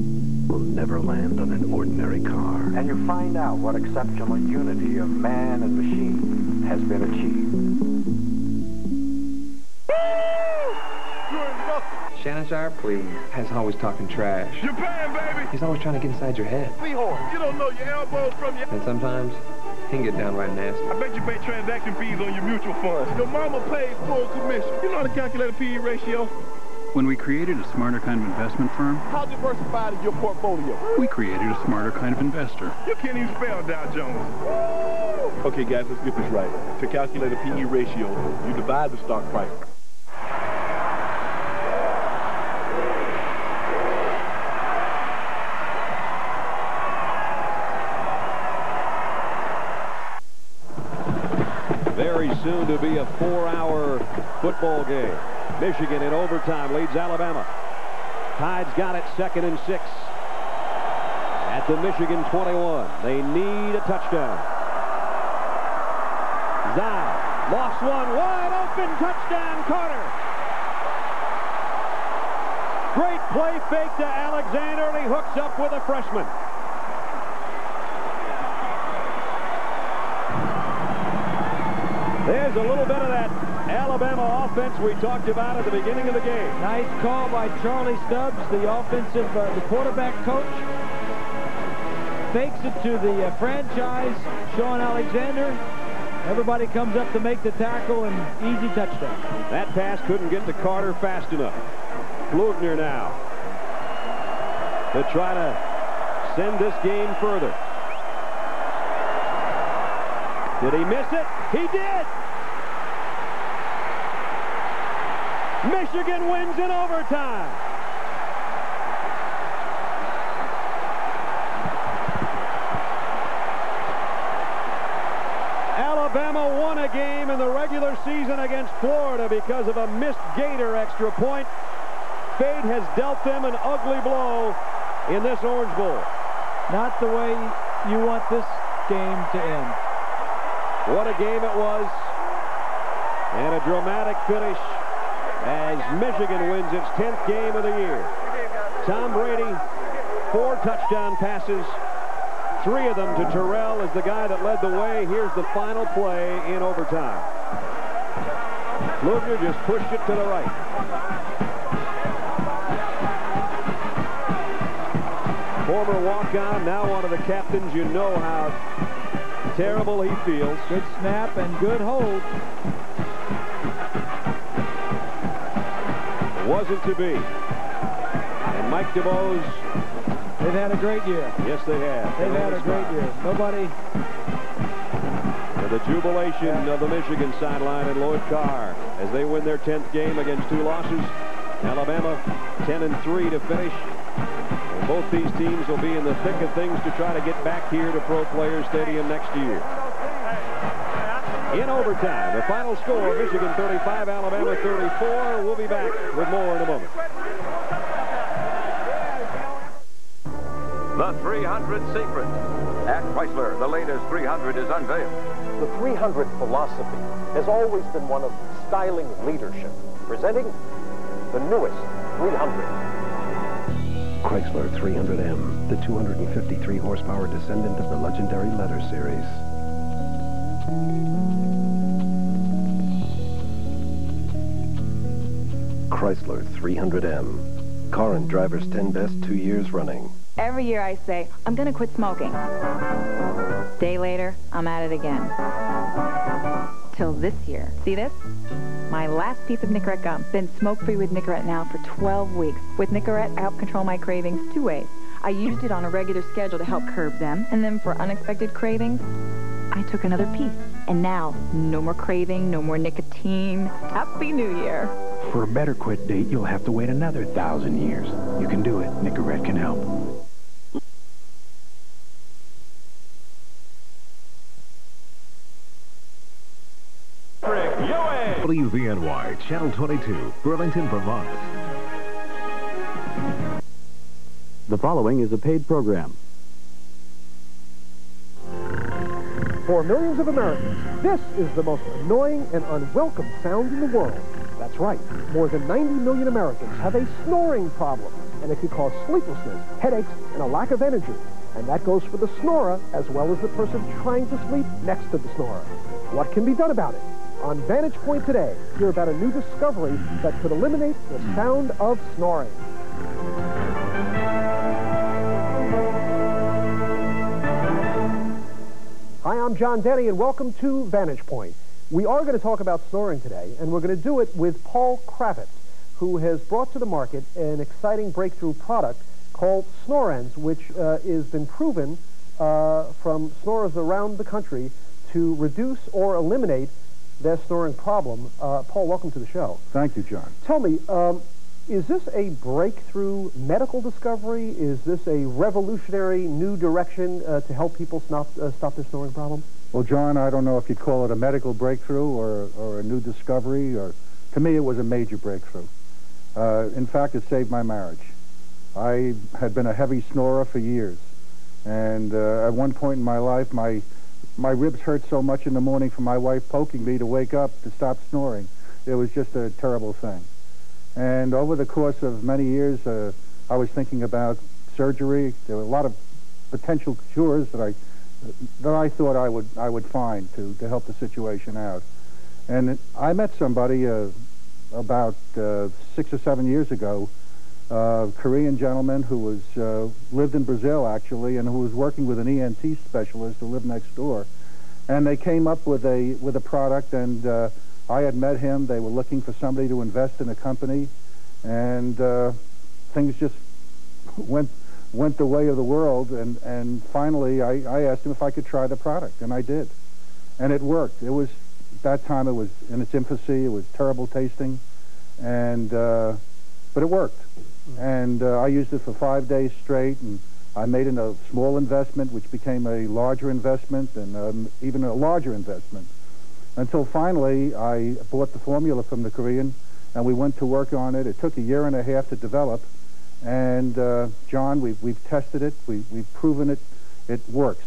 will never land on an ordinary car. And you find out what exceptional unity of man and machine has been achieved. Shannon Sharp, please, has always talking trash. You're paying, baby! He's always trying to get inside your head. Seahorse, you don't know your elbows from your... And sometimes, he can get downright nasty. I bet you pay transaction fees on your mutual funds. Your mama pays full commission. You know how to calculate a P/E ratio? When we created a smarter kind of investment firm, How diversified is your portfolio? we created a smarter kind of investor. You can't even spell Dow Jones. Okay, guys, let's get this right. To calculate a P/E ratio, you divide the stock price. Very soon to be a 4-hour football game. Michigan in overtime leads Alabama. Tide's got it, 2nd and 6. At the Michigan 21. They need a touchdown. Zhao lost one, wide open, touchdown, Carter. Great play fake to Alexander, and he hooks up with a freshman. There's a little bit of that Alabama offense we talked about at the beginning of the game. Nice call by Charlie Stubbs, the the quarterback coach. Fakes it to the franchise, Sean Alexander. Everybody comes up to make the tackle, and easy touchdown. That pass couldn't get to Carter fast enough. Flugner now to try to send this game further. Did he miss it? He did! Michigan wins in overtime. Alabama won a game in the regular season against Florida because of a missed Gator extra point. Fate has dealt them an ugly blow in this Orange Bowl. Not the way you want this game to end. What a game it was. And a dramatic finish as Michigan wins its 10th game of the year. Tom Brady, 4 touchdown passes, 3 of them to Terrell as the guy that led the way. Here's the final play in overtime. Lugner just pushed it to the right. Former walk-on, now one of the captains. You know how terrible he feels. Good snap and good hold. Wasn't to be. And Mike DeBose. They've had a great year. Yes, they have. They've had a great year. Nobody. And the jubilation of the Michigan sideline and Lloyd Carr as they win their 10th game against 2 losses. Alabama 10-3 to finish. And both these teams will be in the thick of things to try to get back here to Pro Players Stadium next year. In overtime, the final score, Michigan 35, Alabama 34. We'll be back with more in a moment. The 300 secret. At Chrysler, the latest 300 is unveiled. The 300 philosophy has always been one of styling leadership, presenting the newest 300. Chrysler 300M, the 253 horsepower descendant of the legendary Leather series. Chrysler 300M. Car and Driver's 10 Best 2 years running. Every year I say, I'm going to quit smoking. Day later, I'm at it again. Till this year. See this? My last piece of Nicorette gum. Been smoke-free with Nicorette now for 12 weeks. With Nicorette, I help control my cravings 2 ways. I used it on a regular schedule to help curb them, and then for unexpected cravings, I took another piece. And now, no more craving, no more nicotine. Happy New Year. For a better quit date, you'll have to wait another 1,000 years. You can do it. Nicorette can help. WVNY, Channel 22, Burlington, Vermont. The following is a paid program. For millions of Americans, this is the most annoying and unwelcome sound in the world. That's right. More than 90 million Americans have a snoring problem, and it can cause sleeplessness, headaches, and a lack of energy. And that goes for the snorer as well as the person trying to sleep next to the snorer. What can be done about it? On Vantage Point today, hear about a new discovery that could eliminate the sound of snoring. Hi, I'm John Denny, and welcome to Vantage Point. We are going to talk about snoring today, and we're going to do it with Paul Kravitz, who has brought to the market an exciting breakthrough product called Snorends, which has been proven from snorers around the country to reduce or eliminate their snoring problem. Paul, welcome to the show. Thank you, John. Tell me, is this a breakthrough medical discovery? Is this a revolutionary new direction to help people stop their snoring problem? Well, John, I don't know if you'd call it a medical breakthrough or a new discovery. To me, it was a major breakthrough. In fact, it saved my marriage. I had been a heavy snorer for years. And at one point in my life, my ribs hurt so much in the morning from my wife poking me to wake up to stop snoring. It was just a terrible thing. And over the course of many years, I was thinking about surgery. There were a lot of potential cures that I thought I would find to help the situation out. And I met somebody about 6 or 7 years ago, a Korean gentleman who was lived in Brazil, actually, and who was working with an ENT specialist who lived next door. And they came up with a product, and I had met him. They were looking for somebody to invest in a company, and things just went the way of the world. And finally, I asked him if I could try the product, and I did. And it worked. It was, at that time, it was in its infancy. It was terrible tasting, but it worked. And I used it for 5 days straight, and I made a small investment, which became a larger investment, and even a larger investment. Until finally, I bought the formula from the Korean, and we went to work on it. It took 1.5 years to develop, and John, we've tested it. We've proven it. It works.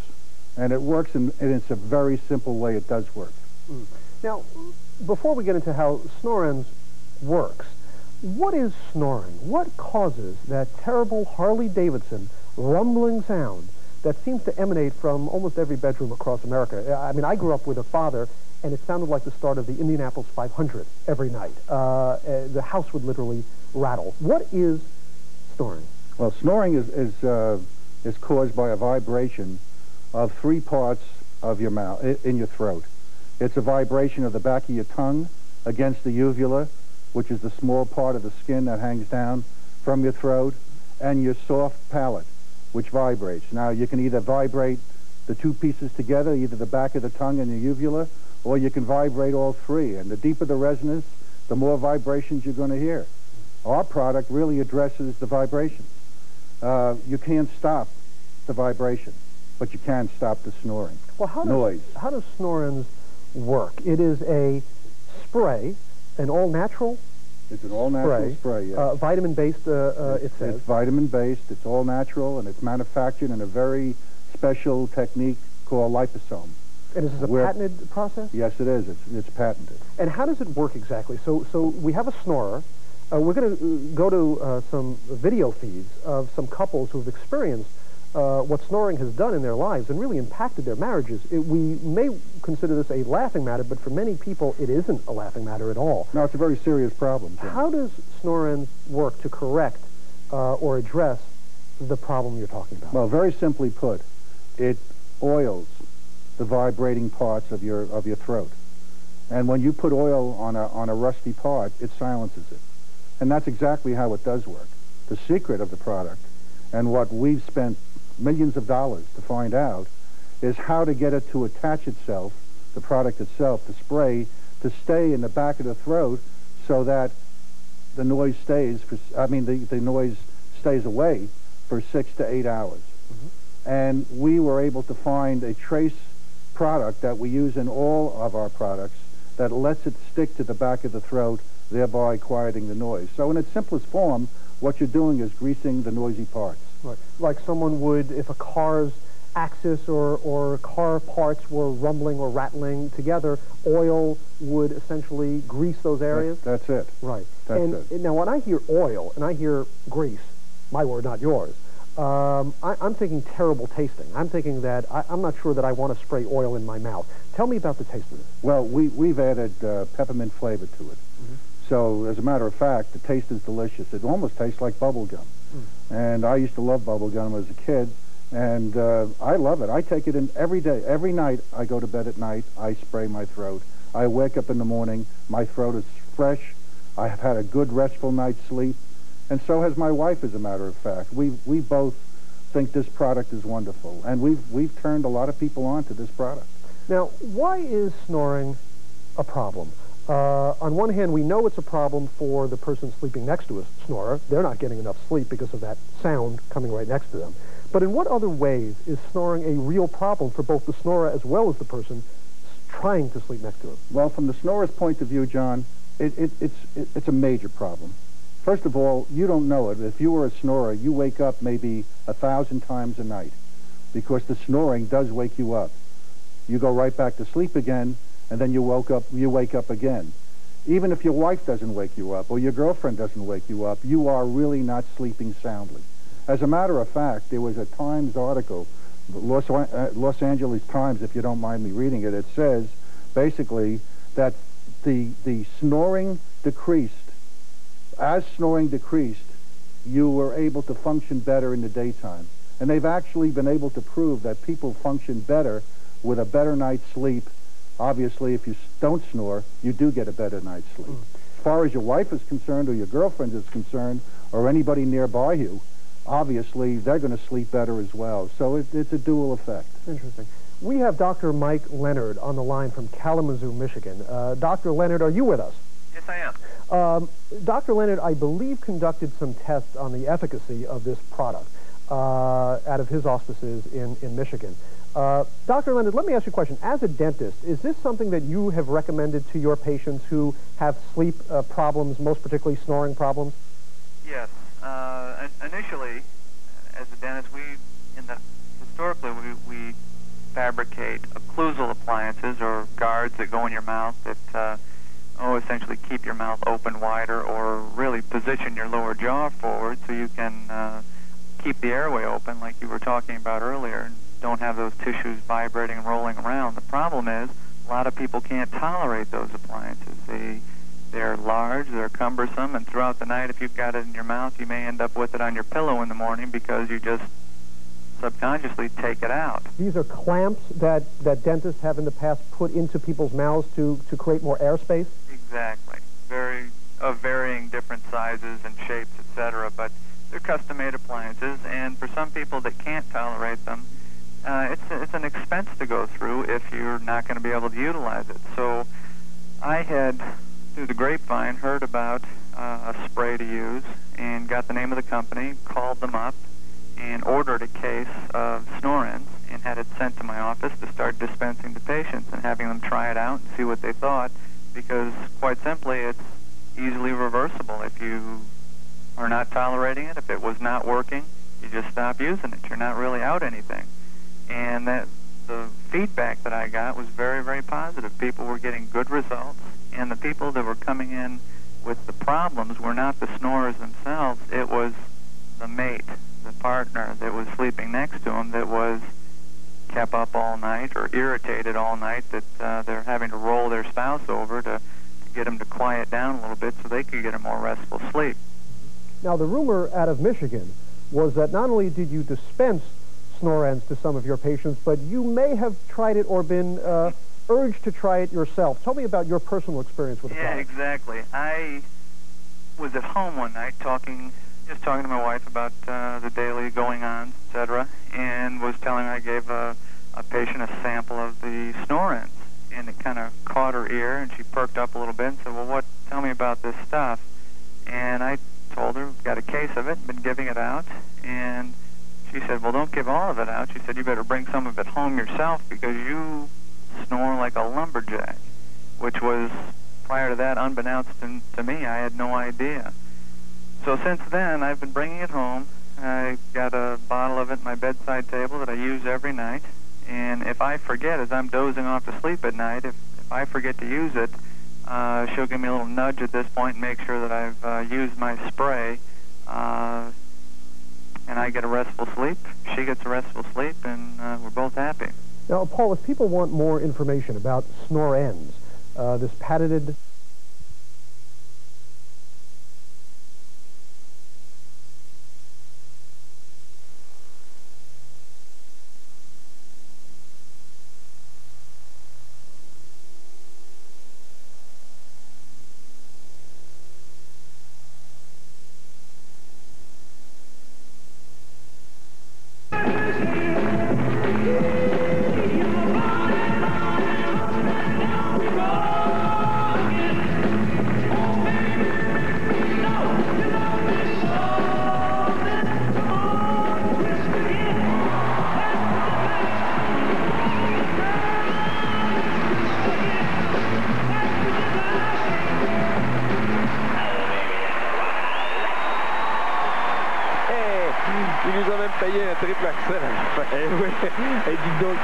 And it works, and it's a very simple way it does work. Now, before we get into how Snorens works, what is snoring? What causes that terrible Harley-Davidson rumbling sound that seems to emanate from almost every bedroom across America? I mean, I grew up with a father, and it sounded like the start of the Indianapolis 500 every night. The house would literally rattle. What is snoring? Well, snoring is caused by a vibration of 3 parts of your mouth, in your throat. It's a vibration of the back of your tongue against the uvula, which is the small part of the skin that hangs down from your throat, and your soft palate, which vibrates. Now, you can either vibrate the 2 pieces together, either the back of the tongue and the uvula, or you can vibrate all 3. And the deeper the resonance, the more vibrations you're going to hear. Our product really addresses the vibrations. You can't stop the vibration, but you can stop the snoring. Well, how does Snorens work? It is a spray, an all-natural It's an all-natural spray, yes. Vitamin-based, it says. It's vitamin-based, it's all-natural, and it's manufactured in a very special technique called liposome. And is this a patented process? Yes, it is. It's patented. And how does it work exactly? So we have a snorer. We're going to go to some video feeds of some couples who've experienced what snoring has done in their lives and really impacted their marriages. We may consider this a laughing matter, but for many people, it isn't a laughing matter at all. No, it's a very serious problem, Tim. How does Snorens work to correct or address the problem you're talking about? Well, very simply put, it oils the vibrating parts of your throat. And when you put oil on a rusty part, it silences it. And that's exactly how it does work. The secret of the product, and what we've spent millions of dollars to find out, is how to get it to attach itself, the product itself, the spray, to stay in the back of the throat so that the noise stays, the noise stays away for 6 to 8 hours. Mm-hmm. And we were able to find a trace product that we use in all of our products that lets it stick to the back of the throat, thereby quieting the noise. So in its simplest form, what you're doing is greasing the noisy parts. Right. Like someone would, if a car's axis or car parts were rumbling or rattling together, oil would essentially grease those areas? That's it. Right. That's it. Now, when I hear oil and I hear grease, my word, not yours, I'm thinking terrible tasting. I'm thinking that I'm not sure that I want to spray oil in my mouth. Tell me about the taste of this. Well, we've added peppermint flavor to it. Mm-hmm. So, as a matter of fact, the taste is delicious. It almost tastes like bubble gum. And I used to love bubble gum as a kid, and I love it. I take it in every day. Every night I go to bed at night, I spray my throat. I wake up in the morning, my throat is fresh. I have had a good, restful night's sleep, and so has my wife, as a matter of fact. We both think this product is wonderful, and we've turned a lot of people on to this product. Now, why is snoring a problem? On one hand, we know it's a problem for the person sleeping next to a snorer. They're not getting enough sleep because of that sound coming right next to them. But in what other ways is snoring a real problem for both the snorer as well as the person trying to sleep next to him? Well, from the snorer's point of view, John, it's a major problem. First of all, you don't know it. If you were a snorer, you wake up maybe 1,000 times a night because the snoring does wake you up. You go right back to sleep again, and then you wake up again. Even if your wife doesn't wake you up or your girlfriend doesn't wake you up, you are really not sleeping soundly. As a matter of fact, there was a Times article, Los Angeles Times, if you don't mind me reading it, it says basically that the snoring decreased. As snoring decreased, you were able to function better in the daytime. And they've actually been able to prove that people function better with a better night's sleep. Obviously, if you don't snore, you do get a better night's sleep. As far as your wife is concerned or your girlfriend is concerned or anybody nearby you, obviously they're going to sleep better as well. So it's a dual effect. Interesting. We have Dr. Mike Leonard on the line from Kalamazoo, Michigan. Dr. Leonard, are you with us? Yes, I am. Dr. Leonard, I believe, conducted some tests on the efficacy of this product out of his auspices in Michigan. Dr. Leonard, let me ask you a question. As a dentist, is this something that you have recommended to your patients who have sleep problems, most particularly snoring problems? Yes. Initially, as a dentist, historically we fabricate occlusal appliances or guards that go in your mouth that essentially keep your mouth open wider or really position your lower jaw forward so you can keep the airway open like you were talking about earlier and don't have those tissues vibrating and rolling around. The problem is a lot of people can't tolerate those appliances. They're large, they're cumbersome, and throughout the night if you've got it in your mouth you may end up with it on your pillow in the morning because you just subconsciously take it out. These are clamps that dentists have in the past put into people's mouths to create more airspace? Exactly. Of varying different sizes and shapes, etc., but they're custom-made appliances, and for some people that can't tolerate them, it's an expense to go through if you're not going to be able to utilize it. So I had, through the grapevine, heard about a spray to use and got the name of the company, called them up, and ordered a case of Snorends and had it sent to my office to start dispensing to patients and having them try it out and see what they thought, because quite simply it's easily reversible. If you are not tolerating it, if it was not working, you just stop using it. You're not really out anything. And the feedback that I got was very, very positive. People were getting good results, and the people that were coming in with the problems were not the snorers themselves. It was the mate, the partner that was sleeping next to them that was kept up all night or irritated all night that they're having to roll their spouse over to get them to quiet down a little bit so they could get a more restful sleep. Now, the rumor out of Michigan was that not only did you dispense Snorends to some of your patients, but you may have tried it or been urged to try it yourself. Tell me about your personal experience with the product. Yeah, exactly. I was at home one night just talking to my wife about the daily going-ons, etc., and was telling her I gave a patient a sample of the Snorends, and it kind of caught her ear, and she perked up a little bit and said, well, tell me about this stuff. And I told her, got a case of it, been giving it out, and she said, well, don't give all of it out. She said, you better bring some of it home yourself because you snore like a lumberjack, which was, prior to that, unbeknownst to me. I had no idea. So since then, I've been bringing it home. I got a bottle of it at my bedside table that I use every night. And if I forget, as I'm dozing off to sleep at night, if I forget to use it, she'll give me a little nudge at this point and make sure that I've used my spray. And I get a restful sleep. She gets a restful sleep, and we're both happy. Now, Paul, if people want more information about Snorends, this patented...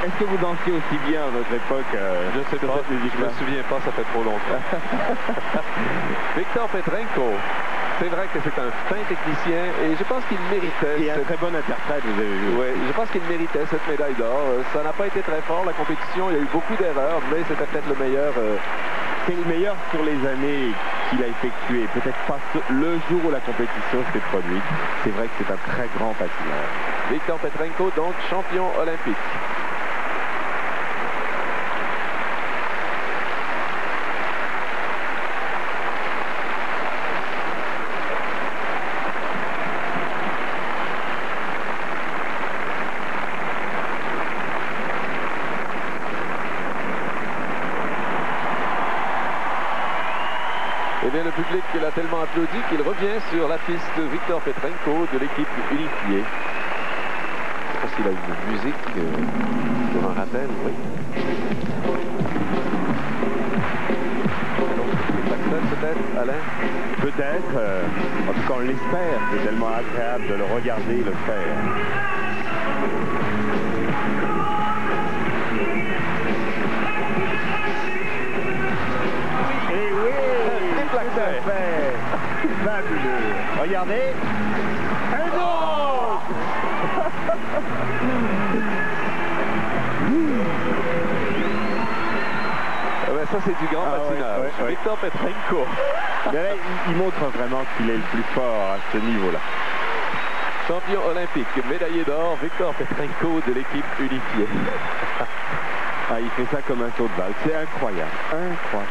Est-ce que vous dansiez aussi bien à votre époque? Je sais pas, je me souviens pas, ça fait trop longtemps. Victor Petrenko, c'est vrai que c'est un fin technicien et je pense qu'il méritait... Et un très bon interprète, vous avez vu. Oui, je pense qu'il méritait cette médaille d'or. Ça n'a pas été très fort, la compétition, il y a eu beaucoup d'erreurs, mais c'était peut-être le meilleur... C'est le meilleur sur les années qu'il a effectué. Peut-être pas le jour où la compétition s'est produite. C'est vrai que c'est un très grand patineur. Victor Petrenko, donc champion olympique. Eh bien, le public l'a tellement applaudi qu'il revient sur la piste Victor Petrenko de l'équipe unifiée. Je ne sais pas s'il a une musique pour un rappel, oui. Peut-être, Alain? Peut-être. En tout cas, on l'espère. C'est tellement agréable de le regarder le faire. fabuleux. Regardez. Un autre. Ça, c'est du grand patinage. Ouais. Victor Petrenko. Mais là, il montre vraiment qu'il est le plus fort à ce niveau-là. Champion olympique, médaillé d'or, Victor Petrenko de l'équipe unifiée. Il fait ça comme un saut de balle. C'est incroyable. Incroyable.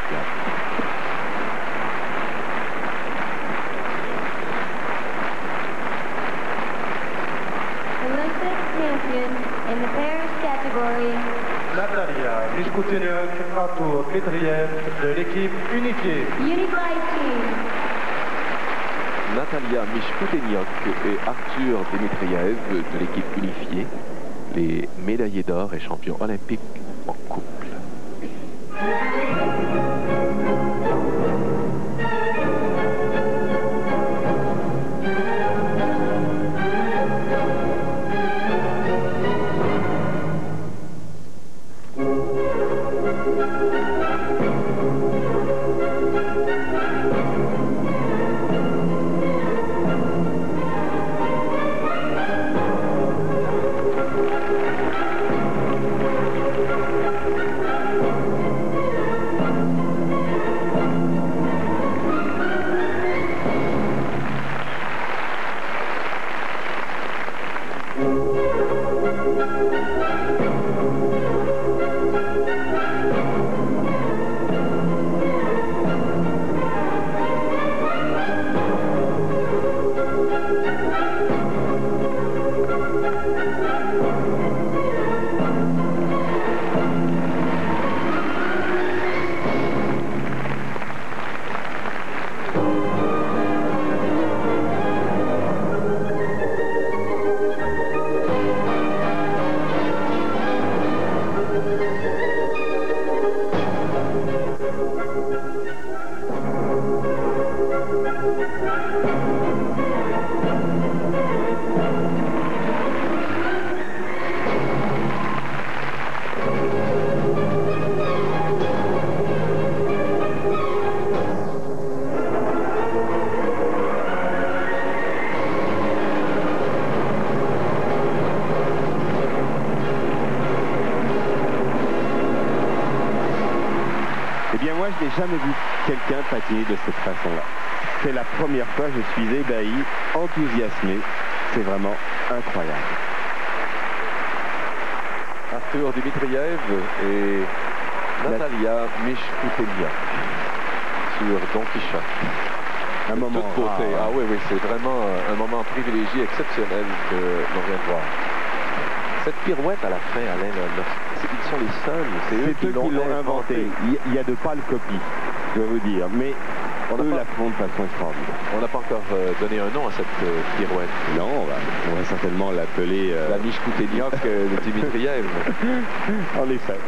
Olympic champion in the pairs category. Natalia Mishkoutenyuk, Arthur Petriev de l'équipe unifiée. Unified team. Natalia Mishkoutenyuk et Arthur Dimitriev de l'équipe unifiée, les médaillés d'or et champions olympiques en couple. Je n'ai jamais vu quelqu'un patiner de cette façon-là. C'est la première fois, je suis ébahi, enthousiasmé. C'est vraiment incroyable. Arthur Dimitriev et Natalia Mishkoutenyuk sur Don Quichotte. Un moment de toute beauté. Ah oui, c'est vraiment un moment privilégié, exceptionnel que l'on vient de voir. Cette pirouette à la fin, Alain, ils sont les seuls, c'est eux qui l'ont inventé. Il y a de pâles copies, je vais vous dire, mais eux la font de façon extraordinaire. On n'a pas encore donné un nom à cette pirouette. Non, on va certainement l'appeler... La Mishkoutenyuk de Dimitriev. En effet.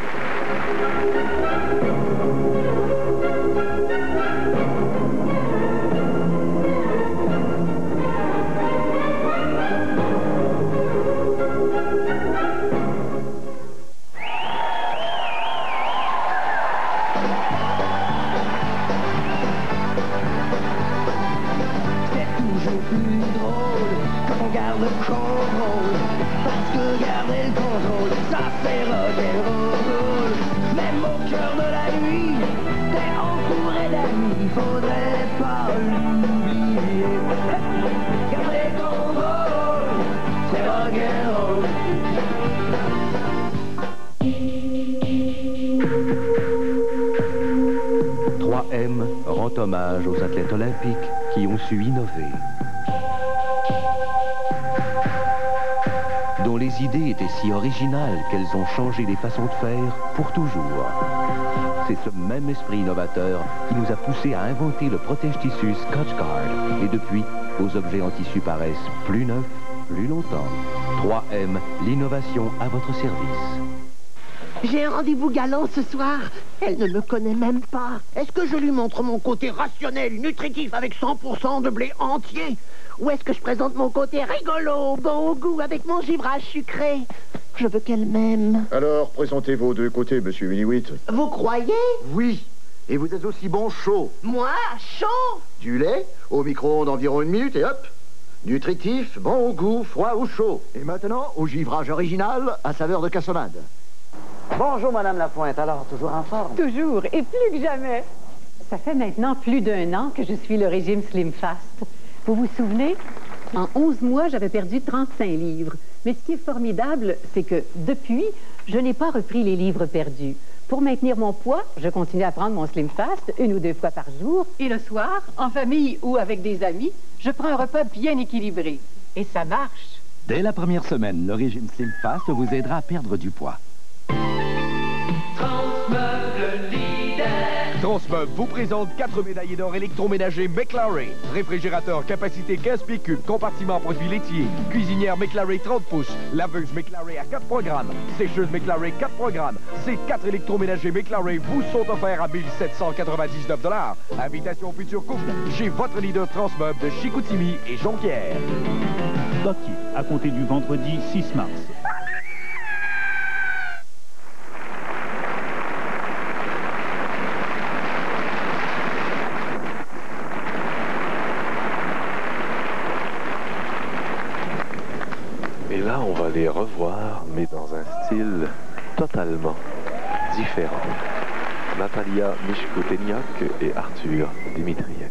Rend hommage aux athlètes olympiques qui ont su innover, dont les idées étaient si originales qu'elles ont changé les façons de faire pour toujours. C'est ce même esprit innovateur qui nous a poussés à inventer le protège-tissu Scotchgard. Et depuis, vos objets en tissu paraissent plus neufs, plus longtemps. 3M, l'innovation à votre service. J'ai un rendez-vous galant ce soir. Elle ne me connaît même pas. Est-ce que je lui montre mon côté rationnel, nutritif, avec 100% de blé entier? Ou est-ce que je présente mon côté rigolo, bon au goût, avec mon givrage sucré? Je veux qu'elle m'aime. Alors, présentez vos deux côtés, monsieur Winniewit. Vous croyez? Oui. Et vous êtes aussi bon chaud. Moi, chaud? Du lait, au micro-ondes environ 1 minute et hop. Nutritif, bon au goût, froid ou chaud. Et maintenant, au givrage original, à saveur de cassonade. Bonjour, Madame Lapointe. Alors, toujours en forme? Toujours, et plus que jamais. Ça fait maintenant plus d'1 an que je suis le régime Slim Fast. Vous vous souvenez? En 11 mois, j'avais perdu 35 livres. Mais ce qui est formidable, c'est que depuis, je n'ai pas repris les livres perdus. Pour maintenir mon poids, je continue à prendre mon Slim Fast 1 ou 2 fois par jour. Et le soir, en famille ou avec des amis, je prends un repas bien équilibré. Et ça marche. Dès la première semaine, le régime Slim Fast vous aidera à perdre du poids. Transmeuble vous présente 4 médaillés d'or électroménager McLaren. Réfrigérateur capacité 15 pieds cubes, compartiment produits laitiers. Cuisinière McLaren 30 pouces. Laveuse McLaren à 4 programmes. Sécheuse McLaren 4 programmes. Ces 4 électroménagers McLaren vous sont offerts à 1 799 $. Invitation aux futurs couples chez votre leader Transmeuble de Chicoutimi et Jonquière. Bucky, à compter du vendredi 6 mars. Et là, on va les revoir, mais dans un style totalement différent. Natalia Michkoteniak et Arthur Dimitriev.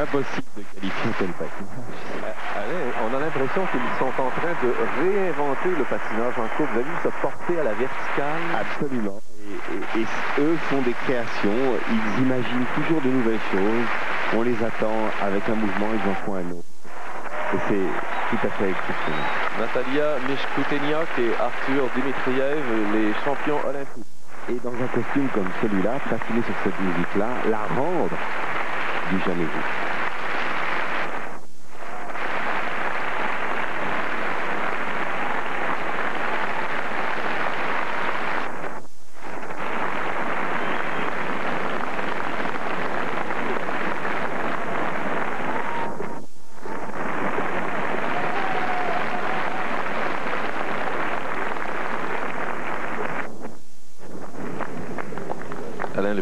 Impossible de qualifier tel patinage. On a l'impression qu'ils sont en train de réinventer le patinage en courbe. Vous avez vu se porter à la verticale? Absolument. Et eux font des créations. Ils imaginent toujours de nouvelles choses. On les attend avec un mouvement, ils en font un autre. Et c'est tout à fait exceptionnel. Natalia Michkoteniak et Arthur Dimitriev, les champions olympiques. Et dans un costume comme celui-là, patiner sur cette musique-là, la rendre du jamais vu.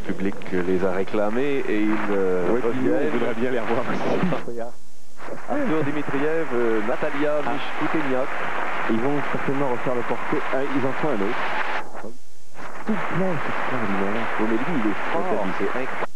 public les a réclamés et ils reviennent. On voudrait bien les revoir aussi. Arthur Dimitriev, Natalia Mishkuteniak. Ils vont certainement refaire le porté. Ils en font un autre. Tout plein, c'est extraordinaire. Oh, mais lui, il est fort. C'est incroyable.